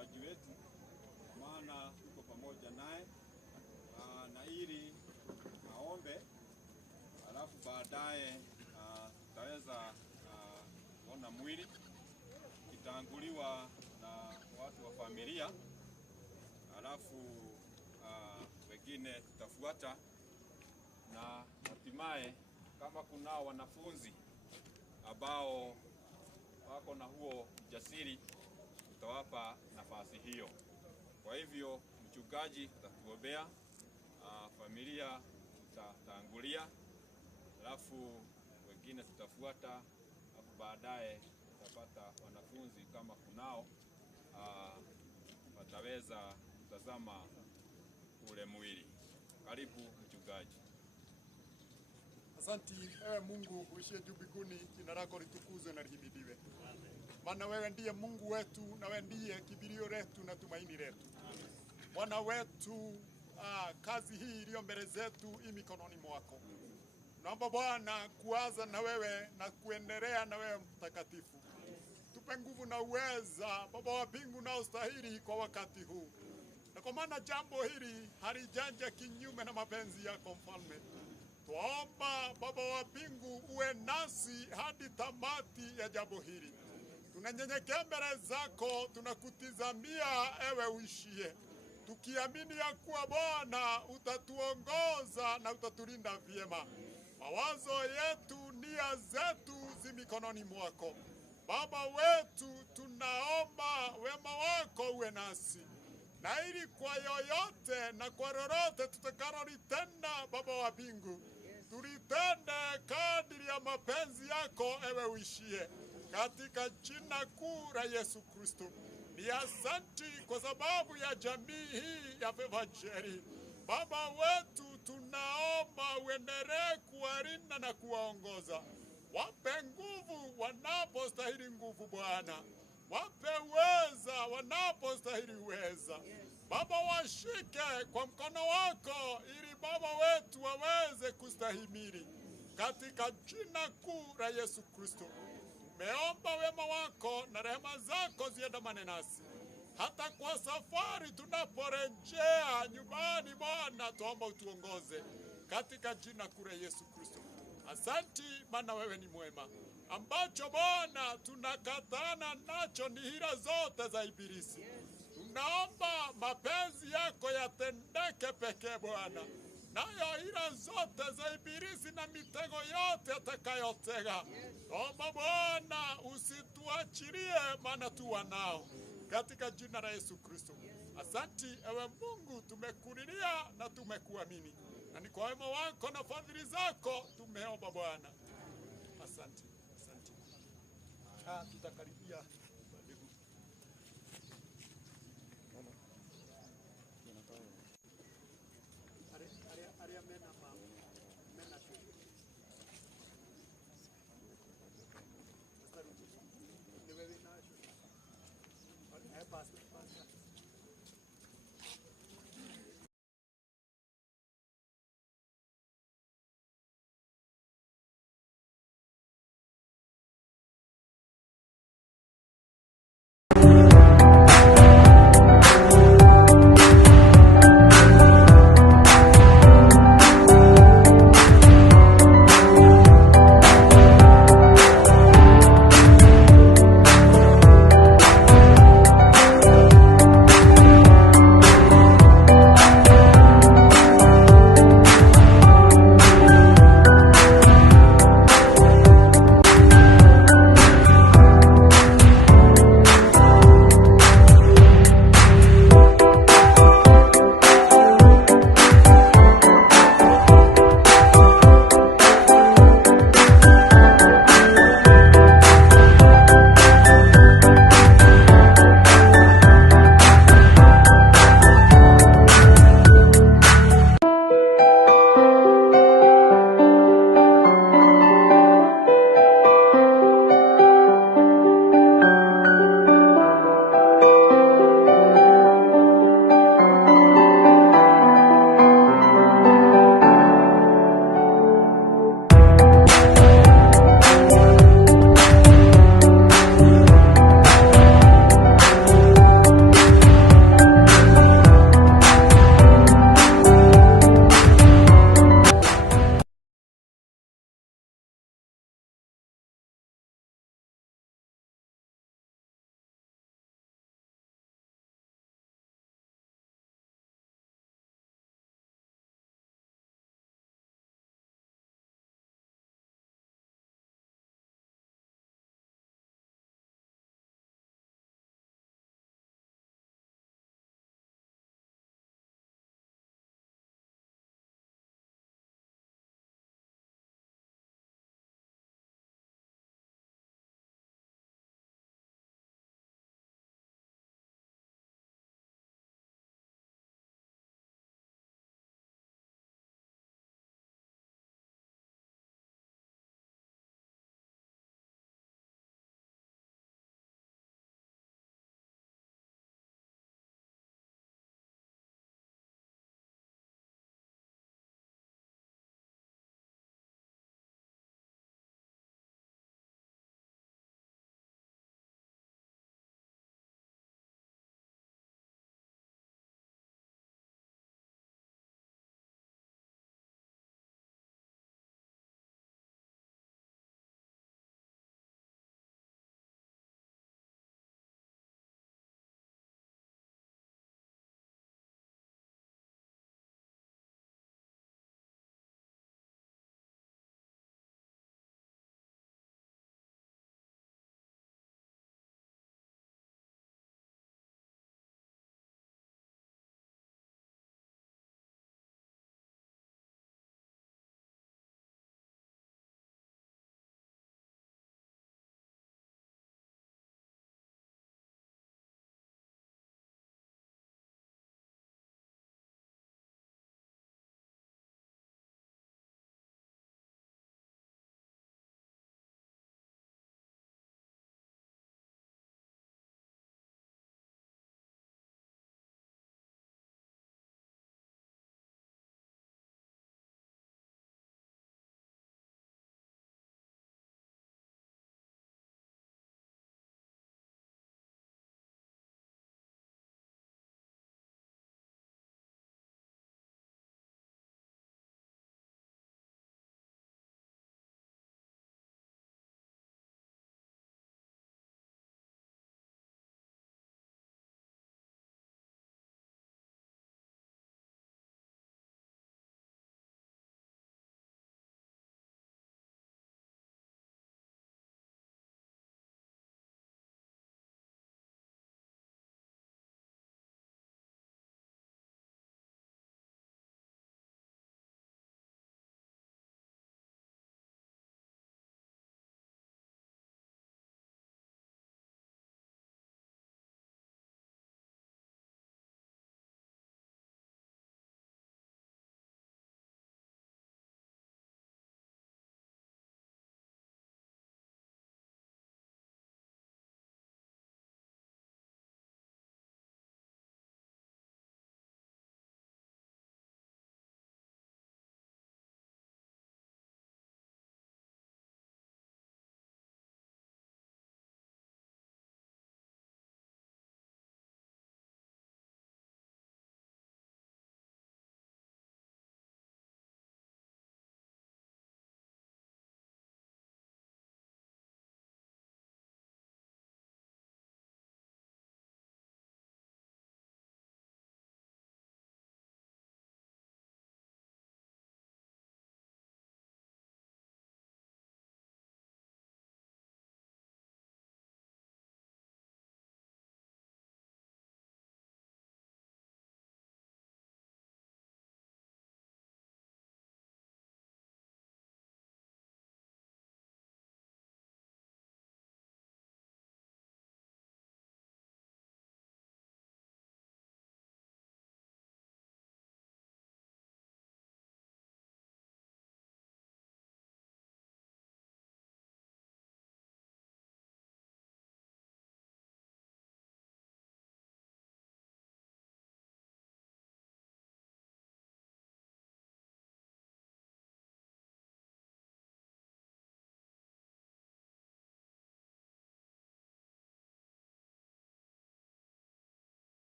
mchungaji wetu, maana tuko pamoja naye na ili aombe, alafu baadaye tutaweza kuona mwili kitanguliwa na watu wa familia, alafu wengine tutafuata, na hatimaye kama kuna wanafunzi ambao wako na huo ujasiri tutawapa nafasi hiyo. Kwa hivyo mchungaji atatuombea, familia tutatangulia, alafu wengine tutafuata, alafu baadaye tutapata wanafunzi kama kunao wataweza kutazama ule mwili. Karibu mchungaji. Asanti Mungu uishie juu mbinguni, jina lako litukuzwe na lihimidiwe. Maana wewe ndiye Mungu wetu, na wewe ndiye kimbilio letu na tumaini letu. Bwana wetu, kazi hii iliyo mbele zetu i mikononi mwako. Naomba Bwana kuanza na wewe na kuendelea na wewe mtakatifu. Tupe nguvu na uweza, Baba wa mbingu, na ustahili kwa wakati huu. Na kwa maana jambo hili halijanja kinyume na mapenzi yako Mfalme. Tuomba Baba wa mbingu uwe nasi hadi tamati ya jambo hili. Tunanyenyekea mbele zako, tunakutizamia ewe uishie, tukiamini ya kuwa Bwana utatuongoza na utatulinda vyema. Mawazo yetu, nia zetu zi mikononi mwako. Baba wetu, tunaomba wema wako uwe nasi, na ili kwa yoyote na kwa lolote tutakalolitenda Baba wa mbingu, tulitende kadiri ya mapenzi yako ewe uishie, katika jina kuu la Yesu Kristo. Ni asanti kwa sababu ya jamii hii ya Evangeli. Baba wetu, tunaomba uendelee kuwalinda na kuwaongoza. Wape nguvu wanapostahili nguvu Bwana. Wape uweza wanapostahili uweza. Baba, washike kwa mkono wako ili Baba wetu waweze kustahimili, katika jina kuu la Yesu Kristo. Tumeomba wema wako na rehema zako ziandamane nasi hata kwa safari tunaporejea nyumbani. Bwana, tuomba utuongoze katika jina kuu la Yesu Kristo. Asanti, maana wewe ni mwema. Ambacho Bwana tunakatana nacho ni hila zote za ibilisi. Tunaomba mapenzi yako yatendeke pekee Bwana, nayo hila zote za ibilisi na mitego yote atakayotega, omba Bwana usituachilie, maana tu wanao, katika jina la Yesu Kristo. Asanti ewe Mungu, tumekulilia na tumekuamini, na ni kwa wema wako na fadhili zako tumeomba Bwana. Asanti, asanti. Tutakaribia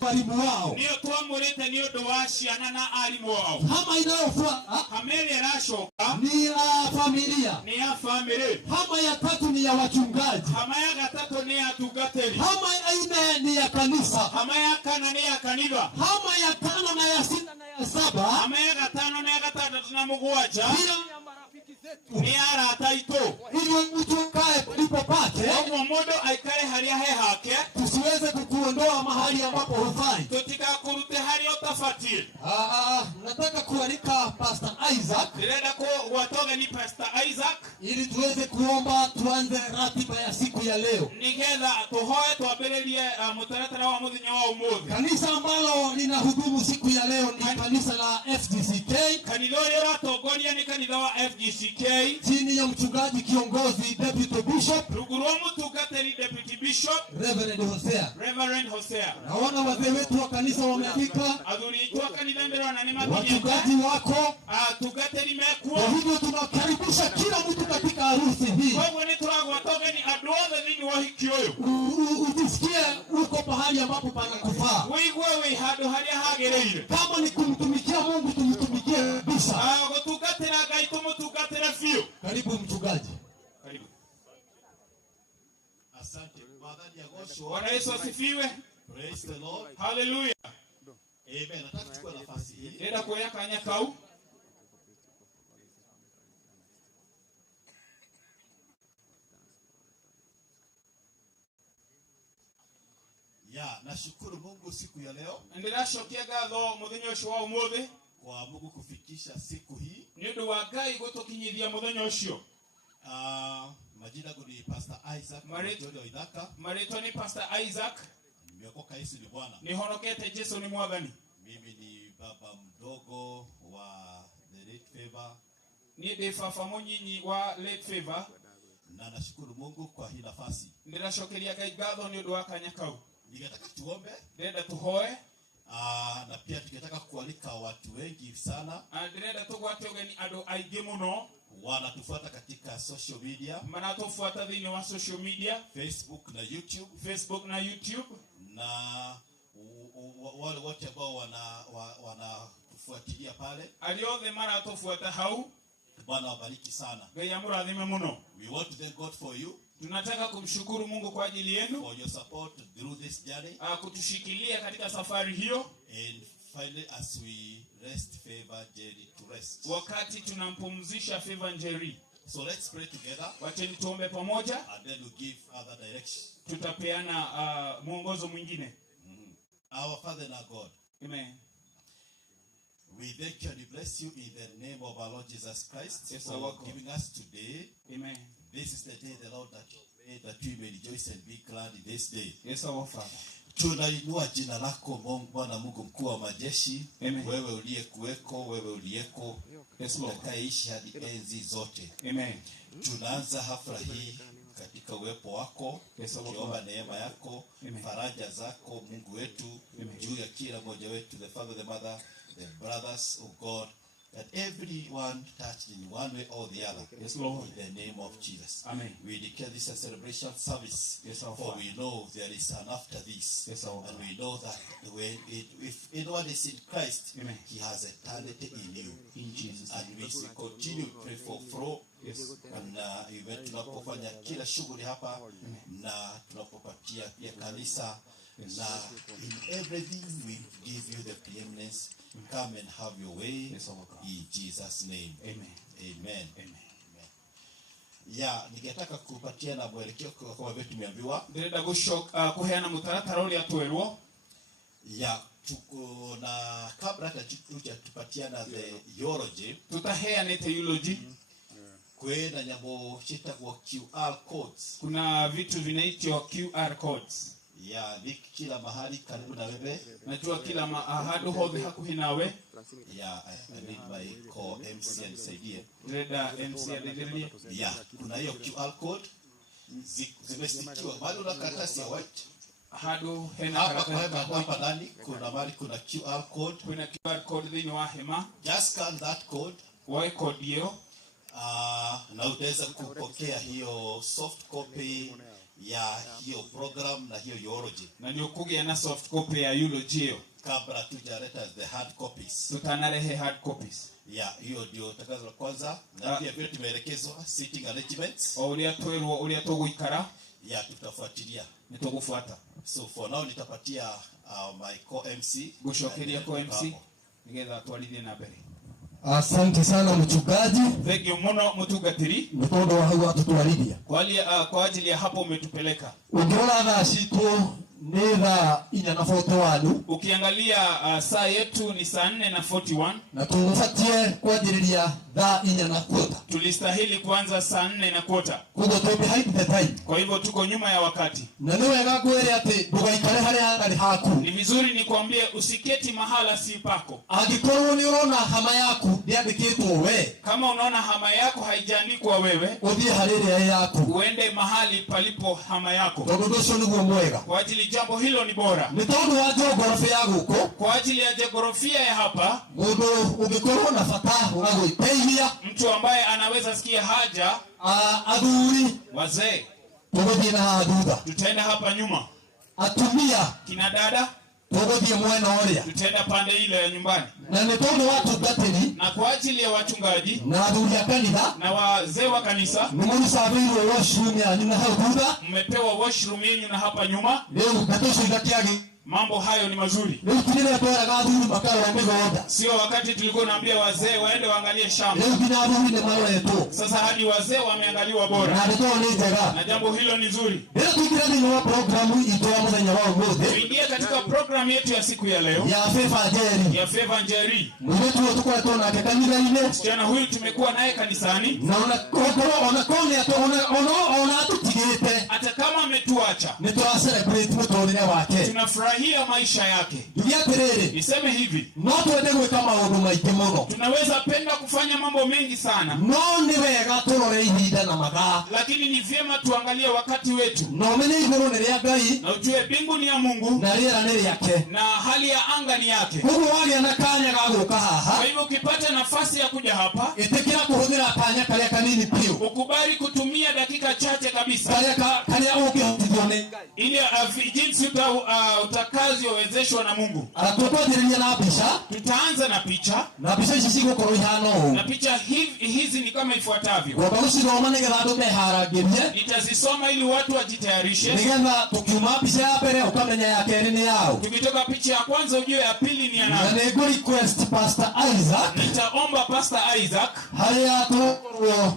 Walimu wao niyo twamurite niyo dowashiana na alimu wao hama inayofuata hameli rashoka ni ya familia, ni ya family. hama ya tatu ni ya wachungaji, hama ya gatatu ni ya tugateri, hama ya ine ni ya kanisa, hama ya kana ni ya kaniba, hama ya tano na ya sita na ya saba, hama ya gatano na ya gatandatu na mugwaja ni arata ito, ili mtu kae palipopate, kwa modo aikare haria he hake, tusiweze kukuondoa mahali ambapo hufai, tutika kurute hari otafatie. Nataka kualika Pastor Isaac, nirenda ko watoga ni Pastor Isaac ili tuweze kuomba tuanze ratiba ya siku ya leo. Nigetha tuhoe twambiririe mutaratara wa muthenya wa umuthi. Kanisa ambalo linahudumu siku ya leo ni kanisa la FGCK. Kanitha ria ratongoria ni kanitha wa FGCK chini ya mchungaji kiongozi Deputy Bishop ruguru wa mutungatiri Deputy Bishop Reverend Hosea. Naona wazee wetu wa kanisa wamefika, adhuri itwa kanitha mbele wana nema wachungaji wako tugatiri mekuo. Kwa hivyo tunakaribisha kila mtu katika harusi hii. Kwa hivyo ni turagwatoge ni adwothe thini wa hiki uyu ujisikie uko pahali ambapo panakufaa, wigwe wi handu haria hagereire. Kama ni kumtumikia Mungu tumtumikie kabisa, gutungatira Ngai tumutungatire fiu. Karibu mchungaji. Karibu. Asante. Mwadhani ya Gosho. Bwana Yesu asifiwe. Praise the Lord. Hallelujah. Amen. Nataka kuchukua nafasi hii. Nenda kuya kanya kau. Ya, nashukuru Mungu siku ya leo. Ndirashokia gatho muthenya ucio wa umuthi kwa Mungu kufikisha siku hii. Ni undu wa Ngai gutukinyithia muthenya ucio. Majina yangu ni Pastor Isaac Oidhaka. Marito ni Pastor Isaac. Nimeokoka Yesu ni Bwana. Nihonokete Yesu ni Mwathani. Mimi ni baba mdogo wa The Late Favor. Ni de fafa munyinyi wa Late Favor. Na nashukuru Mungu kwa hii nafasi. Ndirashokeria Ngai gatho ni undu wa kanya kau. Ningetaka tuombe. Ndenda tuhoe. Na pia tungetaka kualika watu wengi sana. Ndenda tugwate ugeni andu aingi muno wanatufuata katika social media. Manatufuata thini wa social media, Facebook na YouTube. Na wale wote ambao wanatufuatilia pale. Aliothe maratufuata hau. Bwana wabariki sana. Ngai amurathime muno. We want to thank God for you. Tunataka kumshukuru Mungu kwa ajili yenu. For your support through this journey. Kutushikilia katika safari hiyo. And finally as we rest Favor Jerry to rest. Wakati tunampumzisha Favor Jerry. So let's pray together. Wacheni tuombe pamoja. And then we'll give other direction. Tutapeana mwongozo mwingine. Our Father and our God. Amen. We thank you and we bless you in the name of our Lord Jesus Christ. Yes, for giving us today. Amen. This is the day the Lord that made, that we may rejoice and be glad in this day. Yes, our Father. Tunainua jina lako Bwana Mungu mkuu wa majeshi. Amen. Wewe uliyekuweko, wewe uliyeko. Yes, Lord. Utakaishi hadi enzi zote. Amen. Tunaanza hafla hii katika uwepo wako. Yes, tukiomba neema yako. Amen. Faraja zako Mungu wetu juu ya kila mmoja wetu, the father, the mother, the brothers of God, that everyone touched in one way or the other. Yes, Lord. In the name of Jesus. Amen. We declare this a celebration service. Yes, our for Father. we know there is an after this. Yes, our and Father. we know that if anyone is in Christ, Amen. he has eternity in you. In Jesus' And we continue to pray for flow. Yes. Na iwe tunapofanya kila shughuli hapa na tunapopatia pia kanisa na in everything we give you the preeminence. Come and have your way. Yes, our God. In Jesus' name. Amen. Amen. Amen. Ya, ningetaka kupatia na mwelekeo kama vile tumeambiwa. Ndirenda kuheana mutaratara uria twerwo. Ya, tuko na kabla tujatupatiana the eulogy, Tutaheanite eulogy. kwenda nyambo chitagwo QR codes. Kuna vitu vinaitwa QR codes. Ya, kila mahali karibu na wewe. Najua kila mahali hodi hakuhi nawe. Ya, I need my co-MC anisaidie. Ndirenda MC adidirie. Ya, kuna hiyo QR code zimestikiwa bado na karatasi ya white. Hado hena Hapa ndani kuna mahali kuna QR code. kuna QR code dhini wa hema. Just scan that code. Wa code hiyo. Na utaweza kupokea hiyo soft copy ya hiyo program na hiyo eulogy. Na ndio kugia na soft copy ya eulogy hiyo. Kabla tujaleta the hard copies. Tutanarehe hard copies. Ya, hiyo ndio takazo la kwanza. Na pia vile tumeelekezwa sitting arrangements. Ulia twerwo ulia tuguikara. Ya, tutafuatilia. Nitugufuata. So for now nitapatia my co-MC. Gushokeria co-MC. Nigetha twarithie na mbere. Asante sana mchungaji. Thegio muno mutungatiri. Mtondo wa hawa tutwarithia. Kwa ajili ya hapo umetupeleka. Ungeona thaa citu ni thaa 4:41. Ukiangalia saa yetu ni saa 4:41. Na tunafatie kuanjĩrĩria thaa 4:15. Tulistahili kuanza saa 4:15. Kugo to behind the time. Kwa hivyo tuko nyuma ya wakati. Na ni wega kwere ati ndugaikare haria harĩ haku. Ni vizuri nikwambie usiketi mahala si pako. Angĩkorwo nĩ ũrona hama yaku ndĩandĩkĩtwo we. Kama unaona hama yako haijaandikwa wewe, Ũthiĩ harĩ ĩrĩa yaku. uende mahali palipo hama yako. Tondũ ũndũ ũcio nĩguo mwega. Kwa ajili jambo hilo ni bora. Nĩ tondũ wa geography ya gũkũ. Kwa ajili ya jiografia ya hapa, Mũndũ ũngĩkorwo na bata wa gwĩteithia. mtu ambaye anaweza sikia haja, Athuri. wazee, Tũgũthiĩ na thutha. tutaenda hapa nyuma. Atumia. Kina dada, Tũgũthiĩ mwena ũrĩa. tutaenda pande ile ya nyumbani. Na nĩ tondũ wa tungatĩri. Na kwa ajili ya wachungaji Na athuri a kanitha. na wazee wa kanisa, Nĩ mũcabĩirwo washroom yanyu na hau thutha. mmepewa washroom yenu na hapa nyuma. Rĩu ngatũ icio igakĩagĩ. Mambo hayo ni mazuri. Rĩu tirĩrĩa tweraga athuri makarora mĩgũnda. Sio wakati tulikuwa naambia wazee waende waangalie shamba. Rĩu nginya athuri nĩ maroretwo. Sasa hadi wazee wameangaliwa bora. Na nĩtoo nĩ njega. Na jambo hilo ni zuri. Rĩrĩa tũingĩra thĩinĩ wa programu itũ ya mũthenya wa ũmũthĩ. Tuingie katika program yetu ya siku ya leo Ya Favor Njeri. ya Favor Njeri. Mũirĩtu ũyũ tũkoretwo nake kanitha-inĩ. Msichana huyu tumekuwa naye kanisani. Na ona atũtigĩte. Hata kama ametuacha, Nĩ twa celebrate mũtũrĩre wake. tunafurahia maisha yake. Ndugia atĩrĩrĩ. Niseme hivi, No twende gwĩka maũndũ maingĩ mũno. tunaweza penda kufanya mambo mengi sana, No nĩ wega tũrore ihinda na mathaa. lakini ni vyema tuangalie wakati wetu. Na ũmenye igũrũ nĩ rĩa Ngai. Na ujue mbingu ni ya Mungu Na rĩera nĩ rĩake. na hali ya anga ni yake. Koguo wagĩa na kanya ga gũka haha. Kwa hivyo ukipata nafasi ya kuja hapa, Ĩtĩkĩra kũhũthĩra kanya karĩa kanini biũ. ukubali kutumia dakika chache kabisa Karĩa ũngĩhotithio nĩ Ngai. ili jinsi utakavyowezeshwa na Mungu. Tũkwanjĩrĩria na mbica. Tutaanza na picha, Na mbica ici cigũkorwo ihana ũũ. na picha hizi ni kama ifuatavyo. Ngomba gũcithoma nĩgetha andũ meharangĩrie. Nitazisoma ili watu wajitayarishe. Nĩgetha tũkiuma mbica ya mbere ũkamenya ya kerĩ nĩ yaũ. Tukitoka picha ya kwanza ujue ya pili ni ya Na nani. nĩ request Pastor Isaac. Nitaomba Pastor Isaac Harĩa tũkorwo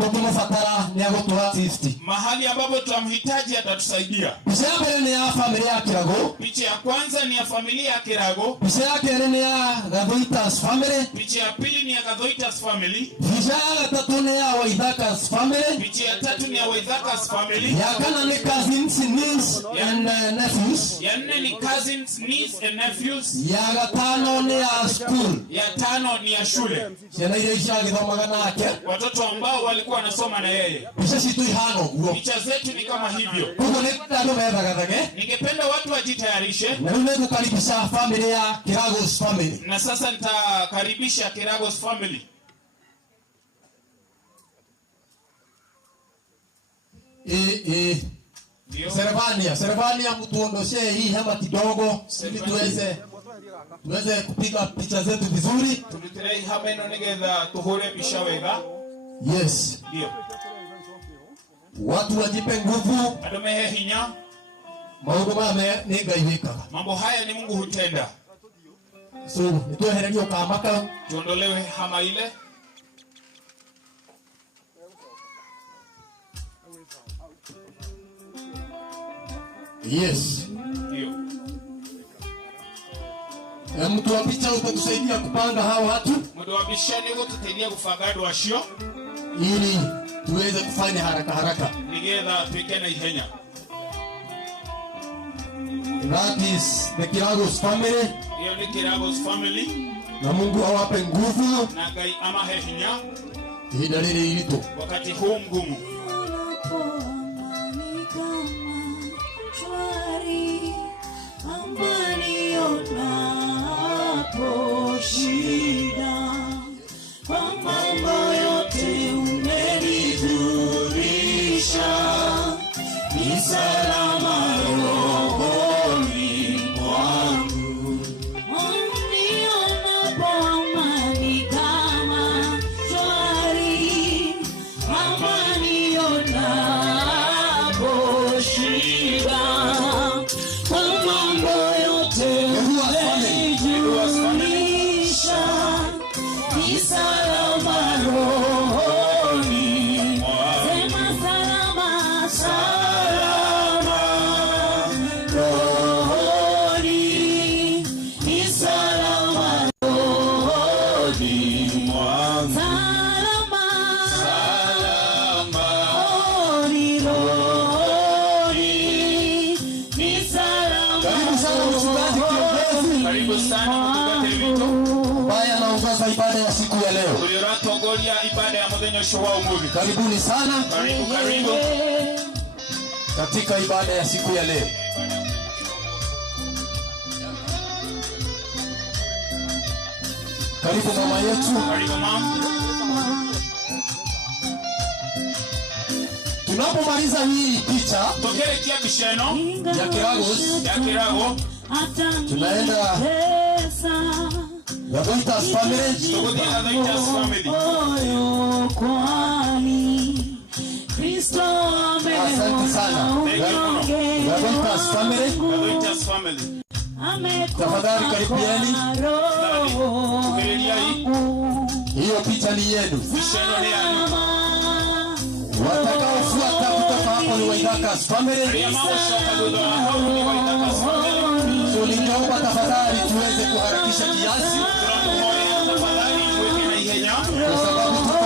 tũkĩmũbatara nĩ agũtũra 50. mahali ambapo tutamhitaji atatusaidia. Mbica ya mbere nĩ ya famĩlĩ ya Kĩrago. Picha ya kwanza ni ya familia ya Kirago. Mbica ya kerĩ nĩ ya Gathoitas family. Picha ya pili ni ya Gathoitas family. Mbica ya gatatũ nĩ ya Waithakas family. Picha ya tatu ni ya Waithakas family. Ya kana nĩ cousins, nieces and nephews. Ya nne ni cousins, niece and nephews. Ya gatano nĩ ya school. Ya tano ni ya shule. Ciana iria icagĩthomaga nake. Watoto ambao walikuwa walikuwa wanasoma na yeye. Picha situ ihano huo. Picha zetu ni kama hivyo. Huko nenda ndo meza gathage. Ningependa watu wajitayarishe. Na leo tukaribisha family ya Kiragos family. Na sasa nitakaribisha Kiragos family. Servania mtuondoshe hii hema kidogo ili tuweze kupiga picha zetu vizuri. Tulitrai hama ino nigetha tuhure picha wega. Yes. Ndio. Watu wajipe nguvu. Adomehe hinya. Mambo haya ni Mungu hutenda. So, ituhererio kamaka. Tuondolewe hama ile. Yes. Ndio. Mtu wa picha utatusaidia kupanga hao watu. Mtu wa picha ni utusaidia kufagado washio. Ili tuweze kufanya haraka. Nigetha tuikena ihenya. That is the Kiragos family. Hiyo ni Kiragos family. Na Mungu awape nguvu. Na Ngai amahe hinya. Hii dalili ilito. Wakati huu mgumu. Karibuni sana. Karibu. Katika ibada ya siku ya leo. Karibu mama yetu. Karibu mama. Tunapomaliza hii picha tokelekea bisheno ya Kirago tunaenda Gadoitas family. Asante sana. Gadoitas family. Tafadhali karibieni. Hiyo picha ni yenu. Watakaofuata kutoka hapo ni Waidakas family. So ningeomba tafadhali tuweze kuharakisha kiasi. Kwa sababu tuko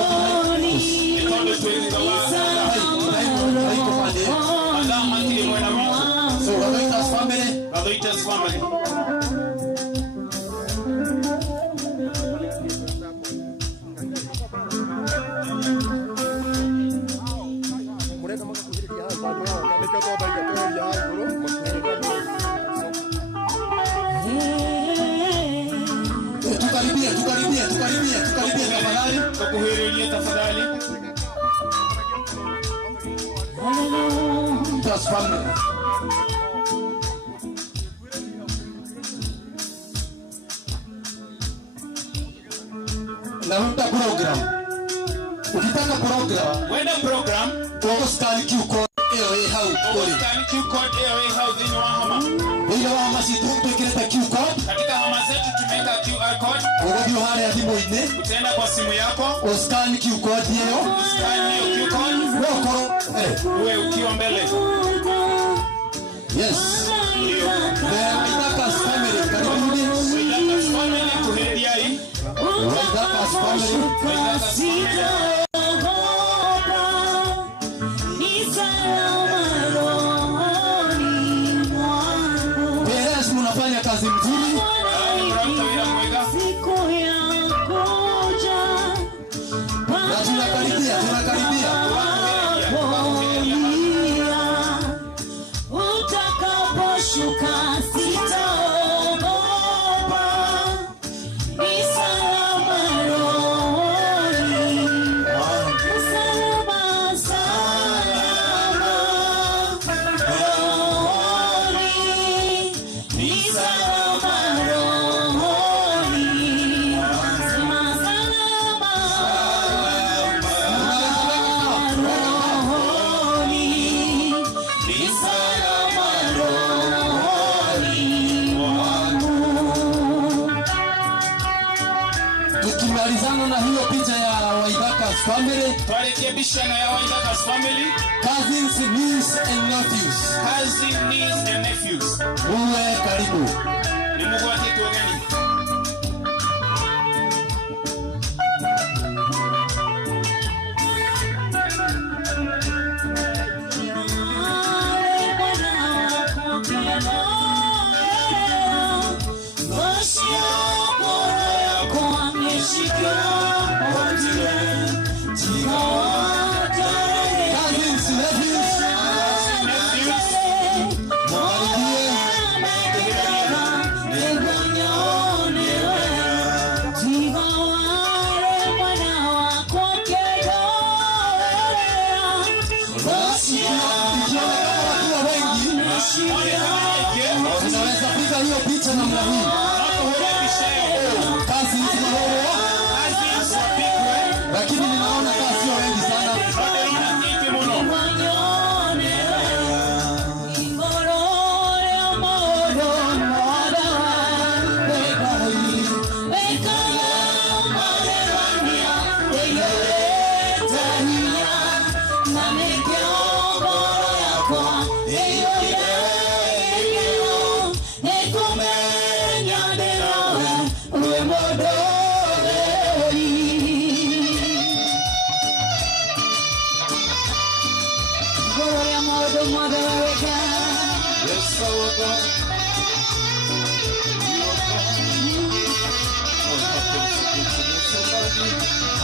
so Gadoitas family. Tukaribia tafadhali. Tukuherilia tafadhali. Just family. Na huta program. Ukitaka program, wenda program, uko scan QR code scan QR code zinyo hama. Ndio hama si tukileta QR code. Katika hama zetu tumeka QR code. Ugo hali ya simu ine. Utaenda kwa simu yako. Scan QR code hiyo. Scan hiyo QR code. Wewe ukiwa mbele. Yes. Waidakas family karibuni. Waidakas family kuheria hii. Waidakas family. Munafanya kazi nzuri. Na tunakaribia. Tukimalizana na hiyo picha ya Waibakas family, twarekebishana ya Waibakas family, cousins, nieces and nephews. Cousin, niece and nephews. Uwe karibu. Ni Mungu wake tuogeni. Unaweza piga hiyo picha namna hii. Kazi hizi mahoro. Lakini ninaona kazi sio wengi sana.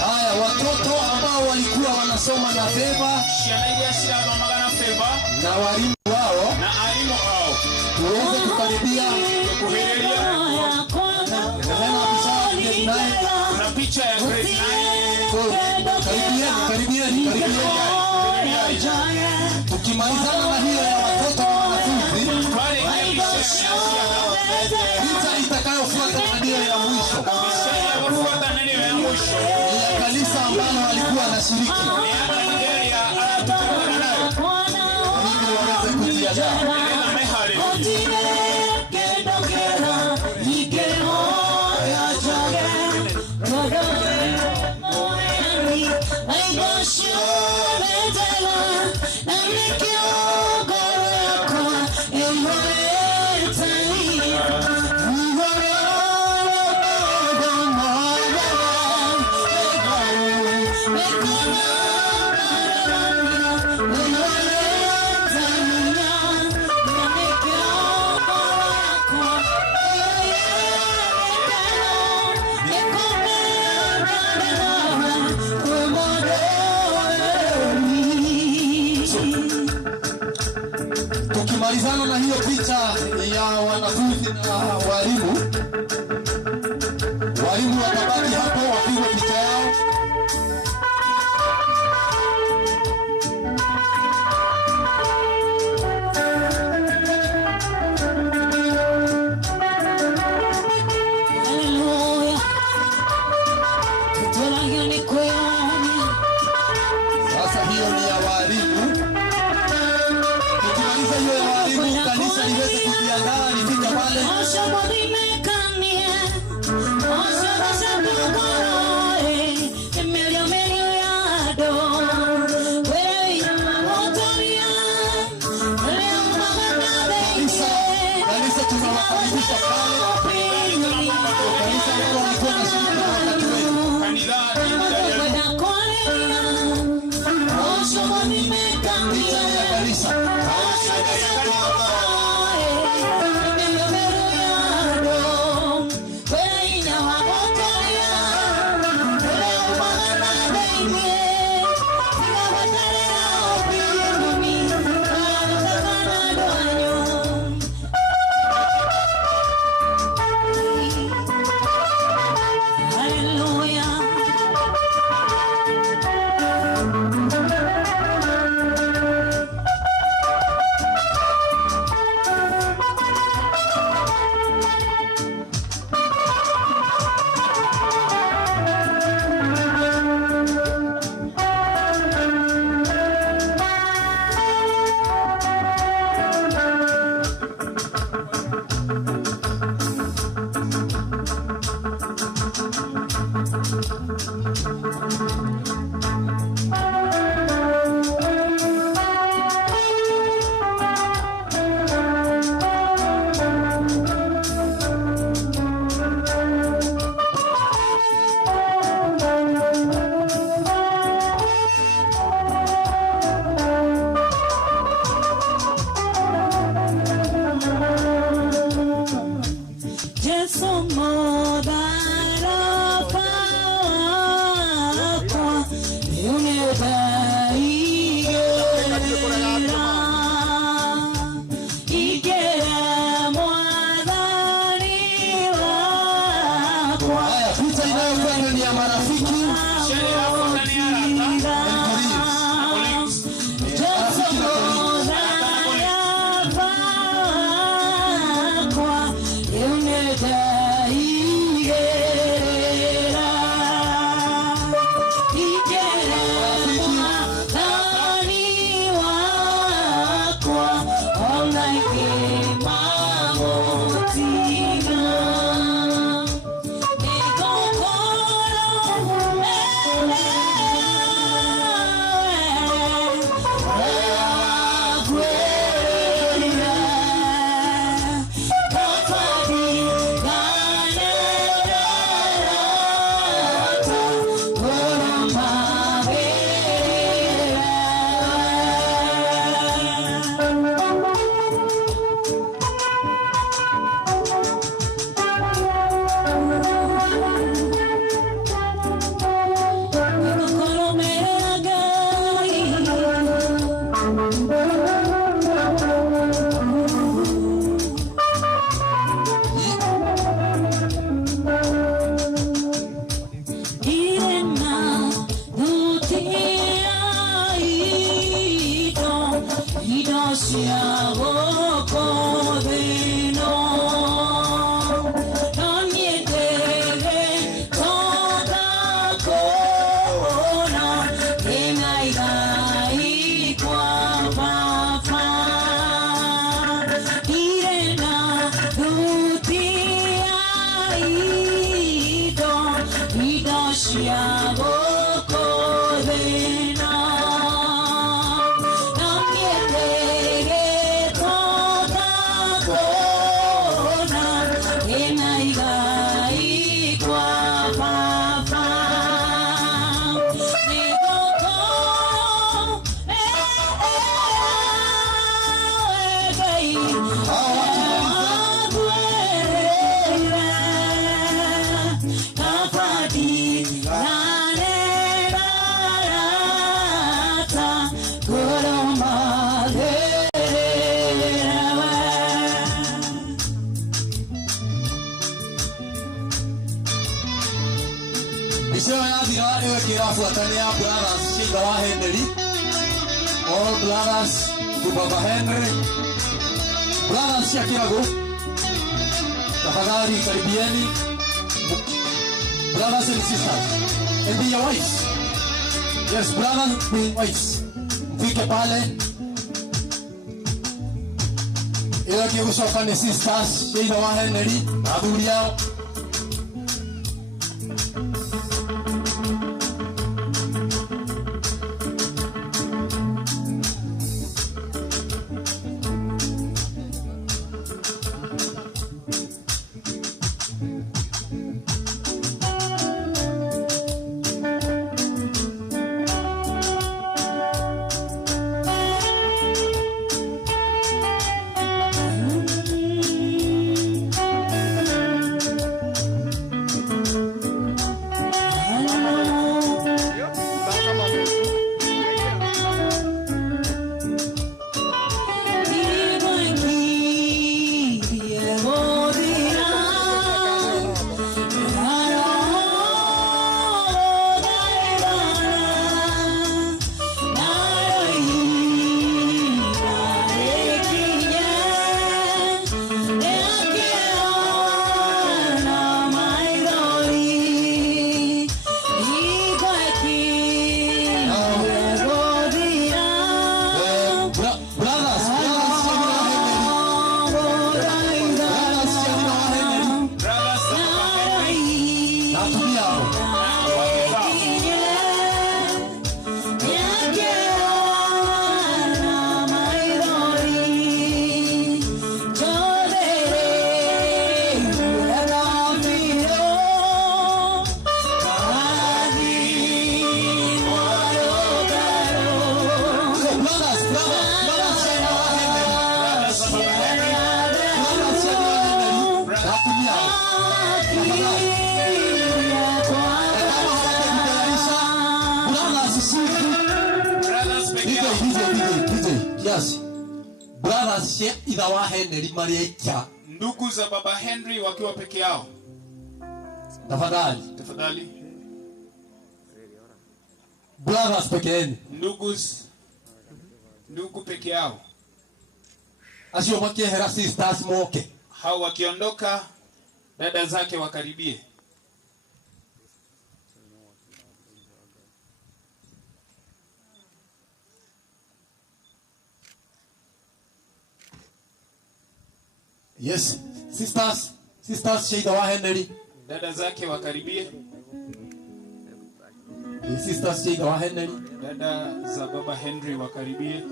Haya, watoto ambao walikuwa wanasoma na Feva na walimu wao, tuweze kukaribia na picha ya grade 9. Karibieni. Tukimalizana na hiyo ya watoto na wanafunzi, picha itakayofuata na hiyo ya mwisho ya kanisa ambalo walikuwa wanashiriki. Ili waweze kujiandaa. Tukimalizana na hiyo picha ya wanafunzi na walimu watabaki hapo wapigwe picha yao. Sasa hiyo ni ya walimu. Tukimaliza hiyo ya walimu, kanisa liweze kujiandaa lifike pale. Kanisa tunawakaribisha pale. Kanisa liko walikuwa na shirika na wakati wetu. Picha ya kanisa. ya marafiki. Sheri hapo ndani ya rata. Colleagues. All brothers to Baba Henry. Brothers Shakirago. Tafadhali karibieni. Brothers and sisters. And be your wives. Yes, brothers and wives. Mfike pale. Ila kiusoka ni sisters. Sheila wa Henry. Adhuri yao. Ndugu za Baba Henry wakiwa peke yao. Tafadhali. Tafadhali. Brothers peke yenu. Ndugu peke yao. Asio mwakie hera sisters moke. Hao wakiondoka dada zake wakaribie. Yes, sisters Sheila wa Henry. Dada zake wakaribie. Sisters Sheila wa Henry. Dada za baba Henry wakaribie.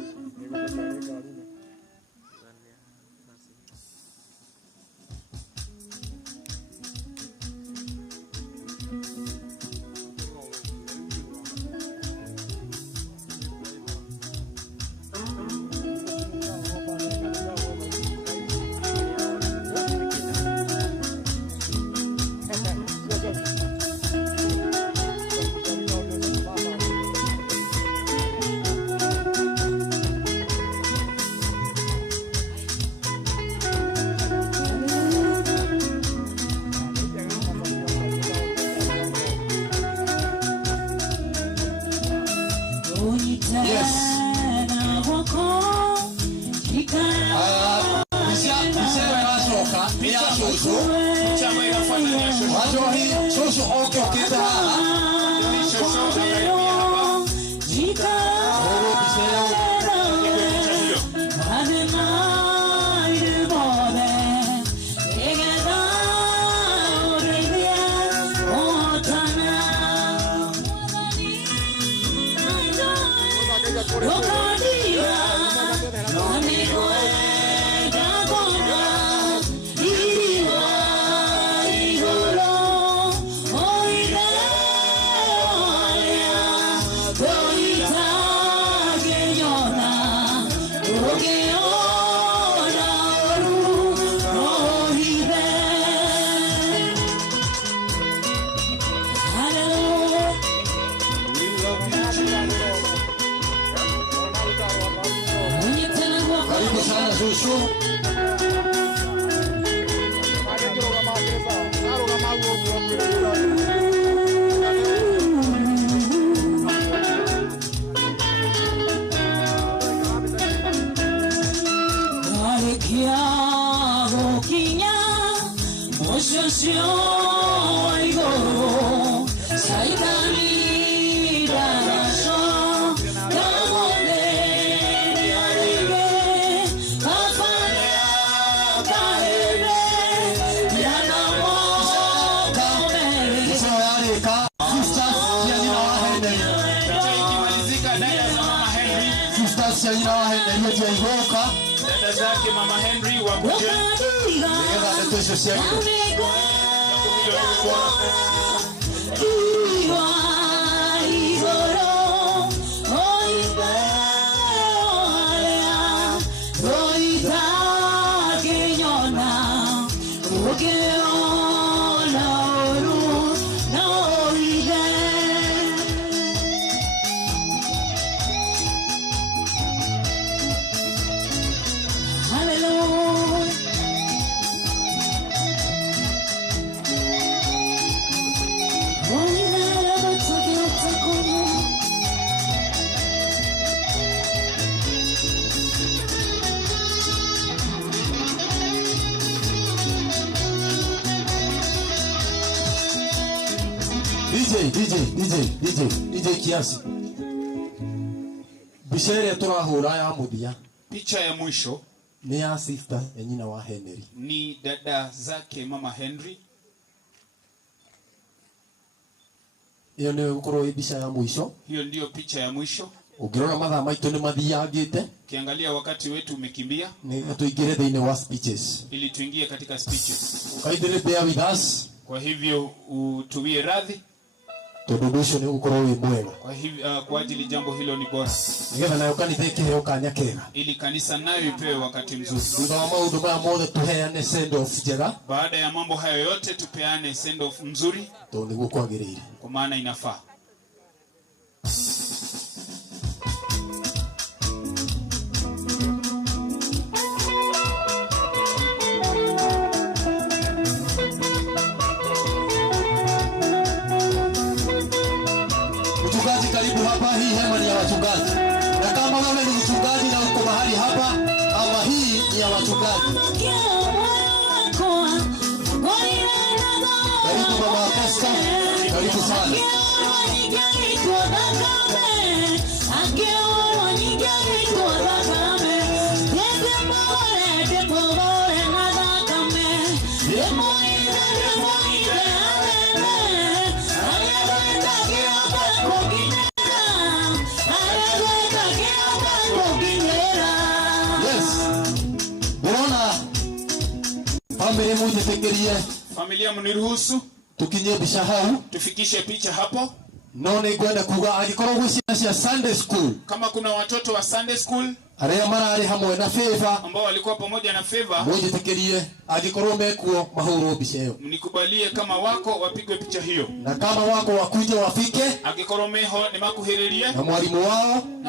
Dada zake mama Henry wakuje. DJ kiasi. Bishere turahura ya mudia. Picha ya mwisho ni ya sister ya nyina wa Henry. Ni dada zake mama Henry. Hiyo ndio ukoro picha ya mwisho. Hiyo ndio picha ya mwisho. Ukirora mathaa maitu ni mathiagite. Kiangalia wakati wetu umekimbia. Ni tuingire thini wa speeches. Ili tuingie katika speeches. Kaidire bear with us. Kwa hivyo utuwie radhi. Tududusho ni ukoro mwema. Kwa hivyo kwa ajili jambo hilo ni bora. Nigeza nayo kanitheke yo kanya kega. Ili kanisa nayo ipewe wakati mzuri. Baada ya mambo hayo yote tupeane send off mzuri. Kwa maana inafaa. Mchungaji karibu hapa. Hii hema ni ya wachungaji, na kama wewe ni mchungaji na uko mahali hapa, ama hii ni ya wachungaji. Karibu mama Aposta, karibu sana. Familia mniruhusu tukinye bishahau tufikishe picha hapo. None kwenda kuga agikoro gusya Sunday school. Kama kuna watoto wa Sunday school aria marari hamwe na Favor ambao walikuwa pamoja na Favor, mujitekerie agikoro mekuo mahuru bicheyo. Mnikubalie kama wako wapigwe picha hiyo. Na kama wako wakuje wafike agikoro meho ni makuhiriria na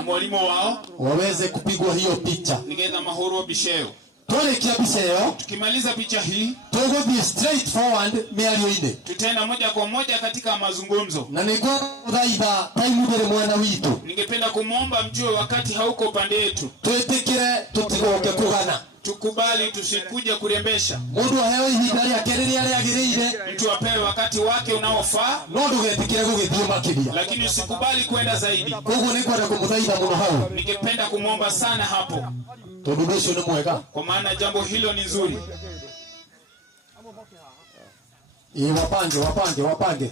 mwalimu wao waweze kupigwa hiyo picha. Nigeza mahuru bicheyo. Tuelekia bicheyo. Tukimaliza picha hii tugo be straight forward miario inde. Tutenda moja kwa moja katika mazungumzo. Na niko dhaida time mbele mwana witu. Ningependa kumuomba mjue wakati hauko upande yetu. Tuetekere tutigoke kugana. Tukubali tusikuje kurembesha. Mundu ahewe hidari akereri yale agireire. Mtu apewe wakati wake unaofaa. Nondo getikire gugithio makibia. Lakini usikubali kwenda zaidi. Kogo ni kwenda kumuthaitha muno hau. Ningependa kumuomba sana hapo. Tudumisho ni mwega. Kwa maana jambo hilo ni nzuri. Wapange.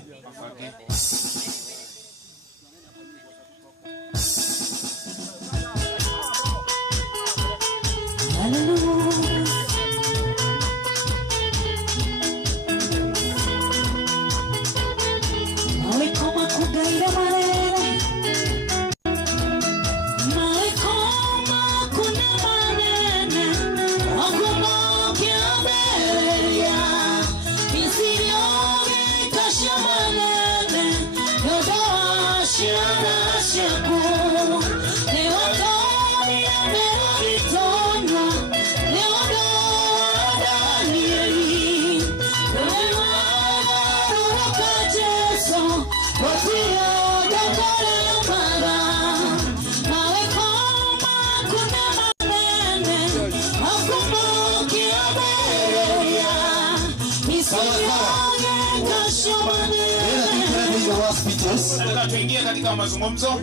Nataka tuingie katika mazungumzo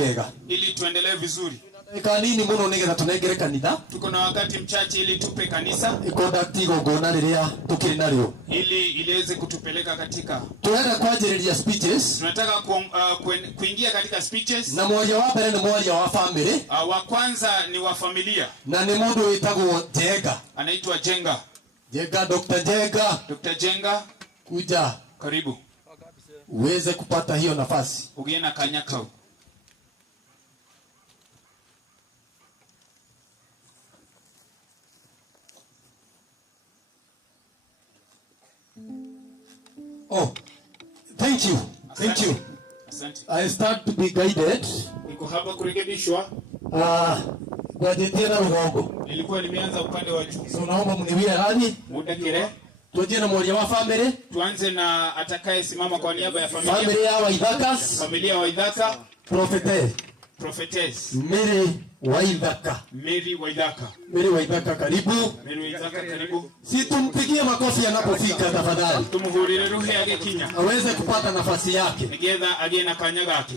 wega ili tuendelee vizuri. Kanini muno nigetha tunengere kanitha. Tuko na wakati mchache ili tupe kanisa conduct gogona riria tukiri nario ili iliweze kutupeleka katika tuenda kwanjiriria speeches. Tunataka kuingia katika speeches, na mmoja wa mbere ni mmoja wa family. Wa kwanza ni wa familia na ni mundu witagwo Jenga. Anaitwa Jenga. Dr. Jenga kuja karibu uweze kupata hiyo nafasi. Ugiena kanyakao. Oh, thank you. Asante. I start to be guided. Niko hapa kurekebishwa. Kwa jetera urongo. Nilikuwa nimeanza upande wa juu. So naomba mniwie radhi. Muda kile. Tuje na mmoja wa family. Tuanze na atakaye simama kwa niaba ya familia. Familia wa Waithaka. Familia wa Waithaka. Prophetess. Mary Waithaka. Mary Waithaka karibu. Si tumpigie makofi anapofika tafadhali. Tumuhurire ruhe agekinya. Aweze kupata nafasi yake. Nigetha agena kanya gake.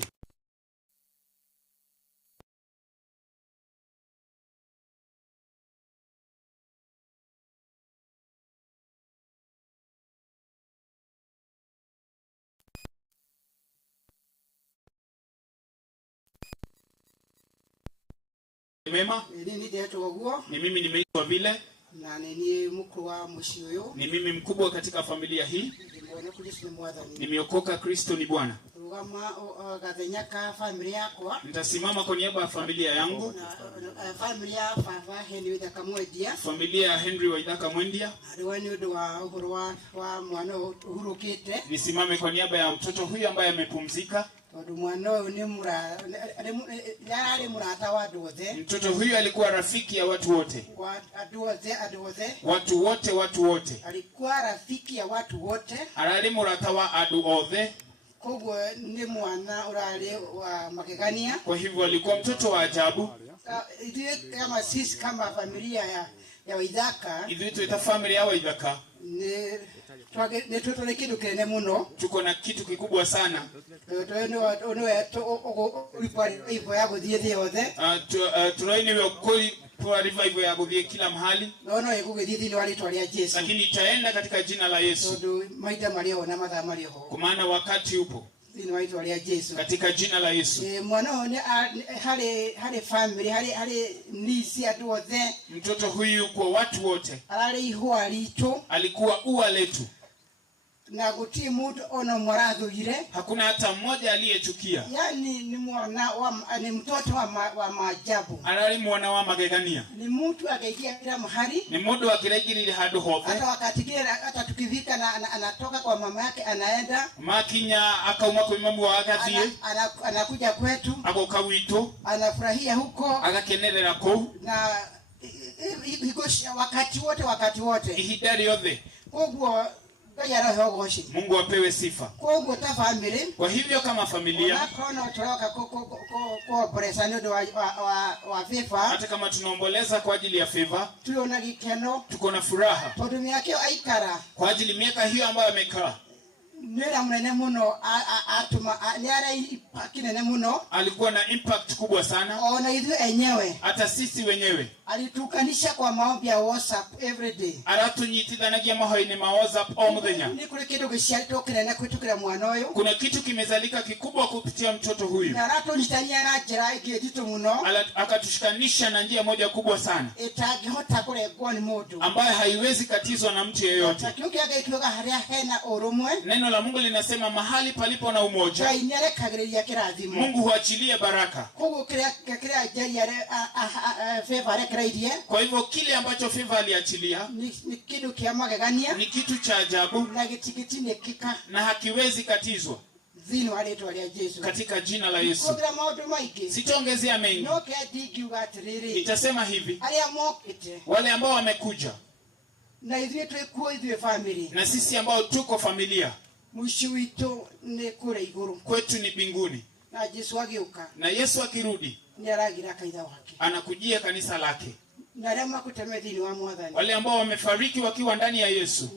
Mema? Ni mimi nimeitwa vile. Na ni mkuu wa mshioyo. Ni mimi mkubwa katika familia hii. Nimeokoka, Kristo ni Bwana. Nitasimama kwa niaba ya familia yangu. Familia ya Henry Waithaka Mwendia. Nisimame kwa niaba ya mtoto huyu ambaye amepumzika. Mtoto huyu alikuwa rafiki ya watu wote. Watu wote. Alikuwa rafiki ya watu wote. Arali murata wa adu othe. Kogwe ni mwana urale wa magegania. Kwa hivyo alikuwa mtoto wa ajabu. Idue kama sisi kama familia ya Waithaka. Idue tuita familia ya Waithaka. Ne tutole kitu kene muno. Tuko na kitu kikubwa sana. Tunainiwe kwa revival ya kuthie kila mahali. Lakini itaenda katika jina la Yesu. Kwa maana wakati upo. Katika jina la Yesu. Mtoto huyu kwa watu wote. Alikuwa ua letu. Na guti mtu ono mwaradhuire, hakuna hata mmoja aliyechukia. Yani ni mtoto wa maajabu. Alali mwana wa magegania. Ni mtu akaikia kila mahali. Ni mtu akirejili hadi hofe. Hata wakati kile hata tukivika na anatoka kwa mama yake anaenda. Makinya akauma kwa mamu wake. Anakuja kwetu. Ako kawito. Anafurahia huko. Akakenerera ko. Na wakati wote. Ihidari yote. Mungu apewe sifa. Kwa hivyo kama familia, hata kama tunaomboleza kwa ajili ya favor, tuko na furaha kwa ajili miaka hiyo ambayo amekaa. Alikuwa na impact kubwa sana. Hata sisi wenyewe alitukanisha kwa maombi ya WhatsApp every day. Aratunyitithanagia mahoini ma WhatsApp o muthenya. Ni kule kitu gisharitokera kwitukira mwana uyu. Kuna kitu kimezalika kikubwa kupitia mtoto huyu. Aratonyitania na njira igitito muno. Akatushikanisha na njia moja kubwa sana. Itagihota kuregwa ni mundu. Ambaye haiwezi katizwa na mtu yeyote. Takiuki agaituka haria hena urumwe. Neno la Mungu linasema mahali palipo na umoja, Mungu huachilia baraka. Kwa hivyo kile ambacho favor aliachilia ni kitu cha ajabu na hakiwezi katizwa. Katika jina la Yesu. Sitaongezea mengi. Nitasema hivi. Wale ambao wamekuja na sisi ambao tuko familia, mwisho ni kule iguru. Kwetu ni mbinguni. Na Yesu akirudi, anakujia kanisa lake. Wale ambao wamefariki wakiwa ndani ya Yesu,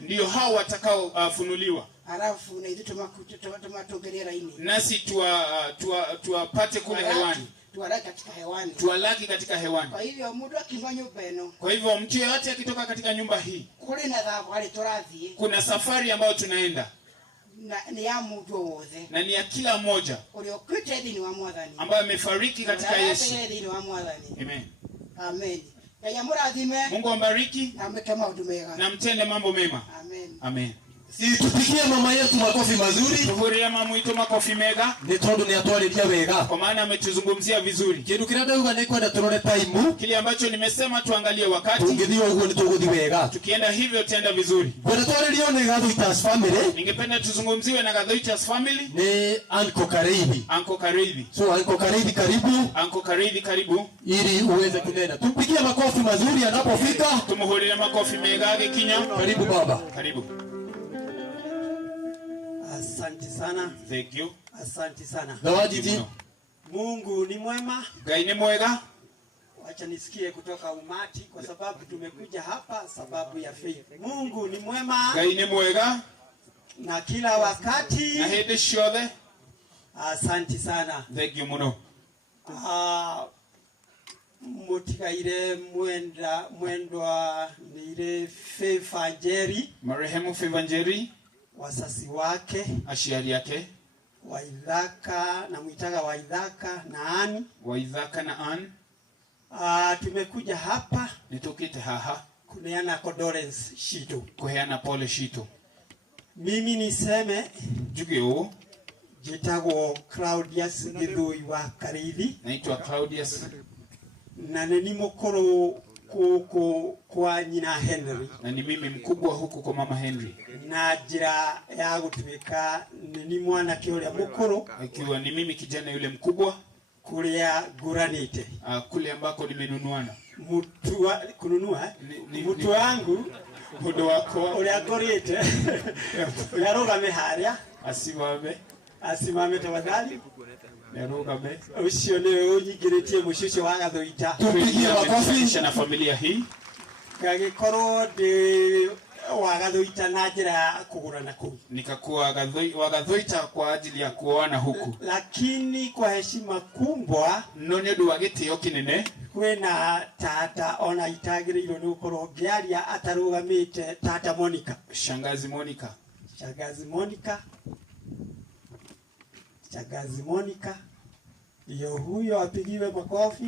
ndio hao watakao funuliwa. Nasi tuwapate kule hewani. Tuwalaki katika hewani. Kwa hivyo mtu yeyote akitoka katika nyumba hii, kuna safari ambayo tunaenda. Na ni ya kila mmoja ambaye amefariki katika Yesu. Amen. Amen. Mungu ambariki na mtende mambo mema. Amen. Tupigie mama yetu makofi mazuri. Tuhuria mama yetu makofi mega. Ni tondu ni atwariria wega. Kwa maana ametuzungumzia vizuri. Kindu kirenda uga ni kwenda turore time. Kile ambacho nimesema tuangalie wakati. Tungithio ugo ni tuguthi wega. Tukienda hivyo tutaenda vizuri. Kwenda twaririo ni Gathoitas family. Ningependa tuzungumziwe na Gathoitas family. Ni Uncle Kareithi. Uncle Kareithi. So Uncle Kareithi karibu. Uncle Kareithi karibu. Ili uweze kunena. Tumpigie makofi mazuri anapofika. Tumuhurie makofi mega gikinya. Karibu baba. Karibu. Asante sana. Thank you. Asante sana. Zawadi. Mungu ni mwema. Gai ni mwega. Wacha nisikie kutoka umati kwa sababu tumekuja hapa sababu ya faith. Mungu ni mwema. Gai ni mwega. Na kila wakati. Na hede shode. Asante sana. Thank you muno. Mutigaire mwendwa nire Favor Njeri. Marehemu Favor Njeri. Wasasi wake, ashiari yake, Waithaka na muitaga Waithaka na Ann. Waithaka na Ann. Tumekuja hapa nitukite haha kuneana condolence shito, kuheana pole shito. Mimi niseme jugeo jitago Claudius Githui wa Kareithi. Naitwa Claudius na ni mukuru kwa nyina Henry. Na ni mimi mkubwa huku kwa mama Henry. Na jira ya gutumika ni mwana kiole mukuru. Ikiwa ni mimi kijana yule mkubwa kulia guranite. Kule ambako nimenunuana. Kununua mtu wangu mudo wako ulia gorite. Yaroga meharia. Asimame tafadhali. Nerugame. Ucio ni unyigiretie mushushe wa Gathoita. Tupigie makofi na familia hii. Gagikorwo ndi wa Gathoita na njira kugurana kuu. Nikakuwa wa Gathoita kwa ajili ya kuoana huku. Lakini kwa heshima kubwa no ni undu wa gitio kinene kwena tata ona itagiriro ni ukorwo ngiaria atarugamite tata Monica. Shangazi Monica. Shangazi Monica. Iyo huyo apigiwe makofi.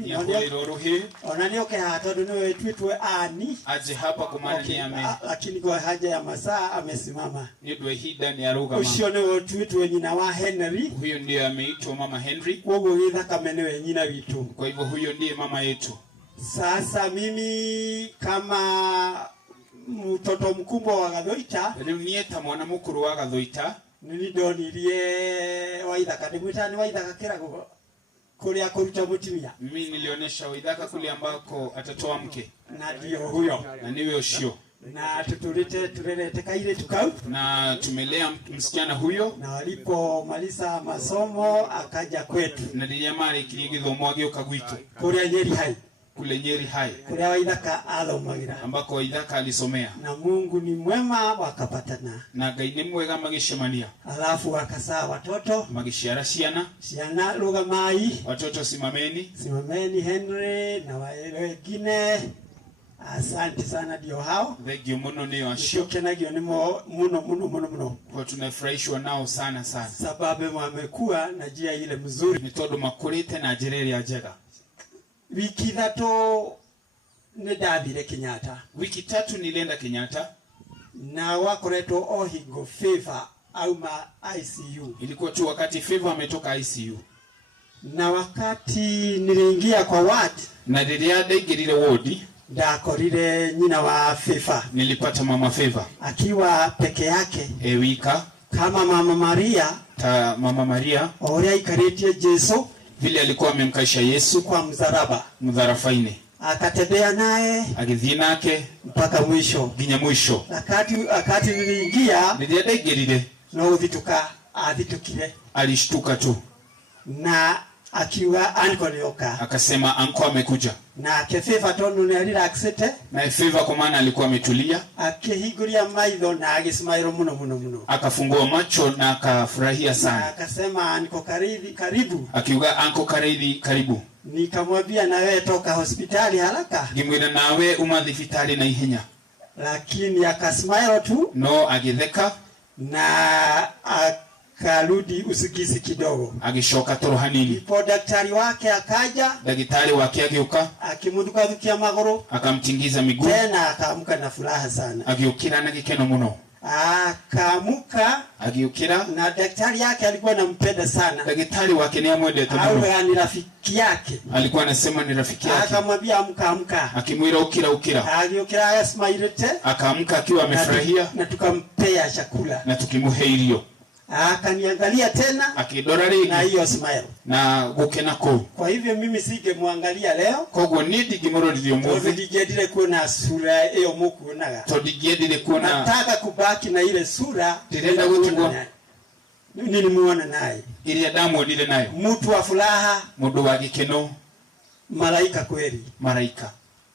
Ona ni hato ndio twitwe ani. Aje hapa kumana ni ame. Lakini kwa haja ya masaa amesimama. Ndio hida ni aruga mama. Ucio ni twitwe nyina wa Henry. Huyo ndiye ameitwa mama Henry. Wogo githa kamenewe nyina witu. Kwa hivyo huyo ndiye mama yetu. Sasa mimi kama mtoto mkubwa wa Gathoita, nieta mwana mukuru wa Gathoita, nilidonirie Waithaka ndimwitani Waithaka kirago kuria kuruta mutimia. Mimi nilionesha Waithaka kule ambako atatoa mke. Na ndio huyo. Na niwe ushio. Na tulete kaile tukau. Na tumelea msichana huyo. Na walipomaliza masomo akaja kwetu. Na dinyamari kiligithomo agioka gwitu. Kuria Nyeri High. Kule Nyeri High. Kuria Waithaka athomagira. Ambako Waithaka alisomea. Na Mungu ni mwema wakapatana. Na Ngai ni mwega magishemania. Alafu wakazaa watoto. Magishara ciana. Ciana rugamai. Watoto simameni. Simameni Henry na wengine. Asante sana ndio hao. Thegio muno ni washo. Kenagio ni muno. Kwa tunafurahishwa nao sana. Sababu wamekuwa na njia ile mzuri. Ni tondu makurite na njira ya njega. Wiki tatu nidathire Kenyatta. Wiki tatu nilienda Kenyatta. Na wakoretwo ohingo Favor auma ICU. Ilikuwa tu wakati Favor ametoka ICU. Na wakati niliingia kwa ward. Na diria ndaingirire ward. Ndakorire nyina wa Favor. Nilipata mama Favor. Akiwa peke yake. Wika. Kama mama Maria. Mama Maria. Oria ikaritie Yesu. Vile alikuwa amemkaisha Yesu kwa mdharafaini. Akatembea naye. Agithie nake mpaka mwisho. Ginya mwisho. Wakati niliingia. Ndiye ndaingirire. No uthituka athitukire. Alishtuka tu. Na akiwa ankolioka. Akasema anko amekuja. Na kefifa tonu ni relaxete. Na Favor kwa maana alikuwa ametulia. Akihiguria maitho na agismile muno. Akafungua macho na akafurahia sana. Akasema anko karibu. Akiuga anko karibu. Nikamwambia na wewe toka hospitali haraka. Ngimwira nawe umathibitari na ihenya. Lakini akasmile tu. No agitheka. Na karudi usigizi kidogo. Agishoka toro hanini. Ipo daktari wake akaja. Daktari wake ageuka. Akimudhuka maguru. Akamtingiza miguu. Tena akaamka na furaha sana. Agiukira na gikeno muno. Akaamka. Agiukira. Na daktari yake alikuwa anampenda sana. Daktari wake ni amwendete muno. Au ni rafiki yake. Alikuwa anasema ni rafiki yake. Akamwambia amka. Akimwira ukira. Agiukira asmailete. Akaamka akiwa amefurahia. Na tukampea chakula. Na tukimuheirio. Akaniangalia tena. Akidora ringi. Na hiyo smile. Na gukena ko. Kwa hivyo mimi singemwangalia leo. Kogwo ndigimurorithio muthi. Ndigedire kuona sura hiyo mukuonaga. Ndigedire kuona. Nataka kubaki na ile sura. Ndirenda gutigwo. Nilimuona naye. Ile ndamuonire nayo. Mtu wa furaha. Mundu wa gikeno. Malaika kweli. Malaika.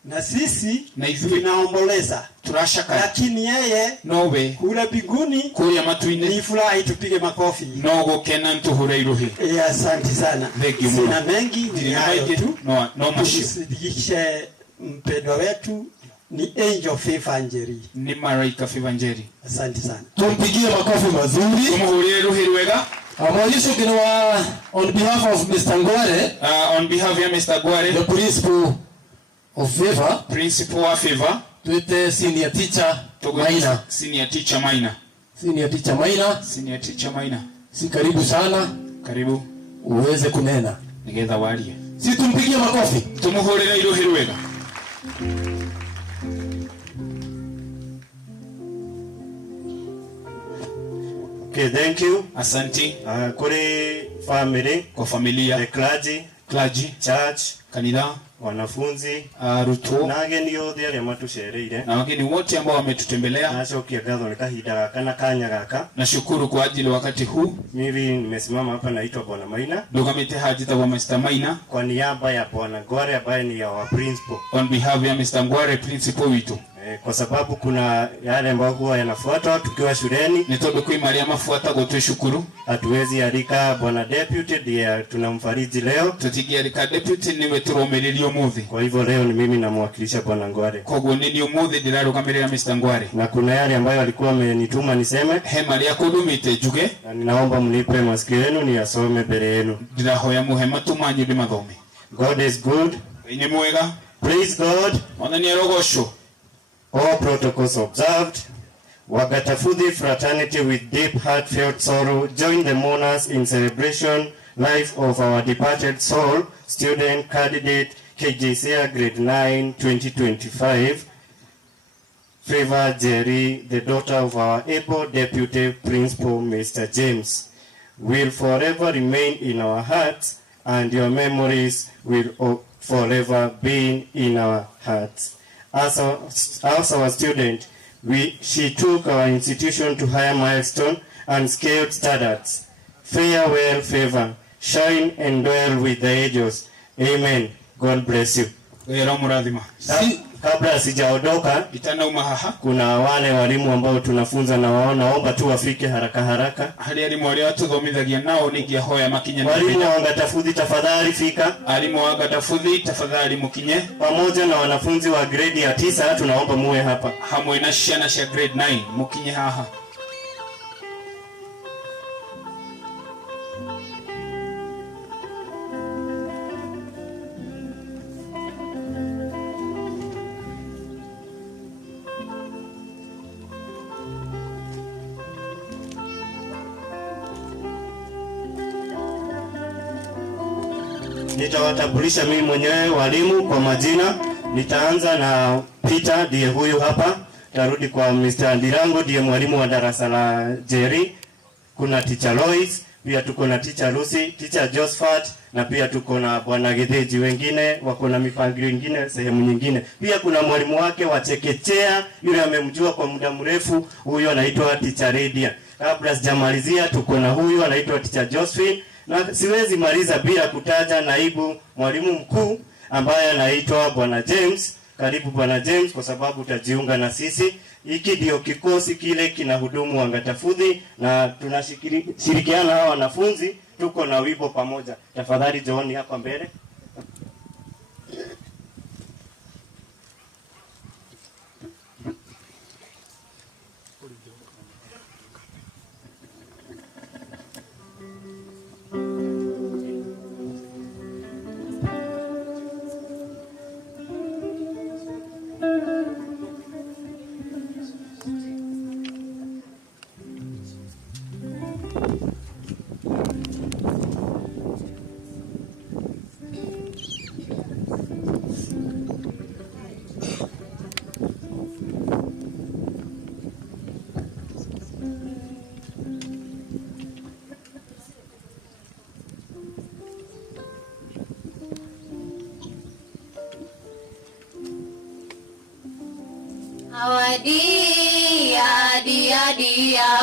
Na sisi tunaomboleza. Turashaka. Lakini yeye nowe kule mbinguni kuya matuine ni furaha tupige makofi. No gukena ntuhure iruhi. Asante sana. Sina mengi ni hayo tu. No mashi. Tusidikishe mpendwa wetu ni Angel Favor Njeri. Ni Malaika Favor Njeri. Asante sana. Tumpigie makofi mazuri. Tumuhurie iruhi rwega. Mwanisho kinwa on behalf of Mr. Ngware. On behalf of Mr. Ngware. The principal of Favor. Principal of Favor. Tuite senior teacher Maina. Senior teacher Maina. Senior teacher Maina. Senior teacher Maina. Si karibu sana. Karibu. Uweze kunena. Nigetha warie. Si tumpigie makofi. Tumuhurire iruhi rwega. Okay, thank you. Asante. Kuri family. Kwa familia. The clergy. clergy, church, kanitha, wanafunzi, ruto, na ageni othe arĩa matushereire, na wageni wote ambao wametutembelea. Nacokia ngatho nĩ kahinda gaka na kanya gaka. Nashukuru kwa ajili wakati huu. Mimi nimesimama hapa, naitwa Bwana Maina. Ndogamite hajita wa Mr. Maina. Kwa niaba ya Bwana Ngware ambaye ni our principal. On behalf ya Mr. Ngware, principal wetu. Kwa sababu kuna yale ambayo huwa yanafuata tukiwa shuleni. Nitodo kuimaria mafuata gote shukuru. Hatuwezi alika Bwana deputy ndiye tunamfariji leo. Tutigi alika deputy niwe turomereri omuthi. Kwa hivyo leo ni mimi namwakilisha Bwana Ngware. Kogo nini omuthi ndirarugamirira Mr. Ngware. Na kuna yale ambayo alikuwa amenituma niseme. Hema ya kudumite juge. Na ninaomba mnipe masikio yenu niyasome mbele yenu. Ndirahoya muhema tumanyi bimathome. God is good. Ni mwega. Praise God. Ona ni rogosho. All protocols observed. Wagatafudhi fraternity with deep heartfelt sorrow join the mourners in celebration life of our departed soul, student candidate KJCA grade 9 2025, Favor Jerry, the daughter of our able deputy principal Mr. James, will forever remain in our hearts, and your memories will forever be in our hearts. As our student, she took our institution to higher milestone and scaled standards. Farewell, Favor. Shine and dwell with the angels. Amen. God bless you. Kabla sijaondoka, kuna wale walimu ambao tunafunza na wao, naomba tu wafike haraka haraka. Walimu Wagatafudhi tafadhali fika. Walimu Wagatafudhi tafadhali mukinye. Pamoja na wanafunzi wa grade ya 9 tunaomba muwe hapa. Hamwe na shana sha grade 9 mukinye haha. Nitawatambulisha mimi mwenyewe walimu kwa majina. Nitaanza na Peter, ndiye huyu hapa. Tarudi kwa Mr. Ndirango, ndiye mwalimu wa darasa la Jerry. Kuna teacher Lois, pia tuko na teacher Lucy, teacher Josephat, na pia tuko na Bwana Gedeji. Wengine wako na mipangilio mingine sehemu nyingine. Pia kuna mwalimu wake wa chekechea, yule amemjua kwa muda mrefu, huyo anaitwa teacher Lydia. Kabla sijamalizia, tuko na huyu anaitwa teacher Josephine. Na siwezi maliza bila kutaja naibu mwalimu mkuu ambaye anaitwa Bwana James. Karibu Bwana James, kwa sababu utajiunga na sisi. Hiki ndio kikosi kile kinahudumu Wagatafudhi na tunashirikiana na wanafunzi, tuko na wimbo pamoja. Tafadhali John hapa mbele. Our dear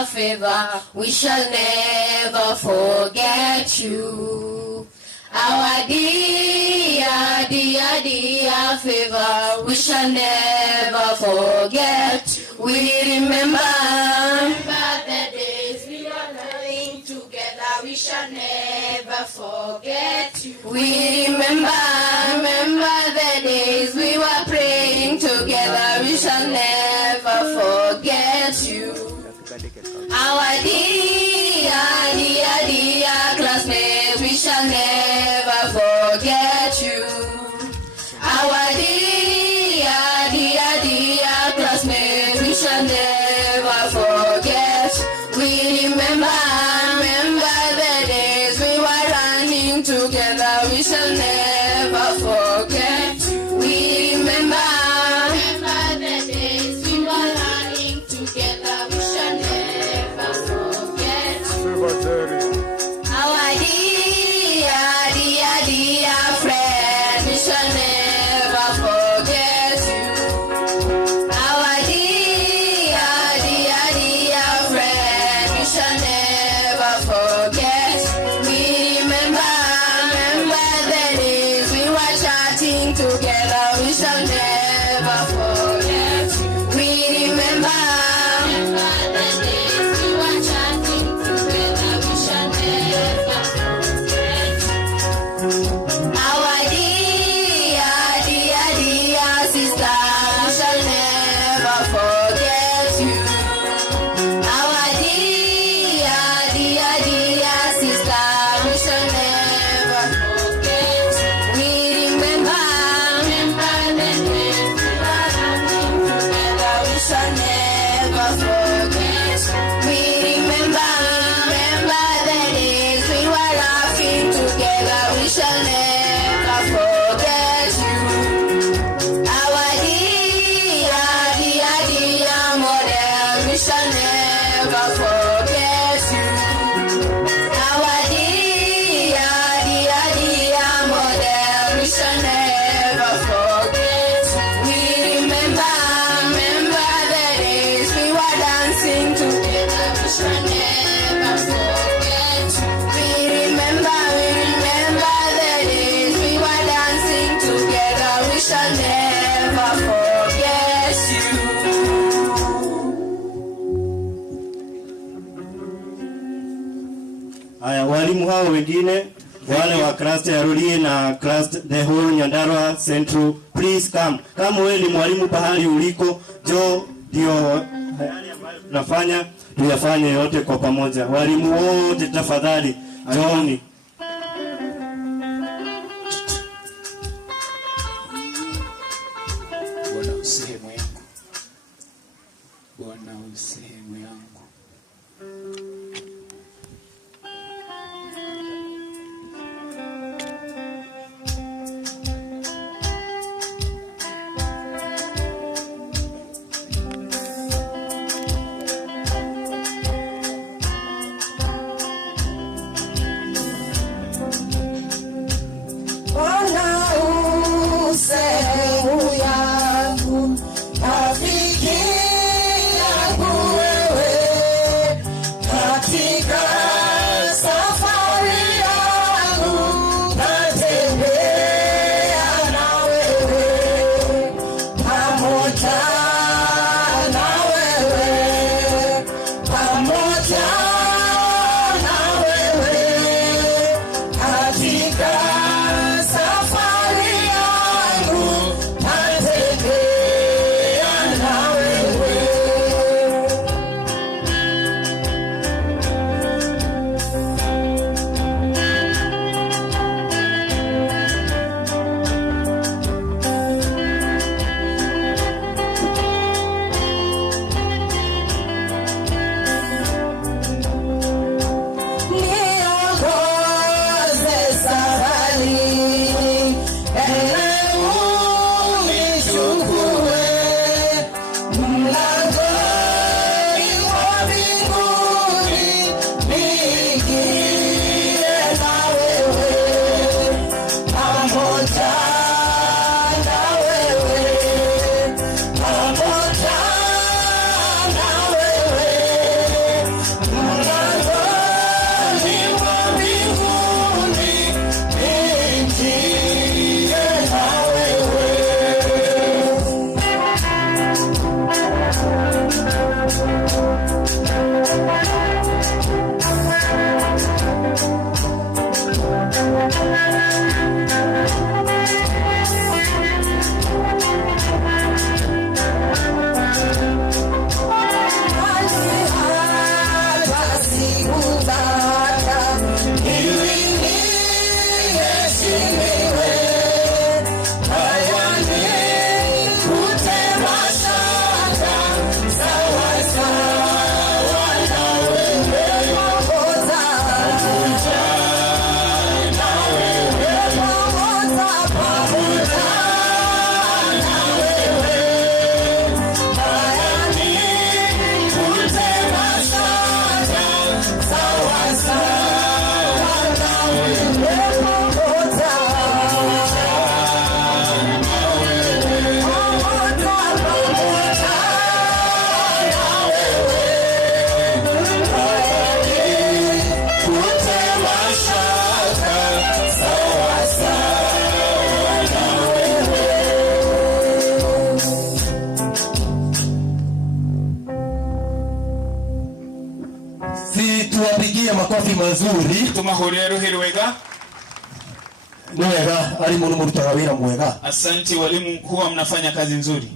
Favor, we shall never forget you. Our dear Favor, we shall never forget. We remember the days we were learning together. We shall never forget you. We remember the days we were praying together. We shall never forget you. Our dear classmates, we shall never forget you. Our dear classmates, we shall never forget. We remember the days we were running together. We shall never forget. We remember the days we were running together. We shall never forget. Our dear Haya, walimu hao wengine wale wa cluster ya Rurie na cluster the whole Nyandarua Central, please come. Kama wewe ni mwalimu pahali uliko, jo ndio yale ambayo tunafanya tuyafanye yote kwa pamoja. Walimu wote tafadhali jooni. Bwana usehemu yangu. Bwana usehemu yangu. Tuwapigie makofi mazuri. Tumahurira ruhirwega. Mwega, ali muntu murutaga wira mwega. Asante walimu, huwa mnafanya kazi nzuri.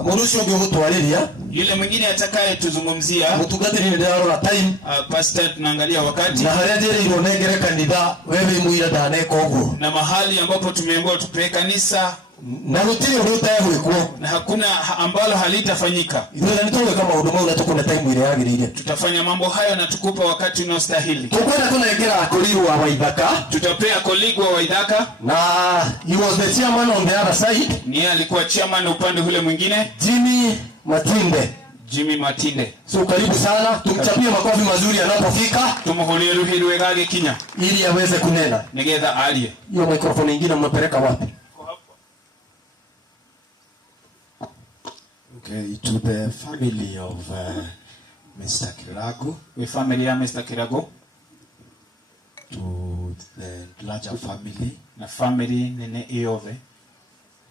Amurusho ndio mutwalilia. Yule mwingine atakaye tuzungumzia. Mutugatiri ndio na time. Pastor, tunaangalia wakati. Na hariajeri ironegere kandida wewe muira dane kogo. Na mahali ambapo tumeambiwa tupeleke kanisa. Na rutiri huta yako. Na hakuna ambalo halitafanyika. Ndio nitowe kama huduma unatokuna time ile yagirire. Tutafanya mambo hayo na tukupa wakati unaostahili. Tukwenda tunaegera koliru wa Waithaka. Tutapea colleague wa Waithaka. Na he was the chairman on the other side. Ni alikuwa chairman upande ule mwingine. Jimmy Matinde. So karibu sana, tumchapie makofi mazuri anapofika. Tumuholie ruhirwega Kinya ili aweze kunena. Nigetha alie. Hiyo microphone nyingine mmepeleka wapi? Okay, to the family of Mr. Kirago. We family ya Mr. Kirago. To the larger family. Na family nene iove.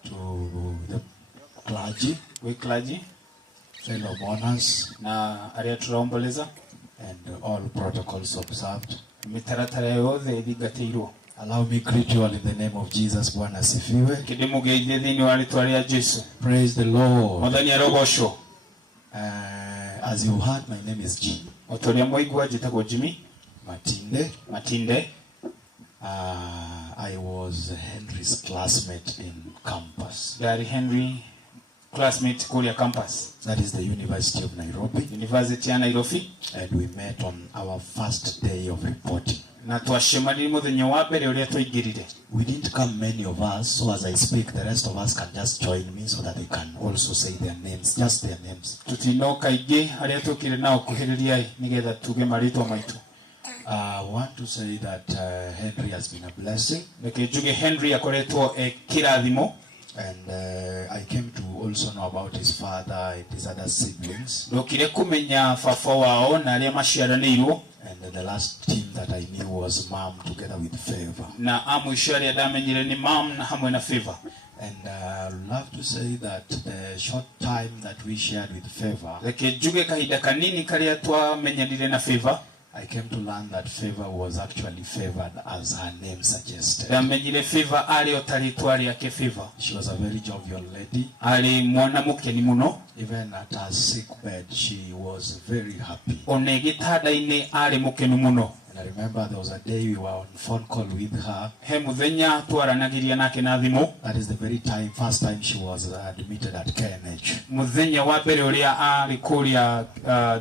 To the clergy. We clergy. Fellow mourners. Na aria turaomboleza. And all protocols observed. mitaratara yothe thigateirwo. Allow me greet you all in the name of Jesus. Bwana asifiwe. Kidimugeithie thini wa ritwa ria Jesu. Praise the Lord. Mwathani arogocwo. As you heard, my name is Jimmy. Otoria mwaigua njitagwo Jimmy Matinde. I was Henry's classmate in campus. Dari Henry classmate kuria campus. That is the University of Nairobi. University ya Nairobi. And we met on our first day of reporting. Na twashemanire muthenya wa mbere uria twaingirire. We didn't come many of us, so as I speak, the rest of us can just join me so that they can also say their names, just their names. Tutinoka ingi aria tukire nao kuhiriria nigetha tuge maritwa maitu. I want to say that Henry has been a blessing. Nikejuge Henry akoretwo kirathimo. And I came to also know about his father and his other siblings. Dokire kumenya baba wao na aria maciaranirwo. And the last team that I knew was Mom together with Favor. Na amwisho aria damenyire ni Mom na hamwe na Favor. And I'd love to say that the short time that we shared with Favor, nikejuge kahinda kanini karia twamenyanire na Favor, I came to learn that Favor was actually favored as her name suggested. Damenyire Favor ari otaritwa riake Favor. She was a very jovial lady. Ari mwanamke ni muno. Even at her sick bed, she was very happy. One gitanda-ini ari mukenu muno. And I remember there was a day we were on phone call with her. He muthenya twaranagiria nake na thimu. That is the very first time she was admitted at KNH. Muthenya wa mbere uria ari kuria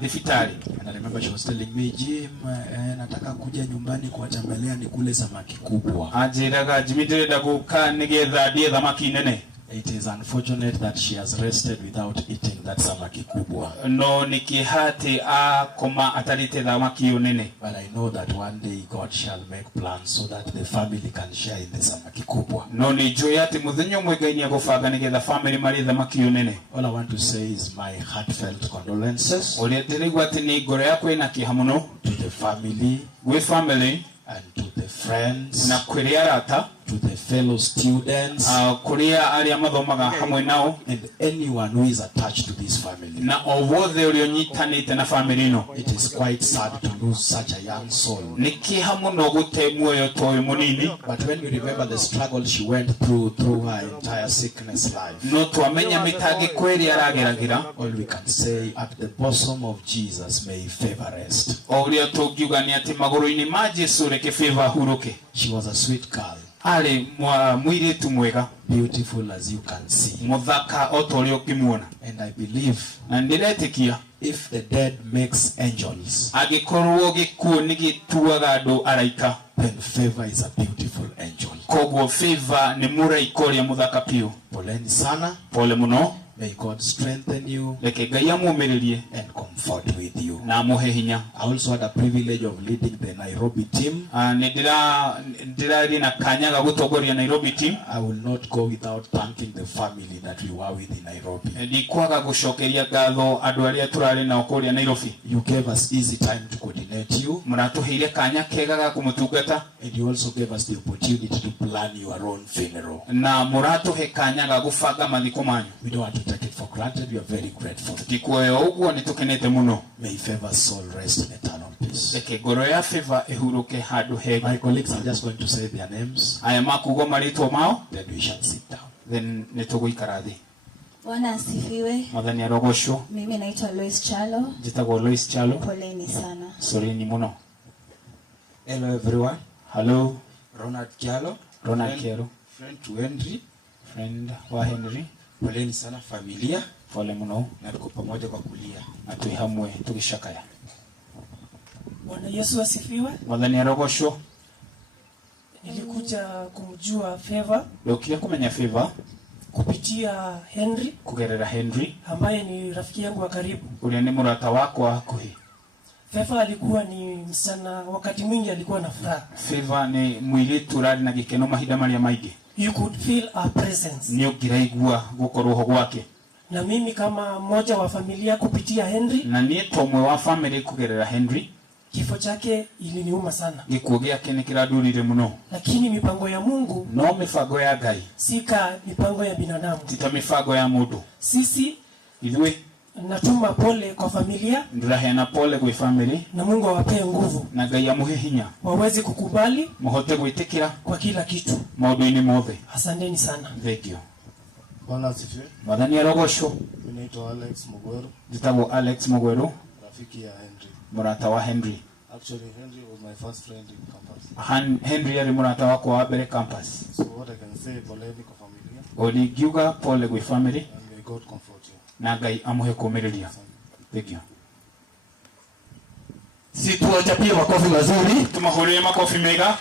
thibitari. And I remember she was telling me, Jim, nataka kuja nyumbani kuwatembelea nikule samaki kubwa. Ajiraga Jimmy ndirenda guka nigetha ndie thamaki nene. It is unfortunate that she has rested without eating that samaki kubwa. No nikihati koma atarite thamaki nene. But I know that one day God shall make plans so that the family can share in the samaki kubwa. No ni joy ati muthenya umwe Ngai ni agufanga nigetha family mari thamaki nene. All I want to say is my heartfelt condolences. Uria ndirigwa ati ni ngoro yakwa ina kihamuno to the family, and to the friends, na kwiri arata, to the fellow students, kuria aria mathomaga hamwe nao, and anyone who is attached to this family. Na ovothe urio nyitanite na family no. It is quite sad to lose such a young soul. Nikihamuno gute muoyo toyo munini. But when we remember the struggle she went through her entire sickness life, no twamenya mitangi kweri arageragira. All we can say, at the bosom of Jesus may favor rest. Uria tugiuga ni ati maguru-ini ma Jesu reke Favor huruke. She was a sweet girl. Ali mwiritu mwega, beautiful as you can see. Muthaka otori ukimuona. And I believe, na ndiretikia, if the dead makes angels, agikorwo gikuo nigituaga andu araika, then Favor is a beautiful angel. Koguo Favor ni muraika uria muthaka piu. Poleni sana. Pole muno. May God strengthen you and comfort with you. I also had a privilege of leading the Nairobi team. I will not go without thanking the family that we were with in Nairobi. You gave us easy time to coordinate you. And you also gave us the opportunity to plan your own funeral. We don't want to take it for granted. We are very grateful. May Favor's soul rest in eternal peace. My colleagues are just going to say their names. Then we shall sit down. Bwana asifiwe. Mwadhani arogosho. Mimi naitwa Lois Chalo. Jitago Lois Chalo. Poleni sana. Sorry muno. Hello everyone. Hello. Ronald Chalo. Ronald Chalo. Friend to Henry. Friend wa Henry. Poleni sana familia. Pole muno. Na tuko pamoja kwa kulia. Atuihamwe tukishakaya. Bwana Yesu asifiwe. Mwadhani arogosho. Nilikuja kumjua Favor. Lokile kumenya Favor kupitia Henry. Kugerera Henry ambaye ni rafiki yangu wa karibu. Ule ni murata wako wa kuhi. Favor alikuwa ni msana, wakati mwingi alikuwa na furaha. Favor ni mwili turari na gikeno mahida maria maige. You could feel our presence. Ni ukiraigua gukoroho gwake. Na mimi kama mmoja wa familia kupitia Henry. Na ni tomwe wa family kugerera Henry. Kifo chake iliniuma sana. Gikuo giake ni kiradurire muno. Lakini mipango ya Mungu, no mipango ya Ngai, sika mipango ya binadamu. Tita mipango ya mundu. Sisi ithui Natuma pole kwa familia. Ndiraheana pole kwa family. Na Mungu awape nguvu. Na Ngai amuhe hinya. Waweze kukubali. Muhote gwitikira kwa kila kitu. Maundu-ini mothe. Asanteni sana. Thank you. Bwana asifiwe. Mwathani arogocwo. Mimi naitwa Alex Mugweru. Njitagwo Alex Mugweru. Rafiki ya Henry. Murata wa Henry. Actually, Henry was my first friend in campus. Henry ari murata wakwa wa mbere campus. So what I can say, poleni kwa familia. Olingiuga pole kwa family. And may God comfort you. Na Ngai amuhe kumiriria. Thank you. Si tuwachapie makofi mazuri. Tumahurie makofi mega.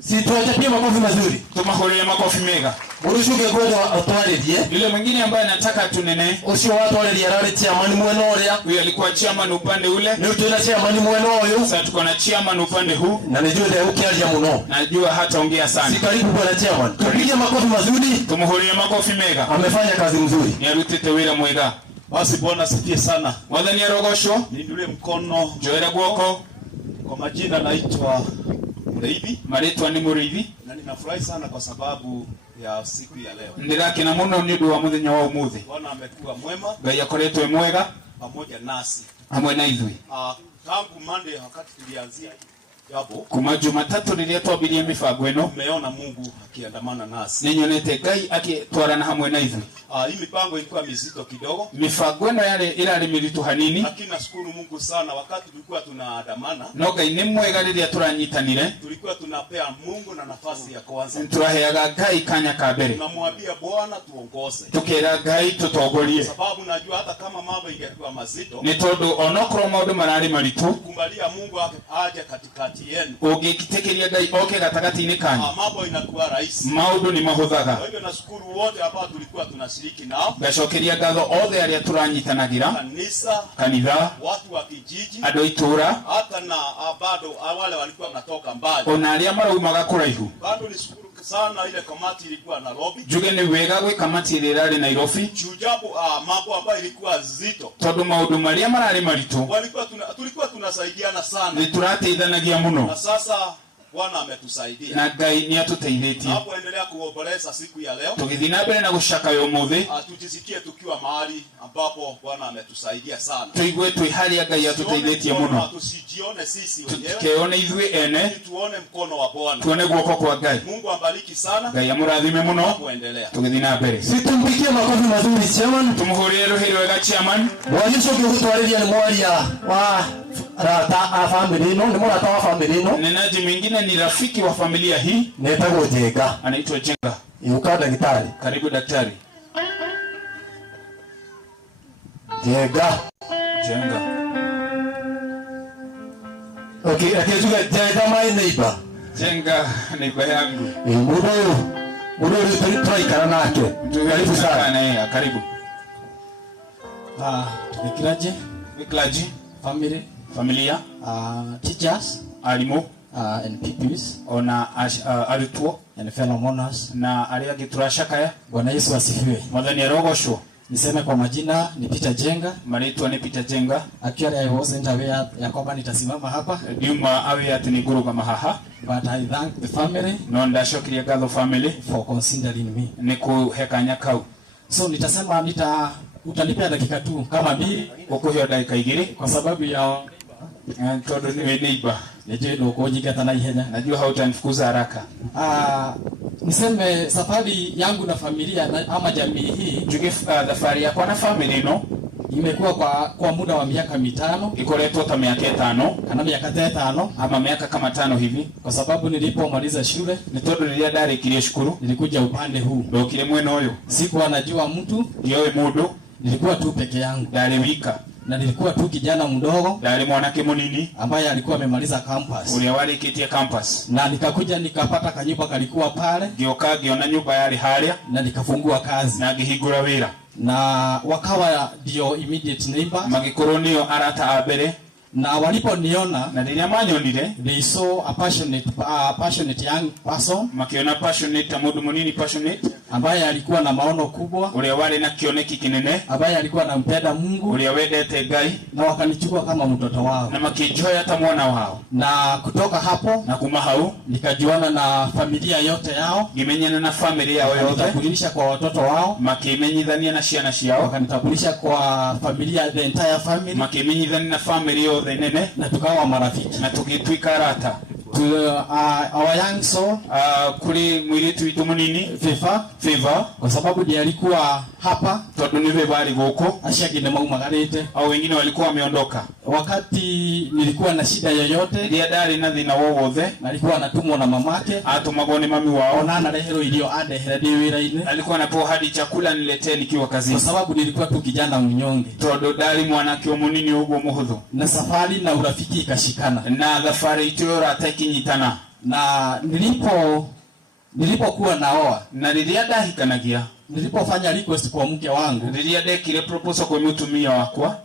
Si tuwachapie makofi mazuri. Tumahurie makofi mega. Urushuke kwa atwalirie. Yule mwingine ambaye anataka tunene. Usio watu wale rari chairman mweno oria. Huyo alikuwa chairman upande ule. Leo tuna chairman mweno huyo. Sasa tuko na chairman upande huu. Na najua leo ukialia mno. Najua hata ongea sana. Si karibu bwana chairman. Tupige makofi mazuri. Tumuhurie makofi mega. Amefanya kazi nzuri. Ni arutite wira mwega. Basi Bwana asifiwe sana. Mwathani arogocwo. Niinue mkono. Joera guoko. Kwa majina naitwa Muriithi. Maritwa ni Muriithi. Na ninafurahi sana kwa sababu ya siku ya leo. Ndirakena muno ni undu wa muthenya wa umuthi. Bwana amekuwa mwema. Ngai akoretwo mwega pamoja nasi. Hamwe na ithui. Tangu Monday wakati tulianzia jambo. Kuma Jumatatu riria twambirie mibango ino. Tumeona Mungu akiandamana nasi. Ninyonete Ngai akitwarana hamwe na ithui. Hii mipango ilikuwa mizito kidogo. Mibango ino irari miritu hanini. Lakini nashukuru Mungu sana wakati tulikuwa tunaandamana. No Ngai ni mwega riria turanyitanire. Tulikuwa tunapea Mungu na nafasi ya kwanza. Turaheaga Ngai kanya ka mbere. Tunamwambia Bwana tuongoze. Tukera Ngai tutongorie. Sababu najua hata kama mambo ingekuwa mazito. Ni tondu onokro maundu marari maritu. Kumbalia Mungu aje katikati yenu. Ugikitekeria Ngai oke gatagati-ini kanyu. Mambo inakuwa rahisi. Maundu ni mahuthaga. Kwa hivyo nashukuru wote ambao tulikuwa tunashiriki nao. Ngacokeria ngatho othe aria turanyitanagira. Kanitha. Watu wa kijiji. Andu itura. Hata na bado wale walikuwa wanatoka mbali. Ona aria maraumaga kuraihu. Bado nishukuru sana ile kamati ilikuwa Nairobi. Juge ni wega gwe kamati irari Nairobi. Jujabu mambo ambayo ilikuwa zito. Tondu maundu maria marari maritu. Tulikuwa tunasaidiana sana. Ni turateithanagia muno. Na sasa Bwana ametusaidia. Na Ngai ni atuteithĩtie. Tunapoendelea kuomboleza siku ya leo. Tugithii na mbere na gucakaya umuthi. Tujisikie tukiwa mahali ambapo Bwana ametusaidia sana. Tuigue twi haria Ngai atuteithĩtie muno. Tusijione sisi wenyewe. Tukeone ithuĩ ene. Tuone mkono wa Bwana. Tuone guoko kwa Ngai. Mungu ambariki sana. Ngai amurathime muno. Tugithii na mbere. Situmpikie makofi mazuri chairman. Tumuhurie ruhiri wega chairman. Mwagicoke gutwarĩria ni mwaria wa rata a family ino, ni murata wa family ino. Nenaji mwingine ni rafiki wa familia hii. Netagwo Jenga. Anaitwa Jenga. Yuka daktari. Karibu daktari. Jenga. Jenga. Okay, akijuga Jenga my neighbor. Jenga neighbor yangu. Mudo turaikara nake. Karibu sana. Karibu. Clergy. Clergy. Family. Familia. Teachers. Alimu. And pupils. Ona arutwo. And fellow mourners. Na aria giturashakaya. Bwana Yesu asifiwe. Mwathani arogocwo. Niseme kwa majina ni Peter Jenga. Marĩtwa ni Peter Jenga. Actually I wasn't aware ya kwamba nitasimama hapa. Ndiuma aware ati ningurugama haha. But I thank the family. No ndacokeria ngatho family for considering me. Ni kuhekanya kau. So nitasema utanipea dakika tu kama mbili. Ukuheo dakika igiri. Kwa sababu ya tondu ni neighbor. Nijue ndukujigata na ihenya. Najua hautanifukuza haraka. Niseme safari yangu na familia ama jamii hii. Juge safari yako na family ino. Imekuwa kwa muda wa miaka 5. Ikoletwa ta miaka 5. Kana miaka 5 ama miaka kama 5 hivi. Kwa sababu nilipomaliza shule, ni tondu riria ndarikirie shukuru, nilikuja upande huu. Ndokire mwena uyu. Sikuwa najua mtu, yowe mundu, nilikuwa tu peke yangu. Ndari wika. Na nilikuwa tu kijana mdogo, ndari mwanake munini ambaye alikuwa amemaliza campus. Ulia warikitie campus. Na nikakuja nikapata kanyumba kalikuwa pale. Gioka giona nyumba yari haria na nikafungua kazi. Na ngihingura wira. Na wakawa ndio immediate neighbors. Magikoro nio arata abere. Na waliponiona na ndiria manyonire, they saw a passionate young person. Makiona passionate mundu munini passionate. ambaye alikuwa na maono kubwa, uria wari na kioneki kinene, ambaye alikuwa anampenda Mungu, uria wendete Ngai, na wakanichukua kama mtoto wao, na makijoya hata mwana wao. Na kutoka hapo na kuma hau nikajuana na familia yote yao, gimenyana na familia yao yote, wakanitambulisha kwa watoto wao, makimenyithania na ciana ciao, wakanitambulisha kwa familia, the entire family, makimenyithania na family yote nene, na tukawa marafiki na tukitwika arata. Our young soul, kuli mwilitu witu munini Favor, kwa sababu ndiye alikuwa hapa, tondu niwe bali goko ashagine maumagarite, au wengine walikuwa wameondoka. Wakati nilikuwa na shida yoyote, ndiye dari na thina wowothe, alikuwa anatumwa na mamake, atumagwo ni mami wao, na anarehero ilio adehera ndi wira-ini, alikuwa anapewa hadi chakula niletee nikiwa kazini, kwa sababu nilikuwa tu kijana mnyonge, tondu dari mwanake munini ugo muhuthu, na safari na urafiki ikashikana, na safari itoro atakinyitana. Na nilipokuwa naoa, na riria ndahikanagia, nilipofanya request kwa mke wangu, riria ndekire proposal kwa mutumia wakwa,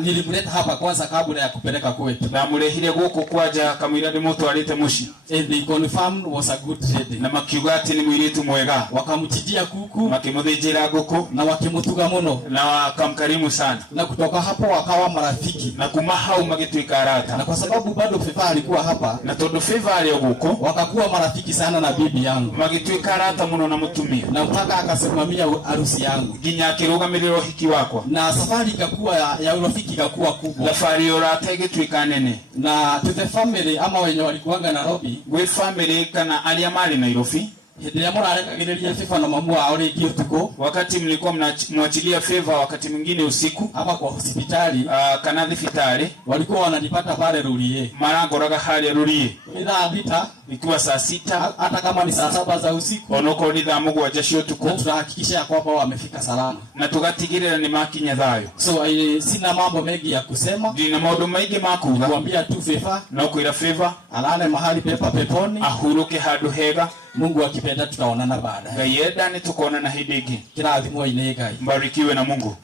nilimleta hapa kwanza kabla ya kupeleka kwetu, na murehire guku kwaja kamwira ndi mutwarite mushi, and they confirmed was a good lady, na makiuga ati ni mwiritu mwega, wakamchitia kuku, makimuthinjira guku, na wakimutuga muno, na wakamkarimu sana, na kutoka hapo wakawa marafiki, na kuma hau magitwika arata. Na kwa sababu bado Favor alikuwa hapa, na tondu Favor ali guku, wakakuwa marafiki sana na bibi yangu, magitwika arata muno na mutumia, na mpaka akasimamia harusi yangu, ginya akirugamirira uhiki wakwa, na safari ikakuwa ya urafiki ikakuwa kubwa, safari yorata igitwika nene. Na to the family ama wenye walikuanga Nairobi, we family kana alia mali Nairobi, hindi ya murarekagiriria Favor na mamu wao ringi utuko, wakati mlikuwa mnamwachilia Favor wakati mwingine usiku, ama kwa hospitali, kana thibitari, walikuwa wananipata pale Rurie, marangoraga hali Rurie ila vita ikiwa saa 6, hata kama ni saa 7 za usiku, onoko ni thaa 7 cia utuku, tunahakikisha kwamba wamefika salama, na tugatigirira ni makinya thayo. So sina mambo mengi ya kusema, ndina maundu maingi makuga, kuambia tu Favor, na kuira Favor alale mahali peponi, ahuruke handu hega. Mungu akipenda tutaonana baadaye. Ngai yenda ni tukonana hindi ingi. Kirathimwo ine Ngai. Mbarikiwe na Mungu.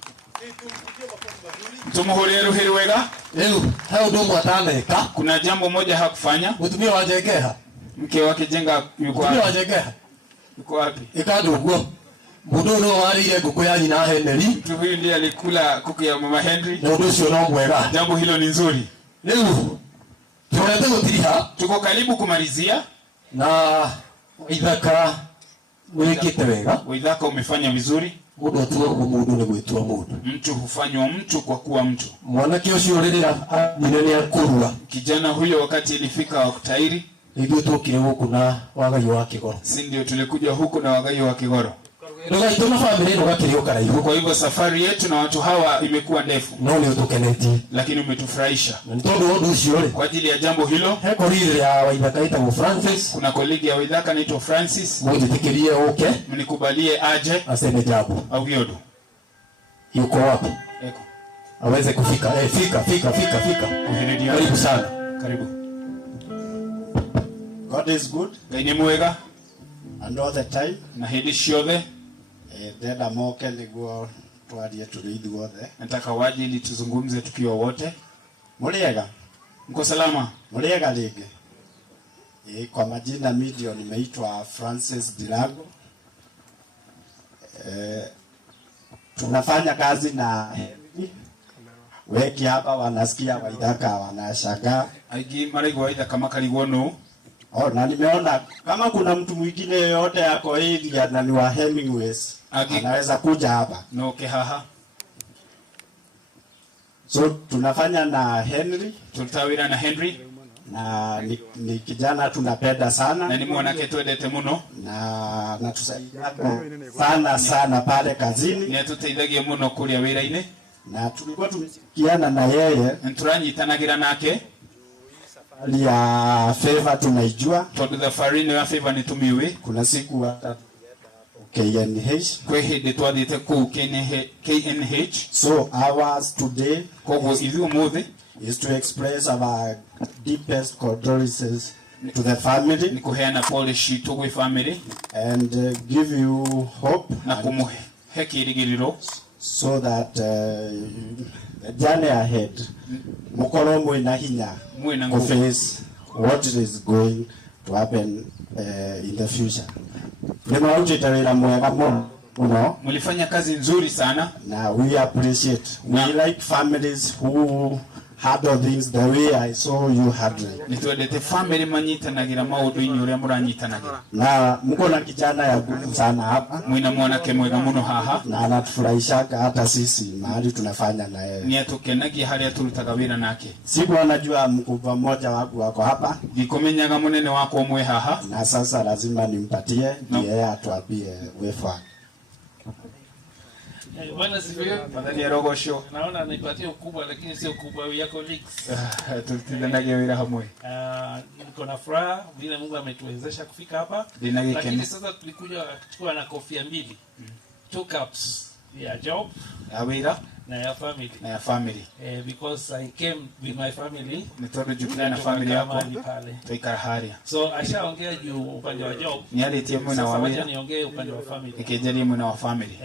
Tumuhurie ruhiri wega. Leo hao ndo mwataneka. Kuna jambo moja hakufanya. Mutumia wajegeha. Mke wake Jenga yuko wapi? Mutumia wajegeha. Yuko wapi? Ikaduguo. Mudo no warire nguku ya nyina Henry. Mtu huyu ndiye alikula kuku ya mama Henry. Na ndio sio no mwega. Jambo hilo ni nzuri. Leo tunataka kutiriha. Tuko karibu kumalizia. Na Waithaka mwekete wega. Waithaka umefanya vizuri. Mudo tu mundu ni gwitwa mundu. Mtu hufanywa mtu kwa kuwa mtu. Mwanake ucio rĩrĩa nyina nĩ akurua. Kijana huyo wakati ilifika wakutairi, ndio tukire huku na wagai wa Kigoro. Si ndio tulikuja huku na wagai wa Kigoro. Ndio itona family ndio gakirio karaihu. Kwa hivyo safari yetu na watu hawa imekuwa ndefu. No ni utukeneti. Lakini umetufurahisha. Ntondo wodu ucio kwa ajili ya jambo hilo. He kolege ya Waithaka itaitwa Francis. Kuna kolege ya Waithaka anaitwa Francis. Mujitikirie okay. Mnikubalie aje aseme jambo. Au vyodo. Yuko wapi? Eko. Aweze kufika. Fika. Karibu sana. Karibu. God is good. Ngai mwega. And all the time. Na hili ciothe. Ndenda moke niguo twarie tuli ithuothe. Nataka waje ili tuzungumze tukiwa wote. Muriega? Mko salama? Muriega ligi. Kwa majina media nimeitwa Francis Ndirango. Tunafanya kazi na weki hapa wanasikia Waithaka wanashangaa. Aigi maraigo Waithaka makarigwo no. Na nimeona kama kuna mtu mwingine yote yako hivi na ni wa Hemingways anaweza kuja hapa. No kehaha. So tunafanya na Henry. Tutawira na Henry. Na ni kijana tunapenda sana. Na ni mwanake twendete muno. Na tusaidia sana pale kazini. Ni tuteithagia muno kuria wira-ini. Na tulikuwa tumesikiana na yeye. Turanyitanagira nake. Ya Favor tunaijua. Tondu thafarine ya Favor ni tumiwe. Kuna siku hata KNH. Kwe hindi twathite ku KNH. So ours today is to express our deepest condolences to the family. Ni kuheana pole shitu gwe family. And give you hope. Na kumuhe kirigiriro. So that the journey ahead mukoro mwina hinya to face what is going to happen in the future. Nimewajita wila mwega muno. Mlifanya kazi nzuri sana. Na we appreciate. We like families who handle things the way I saw you handling. Nitwendete family manyitanagira maundu inyu uria muranyitanagira. Na mko na kijana ya nguvu sana hapa. Mwina mwanake mwega muno haha. Na anatufurahisha hata sisi mahali tunafanya na yeye. Ni atukenagia haria turutaga wira nake. Siku anajua mkubwa mmoja wangu wako hapa. Ndikomenyaga munene wako umwe haha. Na sasa lazima nimpatie yeye atuambie wefa. Bwana sifiwe. Fadhali ya rogosho. Naona nipatie ukubwa lakini sio ukubwa yako leaks. Tutendanagia wira hamwe. Niko na furaha vile Mungu ametuwezesha kufika hapa. Lakini sasa tulikuja kuchukua na kofia mbili. 2 cups ya job ya wira na ya family. Na ya family. Because I came with my family. Nitodo jukina na family yako. Tuikara haria. So ashaongea juu upande wa job. Ni hali timu na wa wira. Niongee upande wa family. Ikijali mu na wa family.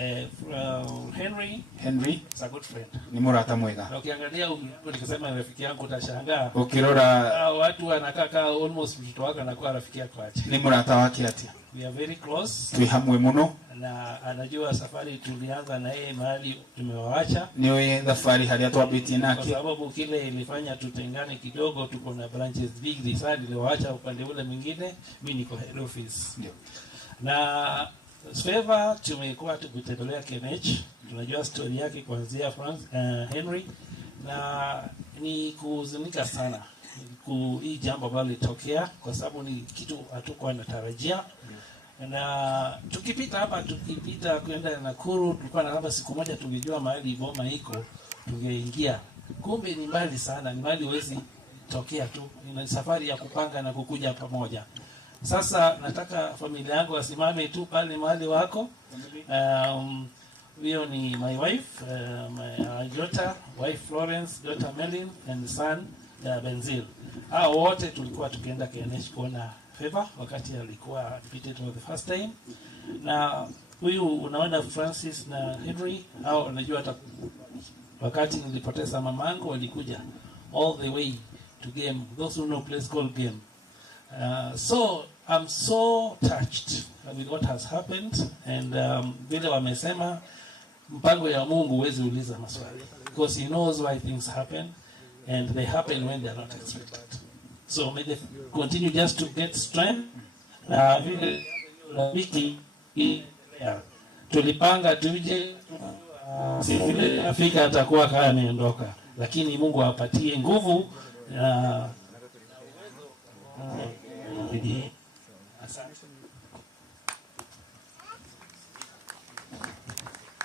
Henry is a good friend. Ni murata mwega. Ukiangalia nikisema rafiki yangu utashangaa. Ukirora watu wanakaa almost mtoto wake anakuwa rafiki yako acha. Ni murata wake atia. We are very close. Tui hamwe muno. Na anajua safari tulianza na yeye mahali tumewaacha. Niwe safari hali atuabitie nake. Kwa sababu kile ilifanya tutengane kidogo, tuko na branches big sana niliwaacha upande ule mwingine, mimi niko head office. Ndio. Na Favor tumekuwa tukitembelea KNH, tunajua story yake kuanzia Henry, na ni kuzunika sana hii jambo ambalo litokea kwa sababu ni kitu hatukuwa natarajia. Na tukipita kwenda Nakuru, tulikuwa na hapa siku moja tungejua mahali boma iko tungeingia. Kumbe ni mbali sana, ni mbali huwezi tokea tu. Ni safari ya kupanga na kukuja pamoja. Sasa nataka familia yangu wasimame tu pale mahali wako. Hiyo ni my wife, my daughter, wife Florence, daughter Melin and son Benzil. Hao wote tulikuwa tukienda KNH kuona Favor wakati alikuwa admitted for the first time. Na huyu unaona Francis na Henry hao unajua hata wakati nilipoteza mamangu walikuja all the way to game, those who know place called game. So I'm so touched with what has happened, and vile wamesema mpango ya Mungu huwezi uliza maswali because he knows why things happen and they happen when they are not expected. So may they continue just to get strength. Vile wiki tulipanga tuje vile Afrika atakuwa kama ameondoka, lakini Mungu awapatie nguvu.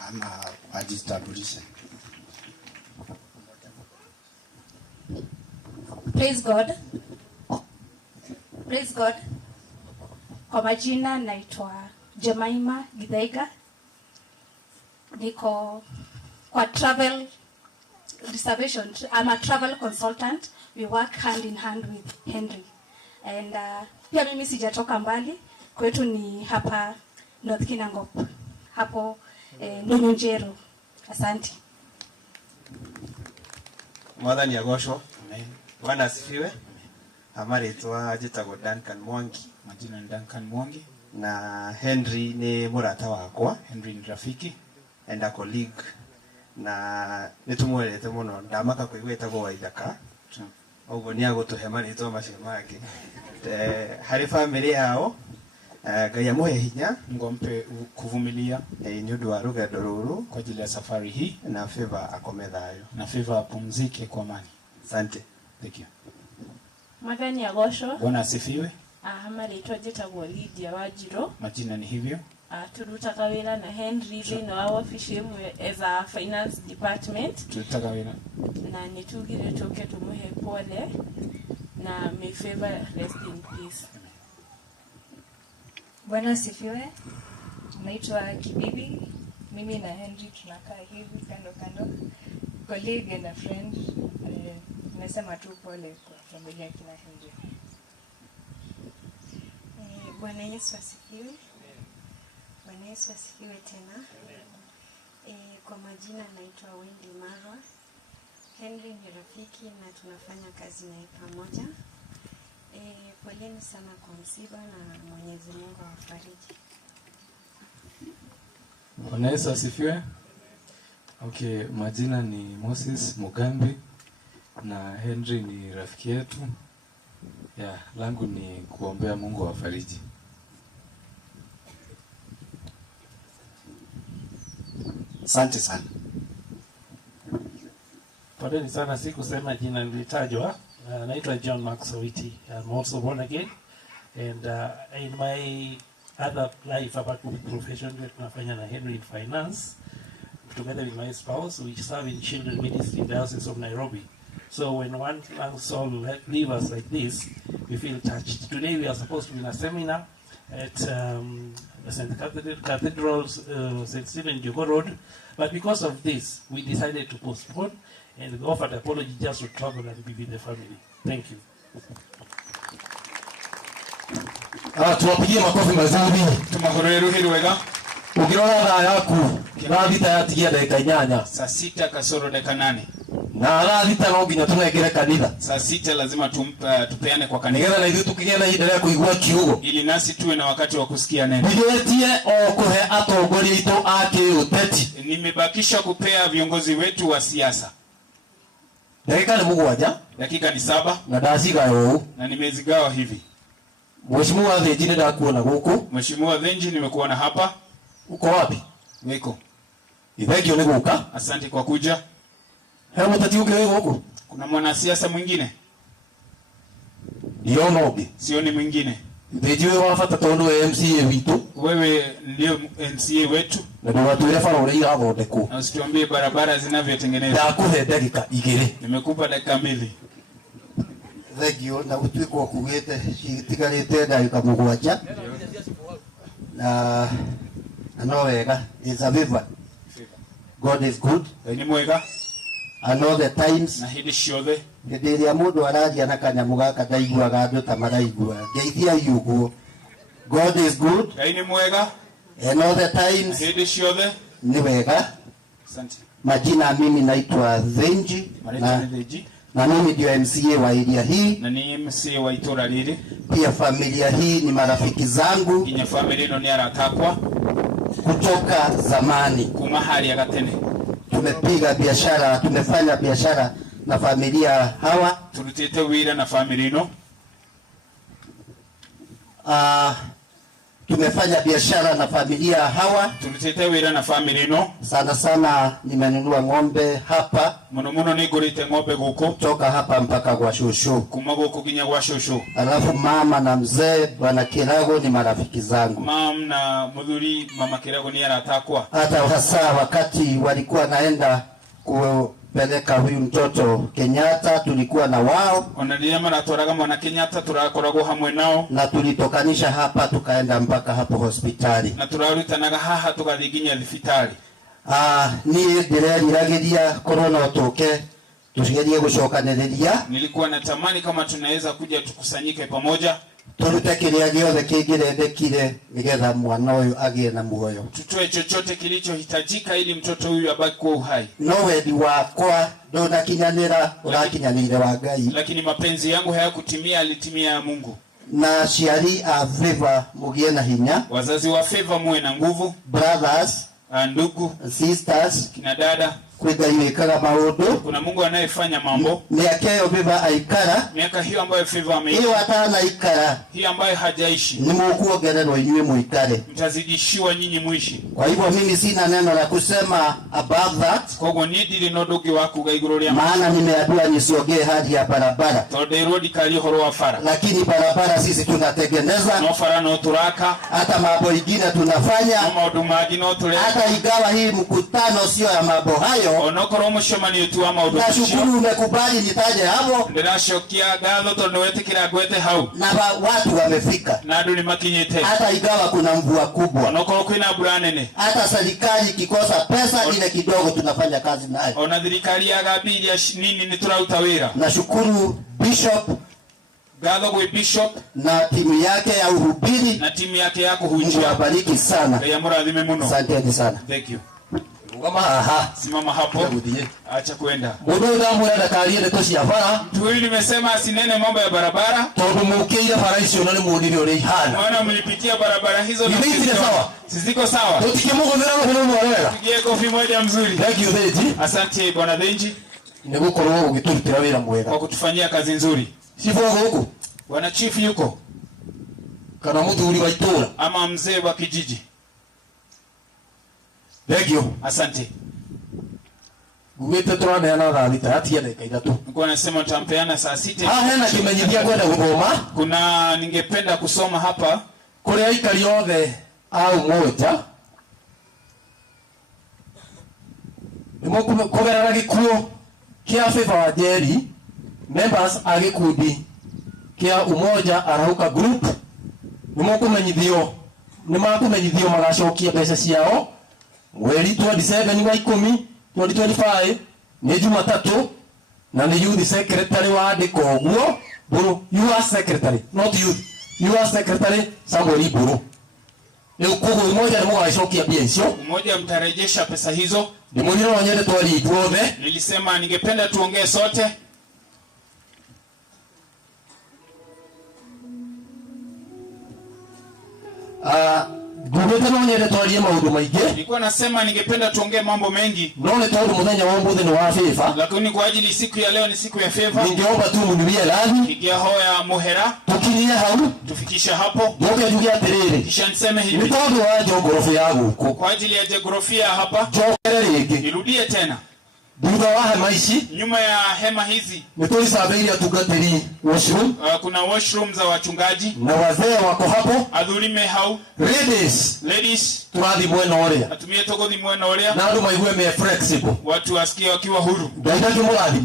Ama wajitambulishe. Praise God. Praise God. Kwa majina naitwa Jemima Githaiga. Niko kwa travel reservation. I'm a travel consultant. We work hand in hand with Henry. And pia mimi sijatoka mbali. Kwetu ni hapa North Kinangop. Hapo Ndununjero. Asante. Mwathani agocwo. Bwana asifiwe. Amaritwa ajitagwo Duncan Mwangi. Majina ni Duncan Mwangi. Na Henry ni murata wakwa. Henry ni rafiki and a colleague. Na nitumwelete muno ndamaka kuigwetagwo Waithaka. Oguo ni agutuhe maritwa macio mangĩ. Harĩ family yao Ngai amuhe hinya, ngompe kuvumilia ni undu wa rugendo ruru kwa ajili ya safari hii, na Favor akome thayo, na Favor apumzike kwa amani. Asante. Thank you. Mwathani agocwo. Bwana asifiwe. Maritwa njĩtagwo Lydia Wanjirũ. Majina ni hivyo. Turutaga wĩra na Henry thĩinĩ wa wabici ĩmwe as a finance department. Turutaga wĩra. Na nĩtugire tũke tũmũhe pole na may Favor rest in peace. Bwana asifiwe. Naitwa Kibibi. Mimi na Henry tunakaa hivi kando kando. Colleague and a friend. Nasema tu pole kwa familia kina Henry. Bwana Yesu asifiwe. Bwana Yesu asifiwe tena. Kwa majina naitwa Wendy Marwa. Henry ni rafiki na tunafanya kazi naye pamoja. Poleni sana kwa msiba na Mwenyezi Mungu awafariji. Bwana Yesu asifiwe. Okay, majina ni Moses Mugambi na Henry ni rafiki yetu. Langu ni kuombea Mungu awafariji. Asante sana. Poleni sana sikusema jina nilitajwa. Naitwa John Max Owiti. I'm also born again. And in my other life, about profession, tunafanya na Henry in finance. Together with my spouse, we serve in children ministry in the Diocese of Nairobi. So when one soul leaves us like this, we feel touched. Today we are supposed to be in a seminar at St. Cathedral's St. Stephen Jogo Road, but because of this, we decided to postpone and we offered apology just to travel and be with the family. Thank you. Tuwapigie makofi mazuri. Tumahorere ruhiri wega. Ukirora thaa yaku rathita yatigia dakika 8. Saa 6 kasoro dakika 8. Na rathita no nginya tunengere kanitha. Saa 6 lazima tupeane kwa kanitha. Nigetha na ithu tukigia na ihinda rĩa kuigua kiugo. Ili nasi tuwe na wakati wa kusikia neno. Nigetie o kuhe atongoria itu ake uteti. Nimebakisha kupea viongozi wetu wa siasa. Dakika ni 7. Dakika ni 7. Na ndaciga ũũ. Na nimezigawa hivi. Mheshimiwa Thenji ndakuona guku. Mheshimiwa Thenji nimekuona hapa. Uko wapi? Niko. Ithengio ni guka. Asante kwa kuja. Hebu mtati uke wewe huko. Kuna mwanasiasa mwingine? Ndio nobi. Sioni mwingine. Thenji wewe wafata tondu MCA witu. Wewe ndio MCA wetu. Na ndio watu ile fara ule irathondekwo. Na usituambie barabara zinavyotengenezwa. Ndakuhe dakika 2. Nimekupa dakika 2. Thengio na gutwiko kugite tigarite ndagika 7. Na no wega, it's a favor. God is good. Ni mwega. And all the times. Na hili ciothe. Ndiria mundu aragia na kanyamu gaka ndaiguaga andu ta maraigua. Ngeithia yuguo. God is good. Ni mwega. And all the times. Na hili ciothe. Ni wega. Asante. Majina mimi naitwa Thenji. Na mimi ndio MCA wa area hii. Na ni MCA wa itora lile. Pia familia hii ni marafiki zangu. Kinya familia ino ni aratakwa kutoka zamani. Kuma hali ya gatene. Tumepiga biashara, tumefanya biashara na familia hawa. Tulitete wira na familia ino. Tumefanya biashara na familia hawa. Tulitete wira na familia ino. Sana sana nimenunua ng'ombe hapa. Muno nigurite ng'ombe guko. Toka hapa mpaka kwa shushu. Kuma guko kinya kwa shushu. Alafu mama na mzee Bwana Kirago ni marafiki zangu. Mama na mudhuri Mama Kirago ni aratakwa. Hata hasa wakati walikuwa naenda kupeleka huyu mtoto Kenyatta tulikuwa na wao. Onadiyama na toraga mwana Kenyatta turakorago hamwe nao. Na tulitokanisha hapa tukaenda mpaka hapo hospitali. Na turarutanaga haha tukathiginya hospitali. Ni ndireragiria korona otoke tusigerie gucokaniriria. Nilikuwa natamani kama tunaweza kuja tukusanyike pamoja. Turute kiria giothe kingirendekire nigetha mwana uyu agie na muoyo. Tutoe chochote kilichohitajika ili mtoto huyu abaki kwa uhai. No wendi wakwa ndonakinyanira urakinyanire wa Ngai. Lakini mapenzi yangu hayakutimia, alitimia ya Mungu. Na ciari a favor mugie na hinya. Wazazi wa favor muwe na nguvu. Brothers, ndugu, sisters, kina dada. Kwigayikaga maundu. Kuna Mungu anayefanya mambo. Miaka hiyo favor aikara. Miaka hiyo ambayo favor ameishi. Hiyo atana ikara. Hiyo ambayo hajaishi. Ni mukuongererwa inywe muikare. Mtazidishiwa nyinyi muishi. Kwa hivyo mimi sina neno la kusema about that. Kwa hivyo nidiri nodogi waku gaiguroria. Maana nimeambiwa nisiongee hadi ya barabara. Tode road kali horo wa fara. Lakini barabara sisi tunatengeneza. No fara no turaka. Hata mambo mengine tunafanya. No maudumagi no tule. Hata igawa hii mkutano sio ya mambo hayo. Onokoro mushomani yetu ama udumisho. Nashukuru umekubali nitaje hapo. Ndinashokia gatho tondo wetikira gwete hau. Na watu wamefika. Na andu ni makinyete. Hata igawa kuna mvua kubwa. Onokoro kwina mbura nene. Hata serikali ikikosa pesa ile kidogo tunafanya kazi nayo. Ona thirikari yagabiria nini ni turauta wira. Nashukuru Bishop Gatho gwe Bishop na timu yake ya uhubiri na timu yake ya kuhunjia. Wabariki sana. Ya murathime muno. Asante sana. Thank you. Simama hapo. Acha kwenda. Mtu huyu nimesema asinene mambo ya barabara. Maana mlipitia barabara hizo na ziko sawa. Tugie kofi moja mzuri. Asante Bwana Benji. Kwa kutufanyia kazi nzuri. Bwana Chief yuko. Ama mzee wa kijiji. Asante. Nilikuwa nasema tutampeana saa 6. Kuna ningependa kusoma hapa. Kule aikari othe au moja. Kugerera gikuo kia Favor wa Njeri, members a gikundi kia Umoja Arauka Group nimakumenyithio magacokia mbeca ciao mweri 27 wa 10 2025 ni Jumatatu, na ni youth secretary wa andiko guo Buru. You are secretary, not youth. You are secretary Samuel Buru. Ni ukugo Umoja ni magacokia mbia icio. Umoja mtarejesha pesa hizo. Ni mwira wanyende twari tuothe. Nilisema ningependa tuongee sote. Nilikuwa nasema ningependa tuongee mambo mengi. Lakini kwa ajili siku ya leo ni siku ya Favor. Ningeomba tu mniwie radhi. Pigia hoya muhera. Tufikisha hapo. Kisha niseme hivi. Kwa ajili ya jiografia hapa. Nirudie tena. Nyuma ya hema hizi kuna washroom za wachungaji na wazee wako hapo. Adhurime hau ladies turathi mwena uria atumie togothi mwena uria na andu maigue me flexible, watu wasikie wakiwa huru.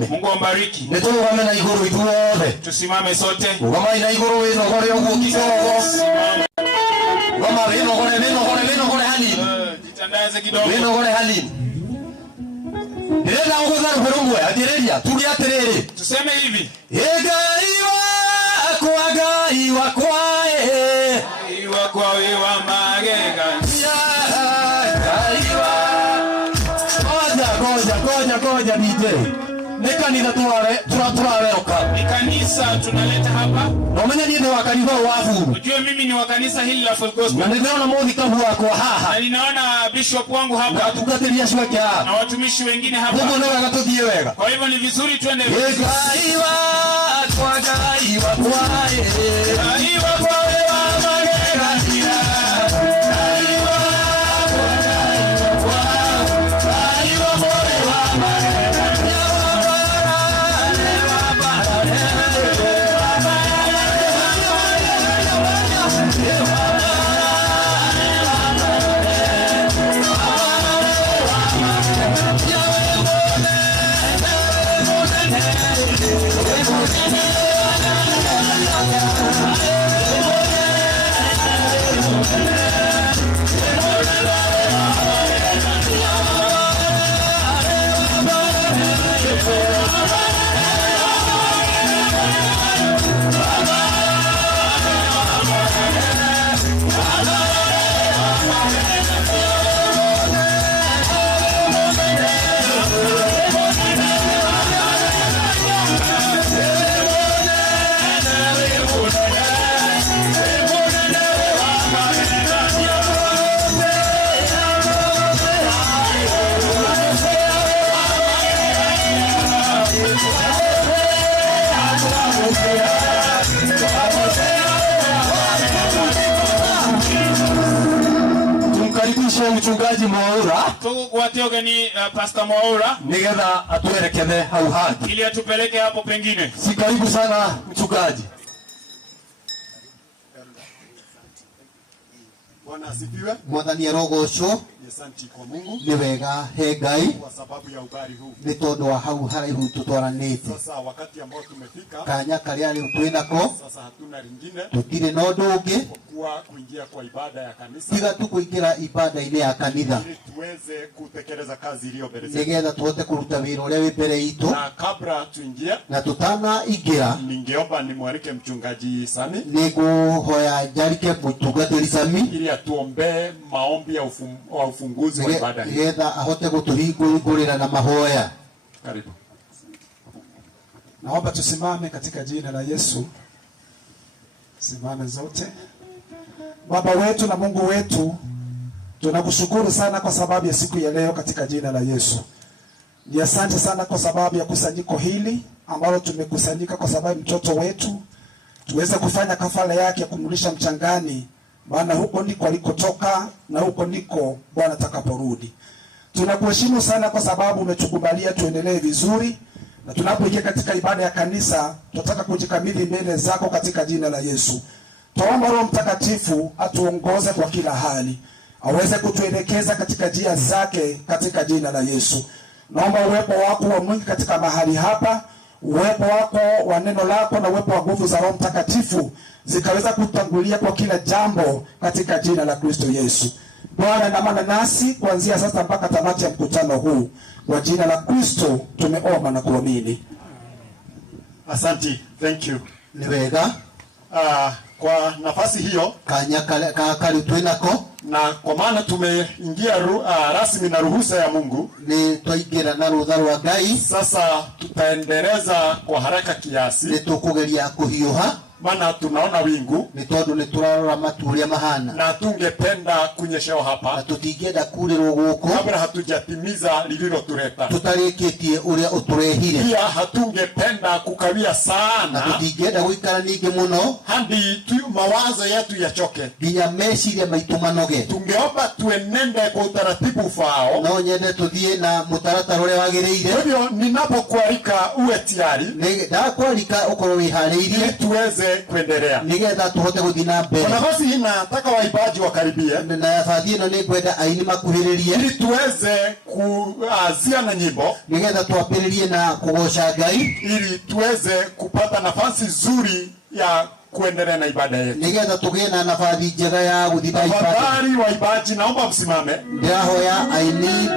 Mungu ambariki. Nitugame na iguru ithuothe, tusimame sote. Ugama ina iguru wino gore uguo kidogo. Ugama wino gore hani. Jitandaze kidogo. Wino gore hani. Ndirenda nguzana kurungwe atireria tuli atiriri tuseme hivi. Gai wakwa wa magega Goja DJ. Ni kanitha turaweroka. Ni kanisa tunaleta hapa. Na umenya ni wa kanitha wafu. Unajua mimi ni wa kanisa hili la Full Gospel. Na ninaona mudhika wako haha. Na ninaona bishop wangu hapa. Na tukatilia shweke hapa. Na watumishi wengine hapa. Mungu ndio akatutie wega. Kwa hivyo ni vizuri twende. Gai wakwa Mchungaji Mwaura watioga ni Pastor Mwaura nigetha atuerekeze hau hangi ili atupeleke hapo pengine. Si karibu sana mchungaji. Bwana asifiwe. Mwathani arogocwo. Asante kwa Mungu. Ni wega he Ngai kwa sababu ya ubari huu. Ni tondu wa hau haraihu tutwaranite. Sasa wakati ambao tumefika kanya karia riu twinako. Sasa hatuna lingine. Tutire na undu ungi kwa kuingia kwa ibada ya kanisa. Tiga tu kuingira ibada-ini ya kanitha. Ili tuweze kutekeleza kazi iliyo mbele zetu. Nigetha tuhote kuruta wira uria wi mbere itu. Na kabla tuingie na tutana ingira, ningeomba nimwalike mchungaji Sami. Niguhoya njarike mutungatiri Sami ili atuombee maombi ya ufunguzi wa ibada hii. Nigetha ahote gutuhingurira na mahoya. Karibu. Naomba tusimame katika jina la Yesu. Simame zote. Baba wetu na Mungu wetu, tunakushukuru sana kwa sababu ya siku ya leo katika jina la Yesu. Ni asante sana kwa sababu ya kusanyiko hili ambalo tumekusanyika kwa sababu mtoto wetu tuweze kufanya kafara yake ya kumrudisha mchangani, maana huko ndiko alikotoka na huko ndiko Bwana atakaporudi. Tunakuheshimu sana kwa sababu umetukubalia tuendelee vizuri, na tunapoingia katika ibada ya kanisa tunataka kujikabidhi mbele zako katika jina la Yesu. Tuomba Roho Mtakatifu atuongoze kwa kila hali, aweze kutuelekeza katika njia zake katika jina la Yesu. Naomba uwepo wako wa mwingi katika mahali hapa, uwepo wako wa neno lako na uwepo wa nguvu za Roho Mtakatifu zikaweza kutangulia kwa kila jambo katika jina la Kristo Yesu. Bwana, andamana nasi kuanzia sasa mpaka tamati ya mkutano huu. Kwa jina la Kristo tumeomba na kuamini. Asante, thank you. Ni wega. Kwa nafasi hiyo kali twinako, na kwa maana tumeingia rasmi na ruhusa ya Mungu, ni twaingira na rutha rwa Ngai. Sasa tutaendeleza kwa haraka kiasi, ni tukugeria kuhiuha, maana tunaona wingu, ni tondu ni turarora maturia mahana, na tungependa kunyeshewa hapa, na tutingenda kurirwo guku kabla hatujatimiza lililotuleta, tutarikitie uria uturehire. Pia hatungependa kukawia sana, na tutingenda guikara ningi muno hadi mawazo yetu yachoke, nginya meciria maitu manoge. Tungeomba tuenende kwa utaratibu ufao, no nyende tuthie na mutaratara uria wagiriire. Kwa hivyo ninapokualika uwe tayari, ndakualika ukorwo wihariirie tuweze kuendelea, nigetha tuhote guthii na mbere. Kwa nafasi hii nataka waibaji wakaribie, na nafasi ino ni kwenda aini makuhiririe, ili tuweze kuazia na nyimbo, nigetha tuapiririe na kugoca Ngai, ili tuweze kupata nafasi nzuri ya kuendelea na ibada yetu, nigetha tugie na nafasi njega ya guthii na ibada. Tafadhali waibaji, naomba msimame. Ndahoya aini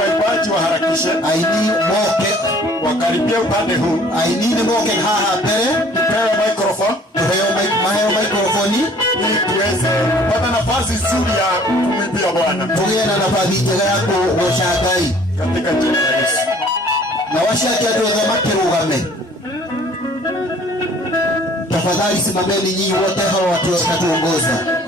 waibaji waharakishe, aini moke wakaribie upande huu, aini ni moke haha mbele, tupewe microphone, maheo microphone, ili tuweze kupata nafasi nzuri ya kumwimbia Bwana, tugie na nafasi njega ya kugoca Ngai katika jina la Yesu. Na washaki andũ othe makĩrũgame, tafadhali simameni nyinyi wote hao watu watatuongoza.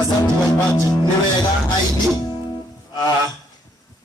Asante waimbaji, ni wega aini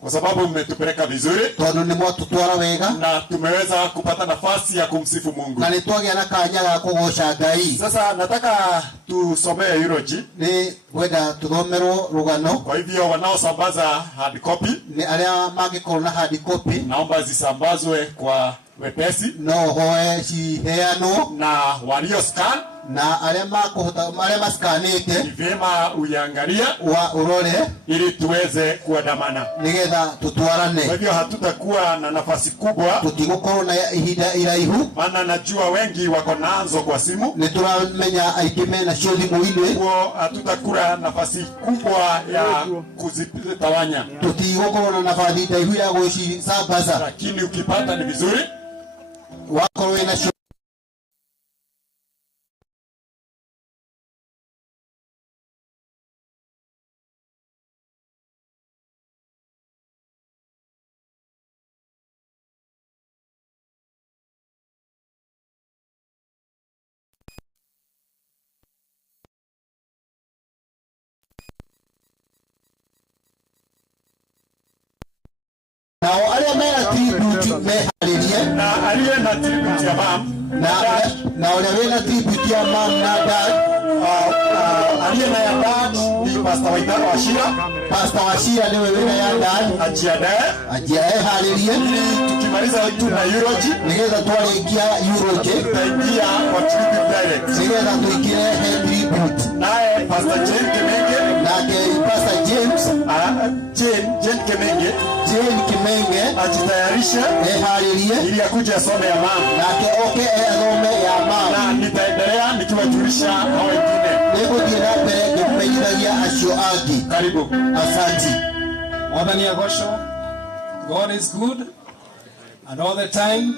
kwa sababu mmetupeleka vizuri tono ni mwatutwara wega na tumeweza kupata nafasi ya kumsifu Mungu na nitwagia na kanya ga kugosha Ngai. Sasa nataka tusomee eulogy, ni wenda tuthomerwo rugano. Kwa hivyo wanaosambaza hard copy, ni aria magikorwo na hard copy, naomba zisambazwe kwa wepesi, no hoe ciheanwo, na walio scan na aria makuhota aria maskanite vyema uyangalia wa urore ili tuweze kuandamana, nigetha tutwarane. Kwa hivyo hatutakuwa na nafasi kubwa, tutigukorwo na ihinda iraihu, maana najua wengi wako nazo kwa simu, ni turamenya aingĩ mena cio thimũ-inĩ, kwa hatutakura nafasi kubwa ya kuzitawanya, tutigukorwo na nafasi ndaihu ya gũcisambaza, lakini ukipata ni vizuri wakorwo wĩna cio. Nao aria mena tribute meharirie, na aria na tribute ya mam na uria wina tribute ya mam na dad, aria na ya dad ni Pastor Waithaka Wachira. Pastor Wachira niwe wina ya dad, ajiandae haririe, tukimaliza tu na eulogy, nigetha twarĩkia eulogy, tutaingia kwa tribute direct, nigetha tuingire he tribute. Naye Pastor Jane Kimenge, nake Pastor James Jane Kimenge ajitayarishe eharirie ili akuje asome ya mama, nake oke asome ya mama, na nitaendelea nikiwajulisha hao wengine. Nĩgũthiĩ na mbere ngĩkũmenyithagia acio angĩ. Karibu. Asante. Mwathani agocwo. God is good and all the time.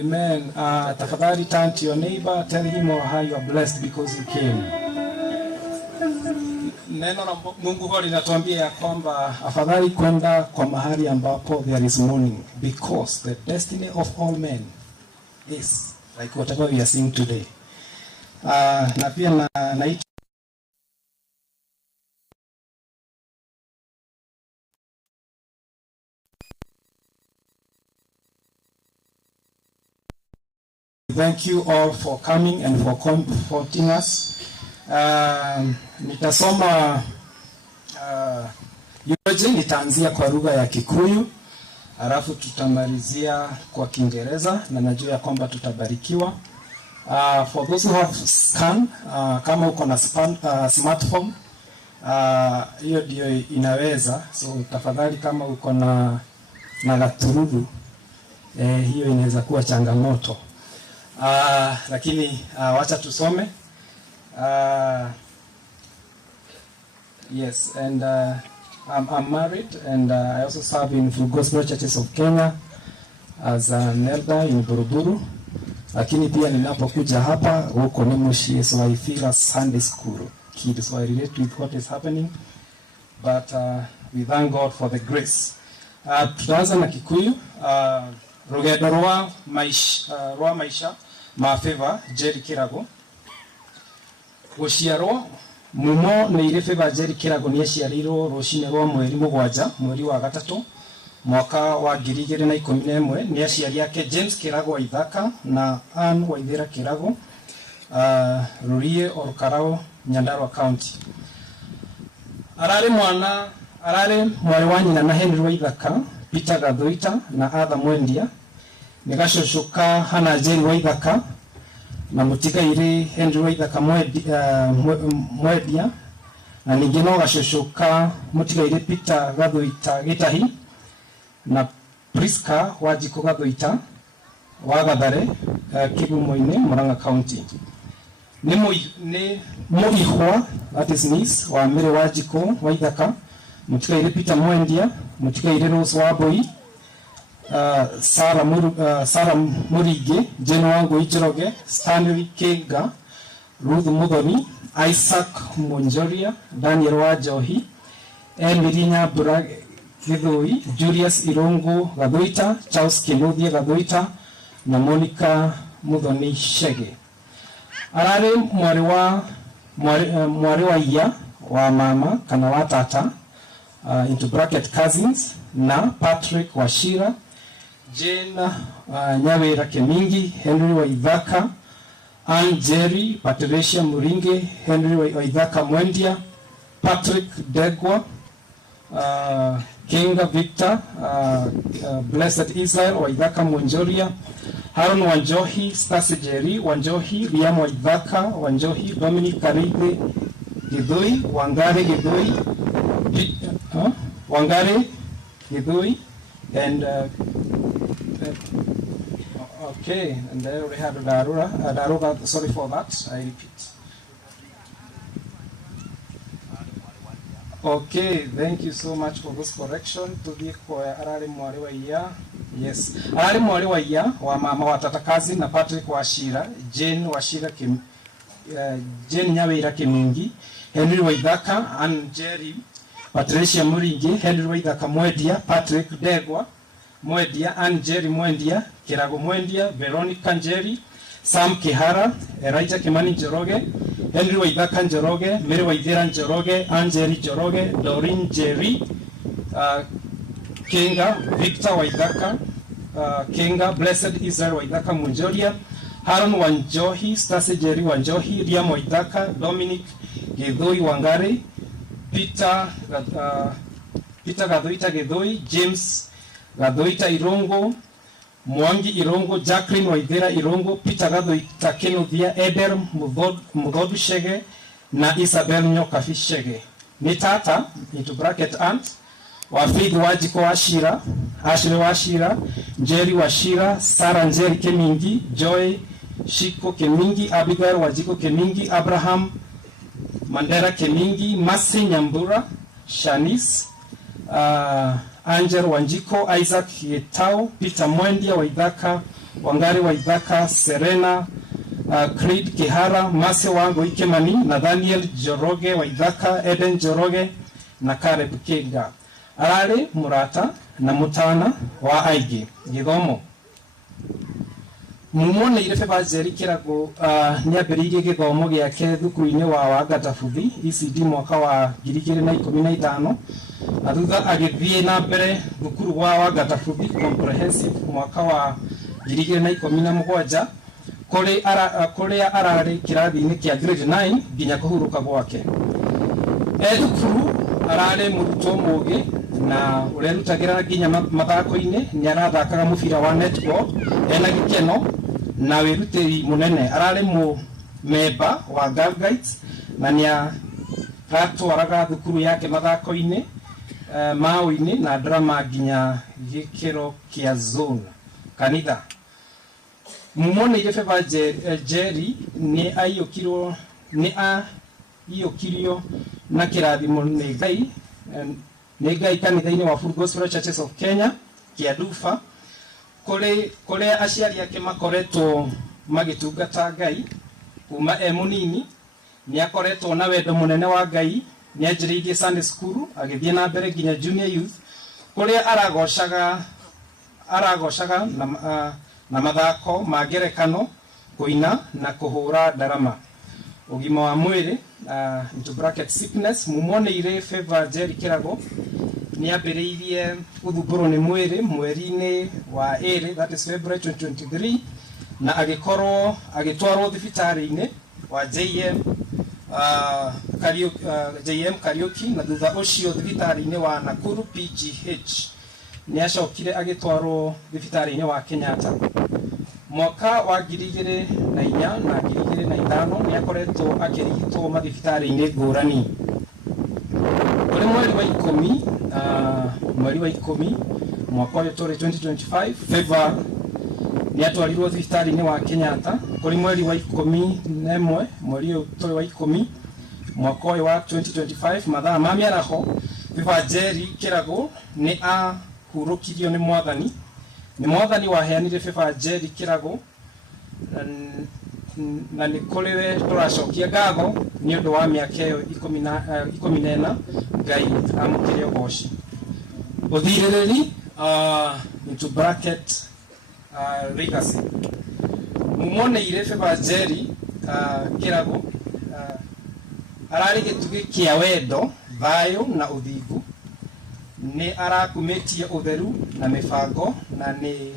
Amen. Tafadhali turn to your neighbor, tell him or her you are blessed because you came. Neno la Mungu hili linatuambia ya kwamba afadhali kwenda kwa mahali ambapo there is mourning, because the destiny of all men is like whatever we are seeing today. Na pia na thank you all for coming and for comforting us. Nitasoma eulogy, nitaanzia kwa lugha ya Kikuyu alafu tutamalizia kwa Kiingereza, na najua ya kwamba tutabarikiwa. For those who have scan, kama uko na smartphone, hiyo ndio inaweza, so tafadhali kama uko na gatururu, hiyo inaweza kuwa changamoto. Lakini wacha tusome. Yes, and I'm married, and I also serve in Full Gospel Churches of Kenya as an elder in Buruburu. Lakini pia ninapokuja hapa huko ni Mushi, so I feel a Sunday school kid, so I relate with what is happening. But we thank God for the grace. Tutaanza na Kikuyu. Rugendo rwa maisha ma Favor Jerry Kirago. Gũciarwo mumo nĩ ire Favor Jerry Kirago nĩ aciarirwo rũcinĩ rwa mweri 7 mweri wa gatatũ mwaka wa 2011. Nĩ aciari ake James Kirago wa Ithaka na Ann Waithera Kirago Rurie Orkarao, Nyandarua County. Ararĩ mwarĩ wa nyina na Henry wa Ithaka, Peter Gathuita na Arthur Mwendia. Nĩ gacocoka Hannah Jerry wa Ithaka na mũtigaire Henry wa Ithaka Mwendia, na ningĩ no gacocoka mũtigaire Peter Gathuita Gĩtahi na Priska Wanjikũ Gathuita wa Gathare Kĩgumo-inĩ, Murang'a County. Nĩ mũihwa, that is niece wa Mary Wanjikũ wa Ithaka, mutikaire Peter Mwendia, mutikaire Rose Waboi, Sarah Murige, Jane Wangu Ichiroge, Stanley Kega, Ruth Mudhoni, Isaac Monjoria, Daniel Wajohi, Emily Nyambura Githui, Julius Irongo Gathũita, Charles Kinuthia Gathũita na Monica Mudhoni Shege. Arare mwari wa iya wa mama kana wa tata, into bracket cousins, na Patrick Washira, Jane Nyawira Kemingi, Henry Waithaka, Ann Jerry, Patricia Muringe, Henry Waithaka Mwendia, Patrick Degwa, Kinga Victor, Blessed Israel Waithaka Mwenjoria, Haron Wanjohi, Stasi Jerry Wanjohi, Liam Waithaka Wanjohi, Dominic Karige Githui, Wangare Githui, Wangare Githui, and okay, and there we have Darura, sorry for that, I repeat. Okay, thank you so much for this correction. To be Arari Mwari wa iya. Yes. Arari Mwari wa iya wa mama wa tatakazi na Patrick Washira, Jane Washira Jane Nyawira Kemingi, Henry Waithaka, Ann Jerry, Patricia Muringi, Henry Waithaka Mwendia, Patrick Degwa Mwendia, Ann Jerry Mwendia, Kirago Mwendia, Veronica Njeri, Sam Kihara, Elijah Kimani Njoroge, Henry Waithaka Njoroge, Mary Waithira Njoroge, Angeli Njoroge, Doreen Jerry, Kinga, Victor Waithaka, Kinga, Blessed Israel Waithaka Munjoria, Haron Wanjohi, Stasi Jerry Wanjohi, Liam Waithaka, Dominic Githui Wangari, Peter Gathũita Githui, James Gathũita Irongo, Mwangi Irongo, Jacqueline Waithira Irongo, Peter Gathũita Kinuthia, Eder Muthodu Shege na Isabel Nyoka Shege. Ni tata, into bracket aunt, Wafid Wajiko Washira, Ashley Washira, Jerry Washira, Sarah Njeri Kemingi, Joy Shiko Kemingi, Abigail Wajiko Kemingi, Abraham Mandera Kemingi, Masi Nyambura, Shanice, Angel Wanjiko, Isaac Yetao, Peter Mwendia Waithaka, Wangari Waithaka, Serena, Creed Kihara, Mase Wango Ikemani, Nathaniel Joroge Waithaka, Eden Joroge na Caleb Kenga. Arare murata na mutana wa aigi githomo. Mumone ile feba Jerry Kirago niambiririe githomo giake thukuru-ini wa Gatafuthi ECD mwaka wa 2015 na thutha agithie na mbere thukuru wa Gatafuthi comprehensive mwaka wa 2017 kuria arari kirathi-ini kia grade 9 nginya kuhuruka gwake. Thukuru arare murutwo mugi na urerutagira nginya mathako-ini ni arathakaga mubira wa netball ena gikeno na wirutiri munene. Arare mu member wa Girl Guides na ni aratwaraga thukuru yake mathako-ini mao-ini na drama nginya gikiro kia zone kanitha. Mumone ile feva Jerry ni ayokirwo na kirathimo ni Ngai kanitha-ini wa Full Gospel Churches of Kenya Kiadufa kore aciari ake makoretwo magitungata Ngai kuma munini. Ni akoretwo na wendo munene wa Ngai, ni anjiriirie Sunday school agithie na mbere nginya junior youth kore aragoshaga na mathako ma ngerekano, kuina na kuhura darama. Ugima wa mwiri into bracket sickness. Mumone ile favor Jerry Kirago ni ambiriirie uthumburo ni mwiri mweri-ini wa eri, that is February 2023, na agitwarwo thibitari-ini wa JM Kariuki na thutha ucio thibitari-ini wa Nakuru PGH. Ni acokire agitwarwo thibitari-ini wa Kenyatta. Mwaka wa 2004 na 2005 ni akoretwo akirigitwo mathibitari-ini ngurani. Kuri mweri wa 10 mwaka wa 2025 favor ni atwarirwo thibitari-ini wa Kenyatta. Kuri mweri wa 11 mweri wa 10 mwaka wa 2025 mathaa ma miaraho Favor Jerry Kirago ni a hurukirio ni mwathani waheanire Favor Jerry Kirago na nĩ kũrĩ we tũracokia ngatho nĩ ũndũ wa mĩaka ĩyo 14 Ngai amũkĩre ũgooci. Ũthirĩrĩri into bracket legacy. Mumoneire Favor Jerry Kirago ararĩ gĩtugĩ kĩa wendo, thayũ na ũthingu. Nĩ arakumĩtie ũtheru na mĩbango na nĩ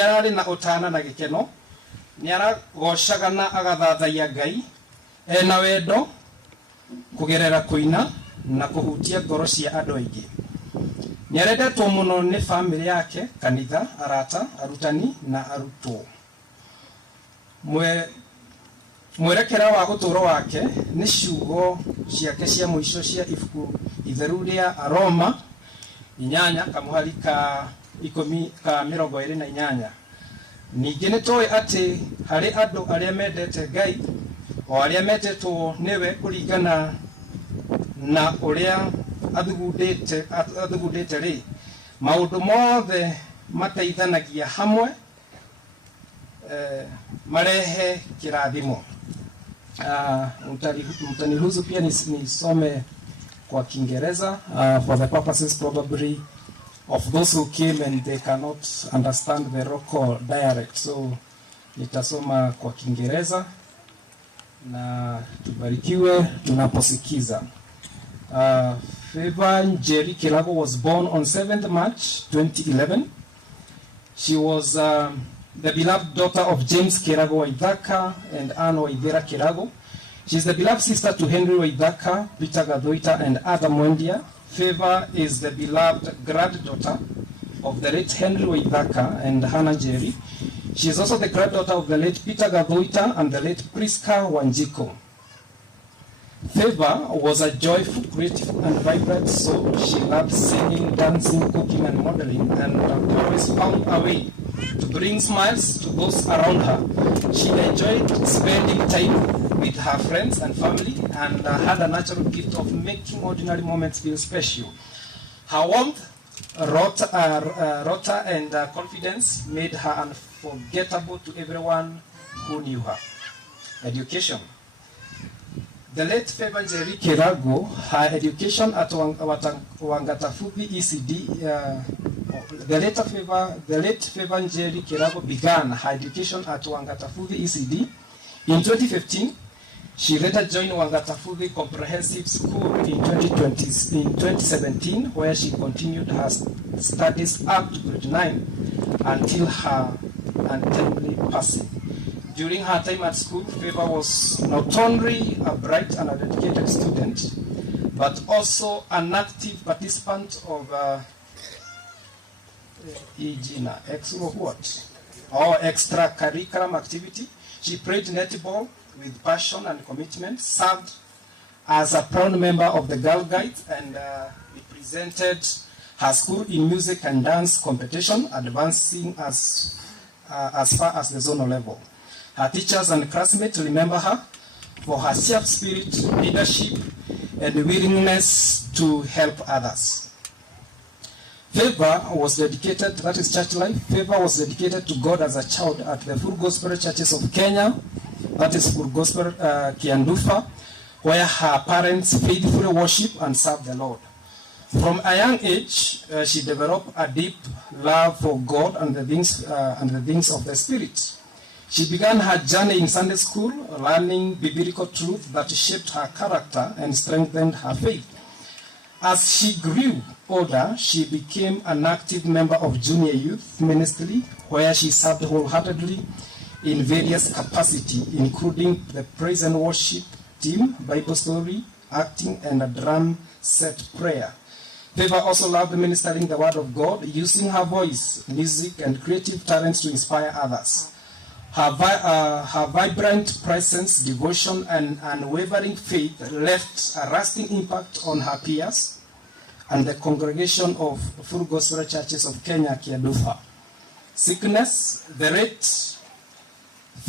ararĩ na ũtana na gĩkeno. Nĩ aragocaga na agathathaia Ngai ena wendo kũgerera kũina na kũhutia ngoro cia andũ aingĩ. Nĩ arendetwo mũno nĩ famĩlĩ yake, kanitha, arata, arutani na arutwo. Mwerekera wa ũtũũro wake nĩ ciugo ciake cia mũico cia ibuku itheru rĩa Aroma 8:28. Ningĩ nĩ tũĩ atĩ harĩ andũ arĩa mendete Ngai o arĩa metetwo nĩwe kũringana na ũrĩa athugundĩte rĩ, maũndũ mothe mateithanagia hamwe marehe kirathimo. Mtaniruhusu pia nisome kwa Kiingereza for the purposes probably of those who came and they cannot understand the local dialect, so nitasoma kwa Kiingereza na tubarikiwe tunaposikiza. Favor Jerry Kirago was born on 7th March 2011. She was the beloved daughter of James Kirago Waithaka and Anne Waithera Kirago. She is the beloved sister to Henry Waithaka, Peter Gathwaita, and Adam Mwendia. Favor is the beloved granddaughter of the late Henry Waithaka and Hannah Jerry. She is also the granddaughter of the late Peter Gathwaita and the late Priska Wanjiko. Favor was a joyful, creative, and vibrant soul. She loved singing, dancing, cooking, and modeling, and always found a way to bring smiles to those around her. She enjoyed spending time with her friends and family, and had a natural gift of making ordinary moments feel special. Her warmth, rota, and confidence made her unforgettable to everyone who knew her. Education. The late Favor Jerry Kirago, her education at Wangatafubi ECD, the late Favor Jerry Kirago began her education at Wangatafubi ECD. In 2015, she later joined Wangatafubi Comprehensive School in 2017, where she continued her studies up to grade 9 until her untimely passing. During her time at school, Favor was not only a bright and a dedicated student, but also an active participant of extracurricular activity. She played netball with passion and commitment, served as a proud member of the Girl Guides, and represented her school in music and dance competition, advancing as far as the zonal level. Her teachers and classmates remember her for her self spirit, leadership, and willingness to help others. Favor was dedicated, that is church life, Favor was dedicated to God as a child at the Full Gospel Churches of Kenya, that is Full Gospel Kiandufa, where her parents faithfully worship and serve the Lord. From a young age, she developed a deep love for God and the things of the Spirit. She began her journey in Sunday school, learning biblical truth that shaped her character and strengthened her faith. As she grew older, she became an active member of Junior Youth Ministry, where she served wholeheartedly in various capacities, including the praise and worship team, Bible story, acting, and a drum set prayer. Favor also loved ministering the Word of God, using her voice, music, and creative talents to inspire others. Her vibrant presence, devotion, and unwavering faith left a lasting impact on her peers and the congregation of Full Gospel Churches of Kenya, Kiadufa. Sickness. The late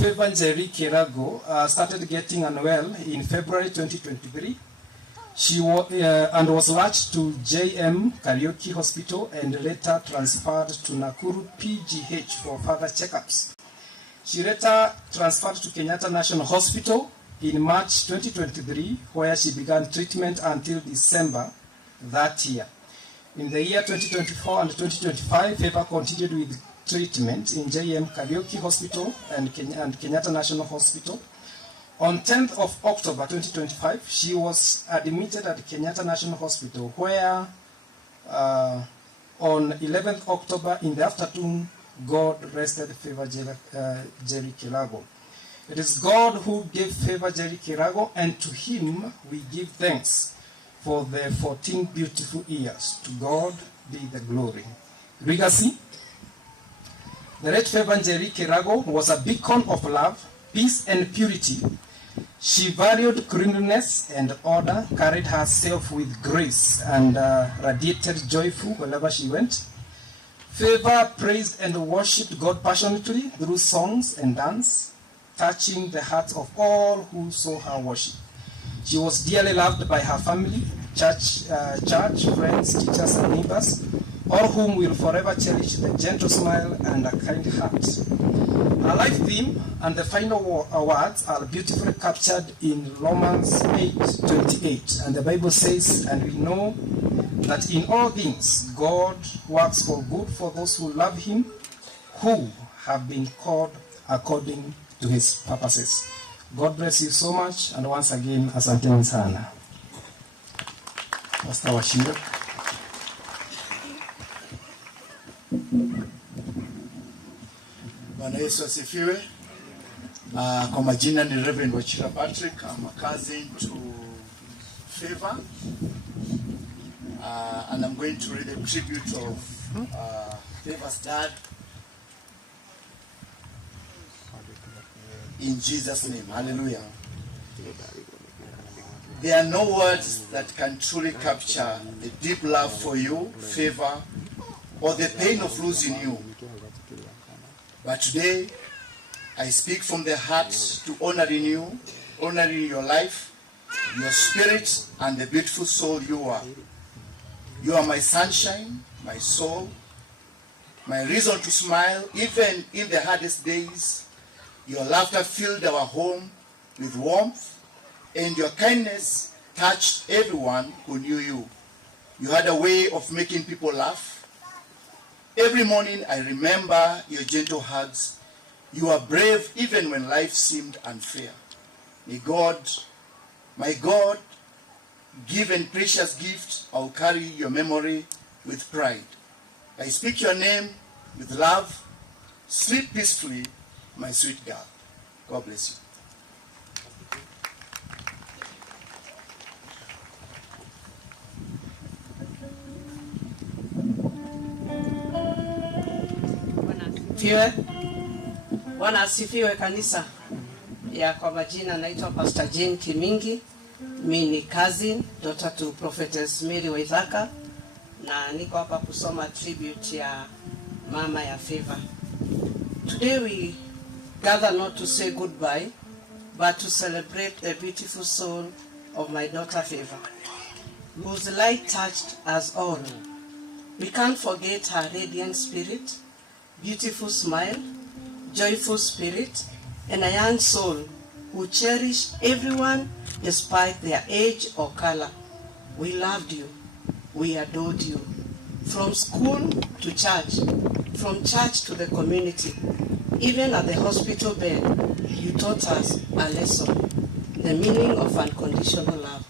Favor Njeri Kirago started getting unwell in February 2023. She was lodged to JM Karaoke Hospital and later transferred to Nakuru PGH for further checkups. She later transferred to Kenyatta National Hospital in March 2023, where she began treatment until December that year. In the year 2024 and 2025, Favor continued with treatment in JM Karaoke Hospital and Kenyatta National Hospital. On 10th of October 2025, she was admitted at Kenyatta National Hospital, where on 11th October in the afternoon, God rested Favor Njeri Kirago. It is God who gave Favor Njeri Kirago, and to him we give thanks for the 14 beautiful years. To God be the glory. Legacy. The late Favor Njeri Kirago was a beacon of love, peace, and purity. She valued cleanliness and order, carried herself with grace, and radiated joyful wherever she went. Favor praised and worshipped God passionately through songs and dance, touching the hearts of all who saw her worship. She was dearly loved by her family, church friends, teachers, and neighbors, all whom will forever cherish the gentle smile and a kind heart. Her life theme and the final words are beautifully captured in Romans 8:28. And the Bible says, and we know that in all things God works for good for those who love him, who have been called according to his purposes. God bless you so much, and once again, asanteni sana. Pastor Washira. Bwana Yesu asifiwe. Kwa majina ni Reverend Wachira Patrick. I'm a cousin to Favor. And I'm going to read a tribute of Favor's dad. In Jesus' name, hallelujah. There are no words that can truly capture the deep love for you, Favor, or the pain of losing you. But today, I speak from the heart to honoring you, honoring your life, your spirit, and the beautiful soul you are. You are my sunshine, my soul, my reason to smile, even in the hardest days. Your laughter filled our home with warmth, and your kindness touched everyone who knew you. You had a way of making people laugh. Every morning I remember your gentle hugs. You are brave even when life seemed unfair. May God, my God, give and precious gift, I'll carry your memory with pride. I speak your name with love. Sleep peacefully, my sweet girl. God bless you. Bwana asifiwe kanisa. Ya kwa majina naitwa Pastor Jane Kimingi. Mimi ni cousin, daughter to Prophetess Mary Waithaka, na niko hapa kusoma tribute ya mama ya Favor. Today we gather not to say goodbye, but to celebrate the beautiful soul of my daughter Favor, whose light touched us all. We can't forget her radiant spirit, beautiful smile, joyful spirit, and a young soul who cherished everyone despite their age or color. We loved you. We adored you. From school to church, from church to the community, even at the hospital bed, you taught us a lesson, the meaning of unconditional love,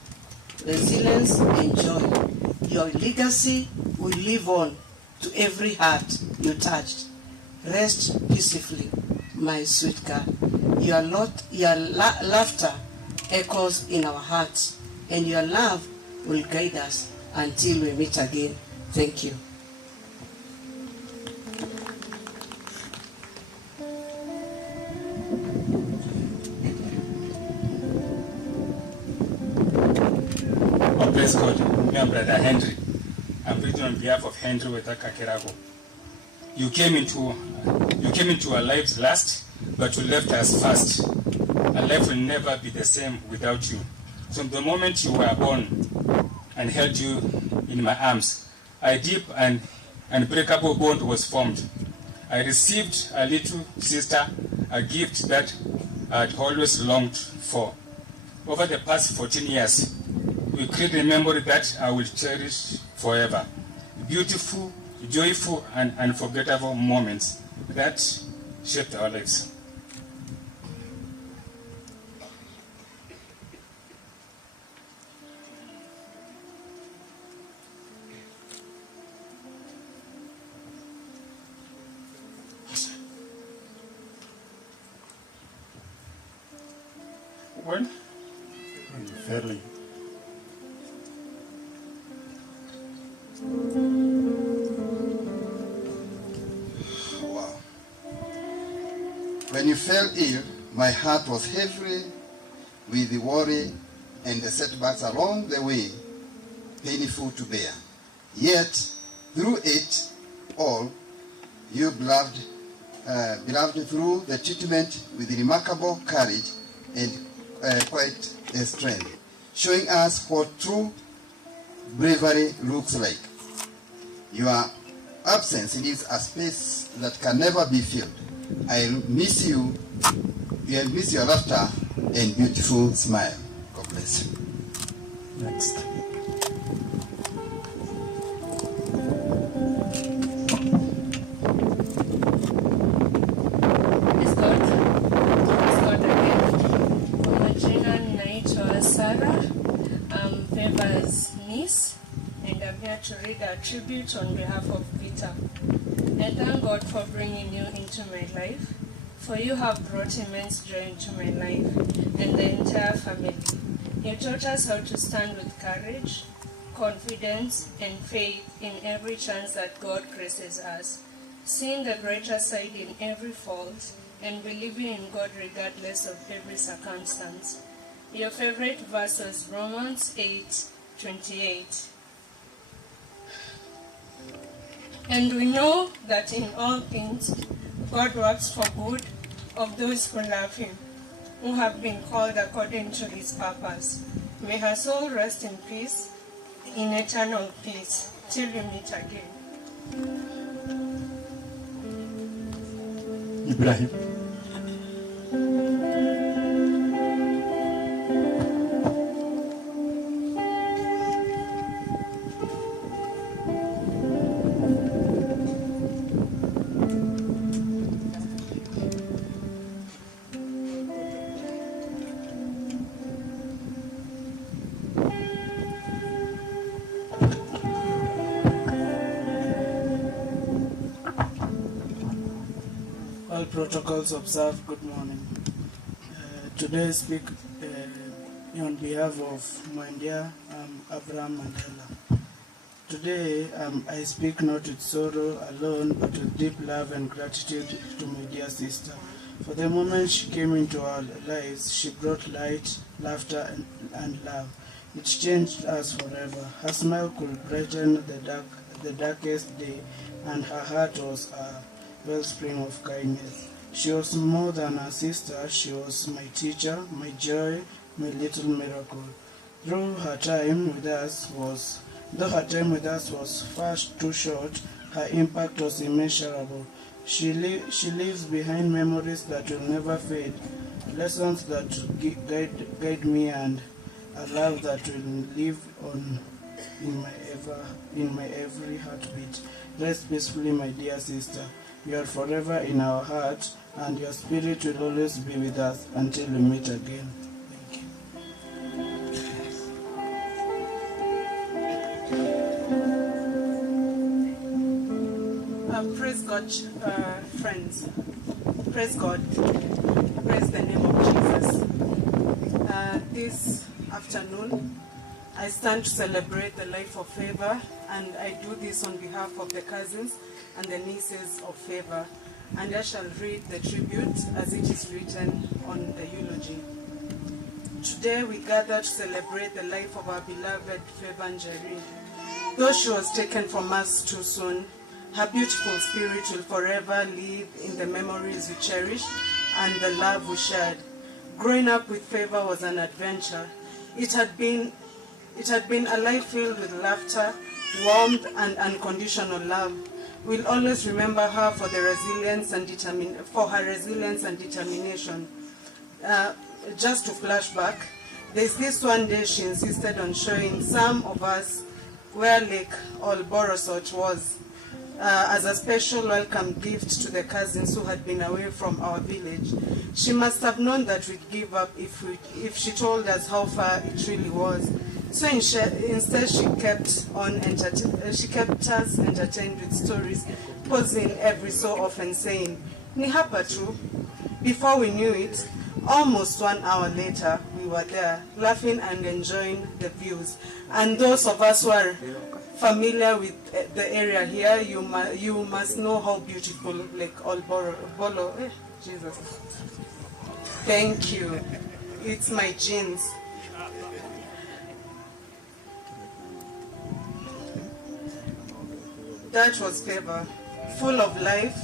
resilience and joy. Your legacy will live on to every heart you touched. Rest peacefully, my sweet girl. Your laughter echoes in our hearts, and your love will guide us until we meet again. Thank you. Oh, praise God. Me and Brother Henry. I'm written on behalf of Henry Waithaka Kirago. You came into our lives last, but you left us first. And life will never be the same without you. From the moment you were born and held you in my arms, a deep and unbreakable bond was formed. I received a little sister, a gift that I had always longed for. Over the past 14 years, we created a memory that I will cherish forever. Beautiful, joyful, and unforgettable moments that shaped our lives. When? Fairly. Wow. When you fell ill, my heart was heavy with the worry and the setbacks along the way, painful to bear. Yet, through it all, you beloved through the treatment with remarkable courage and quite strength, showing us what true bravery looks like. Your absence leaves a space that can never be filled. I miss you. I miss your laughter and beautiful smile. God bless you. Next. Praise God. Praise God again. Kwa majina ninaitwa Sarah. I'm Favor's niece, and I'm here to read a tribute on behalf of Peter. I thank God for bringing you into my life, for you have brought immense joy into my life and the entire family. You taught us how to stand with courage, confidence, and faith in every chance that God graces us, seeing the brighter side in every fault, and believing in God regardless of every circumstance. Your favorite verse was Romans 8:28. And we know that in all things God works for good of those who love him, who have been called according to his purpose. May her soul rest in peace, in eternal peace, till we meet again. Ibrahim. All protocols observed, good morning. Today I speak on behalf of my dear Abraham Mandela. Today I speak not with sorrow alone, but with deep love and gratitude to my dear sister. For the moment she came into our lives, she brought light, laughter, and love. It changed us forever. Her smile could brighten the darkest day, and her heart was a wellspring of kindness. She was more than a sister, she was my teacher, my joy, my little miracle. Though her time with us was far too short, her impact was immeasurable. She leaves behind memories that will never fade, lessons that guide me, and a love that will live on in my every heartbeat. Rest peacefully, my dear sister. You are forever in our heart, and your spirit will always be with us until we meet again. Thank you. Praise God, friends. Praise God. Praise the name of Jesus. This afternoon, I stand to celebrate the life of Favor, and I do this on behalf of the cousins and the nieces of Favor, and I shall read the tribute as it is written on the eulogy. Today we gather to celebrate the life of our beloved Favor Njeri. Though she was taken from us too soon, her beautiful spirit will forever live in the memories we cherish and the love we shared. Growing up with Favor was an adventure. It had been a life filled with laughter, warmth, and unconditional love. We'll always remember her for her resilience and determination. Just to flash back, there's this one day she insisted on showing some of us where Lake Olborosot was, as a special welcome gift to the cousins who had been away from our village. She must have known that we'd give up if she told us how far it really was. So instead she kept us entertained with stories, pausing every so often saying, "Ni hapa tu." Before we knew it, almost 1 hour later, we were there, laughing and enjoying the views. And those of us who are familiar with the area here, you must know how beautiful Lake Olbolo. Jesus. Thank you. It's my genes. That was Favor, full of life,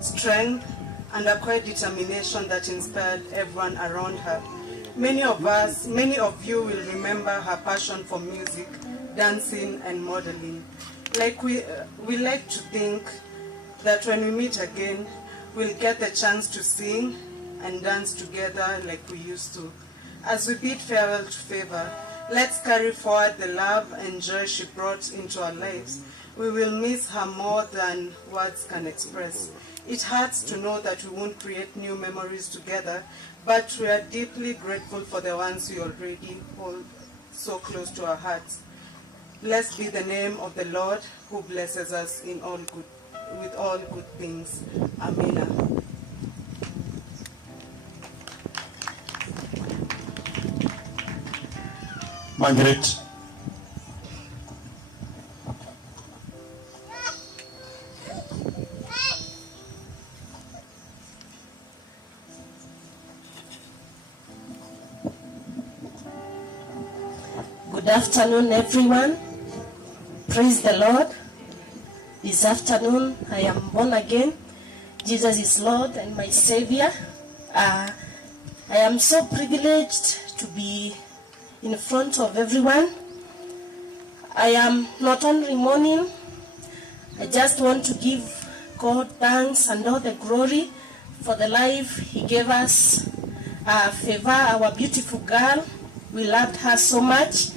strength, and a quiet determination that inspired everyone around her. Many of you will remember her passion for music, dancing, and modeling. We like to think that when we meet again, we'll get the chance to sing and dance together like we used to. As we bid farewell to Favor, let's carry forward the love and joy she brought into our lives. We will miss her more than words can express. It hurts to know that we won't create new memories together, but we are deeply grateful for the ones we already hold so close to our hearts. Blessed be the name of the Lord who blesses us with all good things. Amen. Margaret. Good afternoon, everyone. Praise the Lord. This afternoon, I am born again. Jesus is Lord and my Savior. I am so privileged to be in front of everyone. I am not only mourning, I just want to give God thanks and all the glory for the life He gave us. Favor, our beautiful girl, we loved her so much.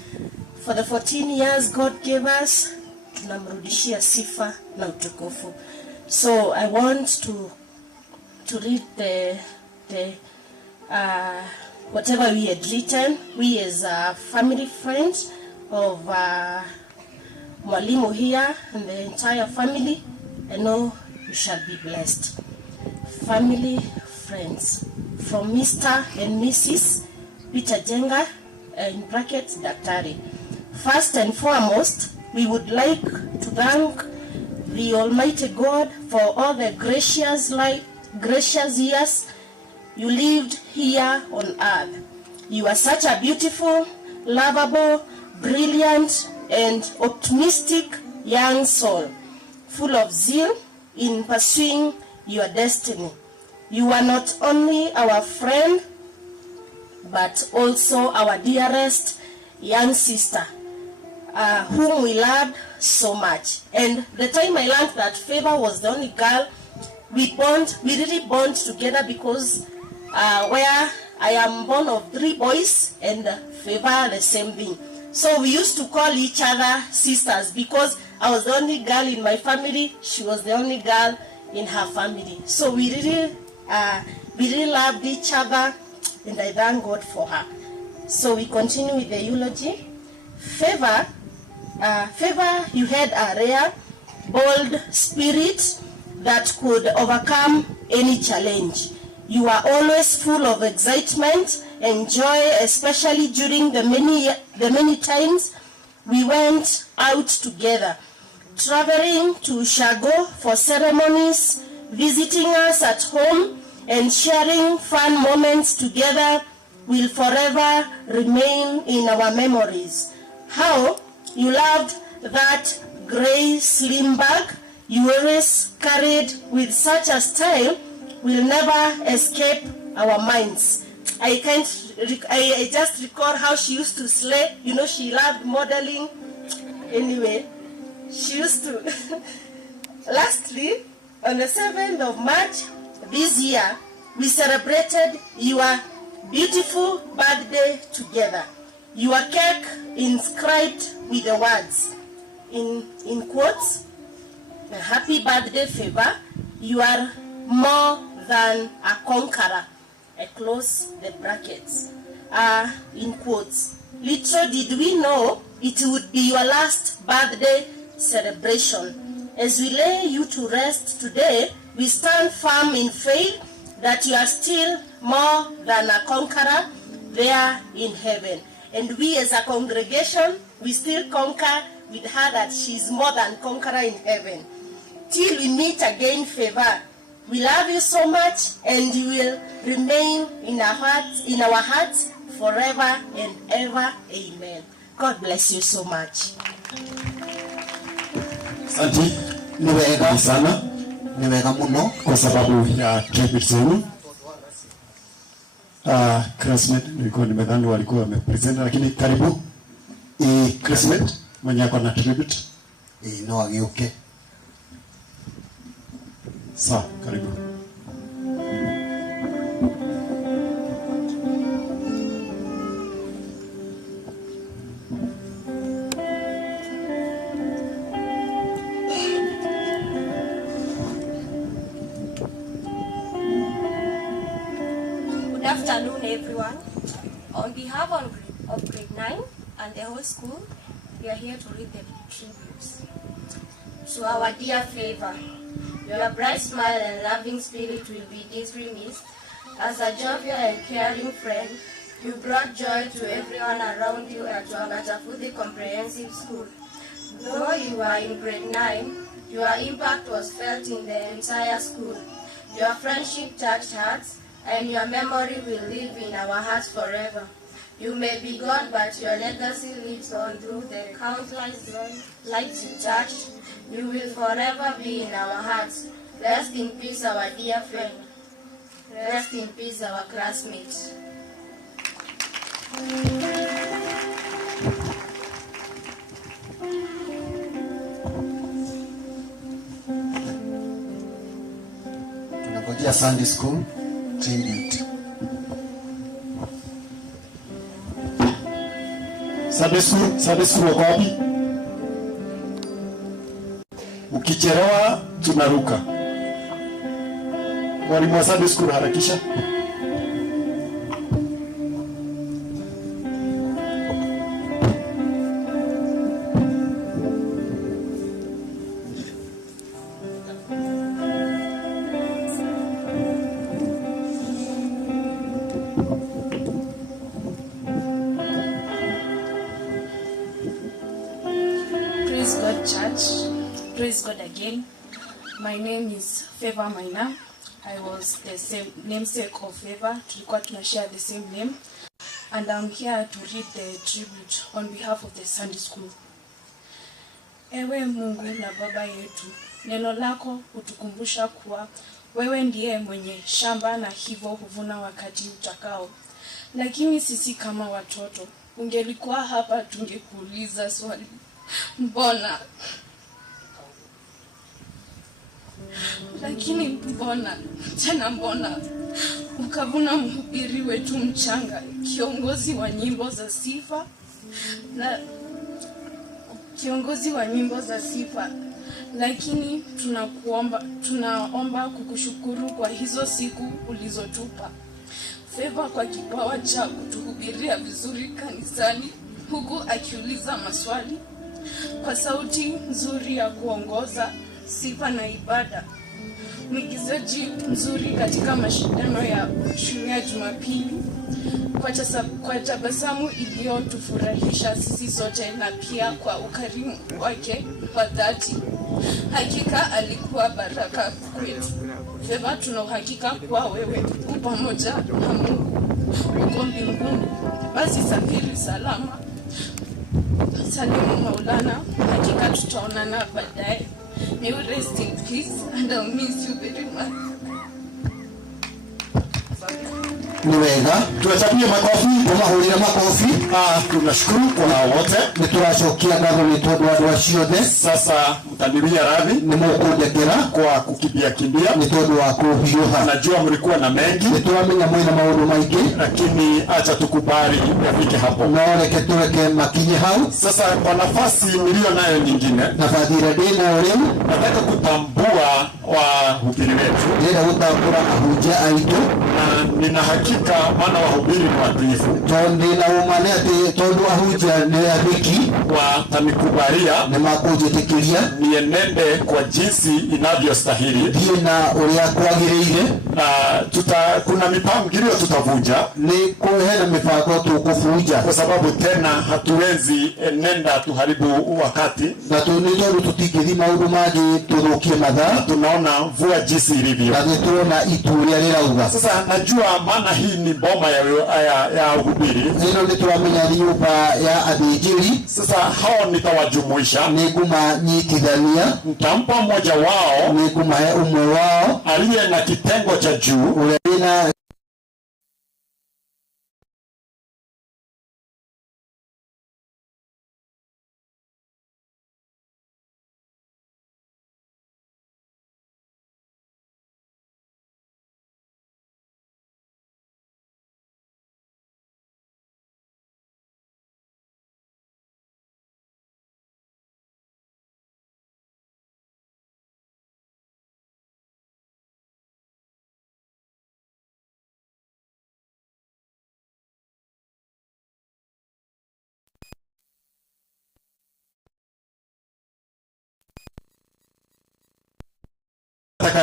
For the 14 years God gave us, tunamrudishia sifa na utukufu. So I want to read the whatever we had written. We as family friends of Mwalimu here and the entire family, I know you shall be blessed. Family friends from Mr. and Mrs. Peter Jenga, in brackets, Daktari. First and foremost, we would like to thank the Almighty God for all the gracious years you lived here on earth. You are such a beautiful, lovable, brilliant, and optimistic young soul, full of zeal in pursuing your destiny. You are not only our friend, but also our dearest young sister, whom we loved so much. And the time I learned that Favor was the only girl, we really bond together because where I am born of 3 boys and Favor the same thing. So we used to call each other sisters because I was the only girl in my family, she was the only girl in her family. So we really loved each other, and I thank God for her. So we continue with the eulogy. Favor, you had a rare, bold spirit that could overcome any challenge. You are always full of excitement and joy, especially during the many times we went out together, traveling to Shago for ceremonies, visiting us at home, and sharing fun moments together will forever remain in our memories. How you loved that gray slim bag you always carried with such a style will never escape our minds. I just recall how she used to slay. You know, she loved modeling. Anyway, she used to. Lastly, on the 7th of March this year, we celebrated your beautiful birthday together. Your cake inscribed with the words, in quotes, "Happy birthday, Favor. You are more than a conqueror." I close the brackets. In quotes. Little did we know it would be your last birthday celebration. As we lay you to rest today, we stand firm in faith that you are still more than a conqueror there in heaven. And we as a congregation, we still conquer with her that she is more than conqueror in heaven. Till we meet again, Favor, we love you so much, and you will remain in our hearts forever and ever. Amen. God bless you so much. Asante, ni wega sana, ni wega muno kwa sababu ya tribute zenu. Classmate nilikuwa nimedhani walikuwa wamepresent, lakini karibu classmate mwenye ako na tribute no ageuke. Sawa, karibu. Good afternoon, everyone. On behalf of grade 9 and the whole school, we are here to read the tributes to our dear Favor. Your bright smile and loving spirit will be deeply missed. As a jovial and caring friend, you brought joy to everyone around you at Wangatafuthi Comprehensive School. Though you are in grade 9, your impact was felt in the entire school. Your friendship touched hearts, and your memory will live in our hearts forever. You may be gone, but your legacy lives on through the countless lives you touched. You will forever be in our hearts. Rest in peace, our dear friend. Rest in peace, our classmates. Tunangojea Sunday school tribute. Sunday school wako wapi? Ukichelewa tunaruka. Mwalimu wa Sunday school harakisha. Praise God, church. Praise God again. My name is Favor Maina. I was the same namesake of Favor. Tulikuwa tunashare the same name. And I'm here to read the tribute on behalf of the Sunday school. Ewe Mungu na Baba yetu, neno lako hutukumbusha kuwa wewe ndiye mwenye shamba na hivyo huvuna wakati utakao. Lakini sisi kama watoto, ungelikuwa hapa tungekuuliza swali. Mbona? Lakini mbona? Tena mbona? Ukavuna mhubiri wetu mchanga, kiongozi wa nyimbo za sifa na kiongozi wa nyimbo za sifa. Lakini tunaomba kukushukuru kwa hizo siku ulizotupa. Favor kwa kipawa cha kutuhubiria vizuri kanisani huku akiuliza maswali kwa sauti nzuri ya kuongoza sifa na ibada. Mwigizaji mzuri katika mashindano ya shule ya Jumapili kwa tabasamu iliyotufurahisha sisi sote na pia kwa ukarimu wake wa dhati. Hakika alikuwa baraka kwetu. Favor, tuna uhakika kuwa wewe uko pamoja na Mungu uko mbinguni. Basi safiri salama. Salimu Maulana, hakika tutaonana baadaye. May you rest in peace and I'll miss you very much. ni wega tuwachapie makofi, tumahurire makofi. Tunashukuru kwa wote, nituracokia ngatho ni tondu andu acio othe. Sasa mtanilia radhi ni mukundekera kwa kukimbia ni tondu wa kuhiuha. Najua mlikuwa na mengi, nituramenya mwina maundu maingi, lakini acha tukubali yafike hapo, no reke tureke makinye hau. Sasa kwa nafasi nilio nayo nyingine, nafasi radina leo nataka kutambua wahubiri wetu, nenda gutambura ahunjia aitu, na nina hakika maana wahubiri ni watiifu, tondu na umane ati tondu ahunjia ni abiki watanikubalia ni makujitikiria nienende kwa jinsi inavyostahili, ndiye na uria kwagiriire, na kuna mipangilio tutavunja, ni kuhena mipango tukufunja, kwa sababu tena hatuwezi nenda tuharibu wakati, na tunitoru tutigiri maundu magi turukie mathaa, tunaona vua jinsi ilivyo, na tunaona ituria rirauga. Sasa najua maana hii ni boma ya uhubiri, hino nituramenya nyumba ya athĩnjĩri. Sasa hao nitawajumuisha, nĩngũmanyitithania, nitampa mmoja wao, nĩngũmahe umwe wao aliye na kitengo cha juu, ule na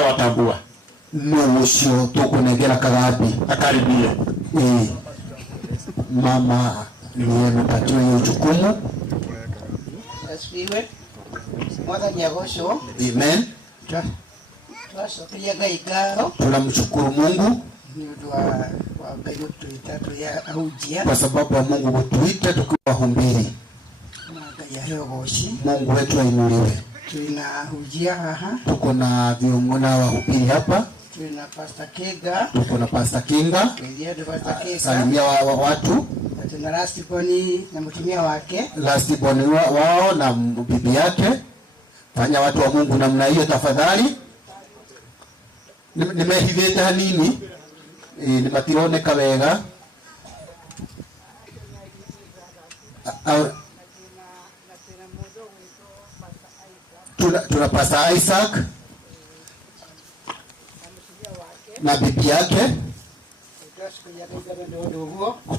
watambua nucio tukunengera kagabi akaribie. Mama niye mpatiwe hiyo jukumu. Asifiwe. Mwathani agocwo. Amen. Twacokeria Ngai ngatho. Tunamshukuru Mungu ni undu wa Ngai gutuita tuya ahunjia, kwa sababu ya Mungu gutuita tukiwa wahubiri. Ngai aheo goci. Mungu wetu ainuliwe. Tuna ahunjia haha, tuko na viongozi wa wahubiri hapa, tuna Pastor Kinga, tuko na Pastor Kinga, salimia watu, tuna Lastborn na mtumia wake, Lastborn wao na bibi yake. Fanya watu wa Mungu namna hiyo tafadhali. Nimehithite hanini nimatironeka wega. Tuna Pastor Isaac na bibi yake.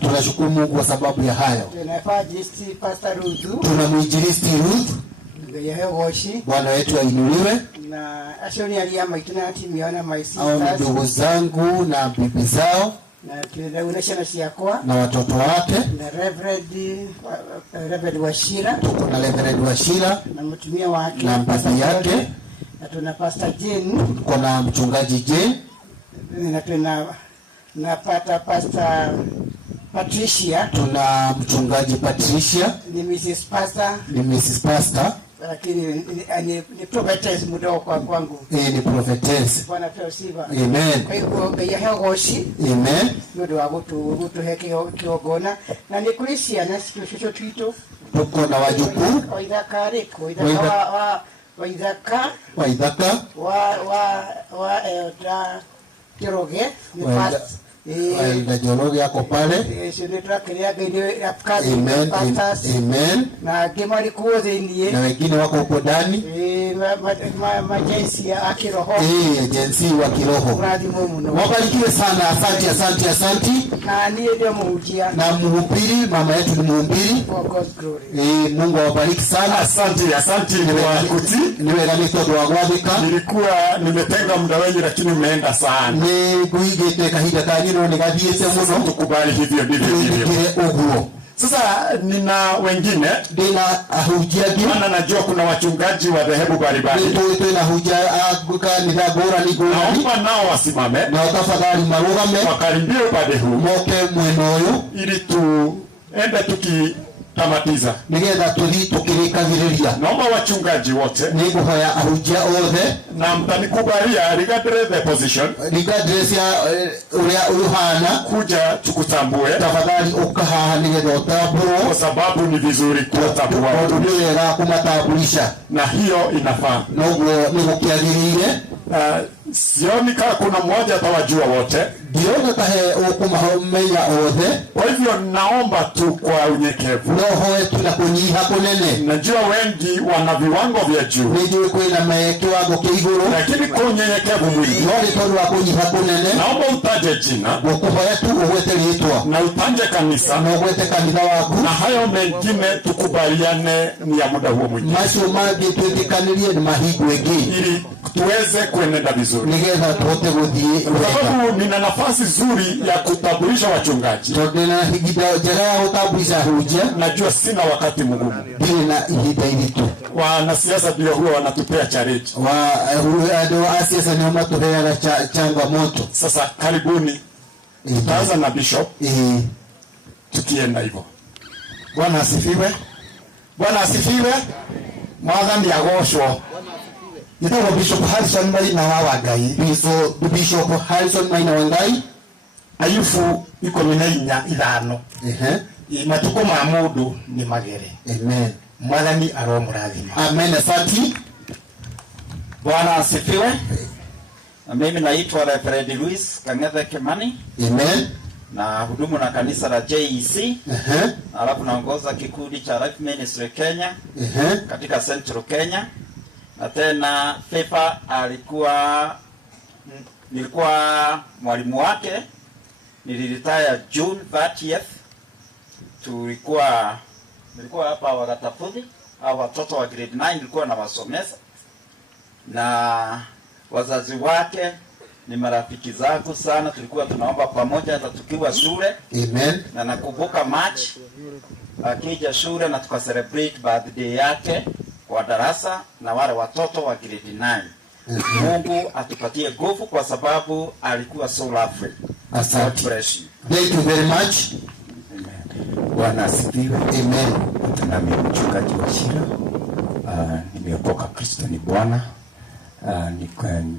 Tunashukuru Mungu kwa sababu ya hayo. Tuna mwinjilisti Ruth. Bwana wetu ainuliwe. Na ashoni aliyama ituna timiona my sisters. Au ndugu zangu na bibi zao. Na tunaunashana siakwa. Na watoto wake. Na Reverend Washira. Tuko na Reverend Washira. Na mtumia wake. Na bibi yake. Na tuna Pastor Jane. Tuko na mchungaji Jane. Na tuna Pastor Patricia. Tuna mchungaji Patricia. Ni Mrs. Pastor. Ni Mrs. Pastor. Lakini ni prophetess mdogo kwangu. Ni prophetess. Bwana tusiba. Amen. Kwa hiyo Ngai ahegoci. Amen. Ndio wagutu heke kiogona na ni kulisia na sisi twito. Tuko na wajukuu. Waidhaka reko, Waidhaka. Wa Kiroge ni past. Na Joroge yako pale. Amen. Amen. Na gemali kuoze ndiye. Na wengine wako huko ndani. Majensi ya kiroho. Agency wa kiroho. Wabarikiwe sana. Asante. Na niye ndio mhubiri. Na mhubiri, mama yetu ni mhubiri. For God's glory. Mungu awabariki sana. Asante kwa kuti. Niwe na mito wa gwathika. Nilikuwa nimetenga muda wengi lakini umeenda sana. Ni kuigete kahida kanino ni gathiete muno. Tukubali hivyo uguo. Sasa nina wengine ahunjiaji, maana najua kuna wachungaji wa dhehebu mbalimbali. Tuna hujia kanitha ngũrani. Naomba nao wasimame na tafadhali marugame wakaribie upande huu moke mwena ũyũ ili tuende tamatiza nigetha tuthi tukirikagiriria. Naomba wachungaji wote niguhoya ahunjia othe na mtanikubalia regardless the position, regardless ya uria uhana, kuja tukutambue. Tafadhali ukahaha nigetha utambue, kwa sababu ni vizuri kuwatambua watu, ni wega kumatambulisha, na hiyo inafaa. Noguo nigukiagirire. Sioni kama kuna mmoja atawajua wote, ndiona tahe ukumahomenya othe. Kwa hivyo naomba tu kwa unyenyekevu, nohoe tu na kunyiha kunene. Najua wengi wana viwango vya juu, nijue kwina kiwango kiiguru, lakini kwa unyenyekevu mwingi, ndio tondu wa kunyiha kunene. Naomba utaje jina, ukuhoya tu ugwete ritwa, na utanje kanisa, na ugwete kanitha waku, na hayo mengine tukubaliane ni ya muda huo mwingi. Macio mangi twikanirie ni mahingo ingi, ili tuweze kuenenda vizuri, nigetha tuhote guthii. Kwa sababu nina nafasi nzuri ya kutambulisha wachungaji, tondena higida njega ya gutambulisha hunjia. Najua sina wakati mgumu, ndina ihinda iritu. Wanasiasa ndio huwa wanatupea challenge, andu a siasa ndio matuheaga changamoto. Sasa karibuni tutaanza na bishop, tukienda hivyo. Bwana asifiwe. Bwana asifiwe. Mwathani agoshwo. Nitawa Bishop Harrison Maina wa Wangai. Bishop Harrison Maina wa Wangai. Ayufu 14:5. Matuko ma mundu ni magere. Amen. Mwathani aromurathima. Amen. Asante. Bwana asifiwe. Mimi naitwa Reverend Luis Kangethe Kimani. Amen. Na hudumu na kanisa la JEC. Alafu naongoza kikundi cha Life Ministry Kenya. Katika Central Kenya. Na tena Fefa nilikuwa mwalimu wake. Niliretire June 30th. Nilikuwa hapa Wagatafudhi, au watoto wa grade 9 nilikuwa na wasomesa. Na wazazi wake ni marafiki zangu sana, tulikuwa tunaomba pamoja hata tukiwa shule. Amen. Na nakumbuka March akija shule na tukacelebrate birthday yake kwa darasa na wale watoto wa grade 9. Mungu atupatie nguvu kwa sababu alikuwa so lovely. Asante. Thank you very much. Bwana asifiwe. Amen. Nami mchungaji wa Shira. Nimeokoka, Kristo ni Bwana.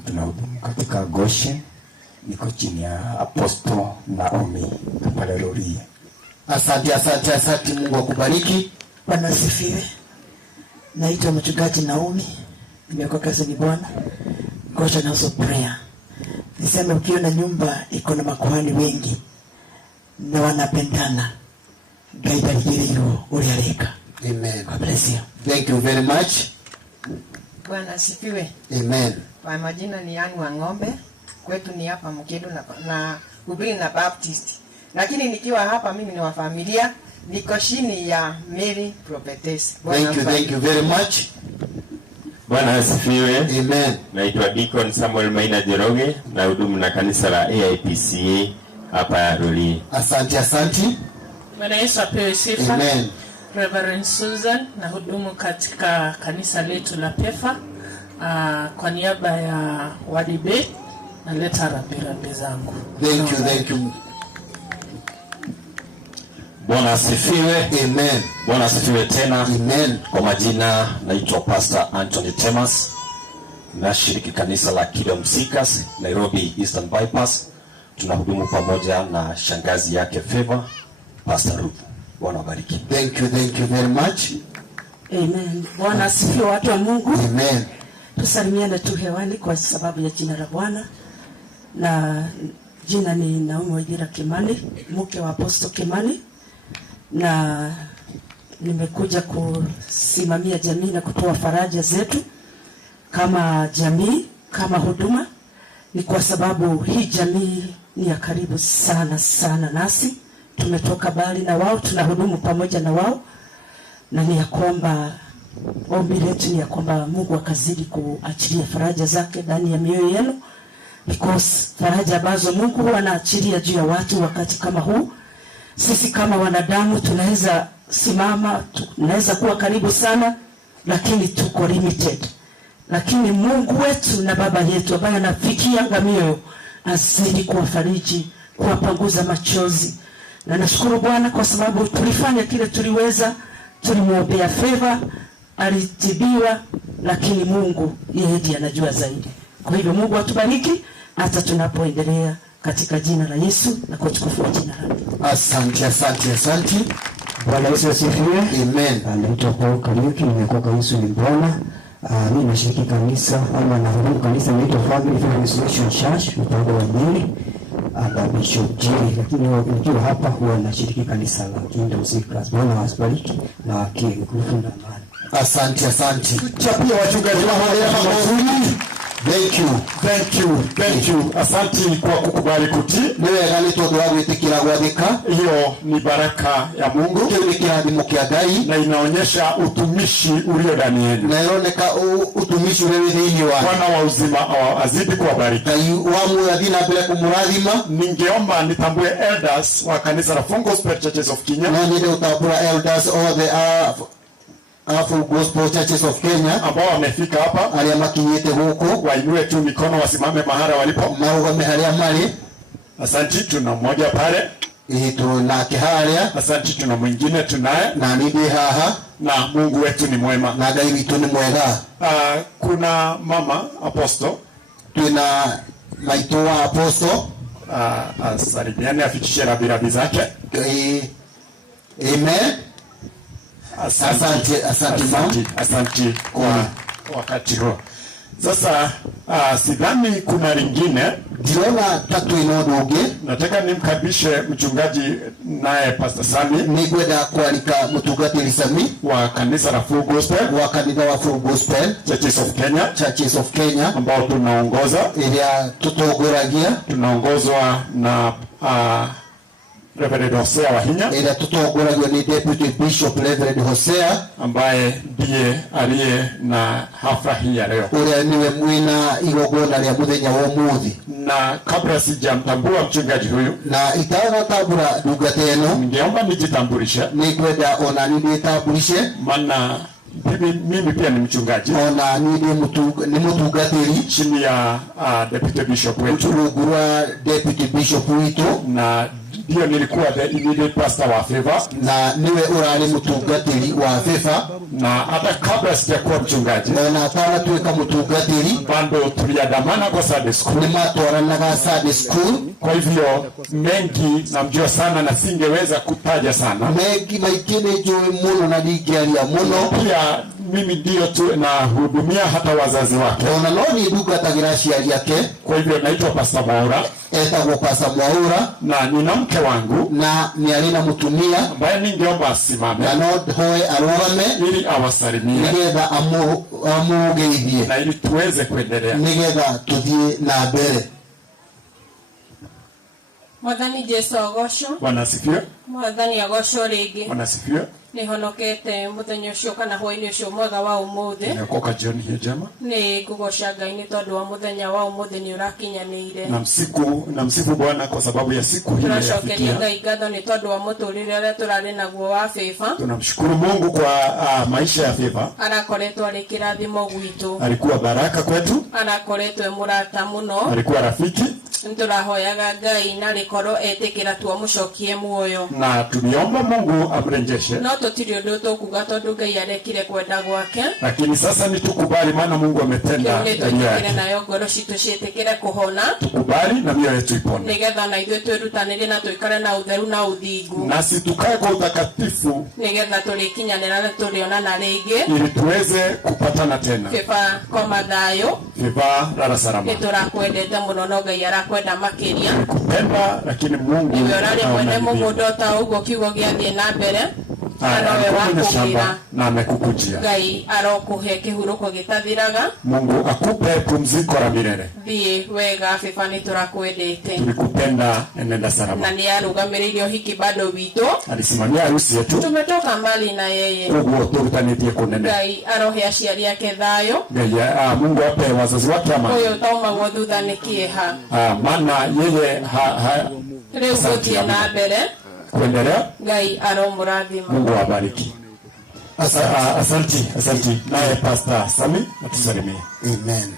Tunahudumu katika Goshen. Niko chini ya Apostle Naomi pale Rorya. Asante. Mungu akubariki. Bwana asifiwe. Naitwa mchungaji Naomi. Nimeokoka, Kristo ni Bwana. Goshen House of Prayer. Niseme ukiona nyumba iko na makuhani wengi na wanapendana, gaida ligiriro uliareka. Amen. God bless you. Thank you very much. Bwana asifiwe. Amen. Kwa majina ni Anne wa Ng'ombe. Kwetu ni hapa Mkedo na Ubiri na Baptist. Lakini nikiwa hapa mimi ni wa familia, niko chini ya Mary Prophetess. Thank you very much. Bwana asifiwe. Amen. Naitwa Deacon Samuel Maina Jeroge, na hudumu na kanisa la AIPCA hapa Rorya. Asante. Bwana Yesu apewe sifa. Amen. Reverend Susan, na hudumu katika kanisa letu la Pefa. Kwa niaba ya wadibe na leta rambirambi zangu. Thank you. Bwana asifiwe. Amen. Bwana asifiwe tena. Amen. Kwa majina naitwa Pastor Anthony Temas. Nashiriki kanisa la Kingdom Seekers Nairobi Eastern Bypass. Tunahudumu pamoja na shangazi yake Favor, Pastor Ruth. Bwana bariki. Thank you very much. Amen. Bwana asifiwe, watu wa Mungu. Amen. Tusalimiane tu hewani kwa sababu ya jina la Bwana. Na jina ni Naomi Waithira Kimani, mke wa Apostle Kimani. Na nimekuja kusimamia jamii na kutoa faraja zetu kama jamii, kama huduma. Ni kwa sababu hii jamii ni ya karibu sana nasi. Tumetoka bali na wao, tunahudumu pamoja na wao. Na ni ya kwamba ombi letu ni ya kwamba Mungu akazidi kuachilia faraja zake ndani ya mioyo yenu, because faraja ambazo Mungu anaachilia juu ya watu wakati kama huu, sisi kama wanadamu tunaweza simama, tunaweza kuwa karibu sana, lakini tuko limited. Lakini Mungu wetu na Baba yetu ambaye anafikia mioyo, azidi kuwafariji, kuwapanguza machozi. Na nashukuru Bwana kwa sababu tulifanya kile tuliweza. tulimwombea Favor, alitibiwa, lakini Mungu yeye ndiye anajua zaidi. Kwa hivyo Mungu atubariki hata tunapoendelea katika jina la Yesu na kwa utukufu wa jina lake. Asante. Bwana Yesu asifiwe. Amen. Anaitwa Paul Kariuki, nimekuwa Yesu ni Bwana. Mimi nashiriki kanisa ama nahudumu kanisa inaitwa Family Restoration Church mpango wa Nyeri na Bishop Jerry, lakini nikiwa hapa huwa nashiriki kanisa la Kingdom Seekers. Bwana wabariki na nguvu na amani. Asante. Tuchapie wachungaji wao mazuri. Thank you. Asante kwa kukubali kuti. Niwe gani todo wa witikira gwathika. Hiyo ni baraka ya Mungu. Kile kirathimo kia Ngai na inaonyesha utumishi ulio ndani yenu. Na inaoneka utumishi ule ndani wa Bwana wa uzima azidi kuwabariki. Ngai wamu adina bila kumurathima. Ningeomba nitambue elders wa kanisa la Full Gospel Churches of Kenya. Na ndio utapura elders all the Full Gospel Churches of Kenya ambao wamefika hapa, aliamakinyete huko, wainue tu mikono, wasimame mahali walipo. Maugame halia mali. Asante, tuna mmoja pale. Tuna kihalia. Asante, tuna mwingine tunaye. Na nidi haha. Na Mungu wetu ni mwema. Na Ngai wetu ni mwega. Kuna mama apostle. Tuna maito wa apostle. Salimiane afikishe rabirabi zake. Amen. Asante kwa wakati huo. Sasa sidhani kuna lingine. Diona tatu inodoge. Nataka nimkaribishe mchungaji naye Pastor Sami. Nigweda kualika mchungaji Sami wa kanisa la Full Gospel. Wa kanisa wa Full Gospel Churches of Kenya ambao tunaongoza. Ili tutogoragia. Tunaongozwa na Reverend Hosea Wahinya. Ila tutogoragwa ni Deputy Bishop Reverend Hosea ambaye ndiye aliye na hafla hii ya leo. Ule niwe mwina igogona ya muthenya wa umuthi. Na kabla sijamtambua mchungaji huyu na itaona tabura dugateno, ningeomba nijitambulishe. Nikwenda ona nijitambulishe maana mimi pia ni mchungaji. Ona ni mtugatiri chini ya Deputy Bishop wetu. Tulugura Deputy Bishop wetu na ndio nilikuwa the immediate pastor wa Favor. Na niwe urali mtugatiri wa Favor. Na hata kabla sijakuwa mchungaji na hata tuweka mtugatiri bado tuliandamana kwa Sunday school. Ni matwaranaga Sunday school. Kwa hivyo mengi namjua sana na singeweza kutaja sana. Mengi maikine juu muno na digialia muno. Pia mimi ndio tu na hudumia hata wazazi wake. Ona noni duka tagirashia yake. Kwa hivyo naitwa Pastor Mwaura. Etagwo Pastor Mwaura. Na nina mke wangu na ni alina mutumia ambaye ningeomba asimame. Na not hoe arogame ili awasalimie. Nigetha amugeithie. Na ili tuweze kuendelea. Nigetha tuthie na mbere. Mwathani Jesu agocwo. Bwana asifiwe. Mwathani agocwo ringi. Bwana asifiwe. Nihonokete muthenya ucio kana hwaini ucio mwega wa umuthi. Nikoka jioni hii njema. Ni ngugoca Ngai ni tondu wa muthenya wa umuthi ni urakinyanire. Namsifu Bwana kwa sababu ya siku hii. Tunacokeria Ngai ngatho ni tondu wa muturire uria turari naguo wa Favor. Tunamshukuru Mungu kwa maisha ya Favor. Arakoretwo ari kirathimo gwitu. Alikuwa baraka kwetu. Arakoretwo murata muno. Alikuwa rafiki. Nturahoyaga Ngai na rikorwo etikira tuamucokie muoyo. Na tuliomba Mungu amrejeshe. No tutiri undu tukuga tondu Ngai arekire kwenda gwake. Lakini sasa ni tukubali maana Mungu ametenda. Tukire nayo ngoro citu cietikire kuhona. Tukubali na mioyo yetu ipone. Nigetha na ithuĩ twirutanĩrie na tuikare na utheru na uthingu. Nasi tukae kwa utakatifu. Nigetha turikinyanĩra na turionana rĩngĩ. Ili tuweze kupatana tena. Favor koma thayo. Favor rara salama. Niturakwendete muno no Ngai arakwenda makĩria. Kupenda lakini Mungu. Niwe ũrarĩ mwene mũgũnda ta ũguo kiugo gĩathiĩ na mbere. Na amekukujia. Ngai arokuhe kihuruko gitathiraga. Mungu akupe pumziko la milele. Thie wega Favor ni turakwendete. Tulikupenda, enenda salama. Na ni arugamirie uhiki bado wito. Alisimamia harusi yetu. Tumetoka mbali na yeye. Mungu turutanĩtie kunene. Ngai arohe aciari ake thayo. Ngai Mungu ape wazazi wake amani. Huyo tauma thutha ni kieha. Maana yeye Rĩu gũthiĩ na mbere. Kuendelea. Ngai aromurathima. Mungu awabariki. Asante. Naye Pastor Sami atusalimie. Amen.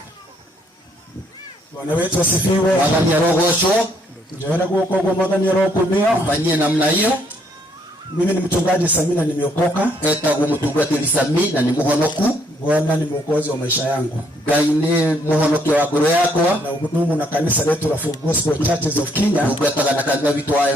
Bwana wetu asifiwe. Mwathani arogocwo. Njoera guoko kwa Mwathani arokumia. Fanyie namna hiyo. Mimi ni mchungaji Samina, nimeokoka. Etagwo mutungatiri Samina ni muhonoku. Bwana ni mwokozi wa maisha yangu. Ngai ni muhonokia wa ngoro yakwa. Na hudumu na kanisa letu la Full Gospel Churches of Kenya. Ugataga na kanisa vitu wa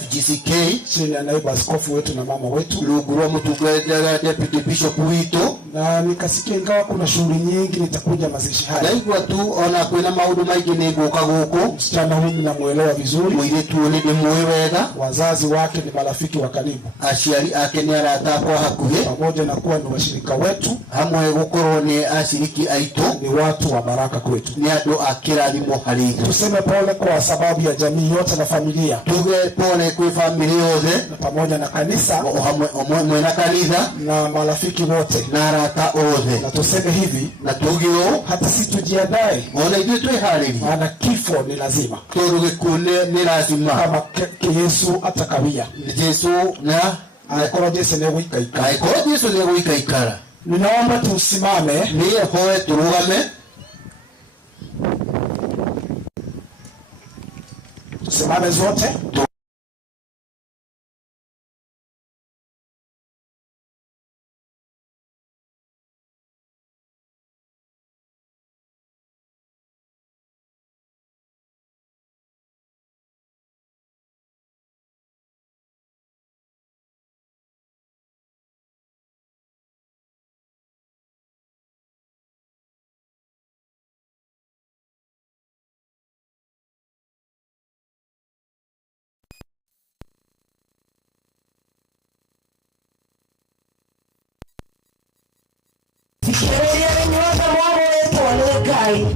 FGCK. Chini ya naibu askofu wetu na mama wetu. Luguru wa mutungatiri deputy bishop wetu. Na nikasikia ingawa kuna shughuli nyingi nitakuja mazishi haya. Naigwa tu ona kwina maundu maingi niguka guku. Msichana huyu namuelewa vizuri. Mwiretu ni mwewega. Wazazi wake ni marafiki wa karibu. Aciari ake ni arata kwa hakuhi. Pamoja na kuwa ni washirika wetu. Hamwe gukorwo ni ashiriki aitu. Ni watu wa baraka kwetu. Ni andu akirathimo hari ithu. Tuseme pole kwa sababu ya jamii yote na familia. Tuge pole kwa familia yote. Na pamoja na kanisa. Hamwe na kanisa. Na marafiki wote. Na arata othe. Na tuseme hivi. Na tugio. Hata sisi tujiandae. Ona ithuĩ twĩharĩrie. Maana kifo ni lazima. Tondũ gĩkuũ nĩ lazima. Kama Yesu atakawia. Yesu na Aikoro Yesu ni guikaikara. Aikoro Yesu ni guikaikara. Ninaomba tusimame. Niye hoe turugame. Tusimame zote. Fikiria nyota mwana wetu walegai.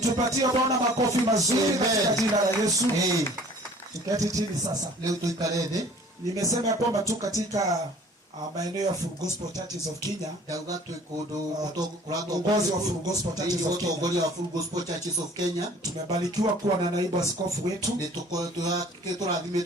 Tupatie Bwana makofi mazuri katika jina la Yesu. Tuketi chini sasa. Leo tuikarede. Nimesema kwamba tu katika maeneo ya Full Gospel Churches of Kenya. Uongozi wa Full Gospel Churches of Kenya. Uongozi wa Full Gospel Churches of Kenya. Tumebarikiwa kuwa na naibu askofu wetu.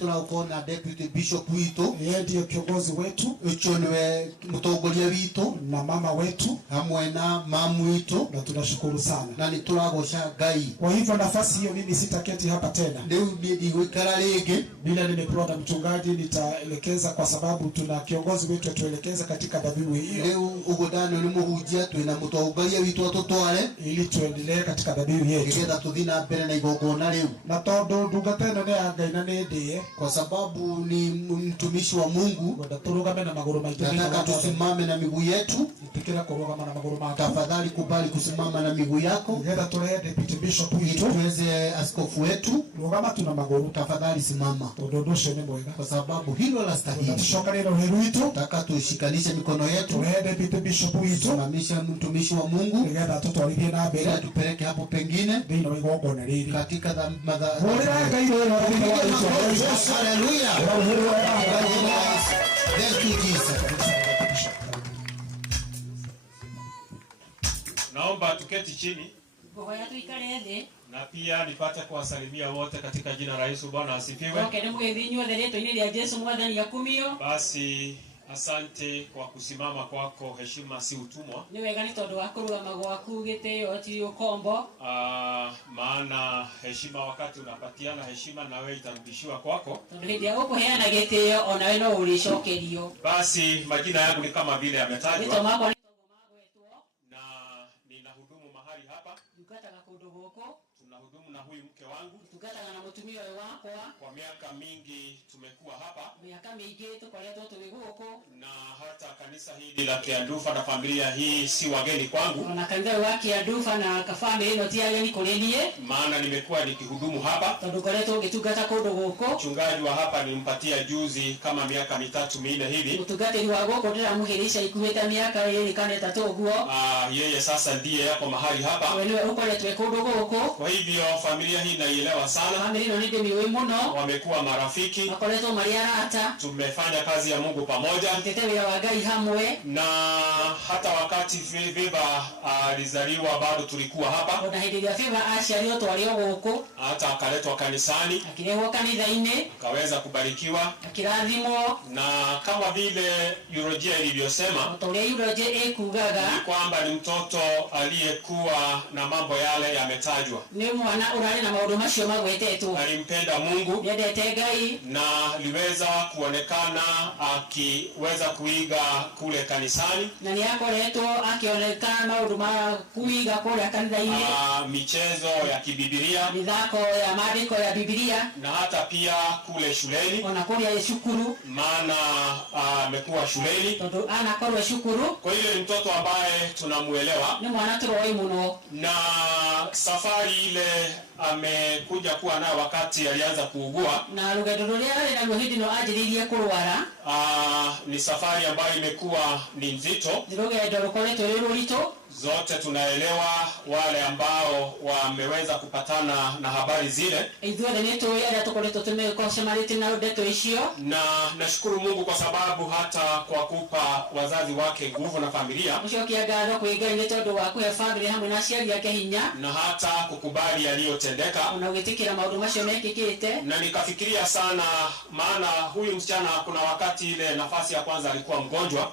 Tunakuwa na deputy bishop wetu. Yeye ndiye kiongozi wetu. Ucho niwe mutongoria wetu. Na mama wetu. Hamwe na mamu wetu. Na tunashukuru sana. Na nituragoca Ngai. Kwa hivyo nafasi hiyo mimi sitaketi hapa tena. Leo ndigwikara rĩngĩ. Bila nimepewa na mchungaji nitaelekeza kwa sababu tuna kiongozi wetu atuelekeza katika dhabihu hiyo. Leo ugodano ni muhujia twina mutongoria witu atutware ili tuendelee katika dhabihu yetu. Nigetha tuthina mbere na igongona leo. Na tondu ndungata ino ni ya Ngai na ni ndie kwa sababu ni mtumishi wa Mungu. Turugame na maguru maitu. Nataka tusimame na miguu yetu. Itikira kurugama na maguru mako. Tafadhali kubali kusimama na miguu yako. Nigetha tulee deputy bishop wetu. Tuweze askofu wetu. Rugama tuna maguru. Tafadhali simama. Tondu ucio ni mwega. Kwa sababu hilo la stahili. Tutashoka neno hili tu. Nataka tushikanishe mikono yetu. Tulee deputy bishop wetu. Simamisha mtumishi wa Mungu. Nigetha tutoarithie na mbere. Tupeleke hapo pengine. Thĩinĩ wa igongona rĩrĩ. Katika madha. Hallelujah. Thank you Jesus. Naomba tuketi chini. Na pia nipate kuwasalimia wote katika jina la Yesu. Bwana asifiwe. Basi Asante kwa kusimama kwako, heshima si utumwa. Ni wega ni tondu wa kurugama gwaku gitio ti ukombo. Maana heshima wakati unapatiana heshima na wewe itarudishiwa kwako. Ndio gukuheana gitio ona we no ulicokerio. Basi majina yangu ni kama vile yametajwa. Na ninahudumu mahali hapa. Tunahudumu na huyu mke wangu. Kwa miaka mingi tumekuwa hapa. Na hata kanisa hili la Kiandufa na familia hii si wageni kwangu. Maana nimekuwa nikihudumu hapa. Mchungaji wa hapa nimpatia juzi kama miaka 3-4 hivi. Yeye sasa ndiye hapo mahali hapa. Kwa hivyo familia hii naielewa sana. Wamekuwa marafiki. Tumefanya kazi ya Mungu pamoja. Na hata wakati Viva alizaliwa bado tulikuwa hapa. Hata akaletwa kanisani. Akaweza kubarikiwa. Na kama vile Eurojia ilivyosema, ni kwamba ni mtoto aliyekuwa na mambo yale yametajwa. Alimpenda Mungu na liweza kuonekana akiweza kuiga kule kanisani. Michezo ya kibibilia, na hata pia kule shuleni. Maana amekuwa shuleni. Kwa hiyo ni mtoto ambaye tunamuelewa. Na safari ile amekuja kuwa nayo wakati alianza kuugua. Ni safari ambayo imekuwa ni nzito. Zote tunaelewa wale ambao wameweza kupatana na habari zile. Na nashukuru Mungu kwa sababu hata kwa kupa wazazi wake nguvu na familia. Na hata kukubali yaliyotendeka. Na nikafikiria sana, maana huyu msichana kuna wakati ile nafasi ya kwanza alikuwa mgonjwa.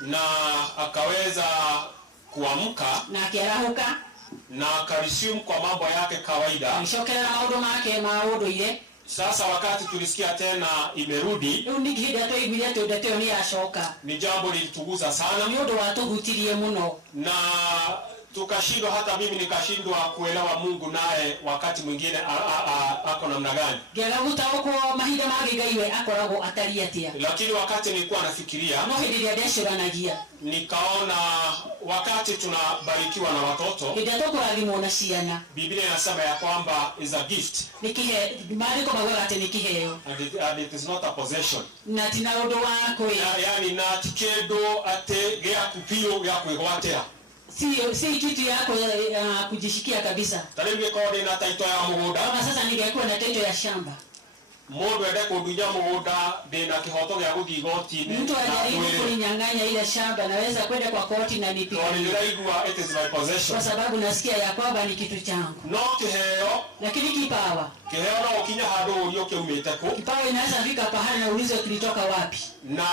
Na akaweza kuamka na akarisimu kwa mambo yake kawaida. Sasa wakati tulisikia tena imerudi, ni jambo lilituguza sana. Na tukashindwa, hata mimi nikashindwa kuelewa Mungu naye wakati mwingine ako namna gani. Lakini wakati nilikuwa nafikiria, nikaona wakati tunabarikiwa na watoto, Biblia inasema ya kwamba is a gift. And it is not a possession. Yani na kikedo ate gea kupio ya kuigwatea. Si kitu yako kujishikia kabisa. Tarimbe kodi na taito ya mugoda. Sasa ningekuwa na taito ya shamba. Mundu ende kudunya mugoda ndina kihoto gya guthii goti-ini. Mtu anajaribu kuninyang'anya ile shamba, naweza kwenda kwa koti na nipigane. It is my possession. Kwa sababu nasikia ya kwamba ni kitu changu. No kiheo. Lakini kipawa. Kiheo no ukinya handu urio kiumite ku. Kipawa inaweza fika pahali na ulizo kilitoka wapi. Na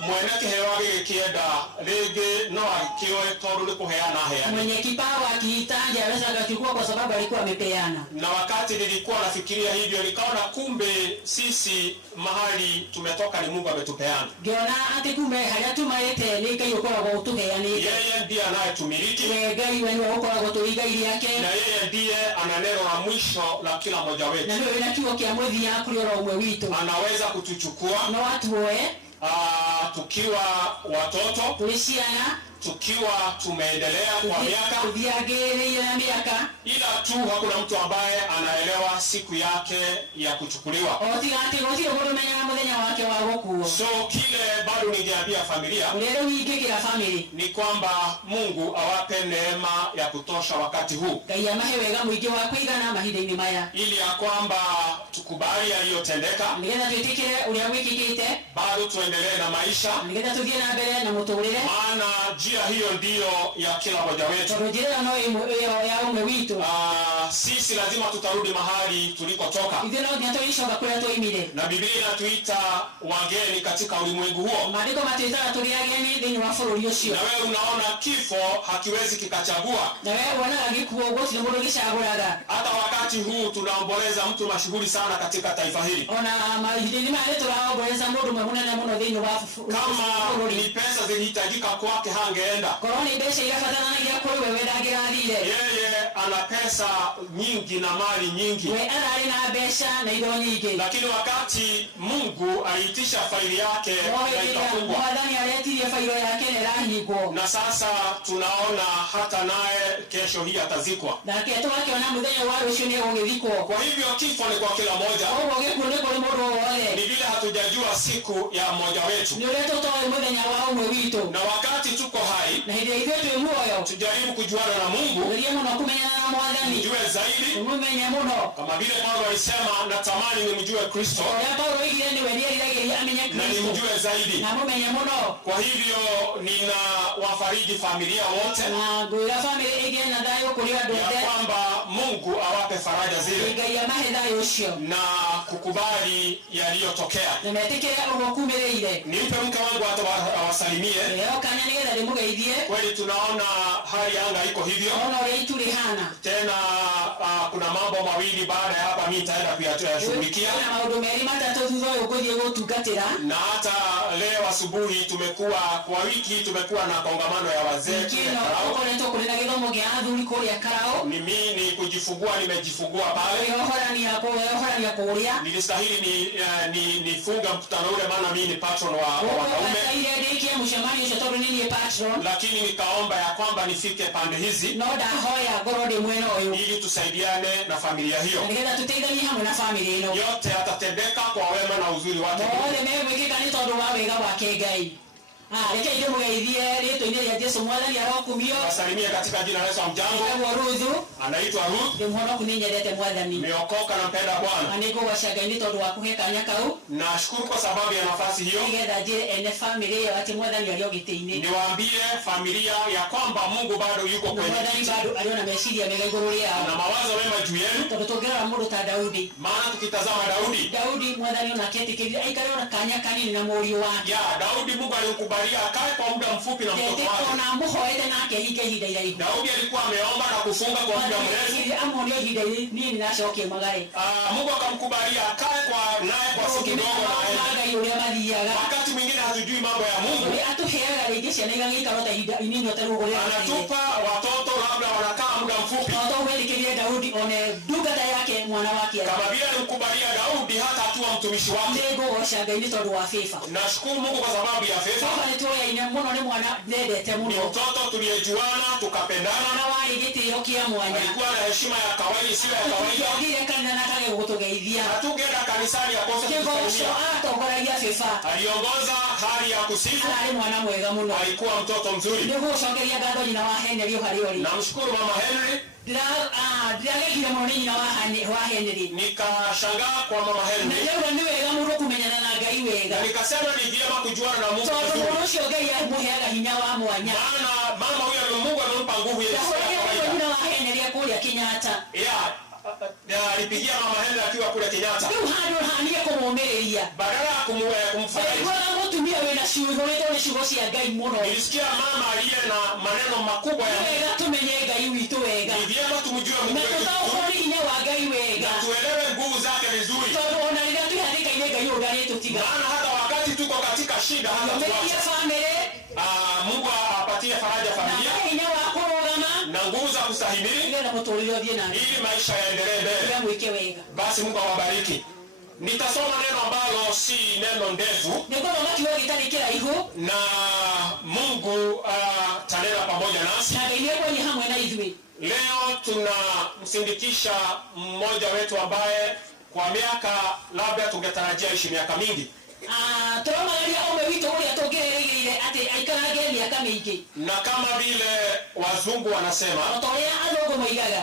mwene kiheo agikienda rĩngĩ no akioe tondu ni kuheana heana. Mwenye kipawa akihitaji anaweza akachukua kwa sababu alikuwa amepeana. Na wakati nilikuwa nafikiria hivyo, nikaona kumbe sisi mahali tumetoka ni Mungu ametupeana. Ngiona ati kumbe haria tumaite ni Ngai ukoragwo utuheani. Yeye ndiye anayetumiliki. Ngai wewe ukoragwo tuigai yake. Na yeye ndiye ana neno la mwisho la kila mmoja wetu. Na ndio inakiwa kia mwethi ya kuri ora umwe witu. Anaweza kutuchukua. Na watu woe tukiwa watoto, tulisiana, tukiwa tumeendelea kwa miaka, ila tu hakuna mtu ambaye anaelewa siku yake ya kuchukuliwa. So kile bado ningeambia familia ni kwamba Mungu awape neema ya kutosha wakati huu, ili ya kwamba tukubali yaliyotendeka, bado tuendelee na maisha, maana njia hiyo ndiyo ya kila mmoja wetu. sisi lazima tutarudi mahali tulikotoka. Na Biblia inatuita wageni katika ulimwengu huo. Na wewe unaona kifo hakiwezi kikachagua. Hata wakati huu tunaomboleza mtu mashuhuri sana katika taifa hili. Kama ni pesa zilihitajika kwake hangeenda. Yeye ana pesa nyingi na mali nyingi. Lakini wakati Mungu aitisha faili yake ikafungwa. Na sasa tunaona hata naye kesho hii atazikwa. Kwa hivyo kifo ni kwa kila moja. Ni vile hatujajua siku ya mmoja wetu. Na wakati tuko hai, tujaribu kujuana na Mungu, mjue zaidi. Kama vile Paulo alisema, natamani nimjue Kristo na nimjue zaidi. Kwa hivyo nina wafariji familia wote ya kwamba Mungu awape faraja zile na kukubali yaliyotokea. Nimpe mke wangu awasalimie. Kweli tunaona hali anga iko hivyo. Tena kuna mambo mawili baada ya hapa mimi nitaenda kuyashughulikia. Na hata leo asubuhi tumekuwa kwa wiki tumekuwa na kongamano ya wazee. Mimi kujifungua nimejifungua pale. Nilistahili nifunga mkutano ule maana mimi ni patron wa wanaume. Lakini nikaomba ya kwamba nifike pande hizi ili tusaidiane na familia hiyo. Yote atatendeka kwa wema na uzuri wake. Wasalimia katika jina la Yesu. Mjambo. Anaitwa Ruth. Nimeokoka na mpenda Bwana. Nashukuru kwa sababu ya nafasi hiyo. Niwaambie familia ya kwamba Mungu bado yuko kwenye kiti. Na mawazo mema juu yenu. Maana tukitazama Daudi. Daudi Mungu alimkubalia akae kwa muda mfupi na mtoto wake. Daudi alikuwa ameomba na kufunga kwa muda mrefu. Mungu akamkubalia akae naye kwa siku ndogo na wakati mwingine hatujui mambo ya Mungu. Anatupa watoto labda wanakaa muda mfupi. Kama vile alimkubalia Daudi hata akiwa mtumishi wake. Nashukuru Mungu kwa sababu ya Fefa. Ni mtoto tuliyejuana tukapendana. Alikuwa na heshima ya kawaida isiyo ya kawaida. Hatungenda kanisani akose kusalimia. Aliongoza hali ya kusifu. Alikuwa mtoto mzuri. Namshukuru Mama Henry. Nikashangaa kwa Mama Henry. Nikasema ni vyema kujuana na Mungu vizuri. Maana mama huyo Mungu anampa nguvu ya alipigia Mama Henry akiwa kule Kenyatta. Badala ya kumfariji. Nilisikia mama aliye na maneno makubwa ya Mungu. Ni vyema tumjue Mungu wetu na tuelewe nguvu zake vizuri. Maana hata wakati tuko katika shida Mungu apatie faraja familia na nguvu za kustahimili ili maisha yaendelee mbele. Basi Mungu awabariki. Nitasoma neno ambalo si neno ndefu. Na Mungu tanena pamoja nasi. Leo tunamsindikisha mmoja wetu ambaye kwa miaka labda tungetarajia ishi miaka mingi. Na kama vile wazungu wanasema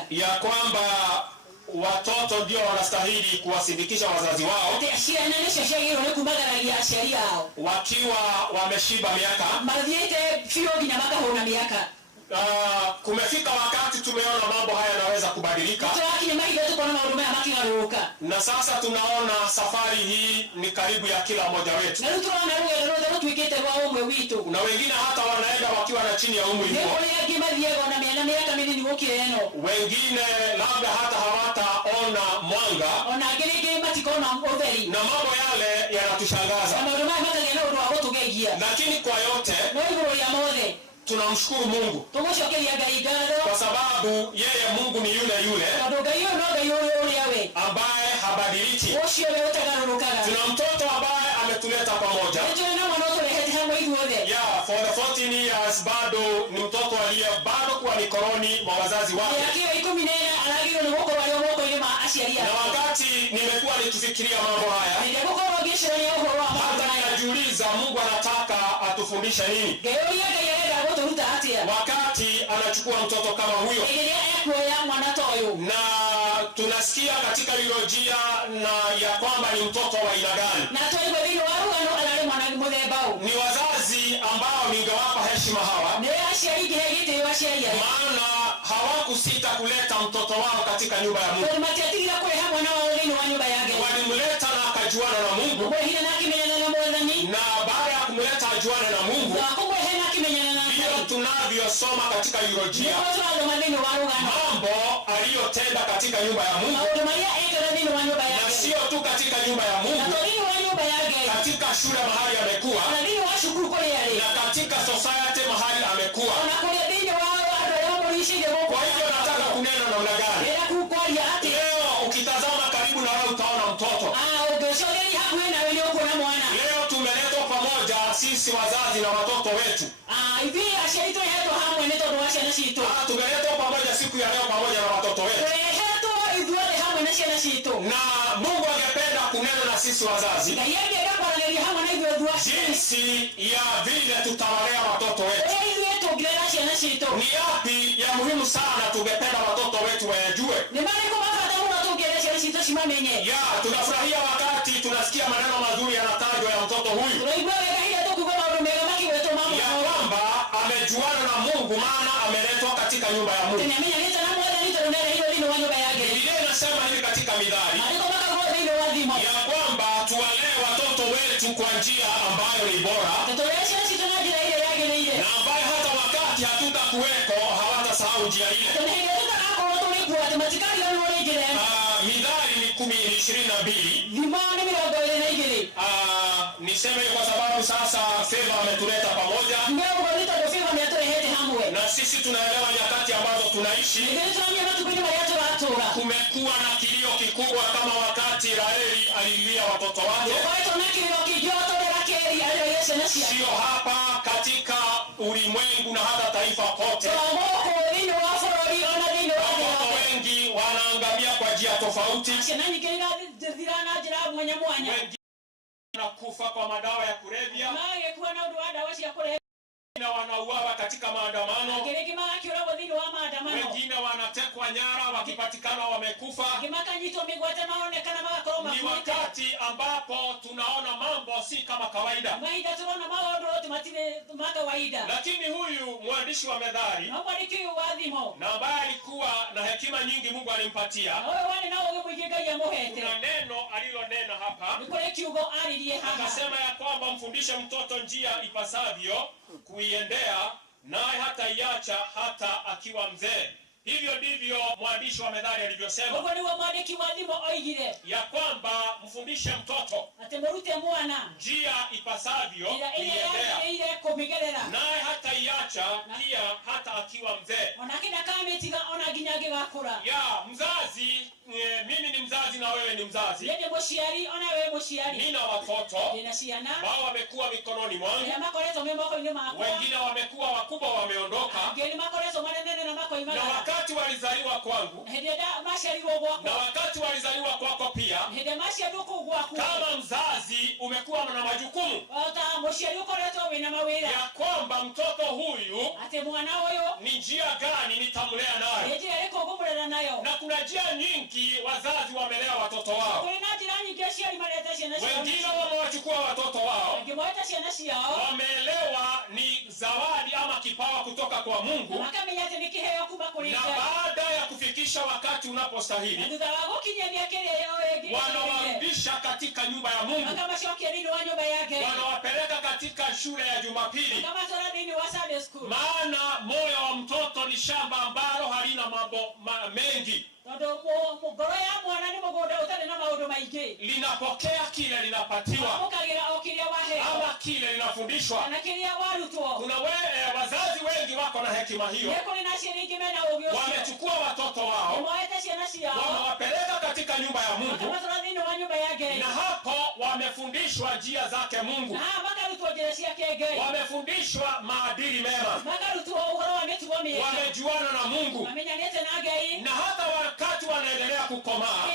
ya kwamba watoto ndio wanastahili kuwasindikisha wazazi wao wakiwa wameshiba miaka. Kumefika wakati tumeona mambo haya yanaweza kubadilika. Na sasa tunaona safari hii ni karibu ya kila mmoja wetu. Na wengine hata wanaenda wakiwa na chini ya umri huo. Wengine labda hata hawataona mwanga. Na mambo yale yanatushangaza. Lakini kwa yote tunamshukuru Mungu kwa sababu yeye Mungu ni yule yule ambaye habadiliki. Tuna mtoto ambaye ametuleta pamoja. Yeah, for the 14 years bado ni mtoto aliye bado kuwa mikononi mwa wazazi wake. Na wakati nimekuwa nikifikiria mambo haya, hata najiuliza Mungu anataka atufundishe nini wakati anachukua mtoto kama huyo. Na tunasikia katika biolojia na ya kwamba ni mtoto wa aina gani. Ni wazazi ambao ningewapa heshima hawa, maana hawakusita kuleta mtoto wao katika nyumba ya Mungu. Walimleta na akajuana na Mungu, na baada ya kumleta ajuane na Mungu, ndio tunavyosoma katika biolojia mambo aliyotenda katika nyumba ya Mungu, na sio tu katika nyumba ya Mungu, katika shule mahali amekuwa, na katika society mahali amekuwa. Kwa hivyo nataka kunena namna gani? Leo ukitazama karibu na wewe utaona mtoto. Leo tumeletwa pamoja sisi wazazi na watoto wetu. Tumeletwa pamoja siku ya leo pamoja na watoto wetu. Na Mungu angependa kunena na sisi wazazi jinsi ya vile tutawalea watoto wetu. Ni yapi ya muhimu sana tungependa watoto wetu wayajue? Ya, tunafurahia wakati tunasikia maneno mazuri yanatajwa ya mtoto huyu, ya kwamba amejuana na Mungu, maana ameletwa katika nyumba ya Mungu. Biblia inasema hivi katika Mithali ya kwamba tuwalee watoto wetu kwa njia ambayo ni bora, na ambayo hata wakati hatutakuweko hawatasahau njia ile. Mithali ni 10:22. Niseme kwa sababu sasa Favor ametuleta pamoja, na sisi tunaelewa nyakati ambazo tunaishi. Kumekuwa na kilio kikubwa kama wakati Raheli alilia watoto wake. Sio hapa, katika ulimwengu na hata taifa pote. Watoto wengi wanaangamia kwa njia tofauti. Wengi wanakufa kwa madawa ya kulevya, na wanauawa katika maandamano. Wengine wanatekwa nyara, wakipatikana wamekufa. Ni wakati ambapo tunaona mambo si kama kawaida. Lakini huyu mwandishi wa Methali, na ambaye alikuwa na hekima nyingi Mungu alimpatia, kuna neno alilonena hapa. Akasema ya kwamba mfundishe mtoto njia ipasavyo kuiendea, naye hata iacha hata akiwa mzee. Hivyo ndivyo mwandishi wa Methali alivyosema, ya kwamba mfundishe mtoto njia ipasavyo kuiendea, naye hata iacha pia hata akiwa mzee. Ya mzazi, mimi ni mzazi na wewe ni mzazi. Nina watoto ambao wamekuwa mikononi mwangu. Wengine wamekuwa wakubwa, wameondoka. Na wakati walizaliwa kwangu, na wakati walizaliwa kwako pia, kama mzazi umekuwa na majukumu ya kwamba mtoto huyu ni njia gani nitamlea nayo. Na kuna njia nyingi wazazi wamelea watoto wao. Wengine wamewachukua watoto wao, wameelewa ni zawadi ama kipawa kutoka kwa Mungu, na baada ya kufikisha wakati wakati unapostahili wanawarudisha katika nyumba ya Mungu, wanawapeleka katika shule ya Jumapili, maana moyo wa mtoto ni shamba ambalo halina mambo mengi. Linapokea kile linapatiwa ama kile linafundishwa. Kuna wazazi wengi wako na hekima hiyo, wamechukua watoto wao wamewapeleka katika nyumba ya Mungu, na hapo wamefundishwa njia zake Mungu, wamefundishwa maadili mema, wamejuana na Mungu, na hata wakati wanaendelea kukomaa,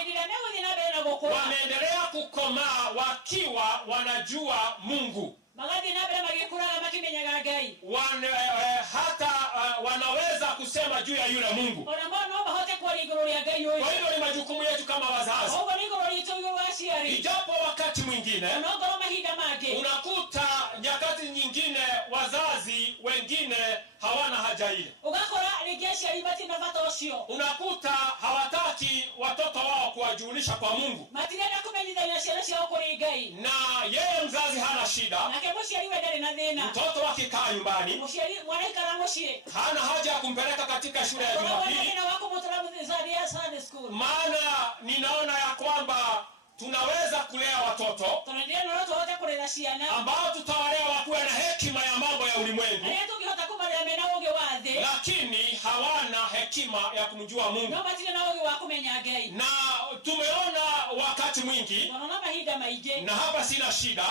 wameendelea kukomaa wakiwa wanajua Mungu. Hata wanaweza kusema juu ya yule Mungu. Kwa hivyo ni majukumu yetu kama wazazi. Ijapo wakati mwingine unakuta nyakati nyingine wazazi wengine hawana haja ile, unakuta hawataki watoto wao kuwajulisha kwa Mungu, na yeye mzazi hana shida, mtoto akikaa nyumbani hana haja ya kumpeleka katika shule ya Jumapili. Maana ninaona ya kwamba tunaweza kulea watoto ambao tutawalea wakuwe na hekima ya mambo ya ulimwengu, lakini hawana hekima ya kumjua Mungu. Na tumeona wakati mwingi, na hapa sina shida,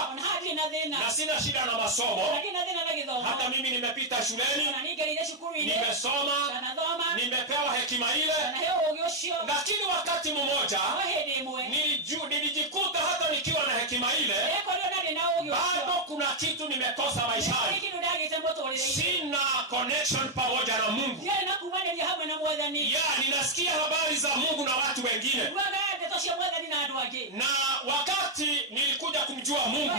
na sina shida na masomo. Hata mimi nimepita shuleni, nimesoma, nimepewa hekima ile, lakini wakati mmoja nilijikuta hata nikiwa na hekima ile bado kuna kitu nimekosa maishani. Sina connection pamoja na Mungu. Ninasikia habari za Mungu na watu wengine, na wakati nilikuja kumjua Mungu,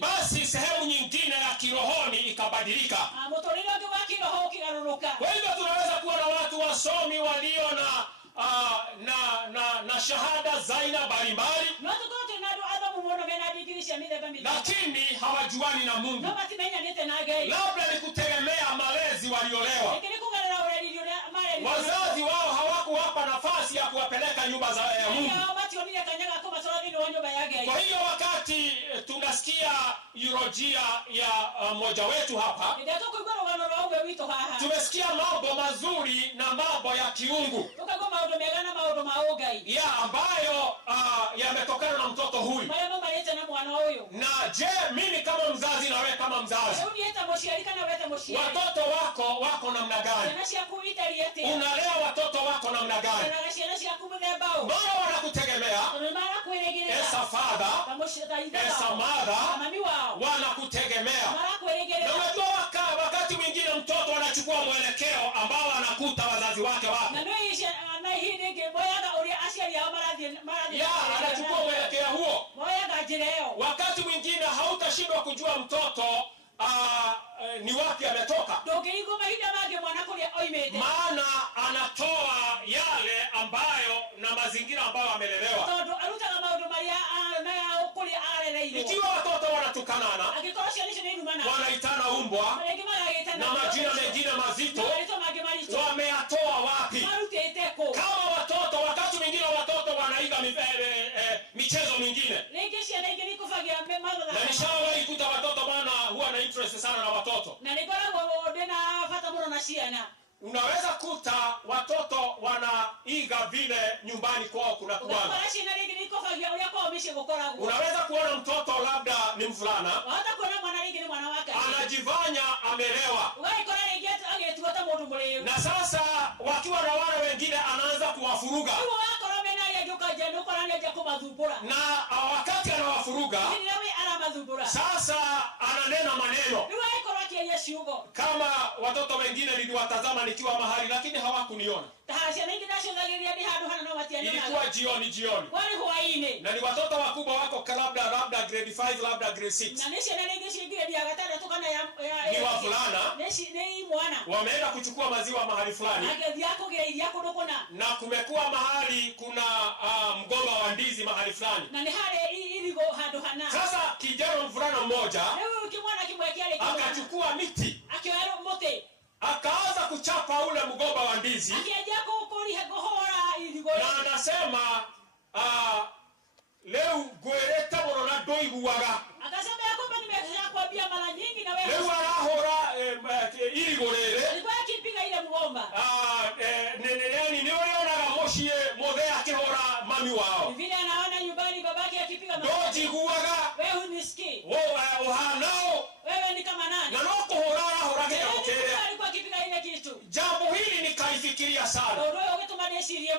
basi sehemu nyingine ya kirohoni ikabadilika. Kwa hivyo tunaweza kuwa na watu wasomi walio na shahada za aina mbalimbali, lakini hawajuani na Mungu. Labda ni kutegemea malezi waliolewa. Wazazi wao hawakuwapa nafasi ya kuwapeleka nyumba za Mungu. Kwa hiyo wakati tunasikia teolojia ya mmoja wetu hapa, tumesikia mambo mazuri na mambo ya kiungu ambayo yametokana na mtoto huyu. Na je, mimi kama mzazi na wewe kama mzazi, watoto wako namna gani? Unalea watoto wako namna gani? Mbona wanakutegemea? As a father, as a mother, wanakutegemea. Na unajua wakati mwingine mtoto anachukua mwelekeo ambao anakuta wazazi wake wapo. Anachukua mwelekeo huo. Wakati mwingine hautashindwa kujua mtoto ni wapi ametoka, maana anatoa yale ambayo na mazingira ambayo amelelewa. Ikiwa watoto wanatukanana, wanaitana umbwa na majina mengine mazito, wameyatoa wapi? Kama watoto, wakati mwingine watoto wanaiga michezo mingine, na nishawahi kuta watoto bwana huwa na interest sana na watoto. Unaweza kuta watoto wanaiga vile nyumbani kwao kuna kuwana. Unaweza kuona mtoto labda ni mvulana, anajifanya amelewa, na sasa wakiwa na wale wengine anaanza kuwafuruga, na wakati anawafuruga sasa ananena maneno. Kama watoto wengine niliwatazama nikiwa mahali, lakini hawakuniona. Ilikuwa jioni. Na ni watoto wakubwa wako labda grade 5, labda grade 6. Ni wavulana, wameenda kuchukua maziwa mahali fulani, na kumekuwa mahali kuna mgomba wa ndizi mahali fulani. Na ni hale iligo hado hana. Sasa kijana mvulana mmoja leo kimwana kimwekea ile akachukua miti akiwero mote akaanza kuchapa ule mgomba wa ndizi akiaja kokori hagohora iligo na anasema leo gwereta mono na doiguaga akasema yakoba nimeshakwambia mara nyingi na wewe leo arahora iligo lele alikuwa akipiga ile mgomba yani ni unaona moshie modhe akihora mami wao vile anaona nyumbani babake akipiga dojiguaga wewe unisikii hanao wewe ni kama nani na noko hora kile mokere alikuwa akipiga ile kitu. Jambo hili nikaifikiria sana.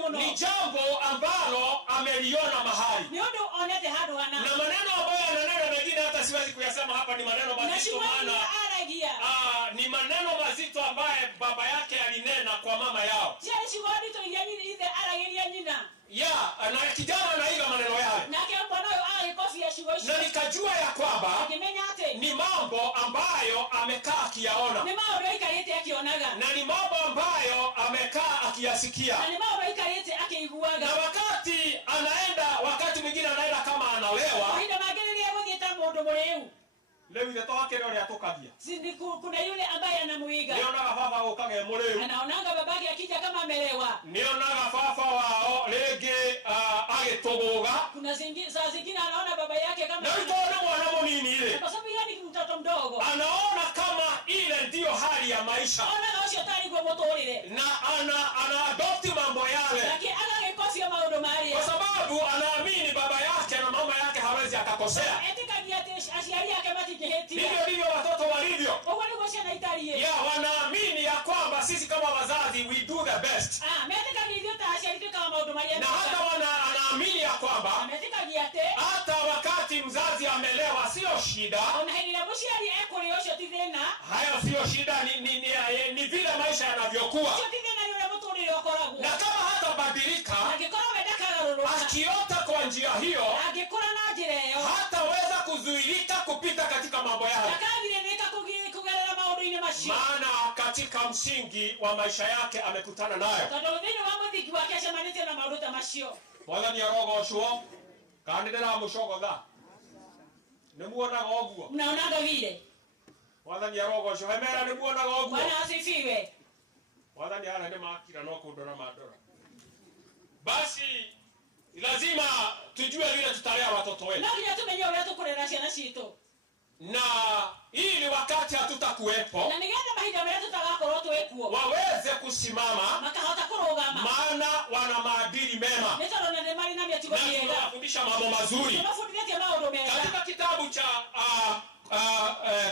Ni jambo ambalo ameliona mahali. Na maneno ambayo ananena mengine hata siwezi kuyasema hapa, ni maneno mazito maana ni maneno mazito ambaye baba yake alinena kwa mama yao. Na kijana anaiga maneno yale. Na nikajua ya kwamba ni mambo ambayo amekaa akiyaona. Na ni mambo ambayo amekaa akiyasikia. Na wakati anaenda, wakati mwingine anaenda kama analewa. Leo ile toka leo yatokagia. Kuna yule ambaye anamuiga. Nionaga baba ukage muleu. Anaonanga babake akija kama amelewa. Nionaga baba wao lege agetogoga. Kuna saa zingine anaona baba yake kama na utaona mwana munini ile. Kwa sababu yeye ni mtoto mdogo. Anaona kama ile ndio hali ya maisha. Ona shetani kwa moto ile. Na ana adopt mambo yale. Lakini anakosea maono mali. Kwa sababu anaamini baba yake na mama yake hawezi akakosea. Hivyo ndivyo watoto walivyo. Ya wanaamini ya kwamba sisi kama wazazi we do the best. Na hata anaamini ya kwamba hata wakati mzazi amelewa sio shida. Hayo sio shida, ni vile maisha yanavyokuwa. Na kama hata badilika akiota kwa njia hiyo hataweza kuzuilika kupita katika mambo yake. Maana katika msingi wa maisha yake amekutana nayo. Wala ni rogo shuo kanidera mushogo da nemuona goguo mnaonaga vile wala ni rogo shuo hemera nemuona goguo bwana asifiwe wala ni ana makira no kundona madora. Basi lazima tujue vile tutalea watoto wetu. Ndio tumenyewe wale tukulera shana shito. Na ili wakati hatutakuwepo na nigenda mahida wale tutagakoro tuwekuo waweze kusimama makahota kurogama maana wana maadili mema. Nitaro na mali na miatuko yenda tunafundisha mambo mazuri. Tunafundisha mambo mema. Katika kitabu cha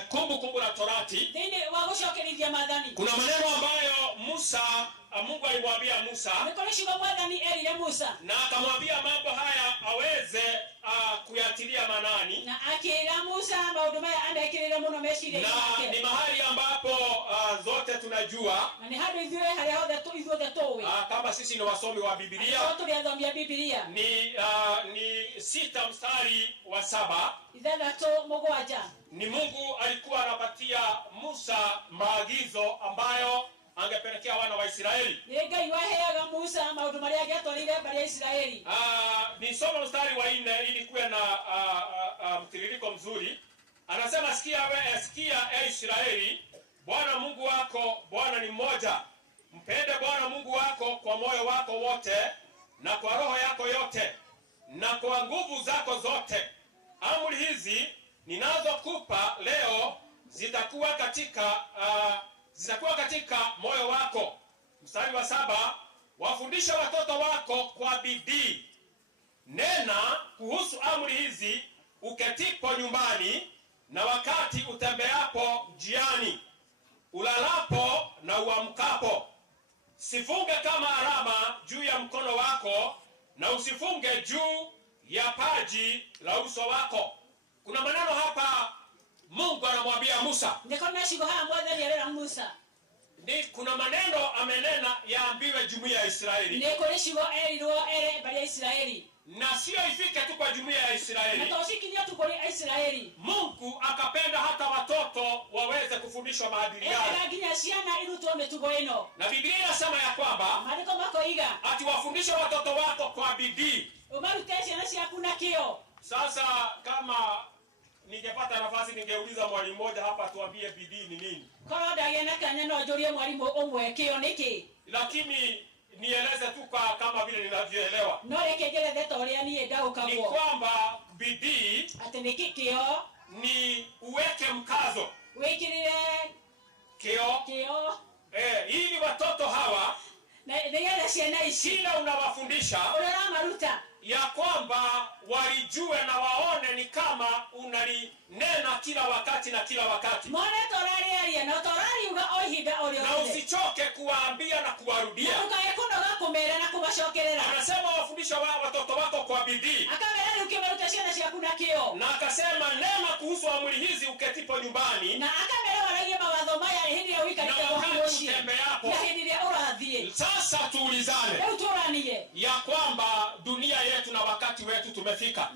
Kumbukumbu la Torati kuna maneno ambayo Mungu alimwambia Musa na akamwambia mambo haya aweze kuyatilia manani. Na ni mahali ambapo zote tunajua kama sisi ni wasomi wa Biblia ni 6 mstari wa 7. Ni Mungu alikuwa anapatia Musa maagizo ambayo angepelekea wana wa Israeli. Ni somo mstari wa 4 ili kuwe na mtiririko mzuri. Anasema sikia Israeli, Bwana Mungu wako Bwana ni mmoja. Mpende Bwana Mungu wako kwa moyo wako wote na kwa roho yako yote na kwa nguvu zako zote. Amri hizi ninazokupa leo zitakuwa katika moyo wako. Mstari wa 7, wafundisha watoto wako kwa bidii. Nena kuhusu amri hizi uketipo nyumbani na wakati utembeapo njiani, ulalapo na uamkapo. Sifunge kama alama juu ya mkono wako na usifunge juu ya paji la uso wako. Kuna maneno hapa Mungu anamwambia Musa. Ni kuna maneno amenena yaambiwe jumuiya ya Israeli. Ni kuri shigo erirwo ere bali ya Israeli. Na sio ifike tu kwa jumuiya ya Israeli. Na tosikilia tu kwa Israeli. Mungu akapenda hata watoto waweze kufundishwa maadili yao. Na Biblia inasema ya kwamba ati wafundishe watoto wako kwa bidii. Sasa kama ningepata nafasi ningeuliza mwalimu mmoja hapa tuambie bidii ni nini. Lakini nieleze tu kama vile ninavyoelewa. Ni kwamba bidii ni uweke mkazo. Kio. Ili watoto hawa kila unawafundisha ya kwamba walijue na waone ni kama unalinena kila wakati na kila wakati. Na usichoke kuwaambia na kuwarudia. Anasema wafundisha watoto wako kwa bidii. Na akasema nena kuhusu amri hizi uketipo nyumbani. Na wakati utembeapo. Sasa tuulizane ya kwamba dunia yetu na wakati wetu tumefika.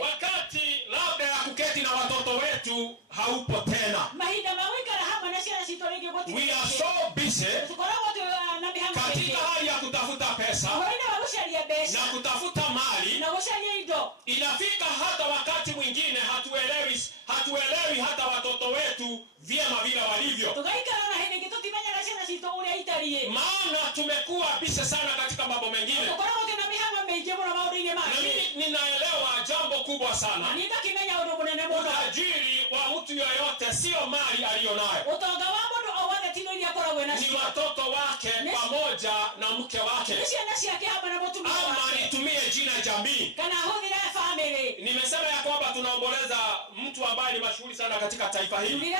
Wakati labda ya kuketi na watoto wetu haupo tena. We are so busy katika hali ya kutafuta pesa na kutafuta mali. Inafika hata wakati mwingine hatuelewi hata watoto wetu vyema vile walivyo. Maana tumekuwa busy sana katika mambo mengine. Na mimi ninaelewa jambo kubwa sana. Utajiri wa mtu yoyote sio mali aliyonayo. Ni watoto wake pamoja na mke wake. Ama nitumie jina jamii. Nimesema ya kwamba tunaomboleza mtu ambaye ni mashuhuri sana katika taifa hili.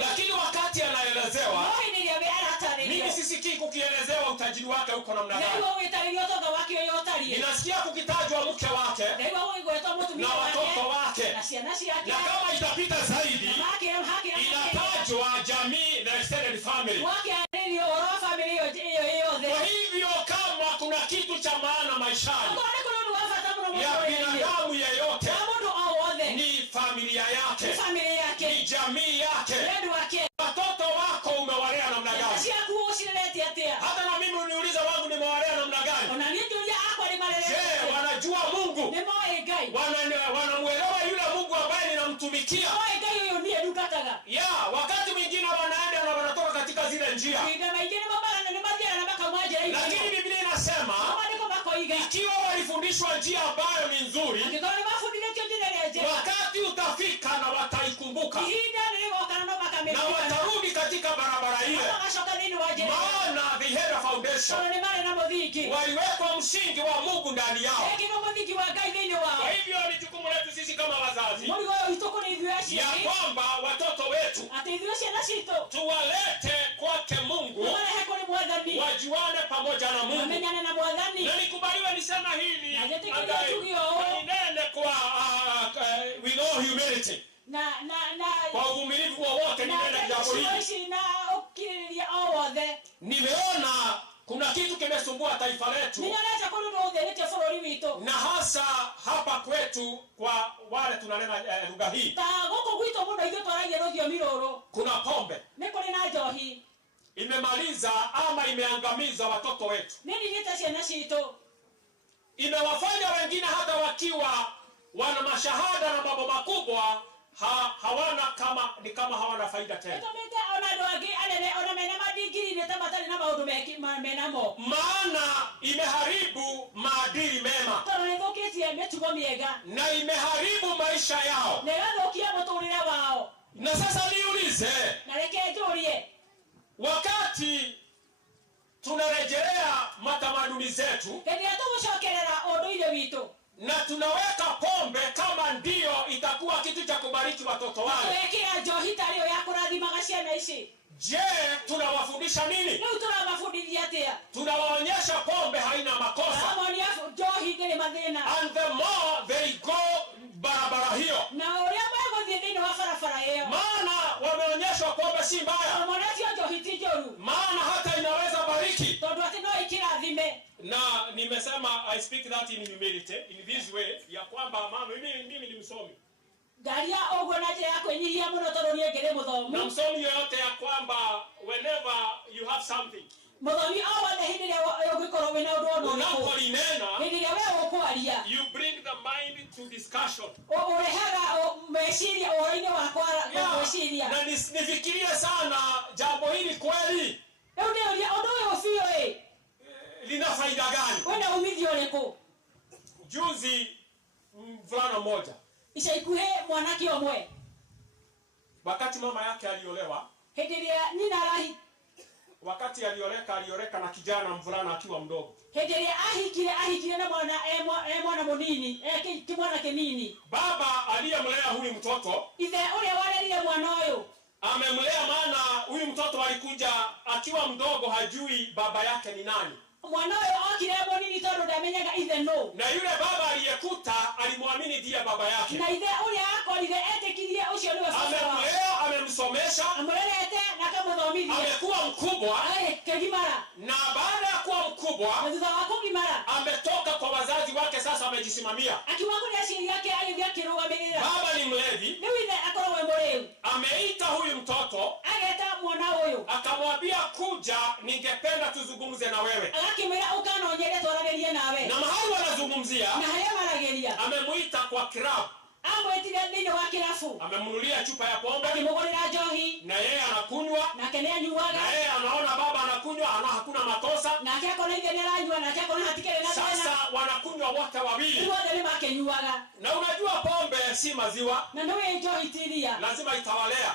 Lakini wakati anaelezewa, mimi sisikii kukielezewa utajiri wake uko namna gani. Ninasikia kukitajwa mke wake na watoto wake. Na kama itapita zaidi, inatajwa jamii na extended family. Kwa hivyo kama kuna kitu cha maana maishani ya binadamu yeyote, ni familia yake, ni jamii yake. Watoto wako umewalea namna gani? Hata na mimi uniuliza wangu nimewalea namna gani? Je, wanajua Mungu? Wanamuelewa yule Mungu ambaye ninamtumikia? Ya, wakati mwingine wanaenda na wanatoka katika zile njia. Lakini Biblia inasema ikiwa walifundishwa njia ambayo ni nzuri, wakati utafika na wataikumbuka na watarudi katika barabara ile. Maana they had a foundation. Waliwekwa msingi wa Mungu ndani yao. Kwa hivyo ni jukumu letu sisi kama wazazi ya kwamba watoto wetu tuwalete kwake Mungu, wajuane pamoja na Mungu. Na nikubaliwe nisema hili ninene kwa with all humility. Kwa uvumilivu wowote ninene jambo hili. Nimeona kuna kitu kimesumbua taifa letu, na hasa hapa kwetu kwa wale tunanena lugha hii. Kuna pombe imemaliza ama imeangamiza watoto wetu. Imewafanya wengine hata wakiwa wana mashahada na mambo makubwa hawana kama hawana faida tena. Maana imeharibu maadili mema na imeharibu maisha yao. Na sasa niulize, wakati tunarejelea matamaduni zetu na tunaweka pombe kama ndio itakuwa kitu cha kubariki watoto wale, je, tunawafundisha nini? Tunawaonyesha pombe haina makosa. And the more they go barabara hiyo, si mbaya, maana hata inaweza bariki. Na nimesema I speak that in humility, in this way, ya kwamba mama mimi ni msomi. Na msomi yoyote ya kwamba whenever you have something, you bring the mind to discussion. Na nifikirie sana jambo hili kweli lina faida gani? Juzi mvulana mmoja wakati mama yake aliolewa, wakati alioleka na kijana mvulana akiwa mdogo, baba aliyemlea huyu mtoto amemlea, maana huyu mtoto alikuja akiwa mdogo, hajui baba yake ni nani. Na yule baba aliyekuta alimwamini ndiye baba yake. Amemlea, amemsomesha, amekuwa mkubwa, na baada ya kuwa mkubwa ametoka kwa wazazi wake, sasa amejisimamia. Baba ni mlevi, ameita huyu mtoto, akamwambia kuja, ningependa tuzungumze na wewe. Na mahali wanazungumzia, amemuita kwa club, amemnunulia chupa ya pombe, na yeye anakunywa, na yeye anaona baba anakunywa, hakuna makosa. Sasa wanakunywa wote wawili. Na unajua pombe si maziwa, lazima itawalea,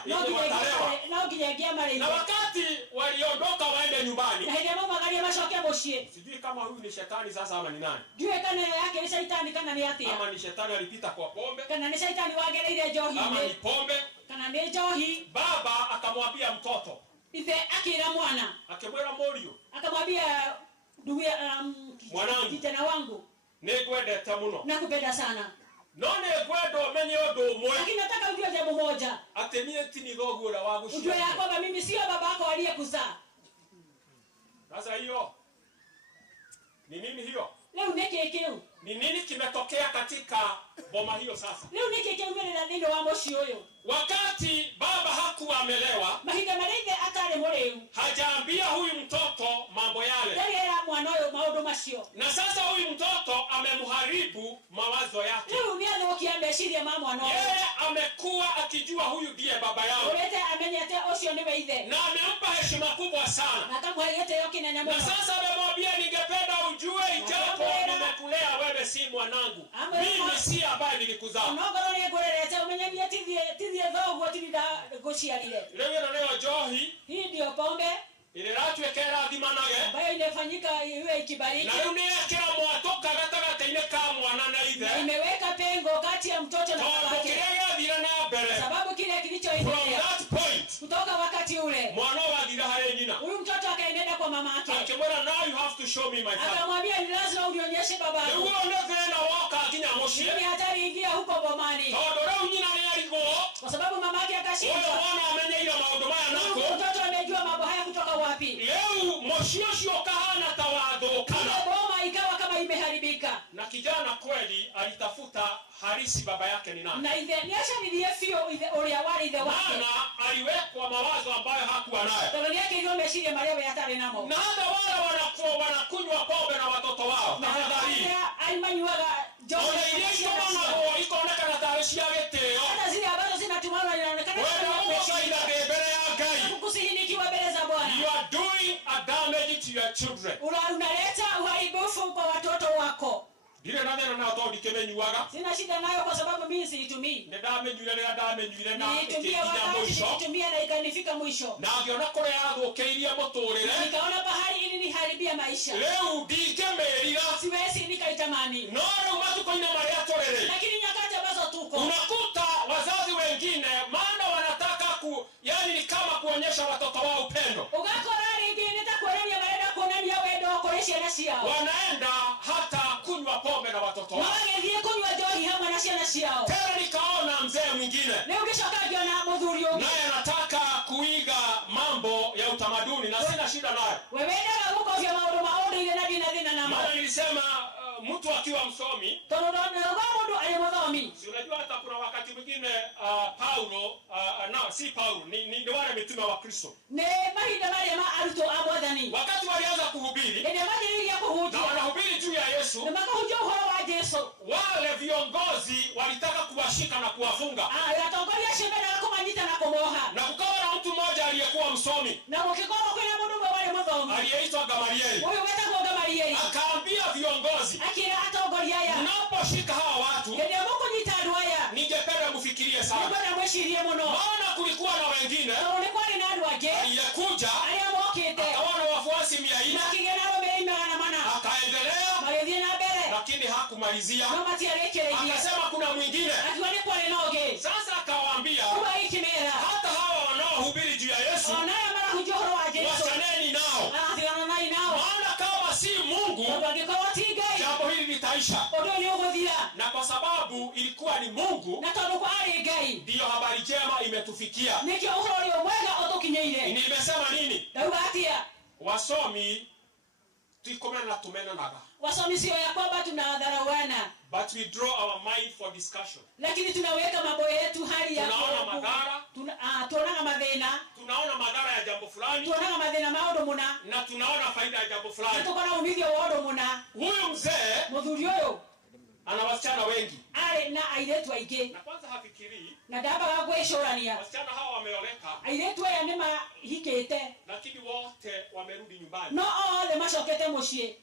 na wakati waliondoka waende nyumbani, sijui kama huyu ni shetani sasa ama ni nani, ama ni shetani alipita kwa pombe, ama ni pombe. Baba akamwambia mtoto, akimwera morio, mwanangu, kijana wangu, nigwendete muno, nakupenda sana. None gwedo menye odo mwe. Lakini nataka ujue jambo moja. Atemie tini gogo la wangu shia. Ujue ya kwamba mimi sio baba yako aliyekuzaa. Sasa hiyo ni nini hiyo? Leo nekekeu. Ni nini kimetokea katika boma hiyo sasa? Leo nekekeu mbele na ndio wa moshi huyo. Wakati baba hakuwa amelewa, mahiga marege atare moreu, hajaambia huyu mtoto mambo yale. Yale mwanayo maodo mashio. Na sasa huyu mtoto amemharibu mawazo yake. Leo ni ana ukiambia mama mwanayo. Yeye amekuwa akijua huyu ndiye baba yao. Ulete amenyate osio niwe ide. Na amempa heshima kubwa sana. Na kama yote yoki na nyama. Na sasa amemwambia ningependa ujue ijapo nimekulea wewe si mwanangu. Mimi si ambaye nilikuzaa. Unogoro ni gorelete umenyambia tidie dhogo tidida goshialile. Leo Johi. Hii ndio pombe. Ile ratwekera thimanage. Ambayo inafanyika iwe ikibariki. Na unekera mwatoka gatagataine ka mwana na ithe. Na imeweka pengo kati ya mtoto na baba yake. Sababu kile kilichoendelea. From that point. Kutoka wakati ule. Mwana wathira hare nyina. Huyu mtoto akaenda kwa mama yake. Akimwona now you have to show me my father. Akamwambia ni lazima unionyeshe baba yako. Wewe unavena waka akinya moshi. Mimi hatari ingia huko bomani. Todora nyina ni aligo. Kwa sababu mama yake akashindwa. Wewe mwana amenye ile maondo maya nako. Mtoto amejua mambo haya kutoka wapi? Leo moshioshio kahana tawadho kana. Boma ikawa kama imeharibika. Na kijana kweli alitafuta harisi baba yake ni nani. Na ile niacha niliyefio ile oriawali ile wake. Maana aliwekwa mawazo ambayo hakuwa nayo. Tolo yake ile umeshiria marewe hatari namo. Na hata wale wanakunywa pombe na watoto wao. Tafadhali. Alimanywaga Joe. Ile kama iko onekana tareshi ya geteo. Hata zile ambazo zinatumana inaonekana kama umeshaida gebele ya gai. Kukusihinikiwa mbele za Bwana. You are doing a damage to your children. Unaleta uharibifu kwa watoto wako. Dile nane na watoto dikemenyuaga. Sina shida nayo kwa sababu mimi siitumii. Ndamenyure na nitumia na ikanifika mwisho. Na ngiona kore yathukeiria muturire. Nikaona bahari ili niharibia maisha. Leo ndikemerira. Siwezi nikaitamani. No leo matukoine maria torere. Lakini nyakati ambazo tuko. Unakuta wazazi wengine maana wanataka yani ni kama kuonyesha watoto wao upendo. Ugakora ringi nitakuonania baada kuonania wedo koresha na siao. Wanaenda hata kunywa pombe na watoto wao. Wanaingia kunywa johi hama na siao. Tena nikaona mzee mwingine. Leo kisha kaja na mudhurio. Naye anataka kuiga utamaduni na sina shida nayo. Wewendaga gukobia maundu ma unduire na thina namo. Maana nilisema mtu akiwa msomi, mundu ari muthomi. Si unajua hata kuna wakati mwingine Paulo si Paulo ni wale mitume wa Kristo. Ne mahinda maria ma aruto abwathani. Wakati walianza kuhubiri, ne majiriria kuhubiri. Na wanahubiri juu ya Yesu. Ne makahubiri uhoro wa Yesu. Wale viongozi walitaka kuwashika na kuwafunga. Yatongoria shembe na kumanyita na kumoha. Na kukawa na mtu mmoja aliyekuwa msomi. Na ukikoma kuna mundu mwe muthomi. Aliyeitwa Gamalieli. Huyo wetagwo Gamalieli. Akaambia viongozi, akira atongoria aya, mnaposhika hawa watu, ndio mkunyita andu aya, ningependa mfikirie sana. Ningependa mshirie mno. Maana kulikuwa na wengine, kulikuwa na andu age, aliyekuja, aliyemokete, akawa na wafuasi 400, na kigenaro meimana mana. Akaendelea, magethie na mbele, lakini hakumalizia. Mama tiarekeregia. Akasema kuna mwingine. Akiwa ni kwa noge. Sasa akawaambia, kuba ikimera. Hata hawa wanaohubiri juu ya Yesu, wanayo mara hujoro wa Yesu. Wachaneni nao. Atigana nao. Maana kama si Mungu, jambo hili litaisha. Na kwa sababu ilikuwa ni Mungu, ndiyo habari njema imetufikia. Nimesema nini? Wasomi tuikomena na tumena naga. Wasomi sio ya kwamba tunadharawana. But we draw our mind for discussion. Lakini tunaweka mambo yetu hali ya tunaona madhara, tunaona madhara, tunaona madhara ya jambo fulani, tunaona madhara maodo muna, na tunaona faida ya jambo fulani. Tunaona umithio waodo muna. Huyu mzee muthuri huyo ana wasichana wengi. Ale na ailetu aige. Na kwanza hafikiri. Na ndaba gweshorania. Wasichana hawa wameoleka. Ailetu aya nima hikete. Lakini wote wamerudi nyumbani. No all mashokete mushie.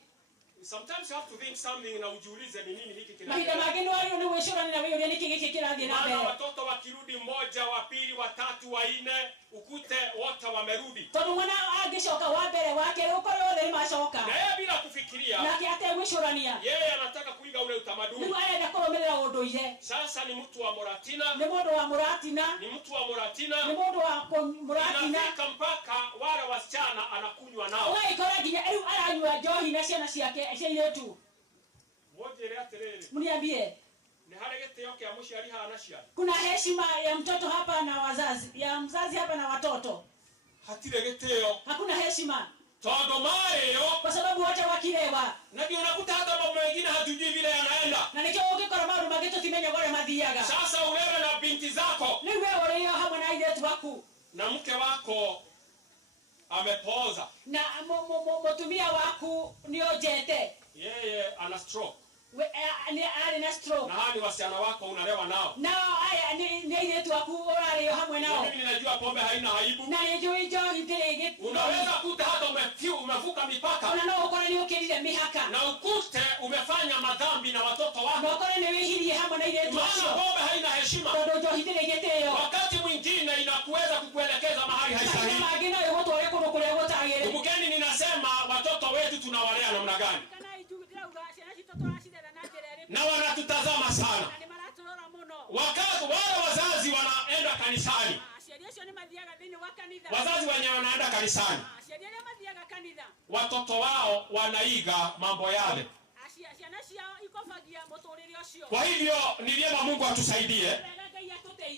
Sometimes you have to think something na ujiulize ni nini hiki kinaendelea. Mahida mageni wao ni weshorani na wewe ni hiki kinaendelea na mbele. Watoto wakirudi mmoja, wa pili, wa tatu, wa nne, ukute wote wamerudi. Todo mwana ageshoka wa mbele wake uko yole mashoka. Na yeye bila kufikiria. Na kiate weshorania. Yeye anataka kuiga ule utamaduni. Ni wale ndako mbele unduire. Sasa ni mtu wa Moratina. Ni mtu wa Moratina. Ni mtu wa Moratina. Ni mtu wa Moratina. Inafika mpaka wale wasichana anakunywa nao. Wewe ikora ginya elu aranywa johi na ciana ciake cia yetu. Wojere aterere. Mniambie. Ni haregete yoke ya mushi ali hana cia. Kuna heshima ya mtoto hapa na wazazi, ya mzazi hapa na watoto. Hatiregeteo. Hakuna heshima. Todo mayo. Kwa sababu wote wakilewa. Na ndio unakuta hata mambo mengine hatujui vile yanaenda. Na nikio ukikora maundu mageto timenya gore mathiaga. Sasa ulewe na binti zako. Ni wewe leo hamwe na ile waku. Na mke wako amepooza. Na mutumia waku niojete. Yeye ana stroke. Ni ali na stroke. Na hadi wasichana wako unalewa nao. Nao haya ni ile waku orale hamwe nao. Mimi ninajua pombe haina aibu. Na nijui hidege. Unaweza kuta hata umevuka mipaka. Unanao ukora ni ukirire mihaka. Na ukute umefanya madhambi na watoto wako. Na ukora ni wehirie hamwe na ile tu. Maana pombe haina heshima. Ndio hidegeteyo. Wakati mwingine inakuweza kukuelekeza mahali haistahili. Magina yote wale kuna kule wote agere. Kumbukeni ninasema watoto wetu tunawalea namna gani? Na wanatutazama sana. Wakati wale wazazi wanaenda kanisani. Wazazi wenyewe wanaenda kanisani. Watoto wao wanaiga mambo yale. Kwa hivyo ni vyema Mungu atusaidie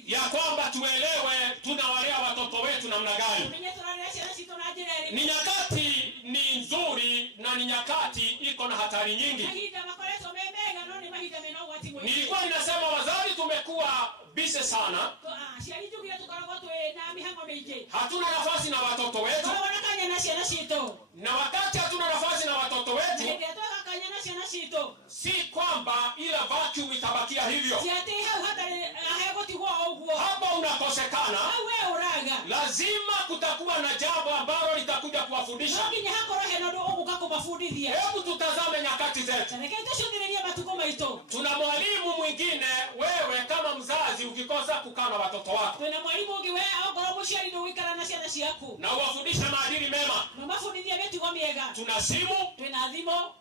ya kwamba tuelewe tunawalea watoto wetu namna gani. Ni nyakati ni nzuri na ni nyakati iko na hatari nyingi. Nilikuwa ninasema wazazi tumekuwa busy sana. Hatuna nafasi na watoto wetu. Na wakati hatuna nafasi na watoto wetu, si kwamba ile vacuum itabakia hivyo. Hapo unakosekana. Lazima kutakuwa na jambo ambalo litakuja kuwafundisha. Hebu tutazame nyakati zetu. Tuna mwalimu mwingine, wewe kama mzazi ukikosa kukaa na watoto wako. Na uwafundisha maadili mema. Tuna simu.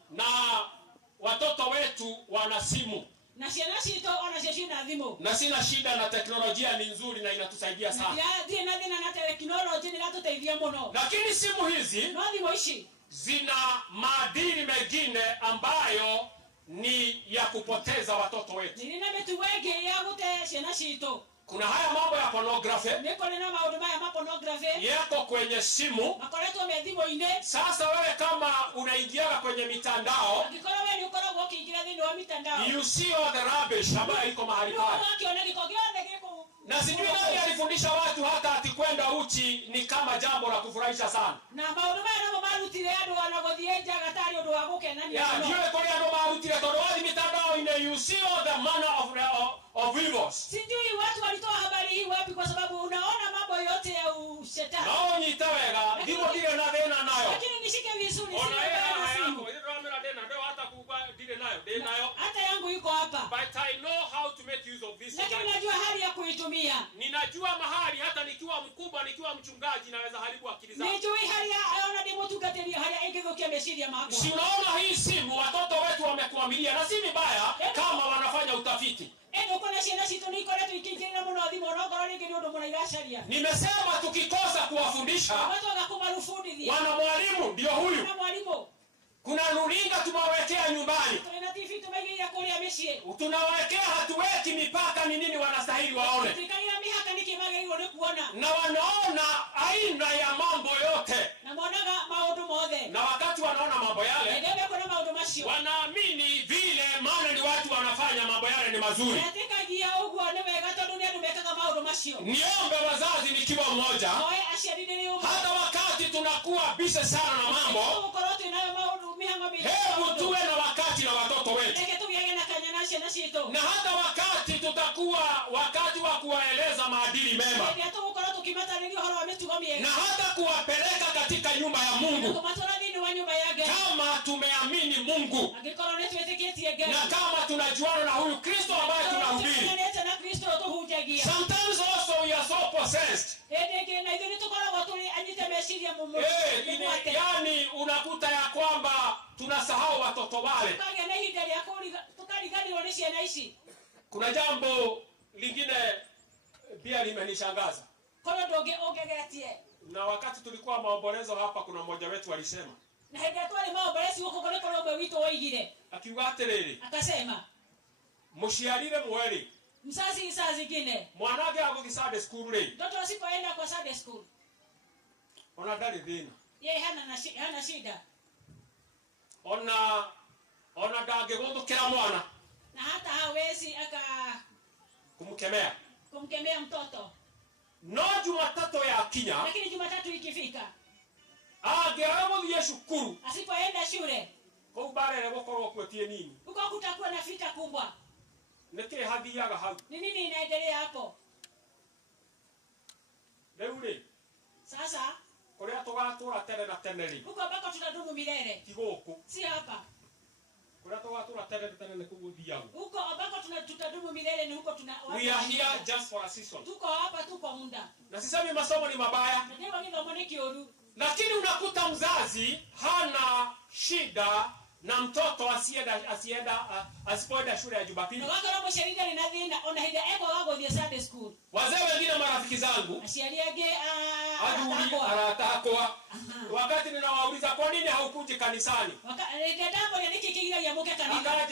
Na watoto wetu wana simu. Na sina shida na teknolojia ni nzuri na inatusaidia sana. Lakini simu hizi zina maadili mengine ambayo ni ya kupoteza watoto wetu. kuna haya mambo ya pornography niko nina maundu maya ma pornography yako kwenye simu. makoretwo me thimo-inĩ. Sasa wewe kama unaingia kwenye mitandao, angĩkorwo wewe nĩ ũkoragwo ũkĩingĩra thĩinĩ wa mitandao, you see all the rubbish ambayo iko mahali pale. ũgakĩona gĩko gĩothe gĩkũ. Na sijui nani alifundisha watu hata ati kwenda uchi ni kama jambo la kufurahisha sana. Na maundu maya namo marutire andu ona guthie njaga tari undu wa gukenania. Ya ndio kuri andu marutire tondu wathi mitandao ine you see all the manner of evils. Sijui watu walitoa habari hii wapi, kwa sababu unaona mambo yote ya ushetani. Nao nyitawega ndimo dire na thina nayo. Lakini nishike vizuri ona yangu ndio mera dena ndio hata kuba dire nayo hata yangu yuko hapa. But I know how to make use of this. Lakini najua hali ya kuitumia. Ninajua mahali hata nikiwa mkubwa, nikiwa mchungaji naweza haribu akili zangu. Nijui hali ya ona demo tugateli hali ya ingezokia meshiria mako. Si unaona hii simu watoto wetu wamekuamilia, na si vibaya kama wanafanya utafiti. Nimesema tukikosa kuwafundisha wana mwalimu ndio huyu. Kuna runinga tumewekea nyumbani, tunawekea, hatuweki mipaka ni nini wanastahili waone, na wanaona aina ya mambo yote, na wakati wanaona mambo yale wanaamini vile, maana ni watu wanafanya mambo yale ni mazuri. Niombe wazazi nikiwa mmoja, hata wakati tunakuwa busy sana na mambo, hebu tuwe na wakati na watoto wetu, na hata wakati tutakuwa wakati wa kuwaeleza maadili mema, na hata kuwapeleka katika nyumba ya Mungu kama tumeamini Mungu, na kama tunajuana na huyu Kristo ambaye tunahubiri. Sometimes also we are so possessed. Yani unakuta ya kwamba tunasahau watoto wale. Kuna jambo lingine pia limenishangaza. Na wakati tulikuwa maombolezo hapa, kuna mmoja wetu alisema, akiuga atiriri, akasema mushiarire mweri mzazi saa zingine mwanake aguthi Sunday school ri, mtoto asipoenda kwa Sunday school ona ndari thina, yeye hana shida, ona ndangiguthukira mwana, na hata hawezi kumkemea mtoto. No Jumatatu ya kinya, lakini Jumatatu ikifika angĩaga gũthiĩ cukuru, asipoenda shule, kũu barere gũkorwo kwetie nini, huko kutakuwa na vita kubwa. Nĩkĩ hathiaga hau? Ni nini inaendelea hapo? Rĩu rĩ, sasa kũrĩa tũgatũra tene na tene rĩ, huko ambako tutadumu milele, ti gũkũ, si hapa. Kũrĩa tũgatũra tene na tene nĩ kũgũthiaga, huko ambako tutadumu milele ni huko tuna. We are here just for a season. Tuko hapa tu kwa muda. Na sisemi masomo ni mabaya, ndio nidhamu ni kioru, lakini unakuta mzazi hana shida na mtoto asipoenda shule ya Jumapili. Wazee wengine marafiki zangu aratakwa, wakati ninawauliza kwa nini haukuji kanisani, akaje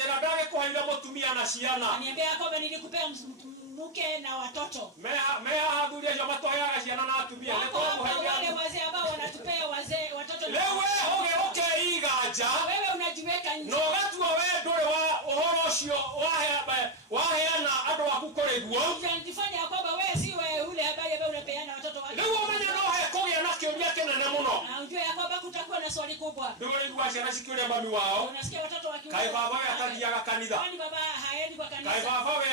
nadage kuhaira mutumia na ciana, aniambia kwamba nilikupea mke na watoto. Mea hadhuria ya matoya ciana na atumia, wale wazee ambao wanatupea watoto. Lewe igaja wewe unajiweka nje, no gatua we ndore wa uhoro ucio waheana andu aku kureguo, unajifanya kwamba wewe si wewe ule habari ambaye unapeana watoto wako. Leo umenye no he kugia na kiuria kinene muno, na unjue ya kwamba kutakuwa na swali kubwa. Ndio igwa ciana cikiuria mami wao, unasikia watoto wakiuria kai baba we atathiaga kanitha, kwani baba haendi kwa kanisa, kai baba we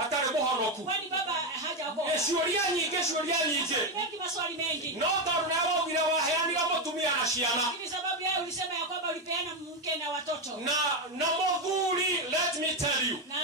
atari muhonoku, kwani baba hajaokoka. Ciuria nyingi mengi, maswali mengi, no taru na wao bila waheanira mutumia na ciana, ni sababu yeye ulisema ya kwamba ulipeana mke na watoto na muthuri. Let me tell you, na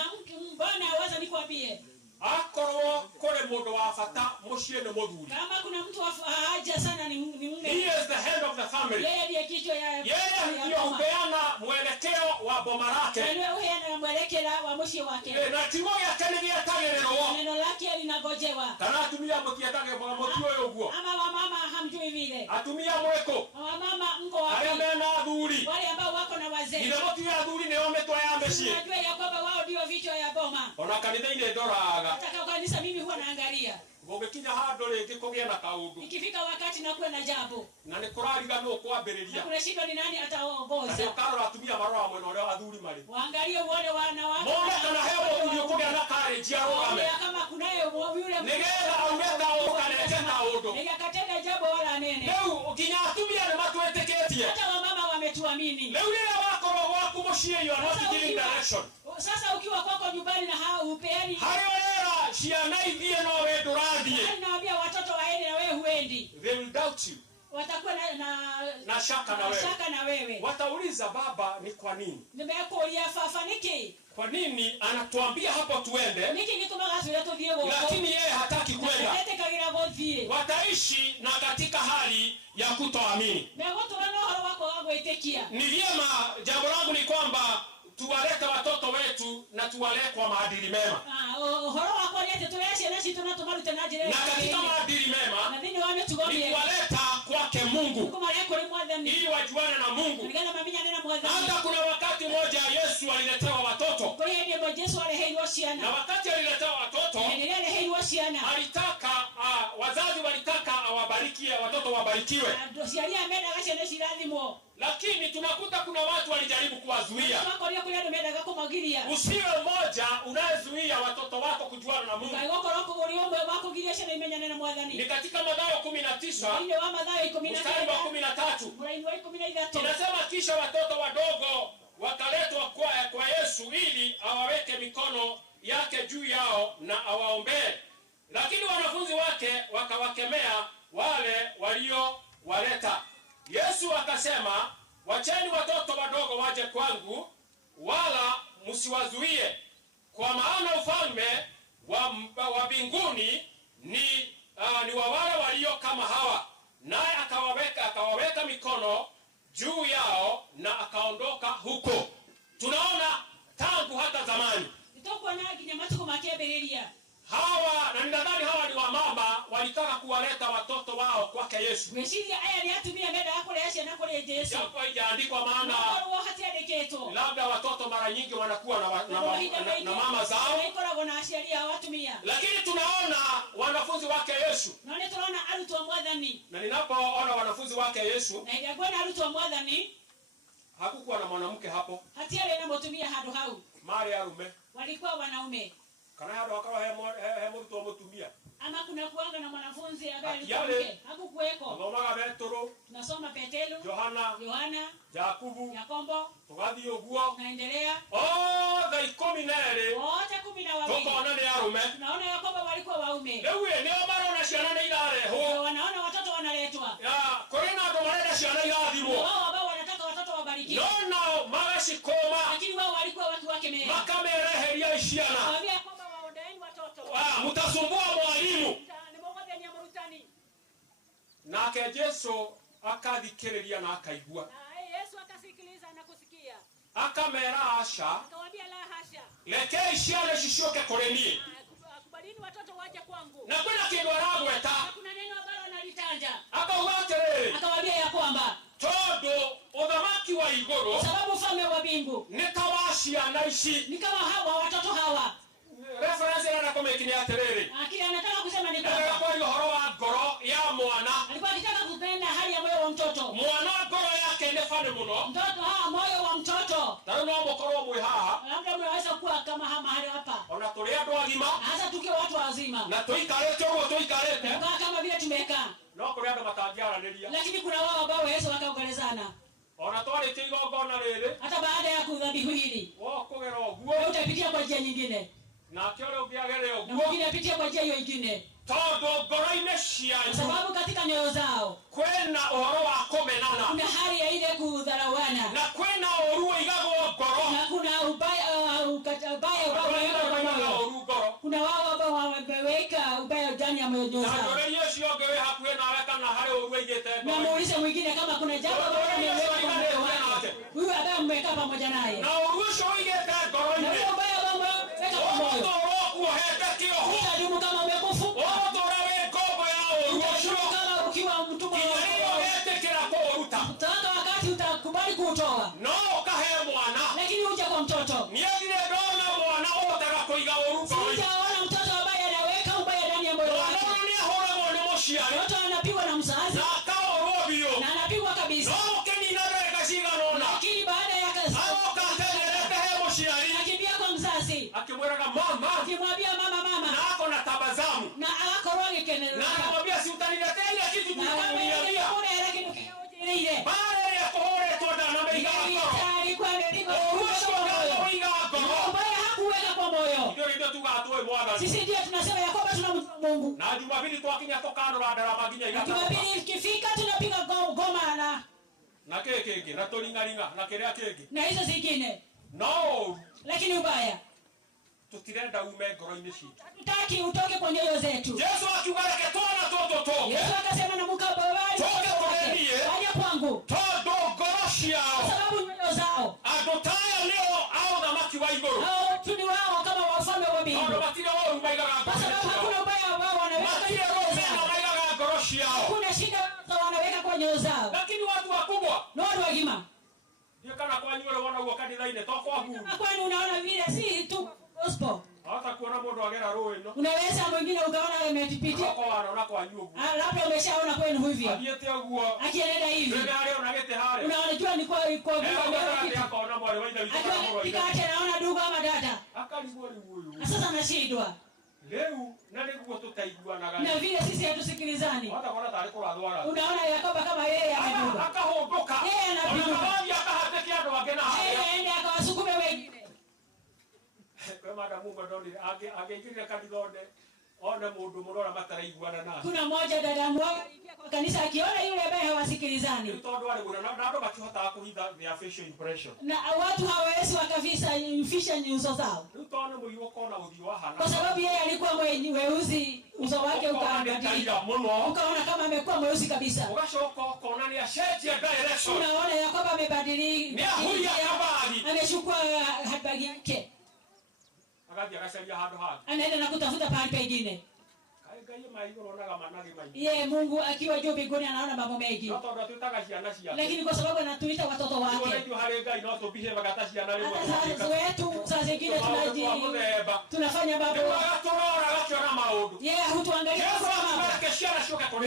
mbona waza nikwambie, akorwo kore mundu wa bata mucie ni muthuri, kama kuna mtu wa haja sana ni mume. He is the head of the family, yeye ndiye kichwa ya yeye ndio hupeana mwelekeo wa boma lake, yeye hupeana mwelekeo wa mwisho wake, na timu yake ni yatagererwo, neno lake linagojewa. Kana atumia mutiatage kwa mutio yo guo, ama wamama hamjui vile, atumia mweko wamama mko wapi, wale mena thuri, wale ambao wako na wazee, ndio mutio thuri ni ometwa ya mbesie, unajua ya kwamba wao ndio vichwa ya boma. Ona kanitha ine ndoraga. Nataka kanisa mimi huwa naangalia. Gogekinya hando ringi kugia na kaundu. Ikifika wakati na kuwa na jambo. Na ni kurariga no kwambiriria. Kuna shida ni nani ataongoza? Ndio Karol atumia marora mwena ule athuri mari. Waangalie wale wanawake. Mona kana hewa ndio kugia na courage ya rogame. Kama kunaye yule nigeza aumeka ukanete kaundu. Nikatenda jambo wala nene. Leo ukinya atumia na matweteketie. Hata wamama wametuamini. Leo ile wako waku mushie you are not giving direction. Sasa ukiwa kwako nyumbani na hao upeani. Hayo era ciana ithie no we ndurathie. Naambia watoto waende na wewe huendi. They will doubt you. Watakuwa na shaka na wewe. Watauliza baba ni kwa nini? Nimekuulia fafaniki. Kwa nini anatuambia hapo tuende? Niki niko magazo tuthie huko. Lakini yeye hataki kwenda. Kagira bothie. Wataishi na katika hali ya kutoamini. Ni vyema, jambo langu ni kwamba tuwalete watoto wetu na tuwalee kwa maadili mema. Na katika maadili mema ni kuwaleta kwake Mungu ili wajuane na Mungu. Hata kuna wakati mmoja Yesu aliletewa watoto, na wakati aliletewa watoto alitaka wazazi walitaka awabarikie watoto wabarikiwe, lakini tunakuta kuna watu walijaribu kuwazuia. Usiwe mmoja unayezuia watoto wako kujuana na Mungu. Ni katika Mathayo 19 mstari wa 13 inasema, kisha watoto wadogo wakaletwa kwa Yesu ili awaweke mikono yake juu yao na awaombee. Lakini wanafunzi wake wakawakemea wale waliowaleta. Yesu akasema, wacheni watoto wadogo waje kwangu, wala msiwazuie, kwa maana ufalme wa mbinguni ni wa wale walio kama hawa. Naye akawaweka mikono juu yao na akaondoka huko. Tunaona tangu hata zamani hawa, na ninadhani hawa ni wamama walitaka kuwaleta watoto wao kwake Yesu. Japo haijaandikwa, maana labda watoto mara nyingi wanakuwa na mama zao, lakini tunaona wanafunzi wake Yesu. Na ninapoona wanafunzi wake Yesu, hakukuwa na mwanamke hapo, mali arume walikuwa wanaume. Kana hado wakawa hemo mtu mutumia. Ama kuna kuanga na mwanafunzi ambaye alikuwa mke. Hakukuweko. Ngoma Petro. Tunasoma Petero. Yohana. Yakobo. Yakobo. Tugathi uguo. Naendelea. The 12. Wote 12. Tukaona ni arume. Tunaona Yakobo walikuwa waume. Leo ni wao na ciana na ilare ho. Wanaona watoto wanaletwa. Korena ndo wanaenda ciana irathimo. Wao ambao wanataka watoto wabarikiwe. No magashikoma. Lakini wao walikuwa watu wake mema. Makamereheria ciana. Mutasumbua mwalimu. Nake Yesu akathikiriria na akaigua. Yesu akasikiliza na kusikia. Akamera asha. Akawaambia la hasha. Lekei ciana cishoke kuri nie. Kubalini watoto waje kwangu. Na kuna kindu aragweta. Kuna neno ambalo analitanja. Akaugatere. Akawaambia ya kwamba todo uthamaki wa iguru. Kwa sababu ufalme wa mbingu ni kama ciana ici. Ni kama hawa watoto hawa. Reference yana kama ikini aterere. Akili anataka kusema ni kwamba kwa hiyo horo wa goro ya mwana. Alikuwa akitaka kupenda hali ya moyo wa mtoto. Mwana goro yake ne fane muno. Mtoto moyo wa mtoto. Tano no mukoro mwe haha. Labda mwaweza kuwa kama mahali hapa. Ona tuli andu agima. Hasa tukiwa watu wazima. Na tuikarete huko tuikarete. Kama vile tumekaa. No kuri andu matangiaraniria. Lakini kuna wao ambao Yesu wakaongelezana. Ona twari tigogona riri. Hata baada ya kudhabihu hili. Wao kugera oguo. Utapitia kwa njia nyingine. Na kiole ukiagere oguo. Na mwingine apitia kwa njia hiyo nyingine. Todo ngoro-inĩ cianyu, sababu katika nyoyo zao kwena uhoro wa kumenana, kuna hali ya ile kudharauana, na kwena ũru igagwo ngoro, na kuna ubaya ngoro. Kuna wao ambao wameweka ubaya ndani ya moyo zao. Na ndio hiyo sio gewe hakuwe nawe kana hali ũru igete. Na muulize mwingine kama kuna jambo ambalo ameweka kwa moyo wake. Huyu ambaye mmekaa pamoja naye. Na ũru ũcio igete ngoro-inĩ. Na ubaya ambao umeweka kwa moyo. Utadumu kama umekufu. Kama ukiwa mtumwa wa utaka wakati utakubali kuutoa. No kahe mwana. Lakini uje kwa mtoto. Niagire ndona mwana akapigwa kabisa. No keni ndio kashiga nona. Lakini baada ya kazi akimbia kwa mzazi. Akimweka mama. Akimwambia mama. Na ako na tabasamu. Na akoroge kenelo. Na akamwambia si utaniletea ile kitu tulikwambia. Baada ya kuhore toda na meiga hakuweka kwa moyo. Ndio tukatoe Bwana. Sisi ndio tunasema ya kwamba tunamtukuza Mungu. Na Jumapili tuakinya tokano la darama ginya igata. Jumapili ikifika tunapiga goma na keke na tolingalinga na kelea keke. Na hizo zingine. No. Lakini ubaya. Tutirenda ume ngoro-ini citu. Tutaki utoke kwa nyoyo zetu. Yesu akiugareke twana toto toke. Yesu akasema na mkabawali. Toke kwenye. Waje kwangu. Todo goroshia. Kwa sababu nyoyo zao. Adotaya leo au na maki wa igoro. Hao tuni wao kama wafalme wa mbingu. Ndio matira wao mbaiga ga. Kwa sababu hakuna ubaya wao wanaweka. Matira wao na mbaiga ga goroshia. Hakuna shida wanaweka kwa nyoyo zao. Lakini watu wakubwa. Na watu wagima. Ndio kana kwa nyoro wana ukanitha ine toko huru. Kwani unaona vile si tu gospel. Hata kuona modo agera roho ino. Unaweza mwingine ukaona amepitia. Kwa wanaona kwa nyugu. Labda umeshaona kwenu hivi. Aliete guo. Akienda hivi. Ndio leo unagete hale. Unajua ni kwa vile akaona mwale waida vitu. Akipika naona ndugu ama dada. Akalikuwa ni huyu. Sasa anashindwa. Leo nani kwa tutaigua na gani? Na vile sisi hatusikilizani. Hata kwa taarifa la dwara. Unaona Yakoba kama yeye ameduka. Akaondoka. Yeye anapiga. Akahataki ndo wagena haya. Yeye aende akawasukume wengine. Kwa maana Mungu ndoni ageingiria kanithone ona mundu murora mataraiguana na. Kuna mmoja dada mmoja aliingia kwa kanisa akiona yule ambaye hawasikilizani. Tondu wale bwana na ndo bakihota kuhitha their facial impression. Na watu hawawezi wakafisha nyuso zao. Tondu muiwo kona uthio wa hana. Kwa sababu yeye alikuwa mweusi, uso wake ukaangalia. Ukaona kama amekuwa mweusi kabisa. Ukashoka kona ni ashetia direction. Unaona Yakoba amebadilika. Ni huyu akabali. Amechukua habari yake. Akaja akashalia hado hado. Anaenda na kutafuta pahali pengine. Kaigaye maigo unaona managi mai. Yeye Mungu akiwa juu mbinguni anaona mambo mengi. Tondu tutaka ciana cia. Lakini kwa sababu anatuita watoto wake. Wale ndio hale ngai no tubihe bagata ciana leo. Sasa wetu saa zingine tunafanya mambo. Tunaona wakiona maodo. Yeye hutuangalia kama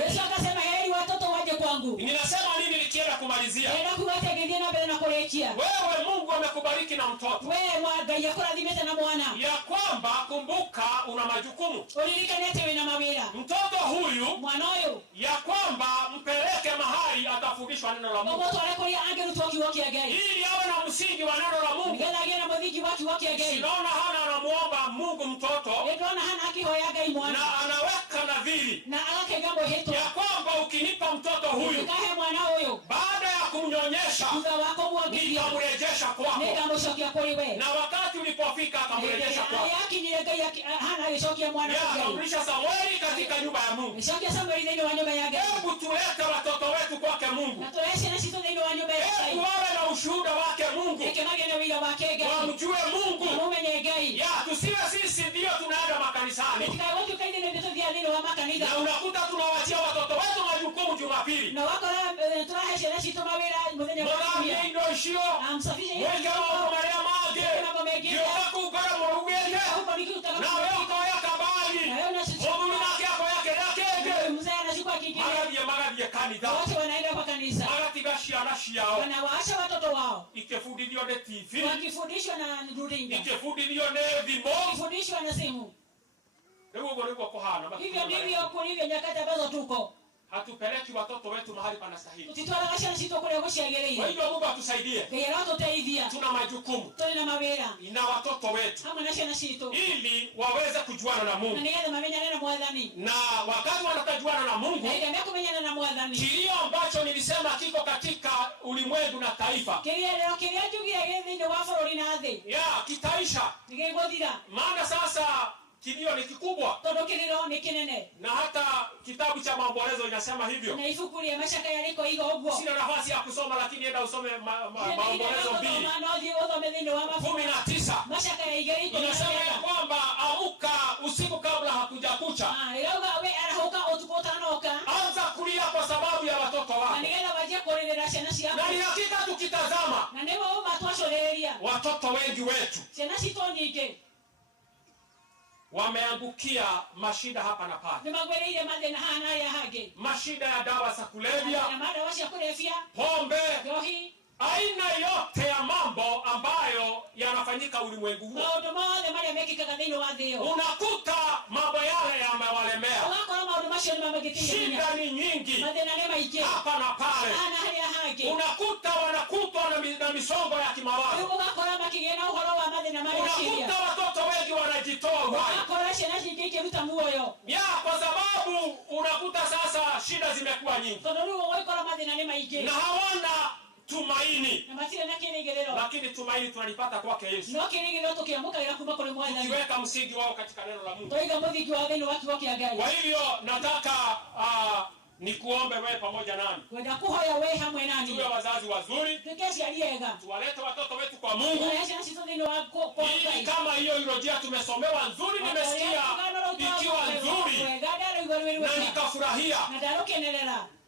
Yesu akasema heri watoto waje kwangu. Ninasema nini nikienda kumalizia? Nenda kuwategemea na mbele na kurejea. Wewe Mungu amekubariki na mtoto. Wewe mwaga yakuradhimeta na mwana. Ya kwamba kumbuka una majukumu. Ulilikanete wewe na mawira. Mtoto huyu mwana huyu ya kwamba mpeleke mahali atafundishwa neno la Mungu. Mungu anakulia ange rutoki wake agai. Ili awe na msingi wa neno la Mungu. Ngala agena mwadhiki wake agai. Sinaona hana anamuomba Mungu mtoto. Ndio hana akihoya agai mwana. Na anaweka nadhiri. Na alake gambo heto. Ya kwamba ukinipa mtoto huyu. Kahe mwana huyu. Baada ya kumnyonyesha. Nitamrejesha kwako. Nitamshokia kwa wewe. Na wakati ulipofika akamrejesha kwako. Yaki nilega hana ishokia mwana. Akamrudisha Samueli katika nyumba ya Mungu. Ishokia Samueli ndani wa nyumba yake. Hebu tulete watoto wetu kwake Mungu. Na tuache na sisi ndani wa nyumba yake. Hebu wawe na ushuhuda wake Mungu. Ekemage na wila wake gai. Wamjue Mungu. Mumenye gai. Ya tusiwe sisi ndio tunaenda makanisani. Katika watu kaidi ndio vya neno wa makanisa. Na unakuta tunawachia watoto wetu majukumu Jumapili. Na wako na tuache na sisi tumawira mwenye kwa ndio ishio. Amsafishe wewe kama Maria Mage. Ndio kukora murugende. Na wewe ukoya kabali. Mungu yake hapo yake. Mzee anachukua kingine. Magadie kanisa. Wote wanaenda kwa kanisa. Magatigashia na shiao. Wanawaacha watoto wao. Ikifundishwa na TV. Wakifundishwa na runinga. Ikifundishwa na vimo. Ikifundishwa na simu. Ndio ngoreko kohana. Hivyo ndivyo kulivyo nyakati ambazo tuko. Hatupeleki watoto wetu mahali panastahili. Tutitwala kashana sito kule gushiagereire. Kwa hivyo Mungu atusaidie. Ngera watoto hivia. Tuna majukumu. Tuna mawera. Na watoto wetu. Kama nashana shito. Ili waweze kujuana na Mungu. Na niende mamenya nena mwadhani. Na wakati wanatajuana na Mungu. Na ile kumenya na mwadhani. Kilio ambacho nilisema kiko katika ulimwengu na taifa. Kilio jugira gezi ndio waforo linaadhi. Ya kitaisha. Nigegodira. Maana sasa kilio ni kikubwa. Todo kilio ni kinene. Na hata kitabu cha Maombolezo inasema hivyo. Na ifukulia mashaka yaliko higo ogwo. Sina nafasi ya kusoma lakini enda usome Maombolezo 2:19. Mashaka ya igeriko inasema ya kwamba amka usiku kabla hakuja kucha. Iroga we arahuka utukotanoka. Anza kulia kwa sababu ya watoto wako. Na nigenda waje korelera shana cia. Na ni hakika tukitazama. Na ndio wao matwasholeria. Watoto wengi wetu. Shana cito nyingi. wameangukia mashida hapa na pale. nimagwereire mathina hana ya hage Mashida ya dawa za kulevya, na madawa cia kulevya, pombe, njohi, aina yote ya mambo ambayo yanafanyika ulimwengu huu. maundu mothe maria mekikaga thiini wa thio. Unakuta mambo yale yamewalemea. Ugakora maundu macio nimamagitiria hinya. Shida ni nyingi mathina ni maingi hapa na pale. hana haria hage Unakuta wanakutwa na misongo ya kimawazo. ugakora makigia na uhoro wa mathina maria ciria. Unakuta watoto wengi wanajitoa uhai. ugakora ciana nyingi ikiruta muoyo Kwa sababu unakuta sasa shida zimekuwa nyingi. tondu riu ugakora mathina ni maingi Na hawana tumaini. na matire na kirigiriro. Lakini tumaini tunalipata kwake Yesu. No kirigiriro tukiamukira kuma kuri Mwathani. Tukiweka msingi wao katika neno la Mungu. Toiga muthingi wa thiini wa kiugo kia Ngai. Kwa hivyo nataka nikuombe wewe pamoja nami. Wenda kuhoya wewe hamwe nani. Tuwe wazazi wazuri. Tukesha aliega. Tuwalete watoto wetu kwa Mungu. Ili kama hiyo irojia tumesomewa nzuri, nimesikia ikiwa nzuri. Na nikafurahia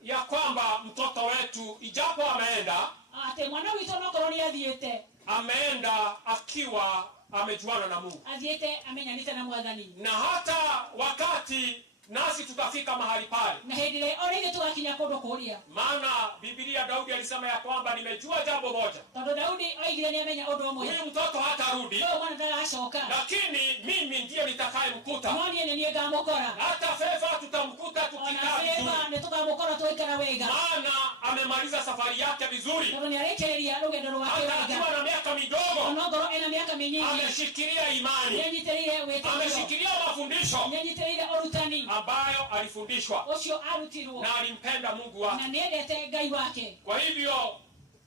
ya kwamba mtoto wetu ijapo ameenda, ate mwana witu no koroni athiete, ameenda akiwa amejuana na Mungu, athiete amenyanite na Mwathani. Na hata wakati nasi tutafika mahali pale, na hindile orege tugakinya kundu kuria. Maana Biblia Daudi alisema ya kwamba nimejua jambo moja. Tondu Daudi oigire ni amenya undu umwe. Huyu mtoto hatarudi. Ndio mwana ndagacoka. Lakini mimi ndiye nitakayemkuta. Mwani ene niye ngamukora. Hata Feva tutamkuta tukikaa vizuri. Feva tukamukora tuikara wega. Maana amemaliza safari yake vizuri. Tondu ni arekereria rugendo rwake wega. Hata akiwa na miaka midogo. Onogoro ena miaka minyingi. Ameshikilia imani. Nyenyitirire wetero. Ameshikilia mafundisho. Nyenyitirire orutani. Ambayo alifundishwa. Ucio arutirwo. Na alimpenda Mungu wake. Na niendete Ngai wake. Kwa hivyo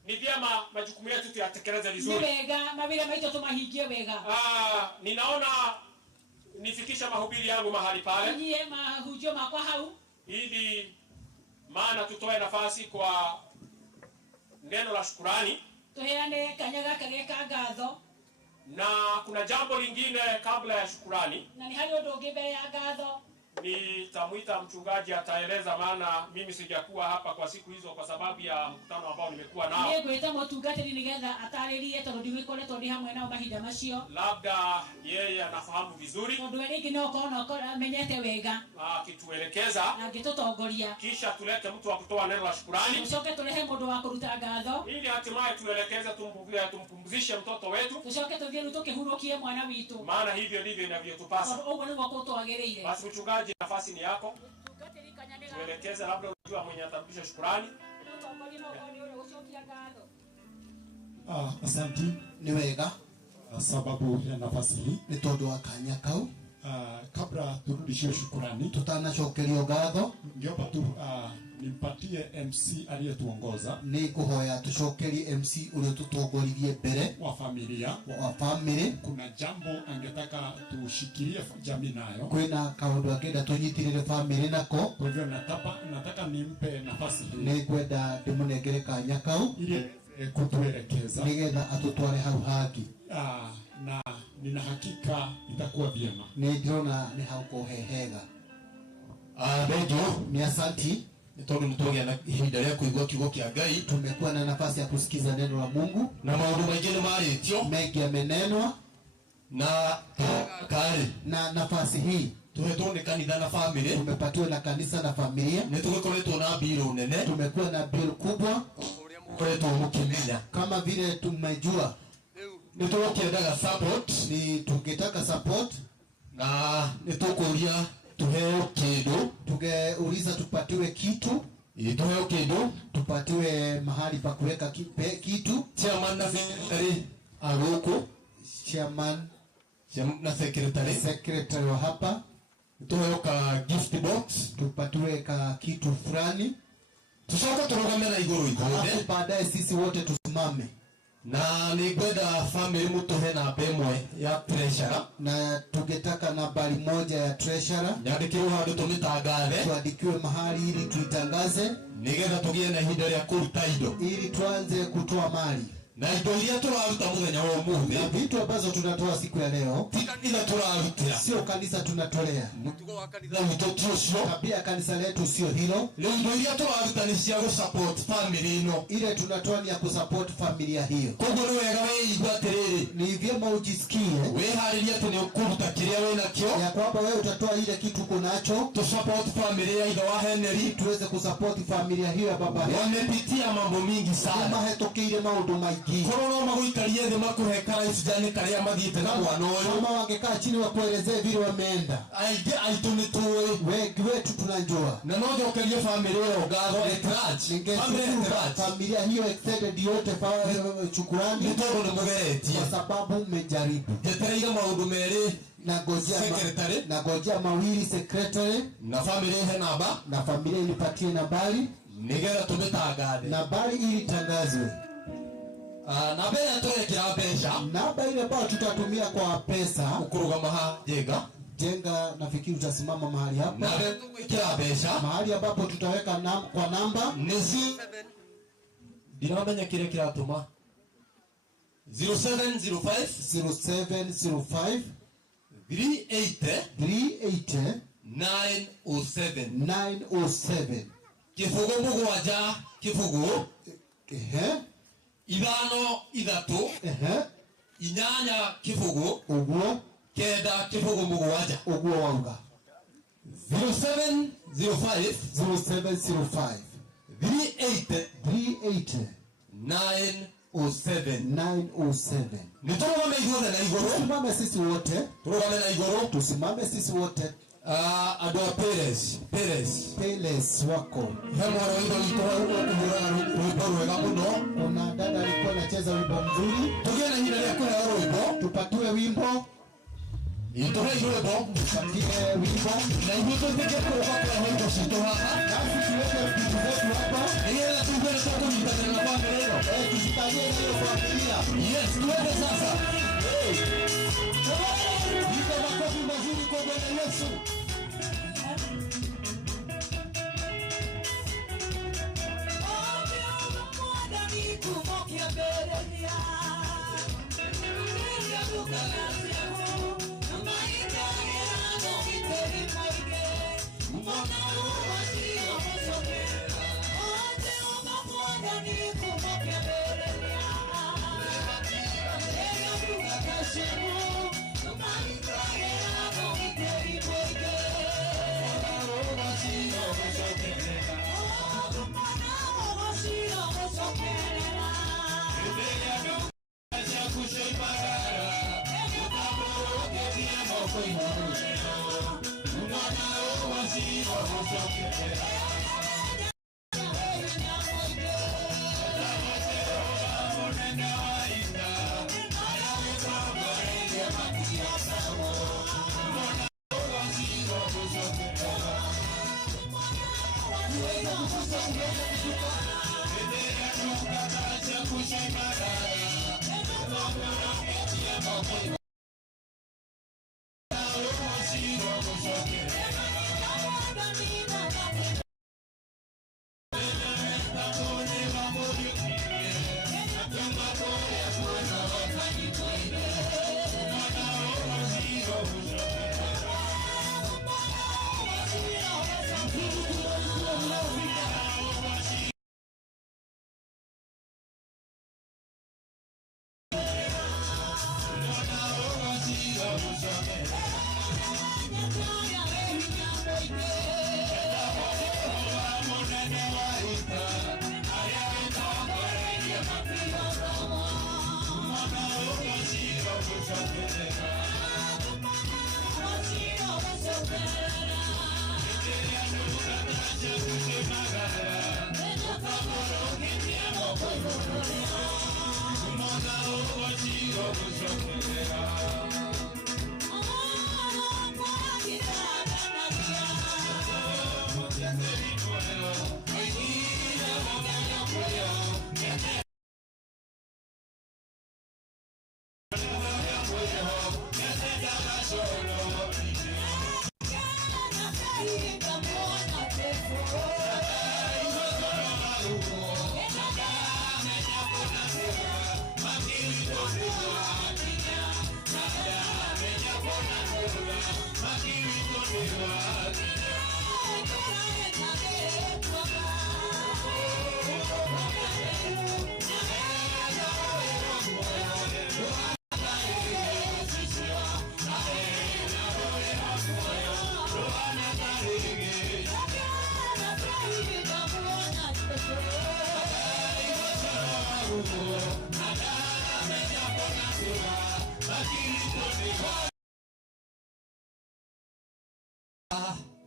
ni vyema majukumu yetu tuyatekeleze vizuri. Ni wega mawira maito tumahingie wega. Ninaona nifikisha mahubiri yangu mahali pale. Niye mahujio makwa hau. Ili maana tutoe nafasi kwa neno la shukrani. Tuheane kanyaga kageka ngatho. Na kuna jambo lingine kabla ya shukrani. Na ni hali undu ungi mbere ya ngatho. Nitamwita mchungaji ataeleza, maana mimi sijakuwa hapa kwa siku hizo kwa sababu ya mkutano ambao nimekuwa nao. Yeye gweta mutungatiri nigetha ataririe tondu ndimikoretwo ndi hamwe nao mahinda macio. Labda yeye anafahamu vizuri. Tondu eringi no kono amenyete wega. Akituelekeza. Agitutongoria. Kisha tulete mtu wa kutoa neno la shukrani. Tucoke tulehe mundu wa kuruta ngatho. Ili hatimaye tuelekeze tumpumzishe mtoto wetu. Tucoke tuthiĩ tukihurukie mwana witu. Maana hivyo ndivyo inavyotupasa. Tondu ũguo nĩguo gũtwagĩrĩire. Basi mchungaji, nafasi ni yako. Tuelekeze, labda unajua mwenye atarudisha shukrani. Asante. Ni wega sababu ya nafasi hii. Ni tondu wa kanya kau. Kabla turudishie shukrani, tutanacokerio ngatho, ngiomba tu nimpatie MC aliyetuongoza. Ni kuhoya tucokerie MC ule tutongoririe mbere wa familia. Kuna jambo angetaka tushikilie jamii nayo. Kwina kaundu angenda tunyitirire family nako. Kwa hivyo nataka nimpe nafasi hii. Ni kwenda ndimunengere kanya kau ili kutuelekeza, nigetha atutware hau hangi. Na nina hakika itakuwa vyema. Ni ndĩrona nĩ hau kũhehega. Redio ni asanti tondu nitogea na ihinda rĩa kuigua kiugo kĩa Ngai. Tumekuwa na nafasi ya kusikiza neno la Mungu na maundu maingĩ nĩ marĩtio, mengi yamenenwa na nafasi hii tuhetwo nĩ kanitha na family, tumepatiwa na kanisa na familia. Nĩ tũgĩkoretwo na mbiro nene, tumekuwa na bill kubwa koretwo mukimenya kama vile tumejua. Nitukiendaga support, ni tungetaka support na nitukuria tuheo kindu, tungeuliza tupatiwe kitu, tuheo kindu, tupatiwe mahali pa kuweka kitu. Chairman na secretary aruko, chairman na secretary wa hapa, tuheo ka gift box, tupatiwe ka kitu fulani, tucoka turugame na iguru ithuothe, baadaye sisi wote tusimame. Na ningwenda family mutuhe namba imwe ya treasurer, na tungetaka nambari moja ya treasurer nyandikirwo handu tumitangathe, tuandikiwe mahali ili tuitangaze, nigetha tugie na ihinda rĩa kuruta indo, ili tuanze kutoa mali. na idoria turaruta muthenya wa umuthi na vitu ambazo tunatoa siku ya leo kanisa turarutira sio kanisa tunatolea mutugo wa kanisa wito tusho tabia kanisa letu sio hilo leo idoria turaruta ni cia go support family ino ile tunatoa ni ya kusupport familia hiyo kogo ni wega wewe igwatiriri ni vyema ujisikie wewe hariria tu ni ukuruta kiria wewe nakio ya kwamba wewe utatoa ile kitu uko nacho to support family ya ida wa Henry tuweze kusupport familia hiyo ya baba wamepitia mambo mingi sana kama hetokeire maundu maingi korona maguikarie thĩ makuhe karaisi jani karia mathiĩte na mwana ũyũ kama wangekaa chini wakuelezee vile wameenda aingĩ aitũ nĩ tũĩ wengi wetu tunajua na no njokerie family ĩyo ngatho familia hiyo extended yote shukrani nĩ tondũ nĩ mũgeretie kwa sababu mmejaribu njetereire maũndũ merĩ na ngojea mawili secretary na family ihe namba na familia ilipatie nambari nigetha tũmĩtangathe nambari ili tangazwe namba ĩrĩa tũrekĩra mbeca namba ile ambayo tutatumia kwa pesa ũkũrũgama ha jenga nafikiri utasimama mahali hapa na tũgwĩkĩra mbeca mahali ambapo tutaweka kwa namba nĩ ndiramenya kĩrĩa kĩratũma 0705 380 907 kifugo mugwanja kifugo ithano ithatu inyanya kifugo uguo kenda kifugo mugwanja uguo wauga 0705 380 907 niturugame igũrũ na igũrũ tusimame sisi wote turugame na igũrũ tusimame sisi wote andũ a Peles wako he mwana witũ kũhũra rwĩmbo rwega mũno kuna dada alikuwa anacheza wimbo mzuri tũgĩe na ihinda rĩa kũheo rwĩmbo tupatiwe wimbo itũhe rwĩmbo tupatie wimbo na ithuĩ tũtĩke kũũka kũrehe indo citũ haha nasi tuweke vitu zetu hapa nĩgetha tuge nĩ tũkũnyitanĩra na bamĩrĩ ĩno tusitanie nayo familia yes tuende sasa iko makofi mazuri kwa Bwana Yesu.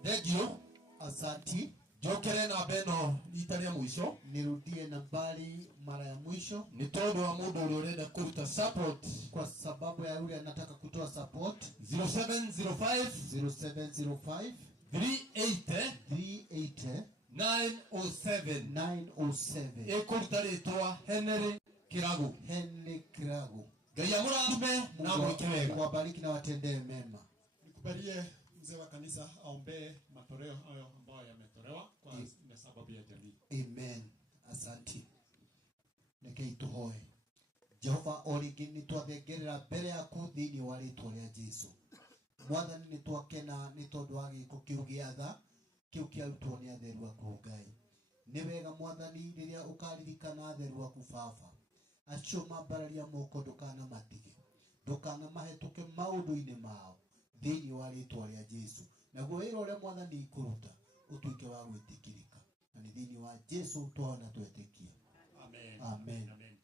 Degio, asanti. Jokere na beno litaria mwisho. Nirudie nambari mara ya mwisho. Ni todo wa muda uliorenda kuruta support. Kwa sababu ya yule anataka kutoa support. 0705 0705 380 907 Ekuruta letwa Henry Kiragu. Gaya muradume na mwekewega. Wabariki na watendee mema. Nikubalie mzee wa kanisa aombee matoleo hayo ambayo yametolewa kwa sababu ya jamii. Amen. Asante. Nekei tuhoe. Jehova origi nitwathengerera mbere yaku thiini wa ritwa ria Jesu. Mwathani nitwakena ni tondu wa giko kiu gia tha kiu kiarutwo ni atheru aku Ngai. Ni wega Mwathani riria ukaririkana atheru aku Baba. Acio mambararia moko ndukana matige. Ndukana mahituke maundu-ini mao thiini wa ritwa ria Jesu. Naguo wira uria Mwathani ikuruta utuike wa gwitikirika. Na ni thiini wa Jesu tuona twetikia. Amen. Amen. Amen.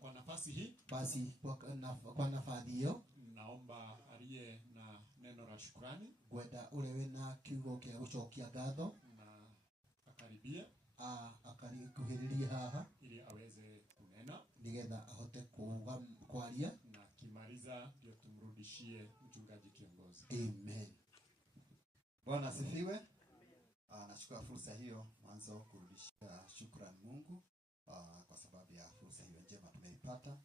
Kwa nafasi hii basi kwa nafasi hiyo naomba aliye na neno la shukrani gwenda ule wena kiugo kia gucokia ngatho na akaribia akarikuhiriria haha ili aweze kunena nigetha ahote kwaria na kimaliza ndio tumrudishie mchungaji kiongozi. Amen. Bwana asifiwe. Nachukua fursa hiyo mwanzo kurudishia shukrani Mungu kwa sababu ya fursa hiyo njema tumeipata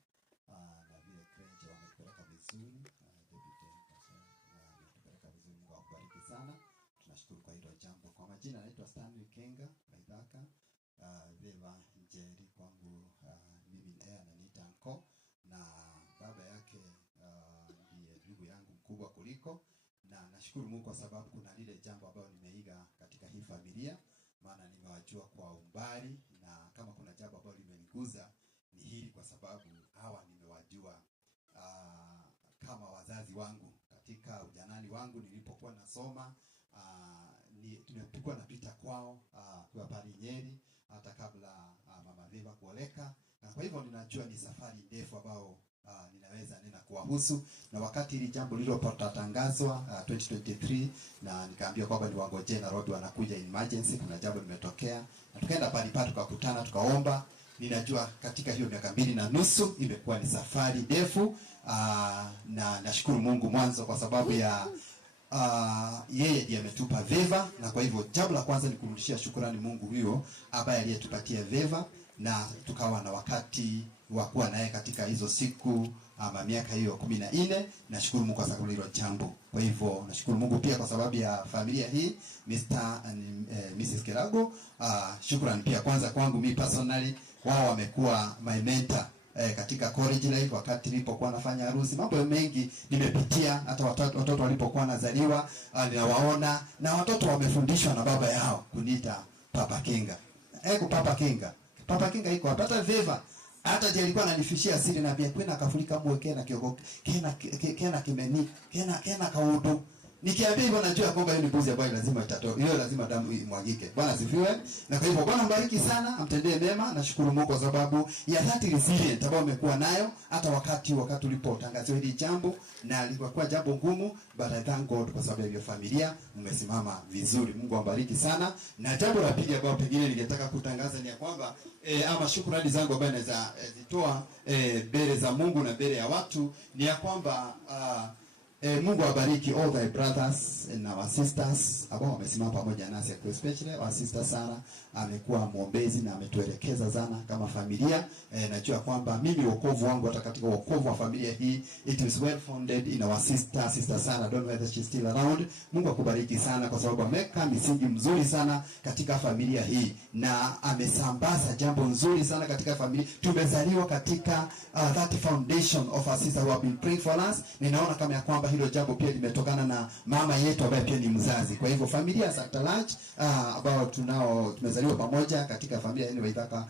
na vile Crenje wamepeleka vizuri wametupeleka vizuri. Mungu akubariki sana. Tunashukuru kwa hilo jambo. Kwa majina naitwa Stanley Kenga Maidhaka, Veva Njeri kwangu mimi ananiita Anko, na baba yake ndiye ndugu yangu mkubwa kuliko, na nashukuru Mungu kwa sababu kuna lile jambo ambalo nimeiga katika hii familia, maana nimewajua kwa umbali, na kama kuna jambo ambalo limeniguza ni hili kwa sababu hawa nimewajua kama wazazi wangu katika ujanani wangu nilipokuwa nasoma. Tumekuwa napita kwao kwa pale Nyeri hata kabla mama Veva kuoleka, na kwa hivyo ninajua ni safari ndefu ambao ninaweza nena kuwahusu. Na wakati hili jambo lililopata tangazwa 2023 na nikaambia kwamba ni wangoje Nairobi wanakuja emergency, kuna jambo limetokea, na tukaenda pale tukakutana tukaomba. Ninajua katika hiyo miaka 2.5 imekuwa ni safari ndefu, na nashukuru Mungu mwanzo kwa sababu ya yeye ndiye ametupa Veva, na kwa hivyo jambo la kwanza ni kurudishia shukrani Mungu huyo ambaye aliyetupatia Veva na tukawa na wakati wa kuwa naye katika hizo siku miaka hiyo 14. Nashukuru Mungu kwa sababu hilo jambo. Kwa hivyo nashukuru Mungu pia kwa sababu ya familia hii Mr. and Mrs. Kirago. Shukrani pia kwanza kwangu mimi personally, wao wamekuwa my mentor katika college life wakati nilipokuwa nafanya harusi. Mambo mengi nimepitia, hata watoto walipokuwa nazaliwa ninawaona, na watoto wamefundishwa na baba yao kuniita Papa Kenga. Papa Kenga. Papa Kenga iko hata Veva. Hata je alikuwa ananifishia siri na pia kwenda akafurika mweke na kiogo kena kimeni kena kaudu. Nikiambia hivyo najua kwamba hiyo ni mbuzi ambayo lazima itatoa. Hiyo lazima damu imwagike. Bwana sifiwe. Na kwa hivyo Bwana mbariki sana, amtendee mema. Nashukuru Mungu kwa sababu ya that resilient ambayo umekuwa nayo hata wakati ulipotangazwa hili jambo, na lilikuwa jambo ngumu, but I thank God kwa sababu ya hiyo familia mmesimama vizuri. Mungu ambariki sana. Na jambo la pili ambalo pengine ningetaka kutangaza ni kwamba ama shukrani zangu ambazo naweza zitoa mbele za Mungu na mbele ya watu ni ya kwamba Mungu awabariki all thy brothers and our sisters ambao wamesimama pamoja nasi, especially our sister Sarah amekuwa mwombezi na ametuelekeza sana kama familia. Najua kwamba mimi wokovu wangu hata katika wokovu wa familia hii, it is well founded in our sister Sana. Don't know whether she's still around. Mungu akubariki sana kwa sababu ameweka misingi mzuri sana katika familia hii na amesambaza jambo nzuri sana katika familia. Tumezaliwa katika that foundation of our sister who have been praying for us. Ninaona kama ya kwamba hilo jambo pia limetokana na mama yetu ambaye pia ni mzazi. Kwa hivyo familia za large ambao tumezaliwa pamoja katika familia ya Waithaka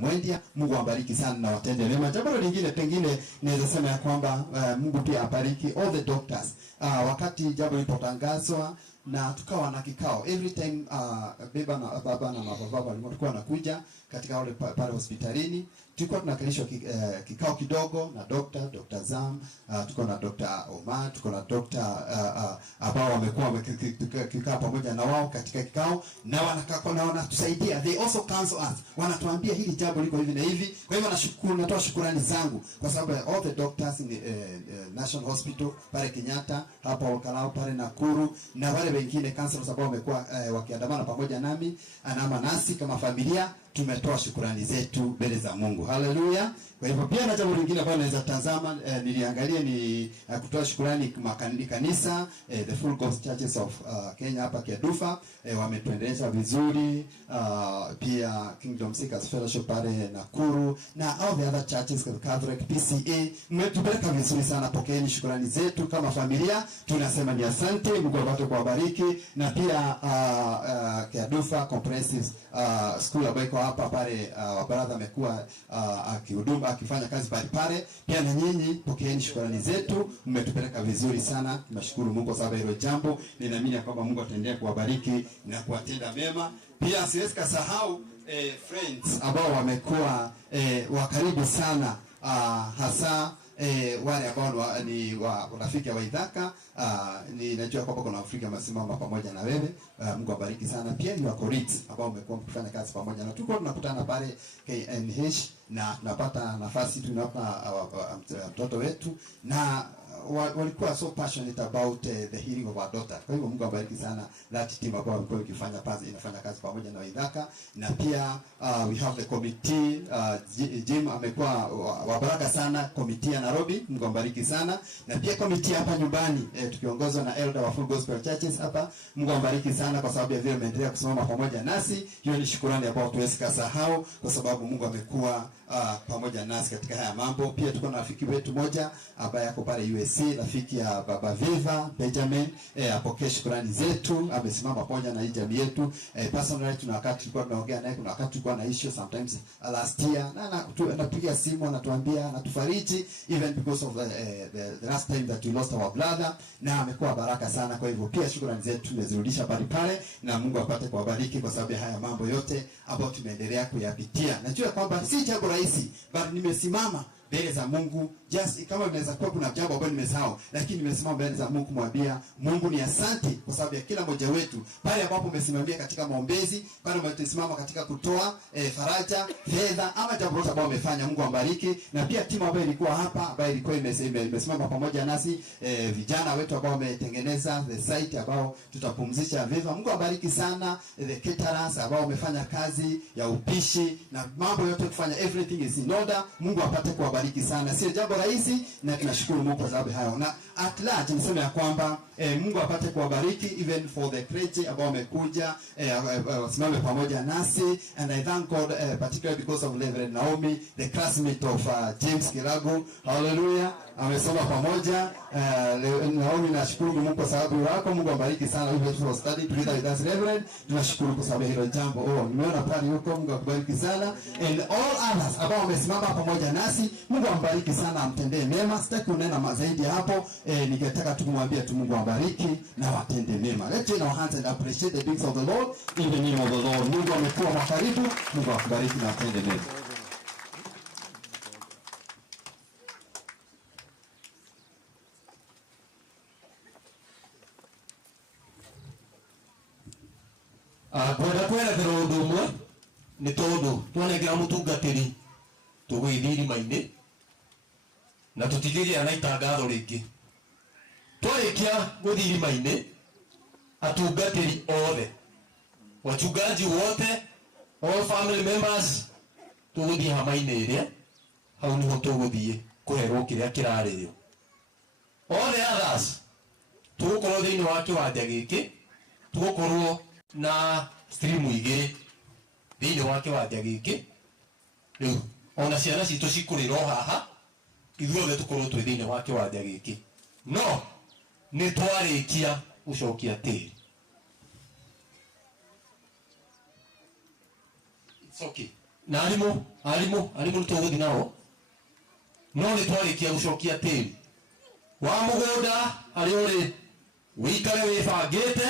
Mwendia, Mungu awabariki sana na watende mema. Jambo lingine pengine naweza sema ya kwamba Mungu pia abariki all the doctors. Wakati jambo lilipotangazwa na tukawa na kikao, every time baba na mababa walikuwa wanakuja katika wale pale hospitalini, tulikuwa tunakalishwa kikao kidogo na Dr. Zam, tuko na Dr. Omar, tuko na Dr. ambao wamekuwa wakikaa pamoja na wao katika kikao na wanatusaidia. They also counsel us. Wanatuambia hili jambo liko hivi na hivi. Kwa hivyo natoa shukrani zangu kwa sababu all the doctors in National Hospital pale Kenyatta, hapa Olkalao pale Nakuru na wale wengine counselors ambao wamekuwa wakiandamana pamoja nasi kama familia, tumetoa shukrani zetu mbele za Mungu. Haleluya. Kwa hivyo pia na jambo lingine ambalo naweza tazama niliangalia ni kutoa shukrani kanisa the Full Gospel Churches of Kenya hapa Kedufa, wametuendeleza vizuri, pia Kingdom Seekers Fellowship pale Nakuru na all the other churches Catholic PCA mmetupeleka vizuri sana. Pokeeni shukrani zetu kama familia, tunasema ni asante. Mungu apate kuwabariki. Na pia Kedufa Comprehensive School ambayo iko hapa pale, brother amekuwa akihuduma akifanya kazi pale. Pia na nyinyi pokeeni shukrani zetu, mmetupeleka vizuri sana. Tunashukuru Mungu kwa sababu hilo jambo. Ninaamini kwamba Mungu ataendelea kuwabariki na kuwatenda mema. Pia siwezi kusahau friends ambao wamekuwa wakaribu sana, hasa wale ambao ni rafiki wa Waithaka. Ninajua kwamba kuna Afrika masimama pamoja na wewe. Mungu awabariki sana. Pia ni wakoriti ambao wamekuwa mkifanya kazi pamoja na tulikuwa tunakutana pale KNH na tunapata nafasi tunapa mtoto wetu na walikuwa so passionate about the healing of our daughter. Kwa hivyo Mungu awabariki sana that team ambao walikuwa inafanya kazi pamoja na Waithaka. Na pia we have the committee, Jim amekuwa wabaraka sana committee ya Nairobi. Mungu awabariki sana. Na pia committee hapa nyumbani tukiongozwa na elder wa Full Gospel Churches hapa. Mungu awabariki sana kwa sababu ya vile mmeendelea kusimama pamoja nasi. Hiyo ni shukrani ambayo tuwezi kusahau kwa sababu Mungu amekuwa pamoja nasi katika haya mambo. Pia tuko na rafiki wetu moja ambaye yako pale USA, rafiki ya Baba Viva Benjamin, apokee shukrani zetu. Amesimama pamoja na hii jamii yetu. Personally tuna wakati tulikuwa tunaongea naye, kuna wakati tulikuwa na issue sometimes last year na anapiga simu anatuambia, anatufariji even because of the last time that we lost our brother, na amekuwa baraka sana. Kwa hivyo pia shukrani zetu tumezirudisha pale na Mungu apate kuwabariki kwa sababu ya haya mambo yote ambayo tumeendelea kuyapitia. Najua kwamba si jambo rahisi, bali nimesimama mbele za Mungu just kama inaweza kuwa kuna jambo ambalo nimesahau, lakini nimesimama mbele za Mungu kumwambia Mungu ni asante kwa sababu ya kila mmoja wetu pale ambapo umesimamia katika maombezi, pale umesimama katika kutoa faraja, fedha ama jambo lolote ambalo umefanya. Mungu ambariki. Na pia timu ambayo ilikuwa hapa ambayo ilikuwa imesimama pamoja nasi, vijana wetu ambao wametengeneza the site ambao tutapumzisha Viva. Mungu ambariki sana. The caterers ambao wamefanya kazi ya upishi na mambo yote kufanya everything is in order. Mungu apate kuwabariki sana. Sio jambo rahisi na tunashukuru Mungu kwa sababu hayo. Na at large niseme ya kwamba Mungu apate kuwabariki even for the clergy ambao wamekuja wasimame pamoja nasi. And I thank God particularly because of Reverend Naomi, the classmate of James Kirago. Hallelujah. Amesoma pamoja. Naomi, nashukuru Mungu kwa sababu yako. Mungu abariki sana. We will study together with us Reverend. Tunashukuru kwa sababu hilo jambo. Nimeona pale huko. Mungu akubariki sana. And all others ambao wamesimama pamoja nasi, Mungu ambariki sana, amtendee mema. Sitaki kunena zaidi hapo. Ningetaka tumwambie tu Mungu ambariki na watende mema. Let's join our hands and appreciate the things of the Lord in the name of the Lord. Mungu amekuwa mwakaribu. Mungu akubariki na watende mema. Kwenda undu umwe ni tondu twanengera mutungatiri tugwithiri maini na tutigiria na itangatho ringi. Twarikia guthiri maini atungatiri othe, wachungaji wote all family members tuguthie hama-inĩ ĩrĩa hau niho tuguthie kuherwo kiria kirarerio. All the others tugukorwo thiini wa kiwanja giki, tugukorwo na stream igiri thiini wa kiwanja giki. Riu ona ciana citu cikurira haha ithuothe tukorwo twi thiini wa kiwanja giki, no ni twarikia gucokia tiri. It's okay. Na arimu tuguthi nao, no ni twarikia gucokia tiri. Wa mugunda ari uri wikare wibangite,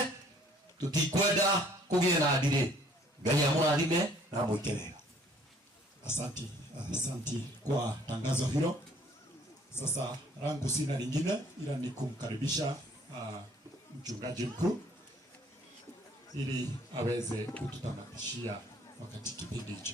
tutikwenda kugia na ndire. Ngai amurathime na mwike wega. Asanti kwa tangazo hilo. Sasa rangu sina lingine ila ni kumkaribisha mchungaji mkuu ili aweze kututamatishia wakati kipindi hicho.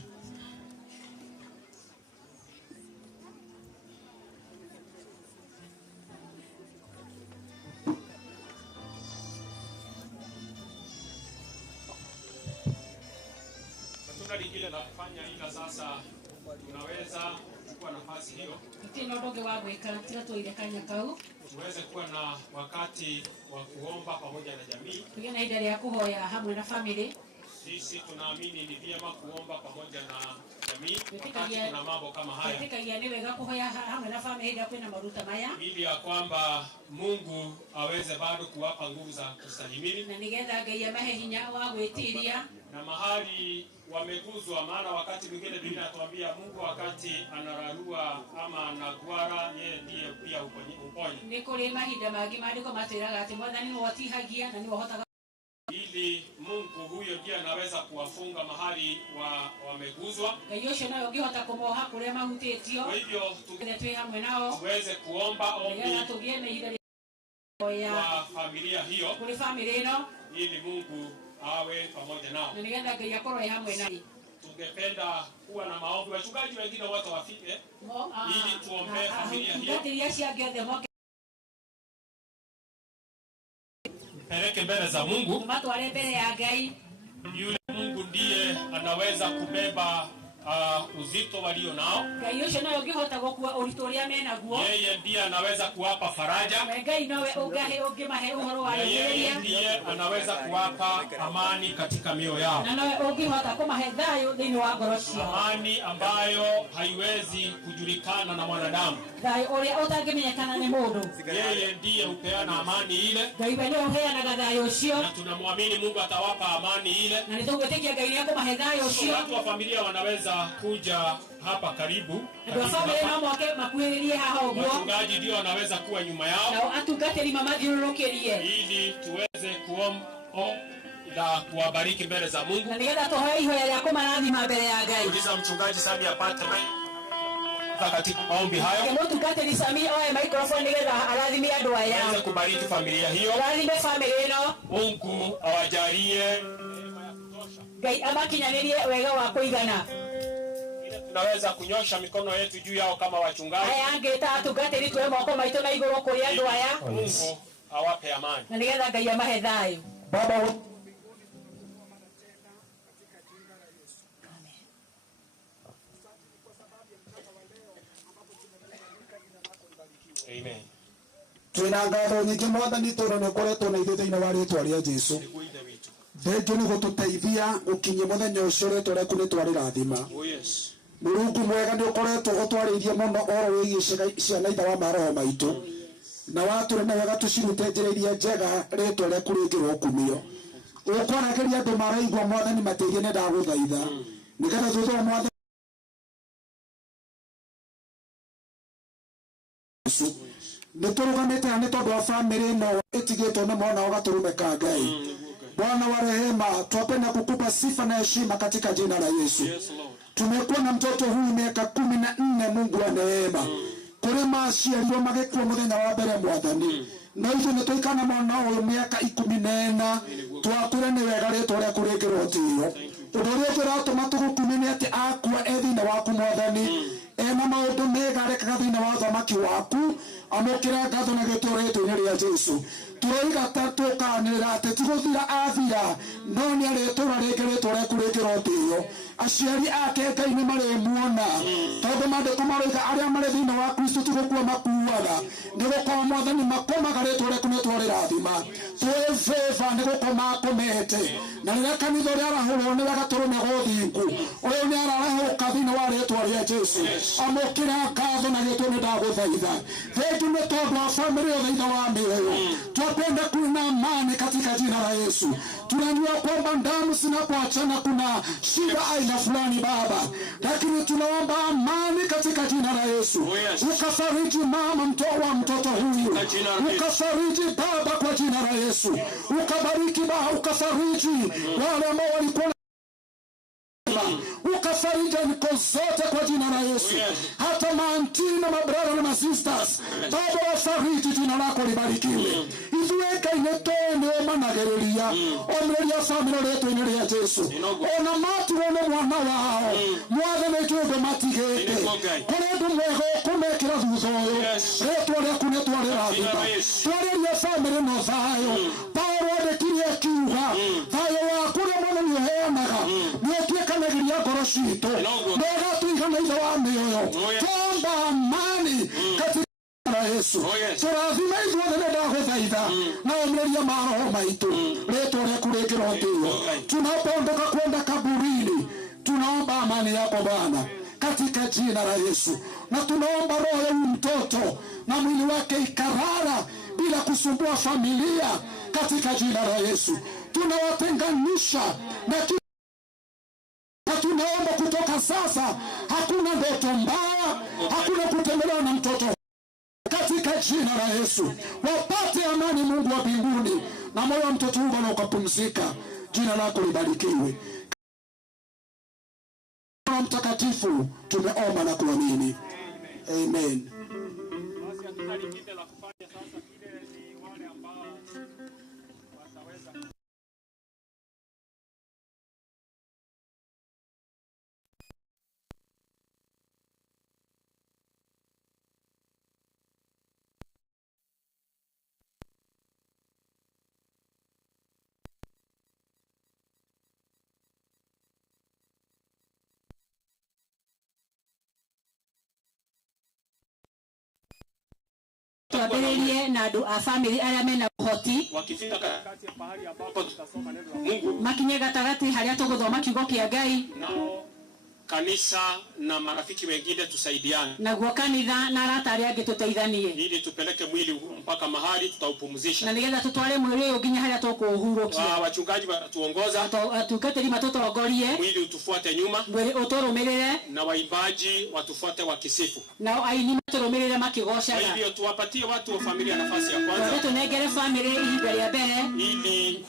Hatuna lingine la kufanya ila sasa tunaweza kuchukua nafasi hiyo tuweze kuwa na wakati wa kuomba pamoja na jamii. Sisi tunaamini ni vyema kuomba pamoja na jamii wakati kuna mambo kama haya, ili ya kwamba Mungu aweze bado kuwapa nguvu za kustahimili na mahali wameguzwa. Maana wakati mwingine Biblia inatuambia Mungu wakati anararua ama anagwara, yeye ndiye pia uponye. Ili Mungu huyo ndiye anaweza kuwafunga mahali wameguzwa. Kwa hivyo tuweze kuomba ombi kwa familia hiyo ili Mungu awe pamoja nao. Tungependa kuwa na maombi, wachungaji wengine wote wafike ili tuombe familia hiyo. Peleke mbele za Mungu. Yule Mungu ndiye anaweza kubeba uzito walio nao. Yeye ndiye anaweza kuwapa faraja. Yeye ndiye anaweza kuwapa amani katika mioyo yao. Amani ambayo haiwezi kujulikana na mwanadamu. Yeye ndiye hupeana amani ile. Na tunamwamini Mungu atawapa amani ile. Watu wa familia wanaweza kuja hapa karibu. Wachungaji ndio wanaweza kuwa nyuma yao ili tuweze kuomba na kuwabariki mbele za Mungu. Uliza mchungaji Sami apate katika maombi hayo. Aweze kubariki familia hiyo. Mungu awajalie tunaweza kunyosha mikono yetu juu yao kama wachungaji. Mungu awape amani. Baba Amen. Twinangatho nyingi mwathani turone koretwo na ithuĩ thĩinĩ wa rĩĩtwa rĩa Jesũ. Thengiũ nĩ gũtũteithia gũkinyia mũthenya ũcio rĩĩtwa rĩaku nĩ twarĩrathima. Mũrungu mwega nĩ ũkoretwo ũtwarĩirie mũno ũhoro wĩgiĩ ciana ithe wa maroho maitũ, na watũrĩ na wega tũcirute njĩra iria njega rĩĩtwa rĩaku rĩngĩrwo kumio. Ũkwaragĩria andũ maraigua mwathani mateithie nĩ ndagũthaitha nĩgetha thutha wa mwathani niturugamite nĩ tondũ wa family ĩno ĩtigĩtwo nĩ mwana ũgatũrũmĩka Ngai. Bwana wa rehema, twapenda kukupa sifa na heshima katika jina la Yesu. Tumekuwa na mtoto huyu miaka 14, Mungu wa neema. Kũrĩ maciarirwo magĩkua mũthenya wa mbere mwathani, na ithuĩ nĩ tũikana mwana ũyũ miaka 14 twakwĩra nĩ wega rĩĩtwa rĩaku rĩngĩrwo tĩĩo. Ũndũ ũrĩa ũngĩratũma tũgũkumie nĩ atĩ akua thĩinĩ waku mwathani, na maundu mega reka thina wa thamaki waku amukira ngatho na gĩtũrĩtwo-inĩ rĩa Jesu. Turoiga tukanĩra atĩ tigũthira athira no nĩ arĩtũra rĩngĩ rĩtwa rĩaku rĩngĩrotĩo. Aciari ake Ngai nĩ marĩmuona tondũ maandĩko maroiga arĩa marĩ thĩinĩ wa Kristo tigũkua makuaga nĩgũkorwo Mwathani makomaga rĩtwa rĩaku nĩtwo rĩrathima. Twĩ favor nĩgũkoma akomete na rĩrĩa kanitha ũrĩa arahũrwo nĩ wagatũrũme gũthingu ũyũ nĩ ararahũka thĩinĩ wa rĩtwa rĩa Jesu. Amũkĩra ngatho na gĩtũ nĩ ndagũthaitha. Thengiũ nĩ tondũ wa famĩlĩ yothe thĩinĩ wa mĩoyo. Twapenda kuwa na amani katika jina la Yesu. Tunajua kwamba damu zinapoachana kuna shida aina fulani Baba, lakini tunaomba amani katika jina la Yesu. Ukafariji mama wa mtoto huyu, ukafariji Baba kwa jina la Yesu. Ukabariki Baba, ukafariji wale ambao walikuwa ukafariji niko zote kwa jina la Yesu. Hata maantini na mabrada na masisters Baba wafariji, jina lako libarikiwe. Ithueka inetone managereria omreria family letu ineria Jesu. Ona matu ono mwana wao Mwathani tuombe matigete kurendu mwego kumekira thuthoyo retwa rĩaku nĩ twarĩrathima twarĩria family no thayo. Paulo ndekirie kiuga thayo waku rĩ mwana nĩ ũheanaga nĩ ũtuĩkanagĩria ngoro citũ na ũgatuiga ithe wa mĩoyo. Tuomba amani katika Yesu. Turathime ithuothe nĩ ndagũthaitha na ũmĩrĩria maroho maitũ rĩtwa rĩaku rĩngĩrotĩo. Tunapoondoka kwenda kaburini tunaomba amani yako Bwana katika jina la Yesu, na tunaomba roho ya mtoto na mwili wake ikarara bila kusumbua familia katika jina la Yesu. Tunawatenganisha na tunaomba kutoka sasa hakuna ndoto mbaya, hakuna kutembelewa na mtoto katika jina la Yesu. Wapate amani Mungu wa mbinguni na moyo wa mtoto huyu na ukapumzika. Jina lako libarikiwe. Kwa mtakatifu tumeomba na kuamini. Amen. Basi hatuna lingine la kufanya sasa, kile ni wale ambao wataweza tuambĩrĩrie na andũ a family arĩa mena ũhoti wakifika katikati ya pahali ambapo tutasoma neno la Mungu makinye gatagati harĩa tũgũthoma kiugo kĩa Ngai nao kanisa na marafiki wengine tusaidiane naguo kanitha na arata arĩa angĩ tũteithanie ili tupeleke mwili mpaka mahali tutaupumzisha na nĩgetha tũtware mwĩrĩ ũyũ nginya harĩa tũkũũhurũkia. Wachungaji watuongoza, atungatĩri matũtongorie, mwili utufuate nyuma, mwĩrĩ ũtũrũmĩrĩre, na waimbaji watufuate wakisifu, na aini matũrũmĩrĩre makĩgocaga. Kwa hivyo tuwapatie watu wa familia nafasi ya kwanza, tũnengere family ihinda rĩa mbere ili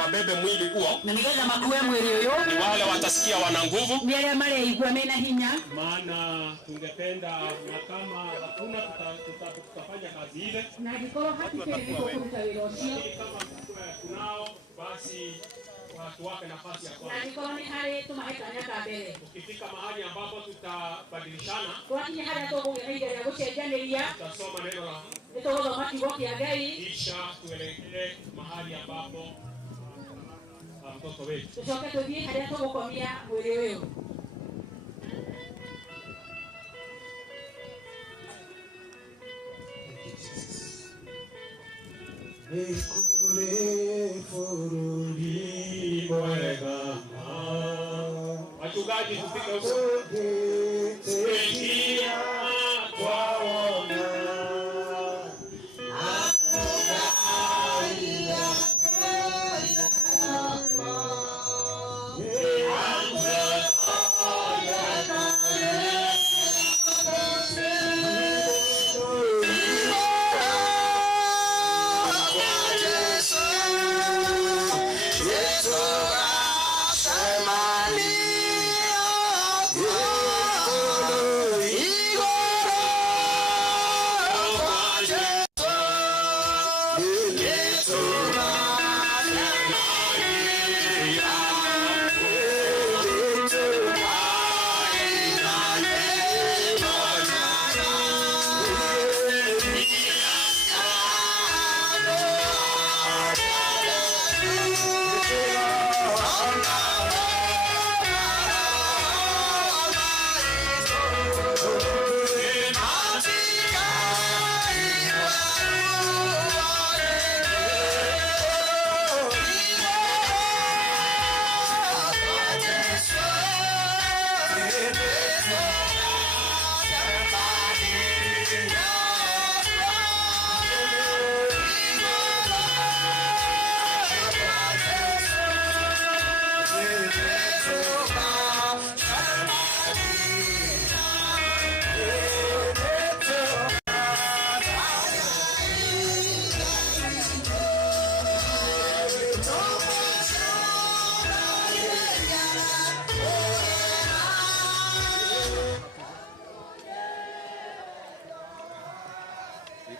wabebe mwili huo, na nĩgetha makue mwĩrĩ ũyũ. Ni wale watasikia wana nguvu, ni arĩa marĩigua mena hinya. Maana tungependa na kama hakuna tutafanya kazi ile, na gĩkorwo hatikĩrĩ kũruta wĩra ũcio, kama kunao basi watu wape nafasi ya kwanza. Na gĩkorwo nĩ harĩ tũmahĩtania ka mbere. Ukifika mahali ambapo tutabadilishana, twakinya harĩa tũgũgĩa ihinda rĩa gũcenjanĩria, tutasoma neno la nĩtũgũthoma kiugo kĩa Ngai, kisha tuelekee mahali ambapo mtoto wetu, tũcoke tũthiĩ harĩa tũgũkomia mwĩrĩ ũyũ. Wachungaji tufike huko. Sikia twaona Yesu asema ni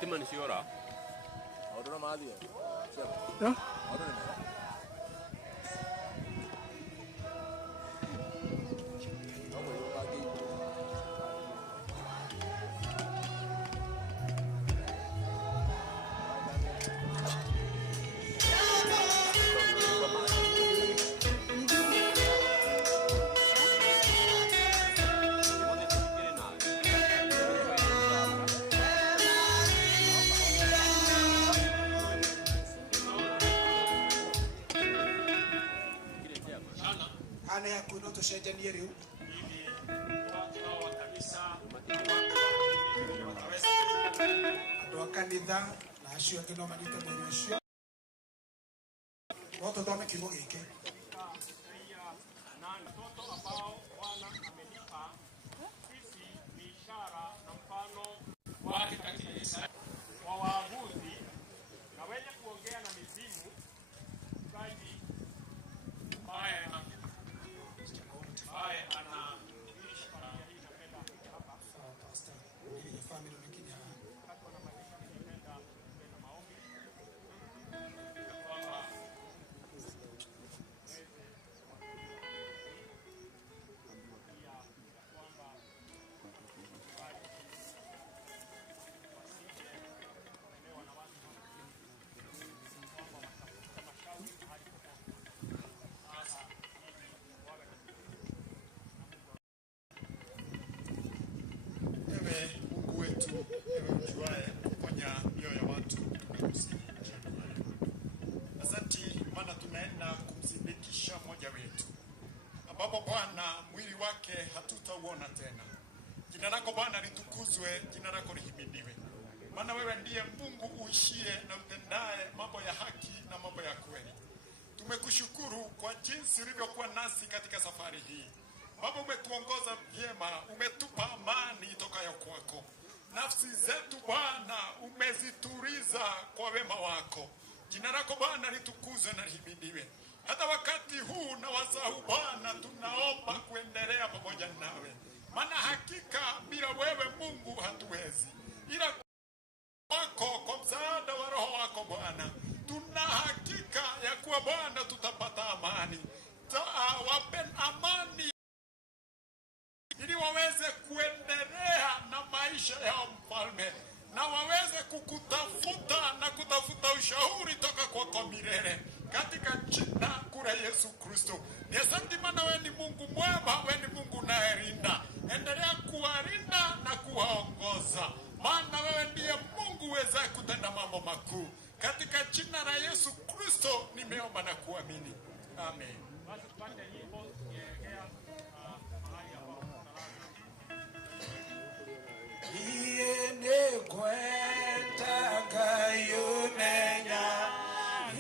Thitima nĩ ciora. Maũndũ no mathiĩ. Yeah. Maũndũ nĩ mega. tucenjanie riu andu a kanitha na acio angĩ no manyite mwĩrĩ ũcio no tũthome kiugo gĩkĩ. wake katika Isaya wa waaguzi na wenye kuongea na mizimu mchungaji ambaye anaishi familia hii napenda hapa pastor ili family wengine hapa na maisha nipenda maombi kwamba Mungu wetu, ewe ujuaye kuponya mioyo ya watu, tunakusihi. Asante maana tunaenda kumsindikisha mmoja wetu, ambapo Bwana mwili wake hatutauona tena. Jina lako Bwana litukuzwe, jina lako lihimidiwe, maana wewe ndiye Mungu uishie na utendaye mambo ya haki na mambo ya kweli. Tumekushukuru kwa jinsi ulivyokuwa nasi katika safari hii. Baba, umetuongoza vyema, umetupa amani itokayo kwako. Nafsi zetu Bwana umezituriza kwa wema wako. Jina lako Bwana litukuzwe na lihimidiwe. Hata wakati huu na wasaa huu Bwana, tunaomba kuendelea pamoja nawe, maana hakika bila wewe Mungu hatuwezi, ila kwako, kwa msaada wa Roho wako Bwana, tuna hakika ya kuwa Bwana tutapata amani. Wape amani ili waweze kuendelea na maisha yao Mfalme, na waweze kukutafuta na kutafuta ushauri toka kwako milele, katika jina kura Yesu Kristo. Ni asante maana wewe ni Mungu mwema, wewe ni Mungu unayelinda. Endelea kuwalinda na kuwaongoza, maana wewe ndiye Mungu uwezaye kutenda mambo makuu. Katika jina la Yesu Kristo nimeomba na kuamini. Amen. basi tupate nyimbo kuelekea mahali hapo. Yene kwenta kayunenya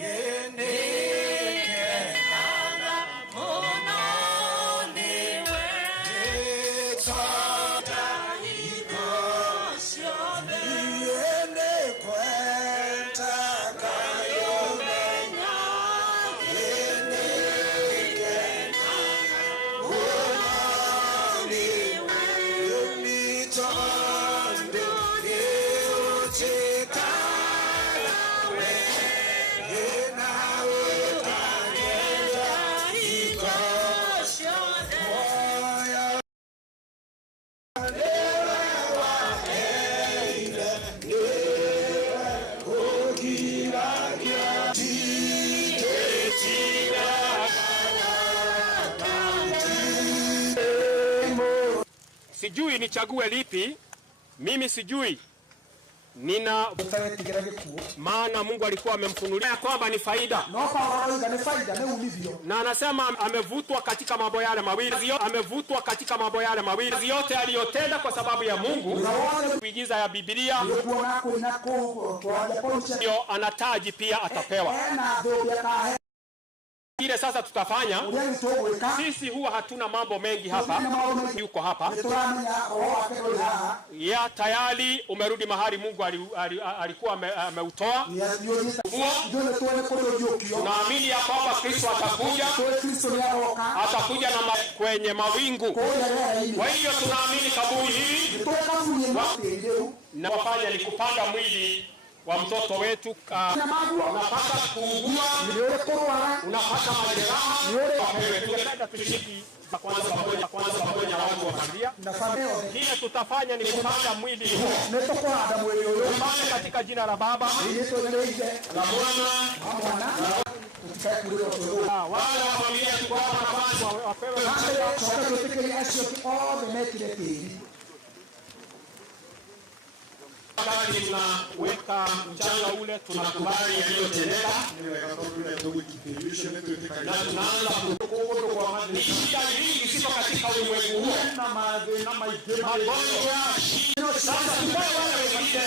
yene kenana mononiwe tsota ikosyone yene kwenta kayunenya yene kenana mononiwe yunito Sijui nichague lipi, mimi sijui. Nina maana Mungu alikuwa amemfunulia kwamba ni faida, na anasema amevutwa katika mambo yale mawili, amevutwa katika mambo yale mawili yote aliyotenda kwa sababu ya Mungu. Kuigiza ya Biblia ndio anataji pia atapewa. Ile sasa tutafanya sisi, huwa hatuna mambo mengi hapa, yuko hapa ya tayari umerudi mahali Mungu alikuwa ameutoa. Tunaamini ya kwamba Kristo atakuja na kwenye mawingu. Kwa hiyo tunaamini kaburi hili na wafanya ni kupanga mwili wa mtoto wetu. Unapata kuugua, unapata majeraha, tunataka tushiriki kwanza pamoja na watu wa familia. Kile tutafanya ni kupanga mwili huo katika jina la Baba, la Mwana, wale wa familia tuko hapa nafasi wapewe wakati tunaweka mchanga ule, tunakubali yaliyotendeka na tunaanza ni shida nyingi ziko katika ulimwengu huu, magonjwa. Sasa tukae wale wengine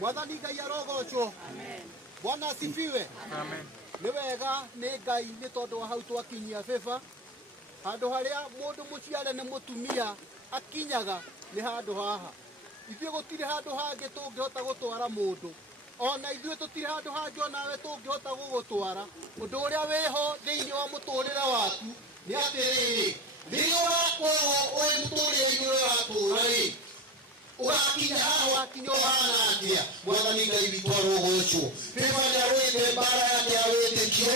Mwathani Ngai arogocwo. Bwana asifiwe. Amen. Nĩ wega nĩ Ngai nĩ tondũ wa hau twakinyia beba. Handũ harĩa mũndũ mũciare nĩ mũtumia akinyaga nĩ handũ haha. Ithuĩ gũtirĩ handũ hangĩ tũngĩhota gũtwara mũndũ. Ona ithuĩ tũtirĩ handũ hangĩ onawe tũngĩhota gũgũtwara. Ũndũ ũrĩa wĩho thĩinĩ wa mũtũrĩre waku nĩ atĩrĩrĩ, thĩinĩ wakwa ũyũ mũtũrĩre-inĩ ũratũra rĩ, ugakinya haha wakinya ũhana atĩa. Mwathani Ngai witũ arogocwo. Beba nĩarũĩte mbara yake ya wĩtĩkio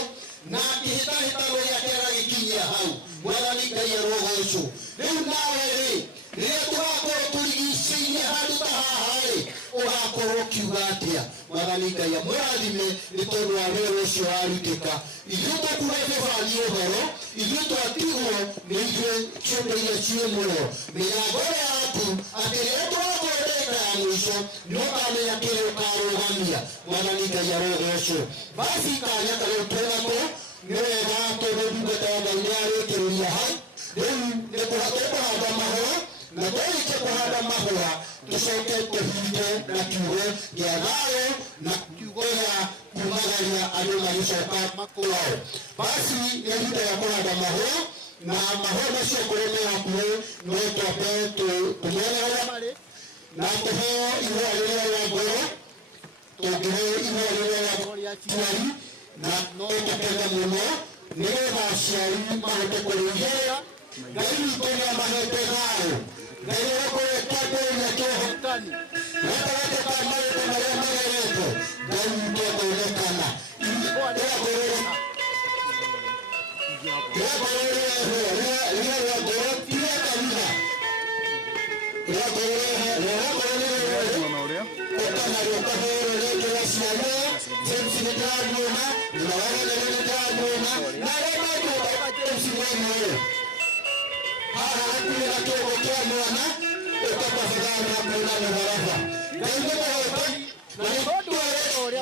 na akĩhĩtahĩtano gĩake agagĩkinyia hau. Mwathani Ngai arogocwo. Rĩu nawe rĩ, rĩrĩa tũgakorwo tũrigicĩirie handũ ta haha rĩ, ũgakorwo ũkiuga atĩa. Mwathani ngai amũrathime nĩ tondũ wa wĩra ũcio warutĩka. Ithuĩ tũkuhe Bethania ũhoro, ithuĩ twatigwo nĩ ithuĩ ciũmbe iria ciĩ muoyo. Mĩrango yaku atĩ rĩrĩa twakorwo ndagĩka ya mũico nĩ ũkamenya kĩrĩa ũkarũgamia. Mwathani ngai arogocwo. Basi kanya karĩa twĩnako nĩ wega tondũ ndungata ya Ngai nĩarĩkĩrĩria hau. Rĩu nĩ tũkũhanda mahũa, na twarĩkia kũhanda mahũa tũcoke tũhinge na kiugo gĩa thayũ na kiugo gĩa kumagaria andũ magĩcoka makwao. Basi nĩ ihinda rĩa kũhanda mahũa, na mahũa macio kũrĩ me hakuhĩ no twambe tũmone harĩa marĩ na tũheo ihũa rĩrĩa rĩa ngoro, tũngĩheo ihũa rĩrĩa rĩa aciari, na no tũkene mũno nĩgetha aciari mahote kũrĩigĩrĩra. Ngai witũ nĩamahete thayũ. Ngai akoretwo akĩrĩria kĩhotani gatagatĩ ka maũndũ marĩa magerete. Ngai witũ akaonekana.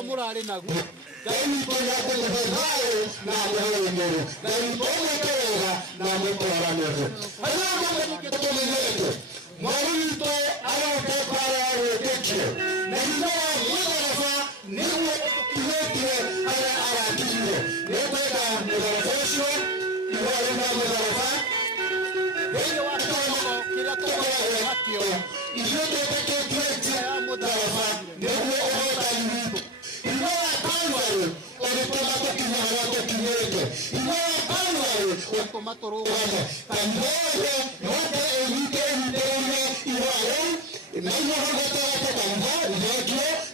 Murari naguo Ngai witũ nĩakũmũhe thayũ na amũhe ũmĩrũ. Ngai witũ amwĩke wega na amũtwaranĩre. Tũmenyete Mwathani witũ aroka bara ya wĩtĩkio, na hinya wa mũtharaba nĩguo ũkinyĩtie harĩa arakinyire. Nĩngwenda mũtharaba ũcio, ihũa rĩu rĩa mũtharaba thĩinĩ wa kĩrĩma kĩrĩa tũkoragwo nakĩo. Ithuĩ twĩtĩkĩtie njĩra ya mũtharaba nĩguo ũhotani witũ. Ihũa rĩa Kalvarĩ ũgĩtũma tũkinye harĩa tũkinyĩte. Ihũa rĩa Kalvarĩ ũgĩtũma tũrũgame. Kanitha yothe yoke ĩnyitĩrĩire ihũa rĩu, na ihũa rĩu gatagatĩ kanitha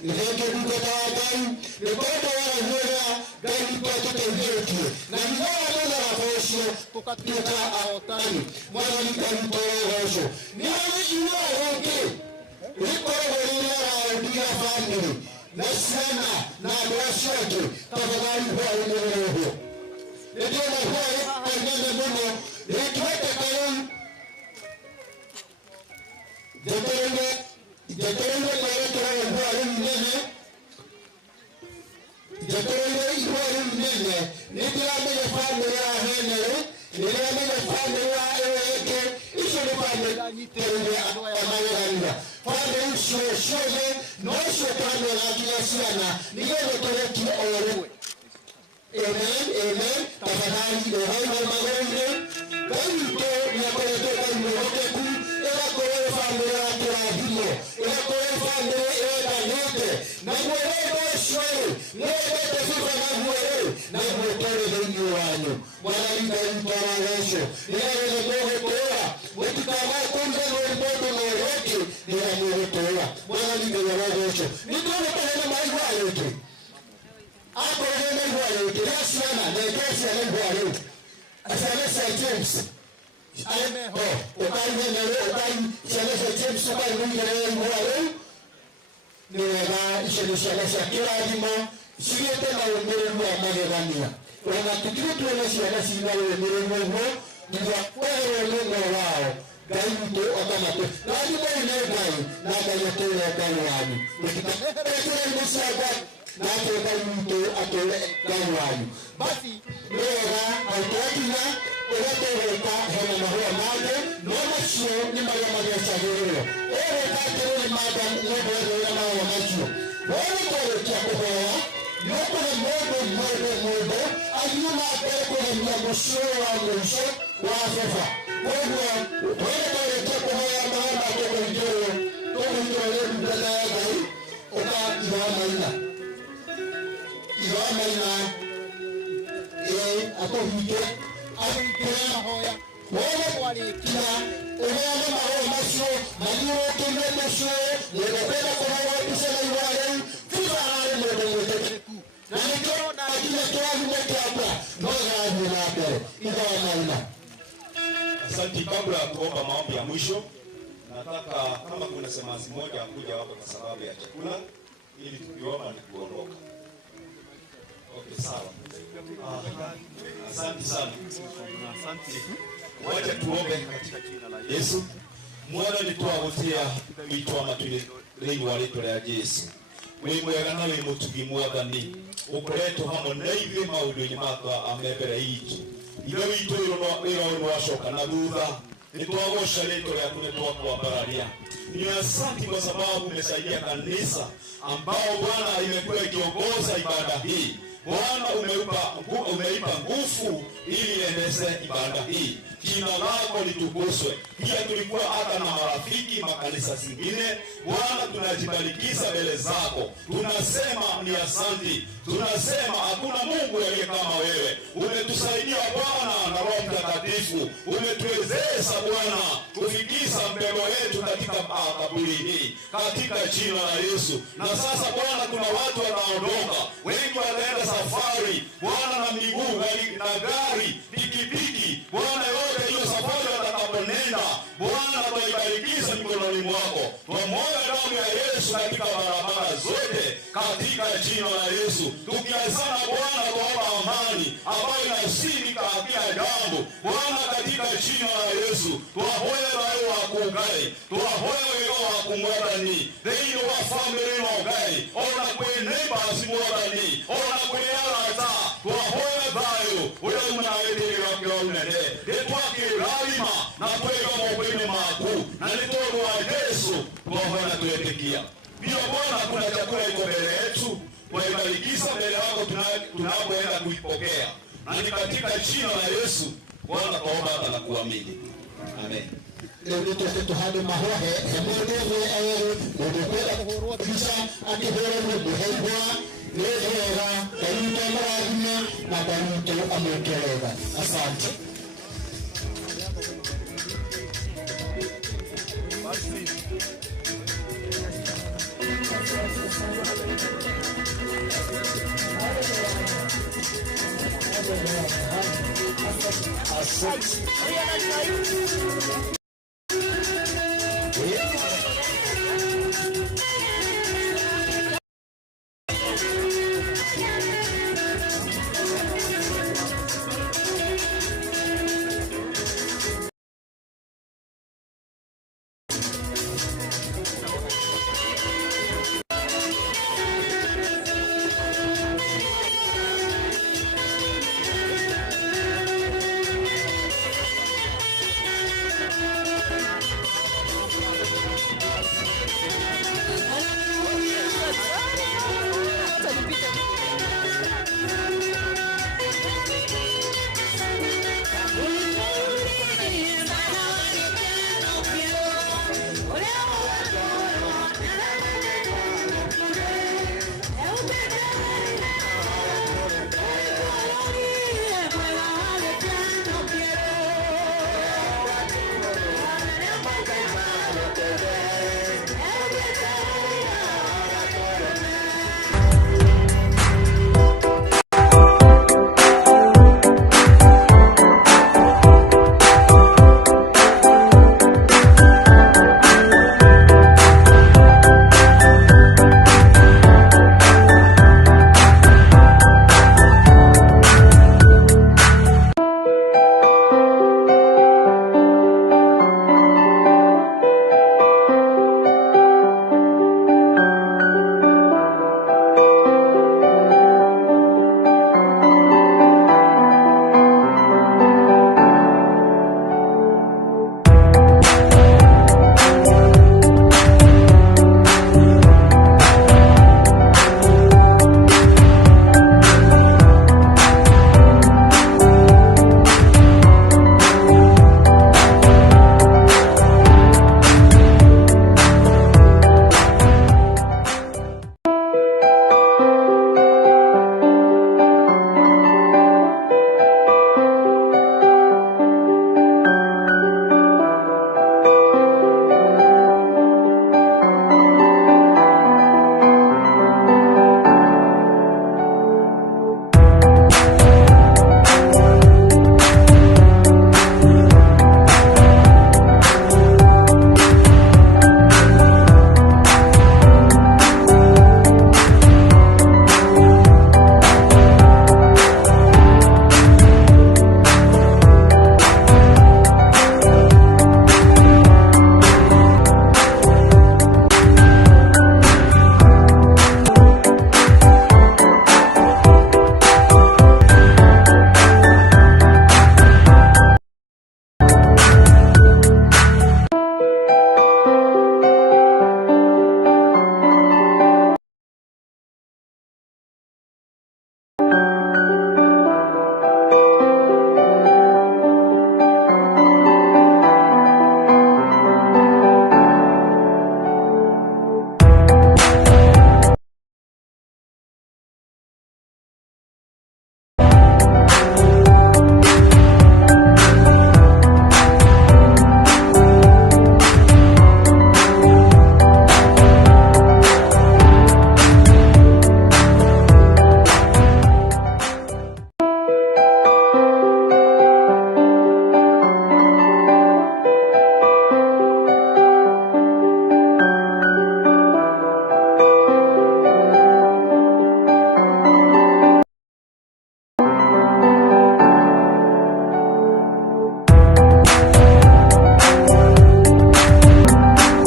nĩthengio ndungata wa Ngai nĩ tondũ wa ihũa rĩa Ngai witũ atũteithĩtie, na ihũa rĩa mũtharaba ũcio tũgatuĩka ahotani. Mwathani Ngai witũ arogocwo. Nĩ harĩ ihũa rĩngĩ rĩkoragwo rĩrĩ rĩa bamĩrĩ na ciana na andũ acio angĩ. Tafadhali ihũa rĩu nĩ rĩrĩhwo. Nĩndĩrona ihũa rĩu inene mũno rĩtuĩkĩka rĩu. Njetereire kwerekeraga ihũa rĩu inene, njetereire ihũa rĩu inene. Nĩndĩramenya bamĩrĩ ya Henry, nĩndĩramenya bamĩrĩ ya Eweke, icio nĩ bamĩrĩ anyitĩrĩire andũ aya mageragĩra. Bamĩrĩ icio ciothe no ciũkanĩra nginya ciana nĩgetha tũrekie o rĩmwe. Amen, amen. Tafadhali nĩhaire magũrũ-inĩ. Ngai witũ nĩakoretwo Ngai mwĩhokeku, ĩgakorwo ĩ bamĩrĩ ya kĩrathimo, ĩgakorwo ĩ bamĩrĩ ĩendanĩte. Naguo wendo ũcio-rĩ nĩwendete baba naguo-rĩ, naguo tũrĩ thĩinĩ wanyu. Mwathani Ngai witũ arogocwo. Nĩgetha mũgũtũũra mũtikanae kũriganĩrwo nĩ mũndũ na ũrĩa ũngĩ, nĩgetha mũgũtũũra. Mwathani Ngai arogocwo. Nĩtũrĩte hena maigua rĩngĩ akorwo hena ihũa rĩngĩ rĩa ciana, na ĩkĩra ciana ihũa rĩu. Ciana cia James ciana cia James ũkaigũigĩrĩra ihũa rĩu. Nĩ wega, icio nĩ ciana cia kĩrathimo cigĩte na ũmĩrĩru wa magegania. Ona tũtirĩ tuona ciana ciĩna ũmĩrĩru ũguo nginya kweherwo mũno wao. Ngai witũ okamatũ rathimoi nĩ Ngai, na Ngai atũũre Ngai wanyu. Mũtikarekereire cia Ngai na atĩ Ngai witũ atũũre Ngai wanyu. Basi nĩ wega aitwakinya ũrĩa tũgwĩka hena mahũa mangĩ, no macio nĩ marĩa magecagĩrĩrwo. Ũgwĩka atĩrĩrĩ madam nĩngwetherera mahũa macio. Wona twarĩkia kũhoya nĩ ũkũhe mũndũ athiĩ na mbere kũgemia mũciĩ wa mũico wa baba. Koguo wona twarĩkia kũhoya mahũa ma tũkũingĩrwo nĩ ndungata ya Ngai, ũka Ihũa Maina. Ihũa Maina atũhinge ahingĩre mahoya. Wona twarĩkia ũheane mahũa macio mathiũrũrũkĩrie mũciĩ, nĩngwenda kũhũra mbica na ihũa rĩu. Baba arĩ mũndũ mwĩtĩkĩrĩku, na nĩkĩrona nginya kĩrathimo kĩakwa no gĩrathiĩ na mbere. Ihũa Maina. Asante. Kabla ya kuomba maombi ya mwisho, nataka kama kuna semazi moja kuja hapa kwa sababu ya chakula, ili tukiomba ni kuondoka. Okay, sawa. Asante sana. Asante. Wacha tuombe katika jina la Yesu. Mwana ni twagutia witwa matuli rĩu wa rĩtwa rĩa Jesu. Wĩ mwega na wĩ mũtugi Mwathani. Ũkoretwo hamwe na ithuĩ maũndũ-inĩ makwa amembere itũ. Ithe witũ wĩra wacoka na thutha. Nitwagoca rĩtwa rĩaku nĩtwakwambararia. Ni asante kwa sababu umesaidia kanisa ambao Bwana imekuwa ikiongoza ibada hii. Bwana umeipa nguvu ili iendeshe ibada hii. Jina lako litukuzwe. Pia tulikuwa hata na marafiki makanisa zingine. Bwana tunajibarikiza mbele zako. Tunasema ni asante. Tunasema hakuna Mungu aliye kama wewe. Umetusaidia Bwana na Roho Mtakatifu. Umetuwezesha Bwana kufikisha mbele yetu katika kaburi hii. Katika jina la Yesu. Na sasa Bwana kuna watu wanaondoka. Wengi wanaenda safari. Bwana na miguu na gari, pikipiki. Bwana yote hiyo safari watakaponenda. Bwana tuibarikize mikononi mwako. Pamoja damu ya Yesu katika barabara zote. Katika jina la Yesu. Tukiazana Bwana kwa amani ambayo inasiri katika jambo. Bwana katika jina la Yesu. Tuwahoye roho wa kugai. Tuwahoye roho wa kumwadani. Ndio wa family no gai. Ona kwe neighbors mwadani. Ona kwe alata. Tuwahoye bayo. Ule mnaendelea kwa unene. Etwake ralima na kwega mobile maku. Na nitoro wa Yesu. Tuwahoye tuetekia. Pia Bwana kuna chakula iko mbele yetu. Tuibarikiza mbele yako tunapoenda kuipokea. Na ni katika jina la Yesu Bwana tuomba hata na kuamini. Amen. Leo nitoke tuhade mahohe hemodeve ndokwenda kuhorwa kisha akihora muhebwa lehera kayuta marahima na kayuta amekeleza. Asante. Asante.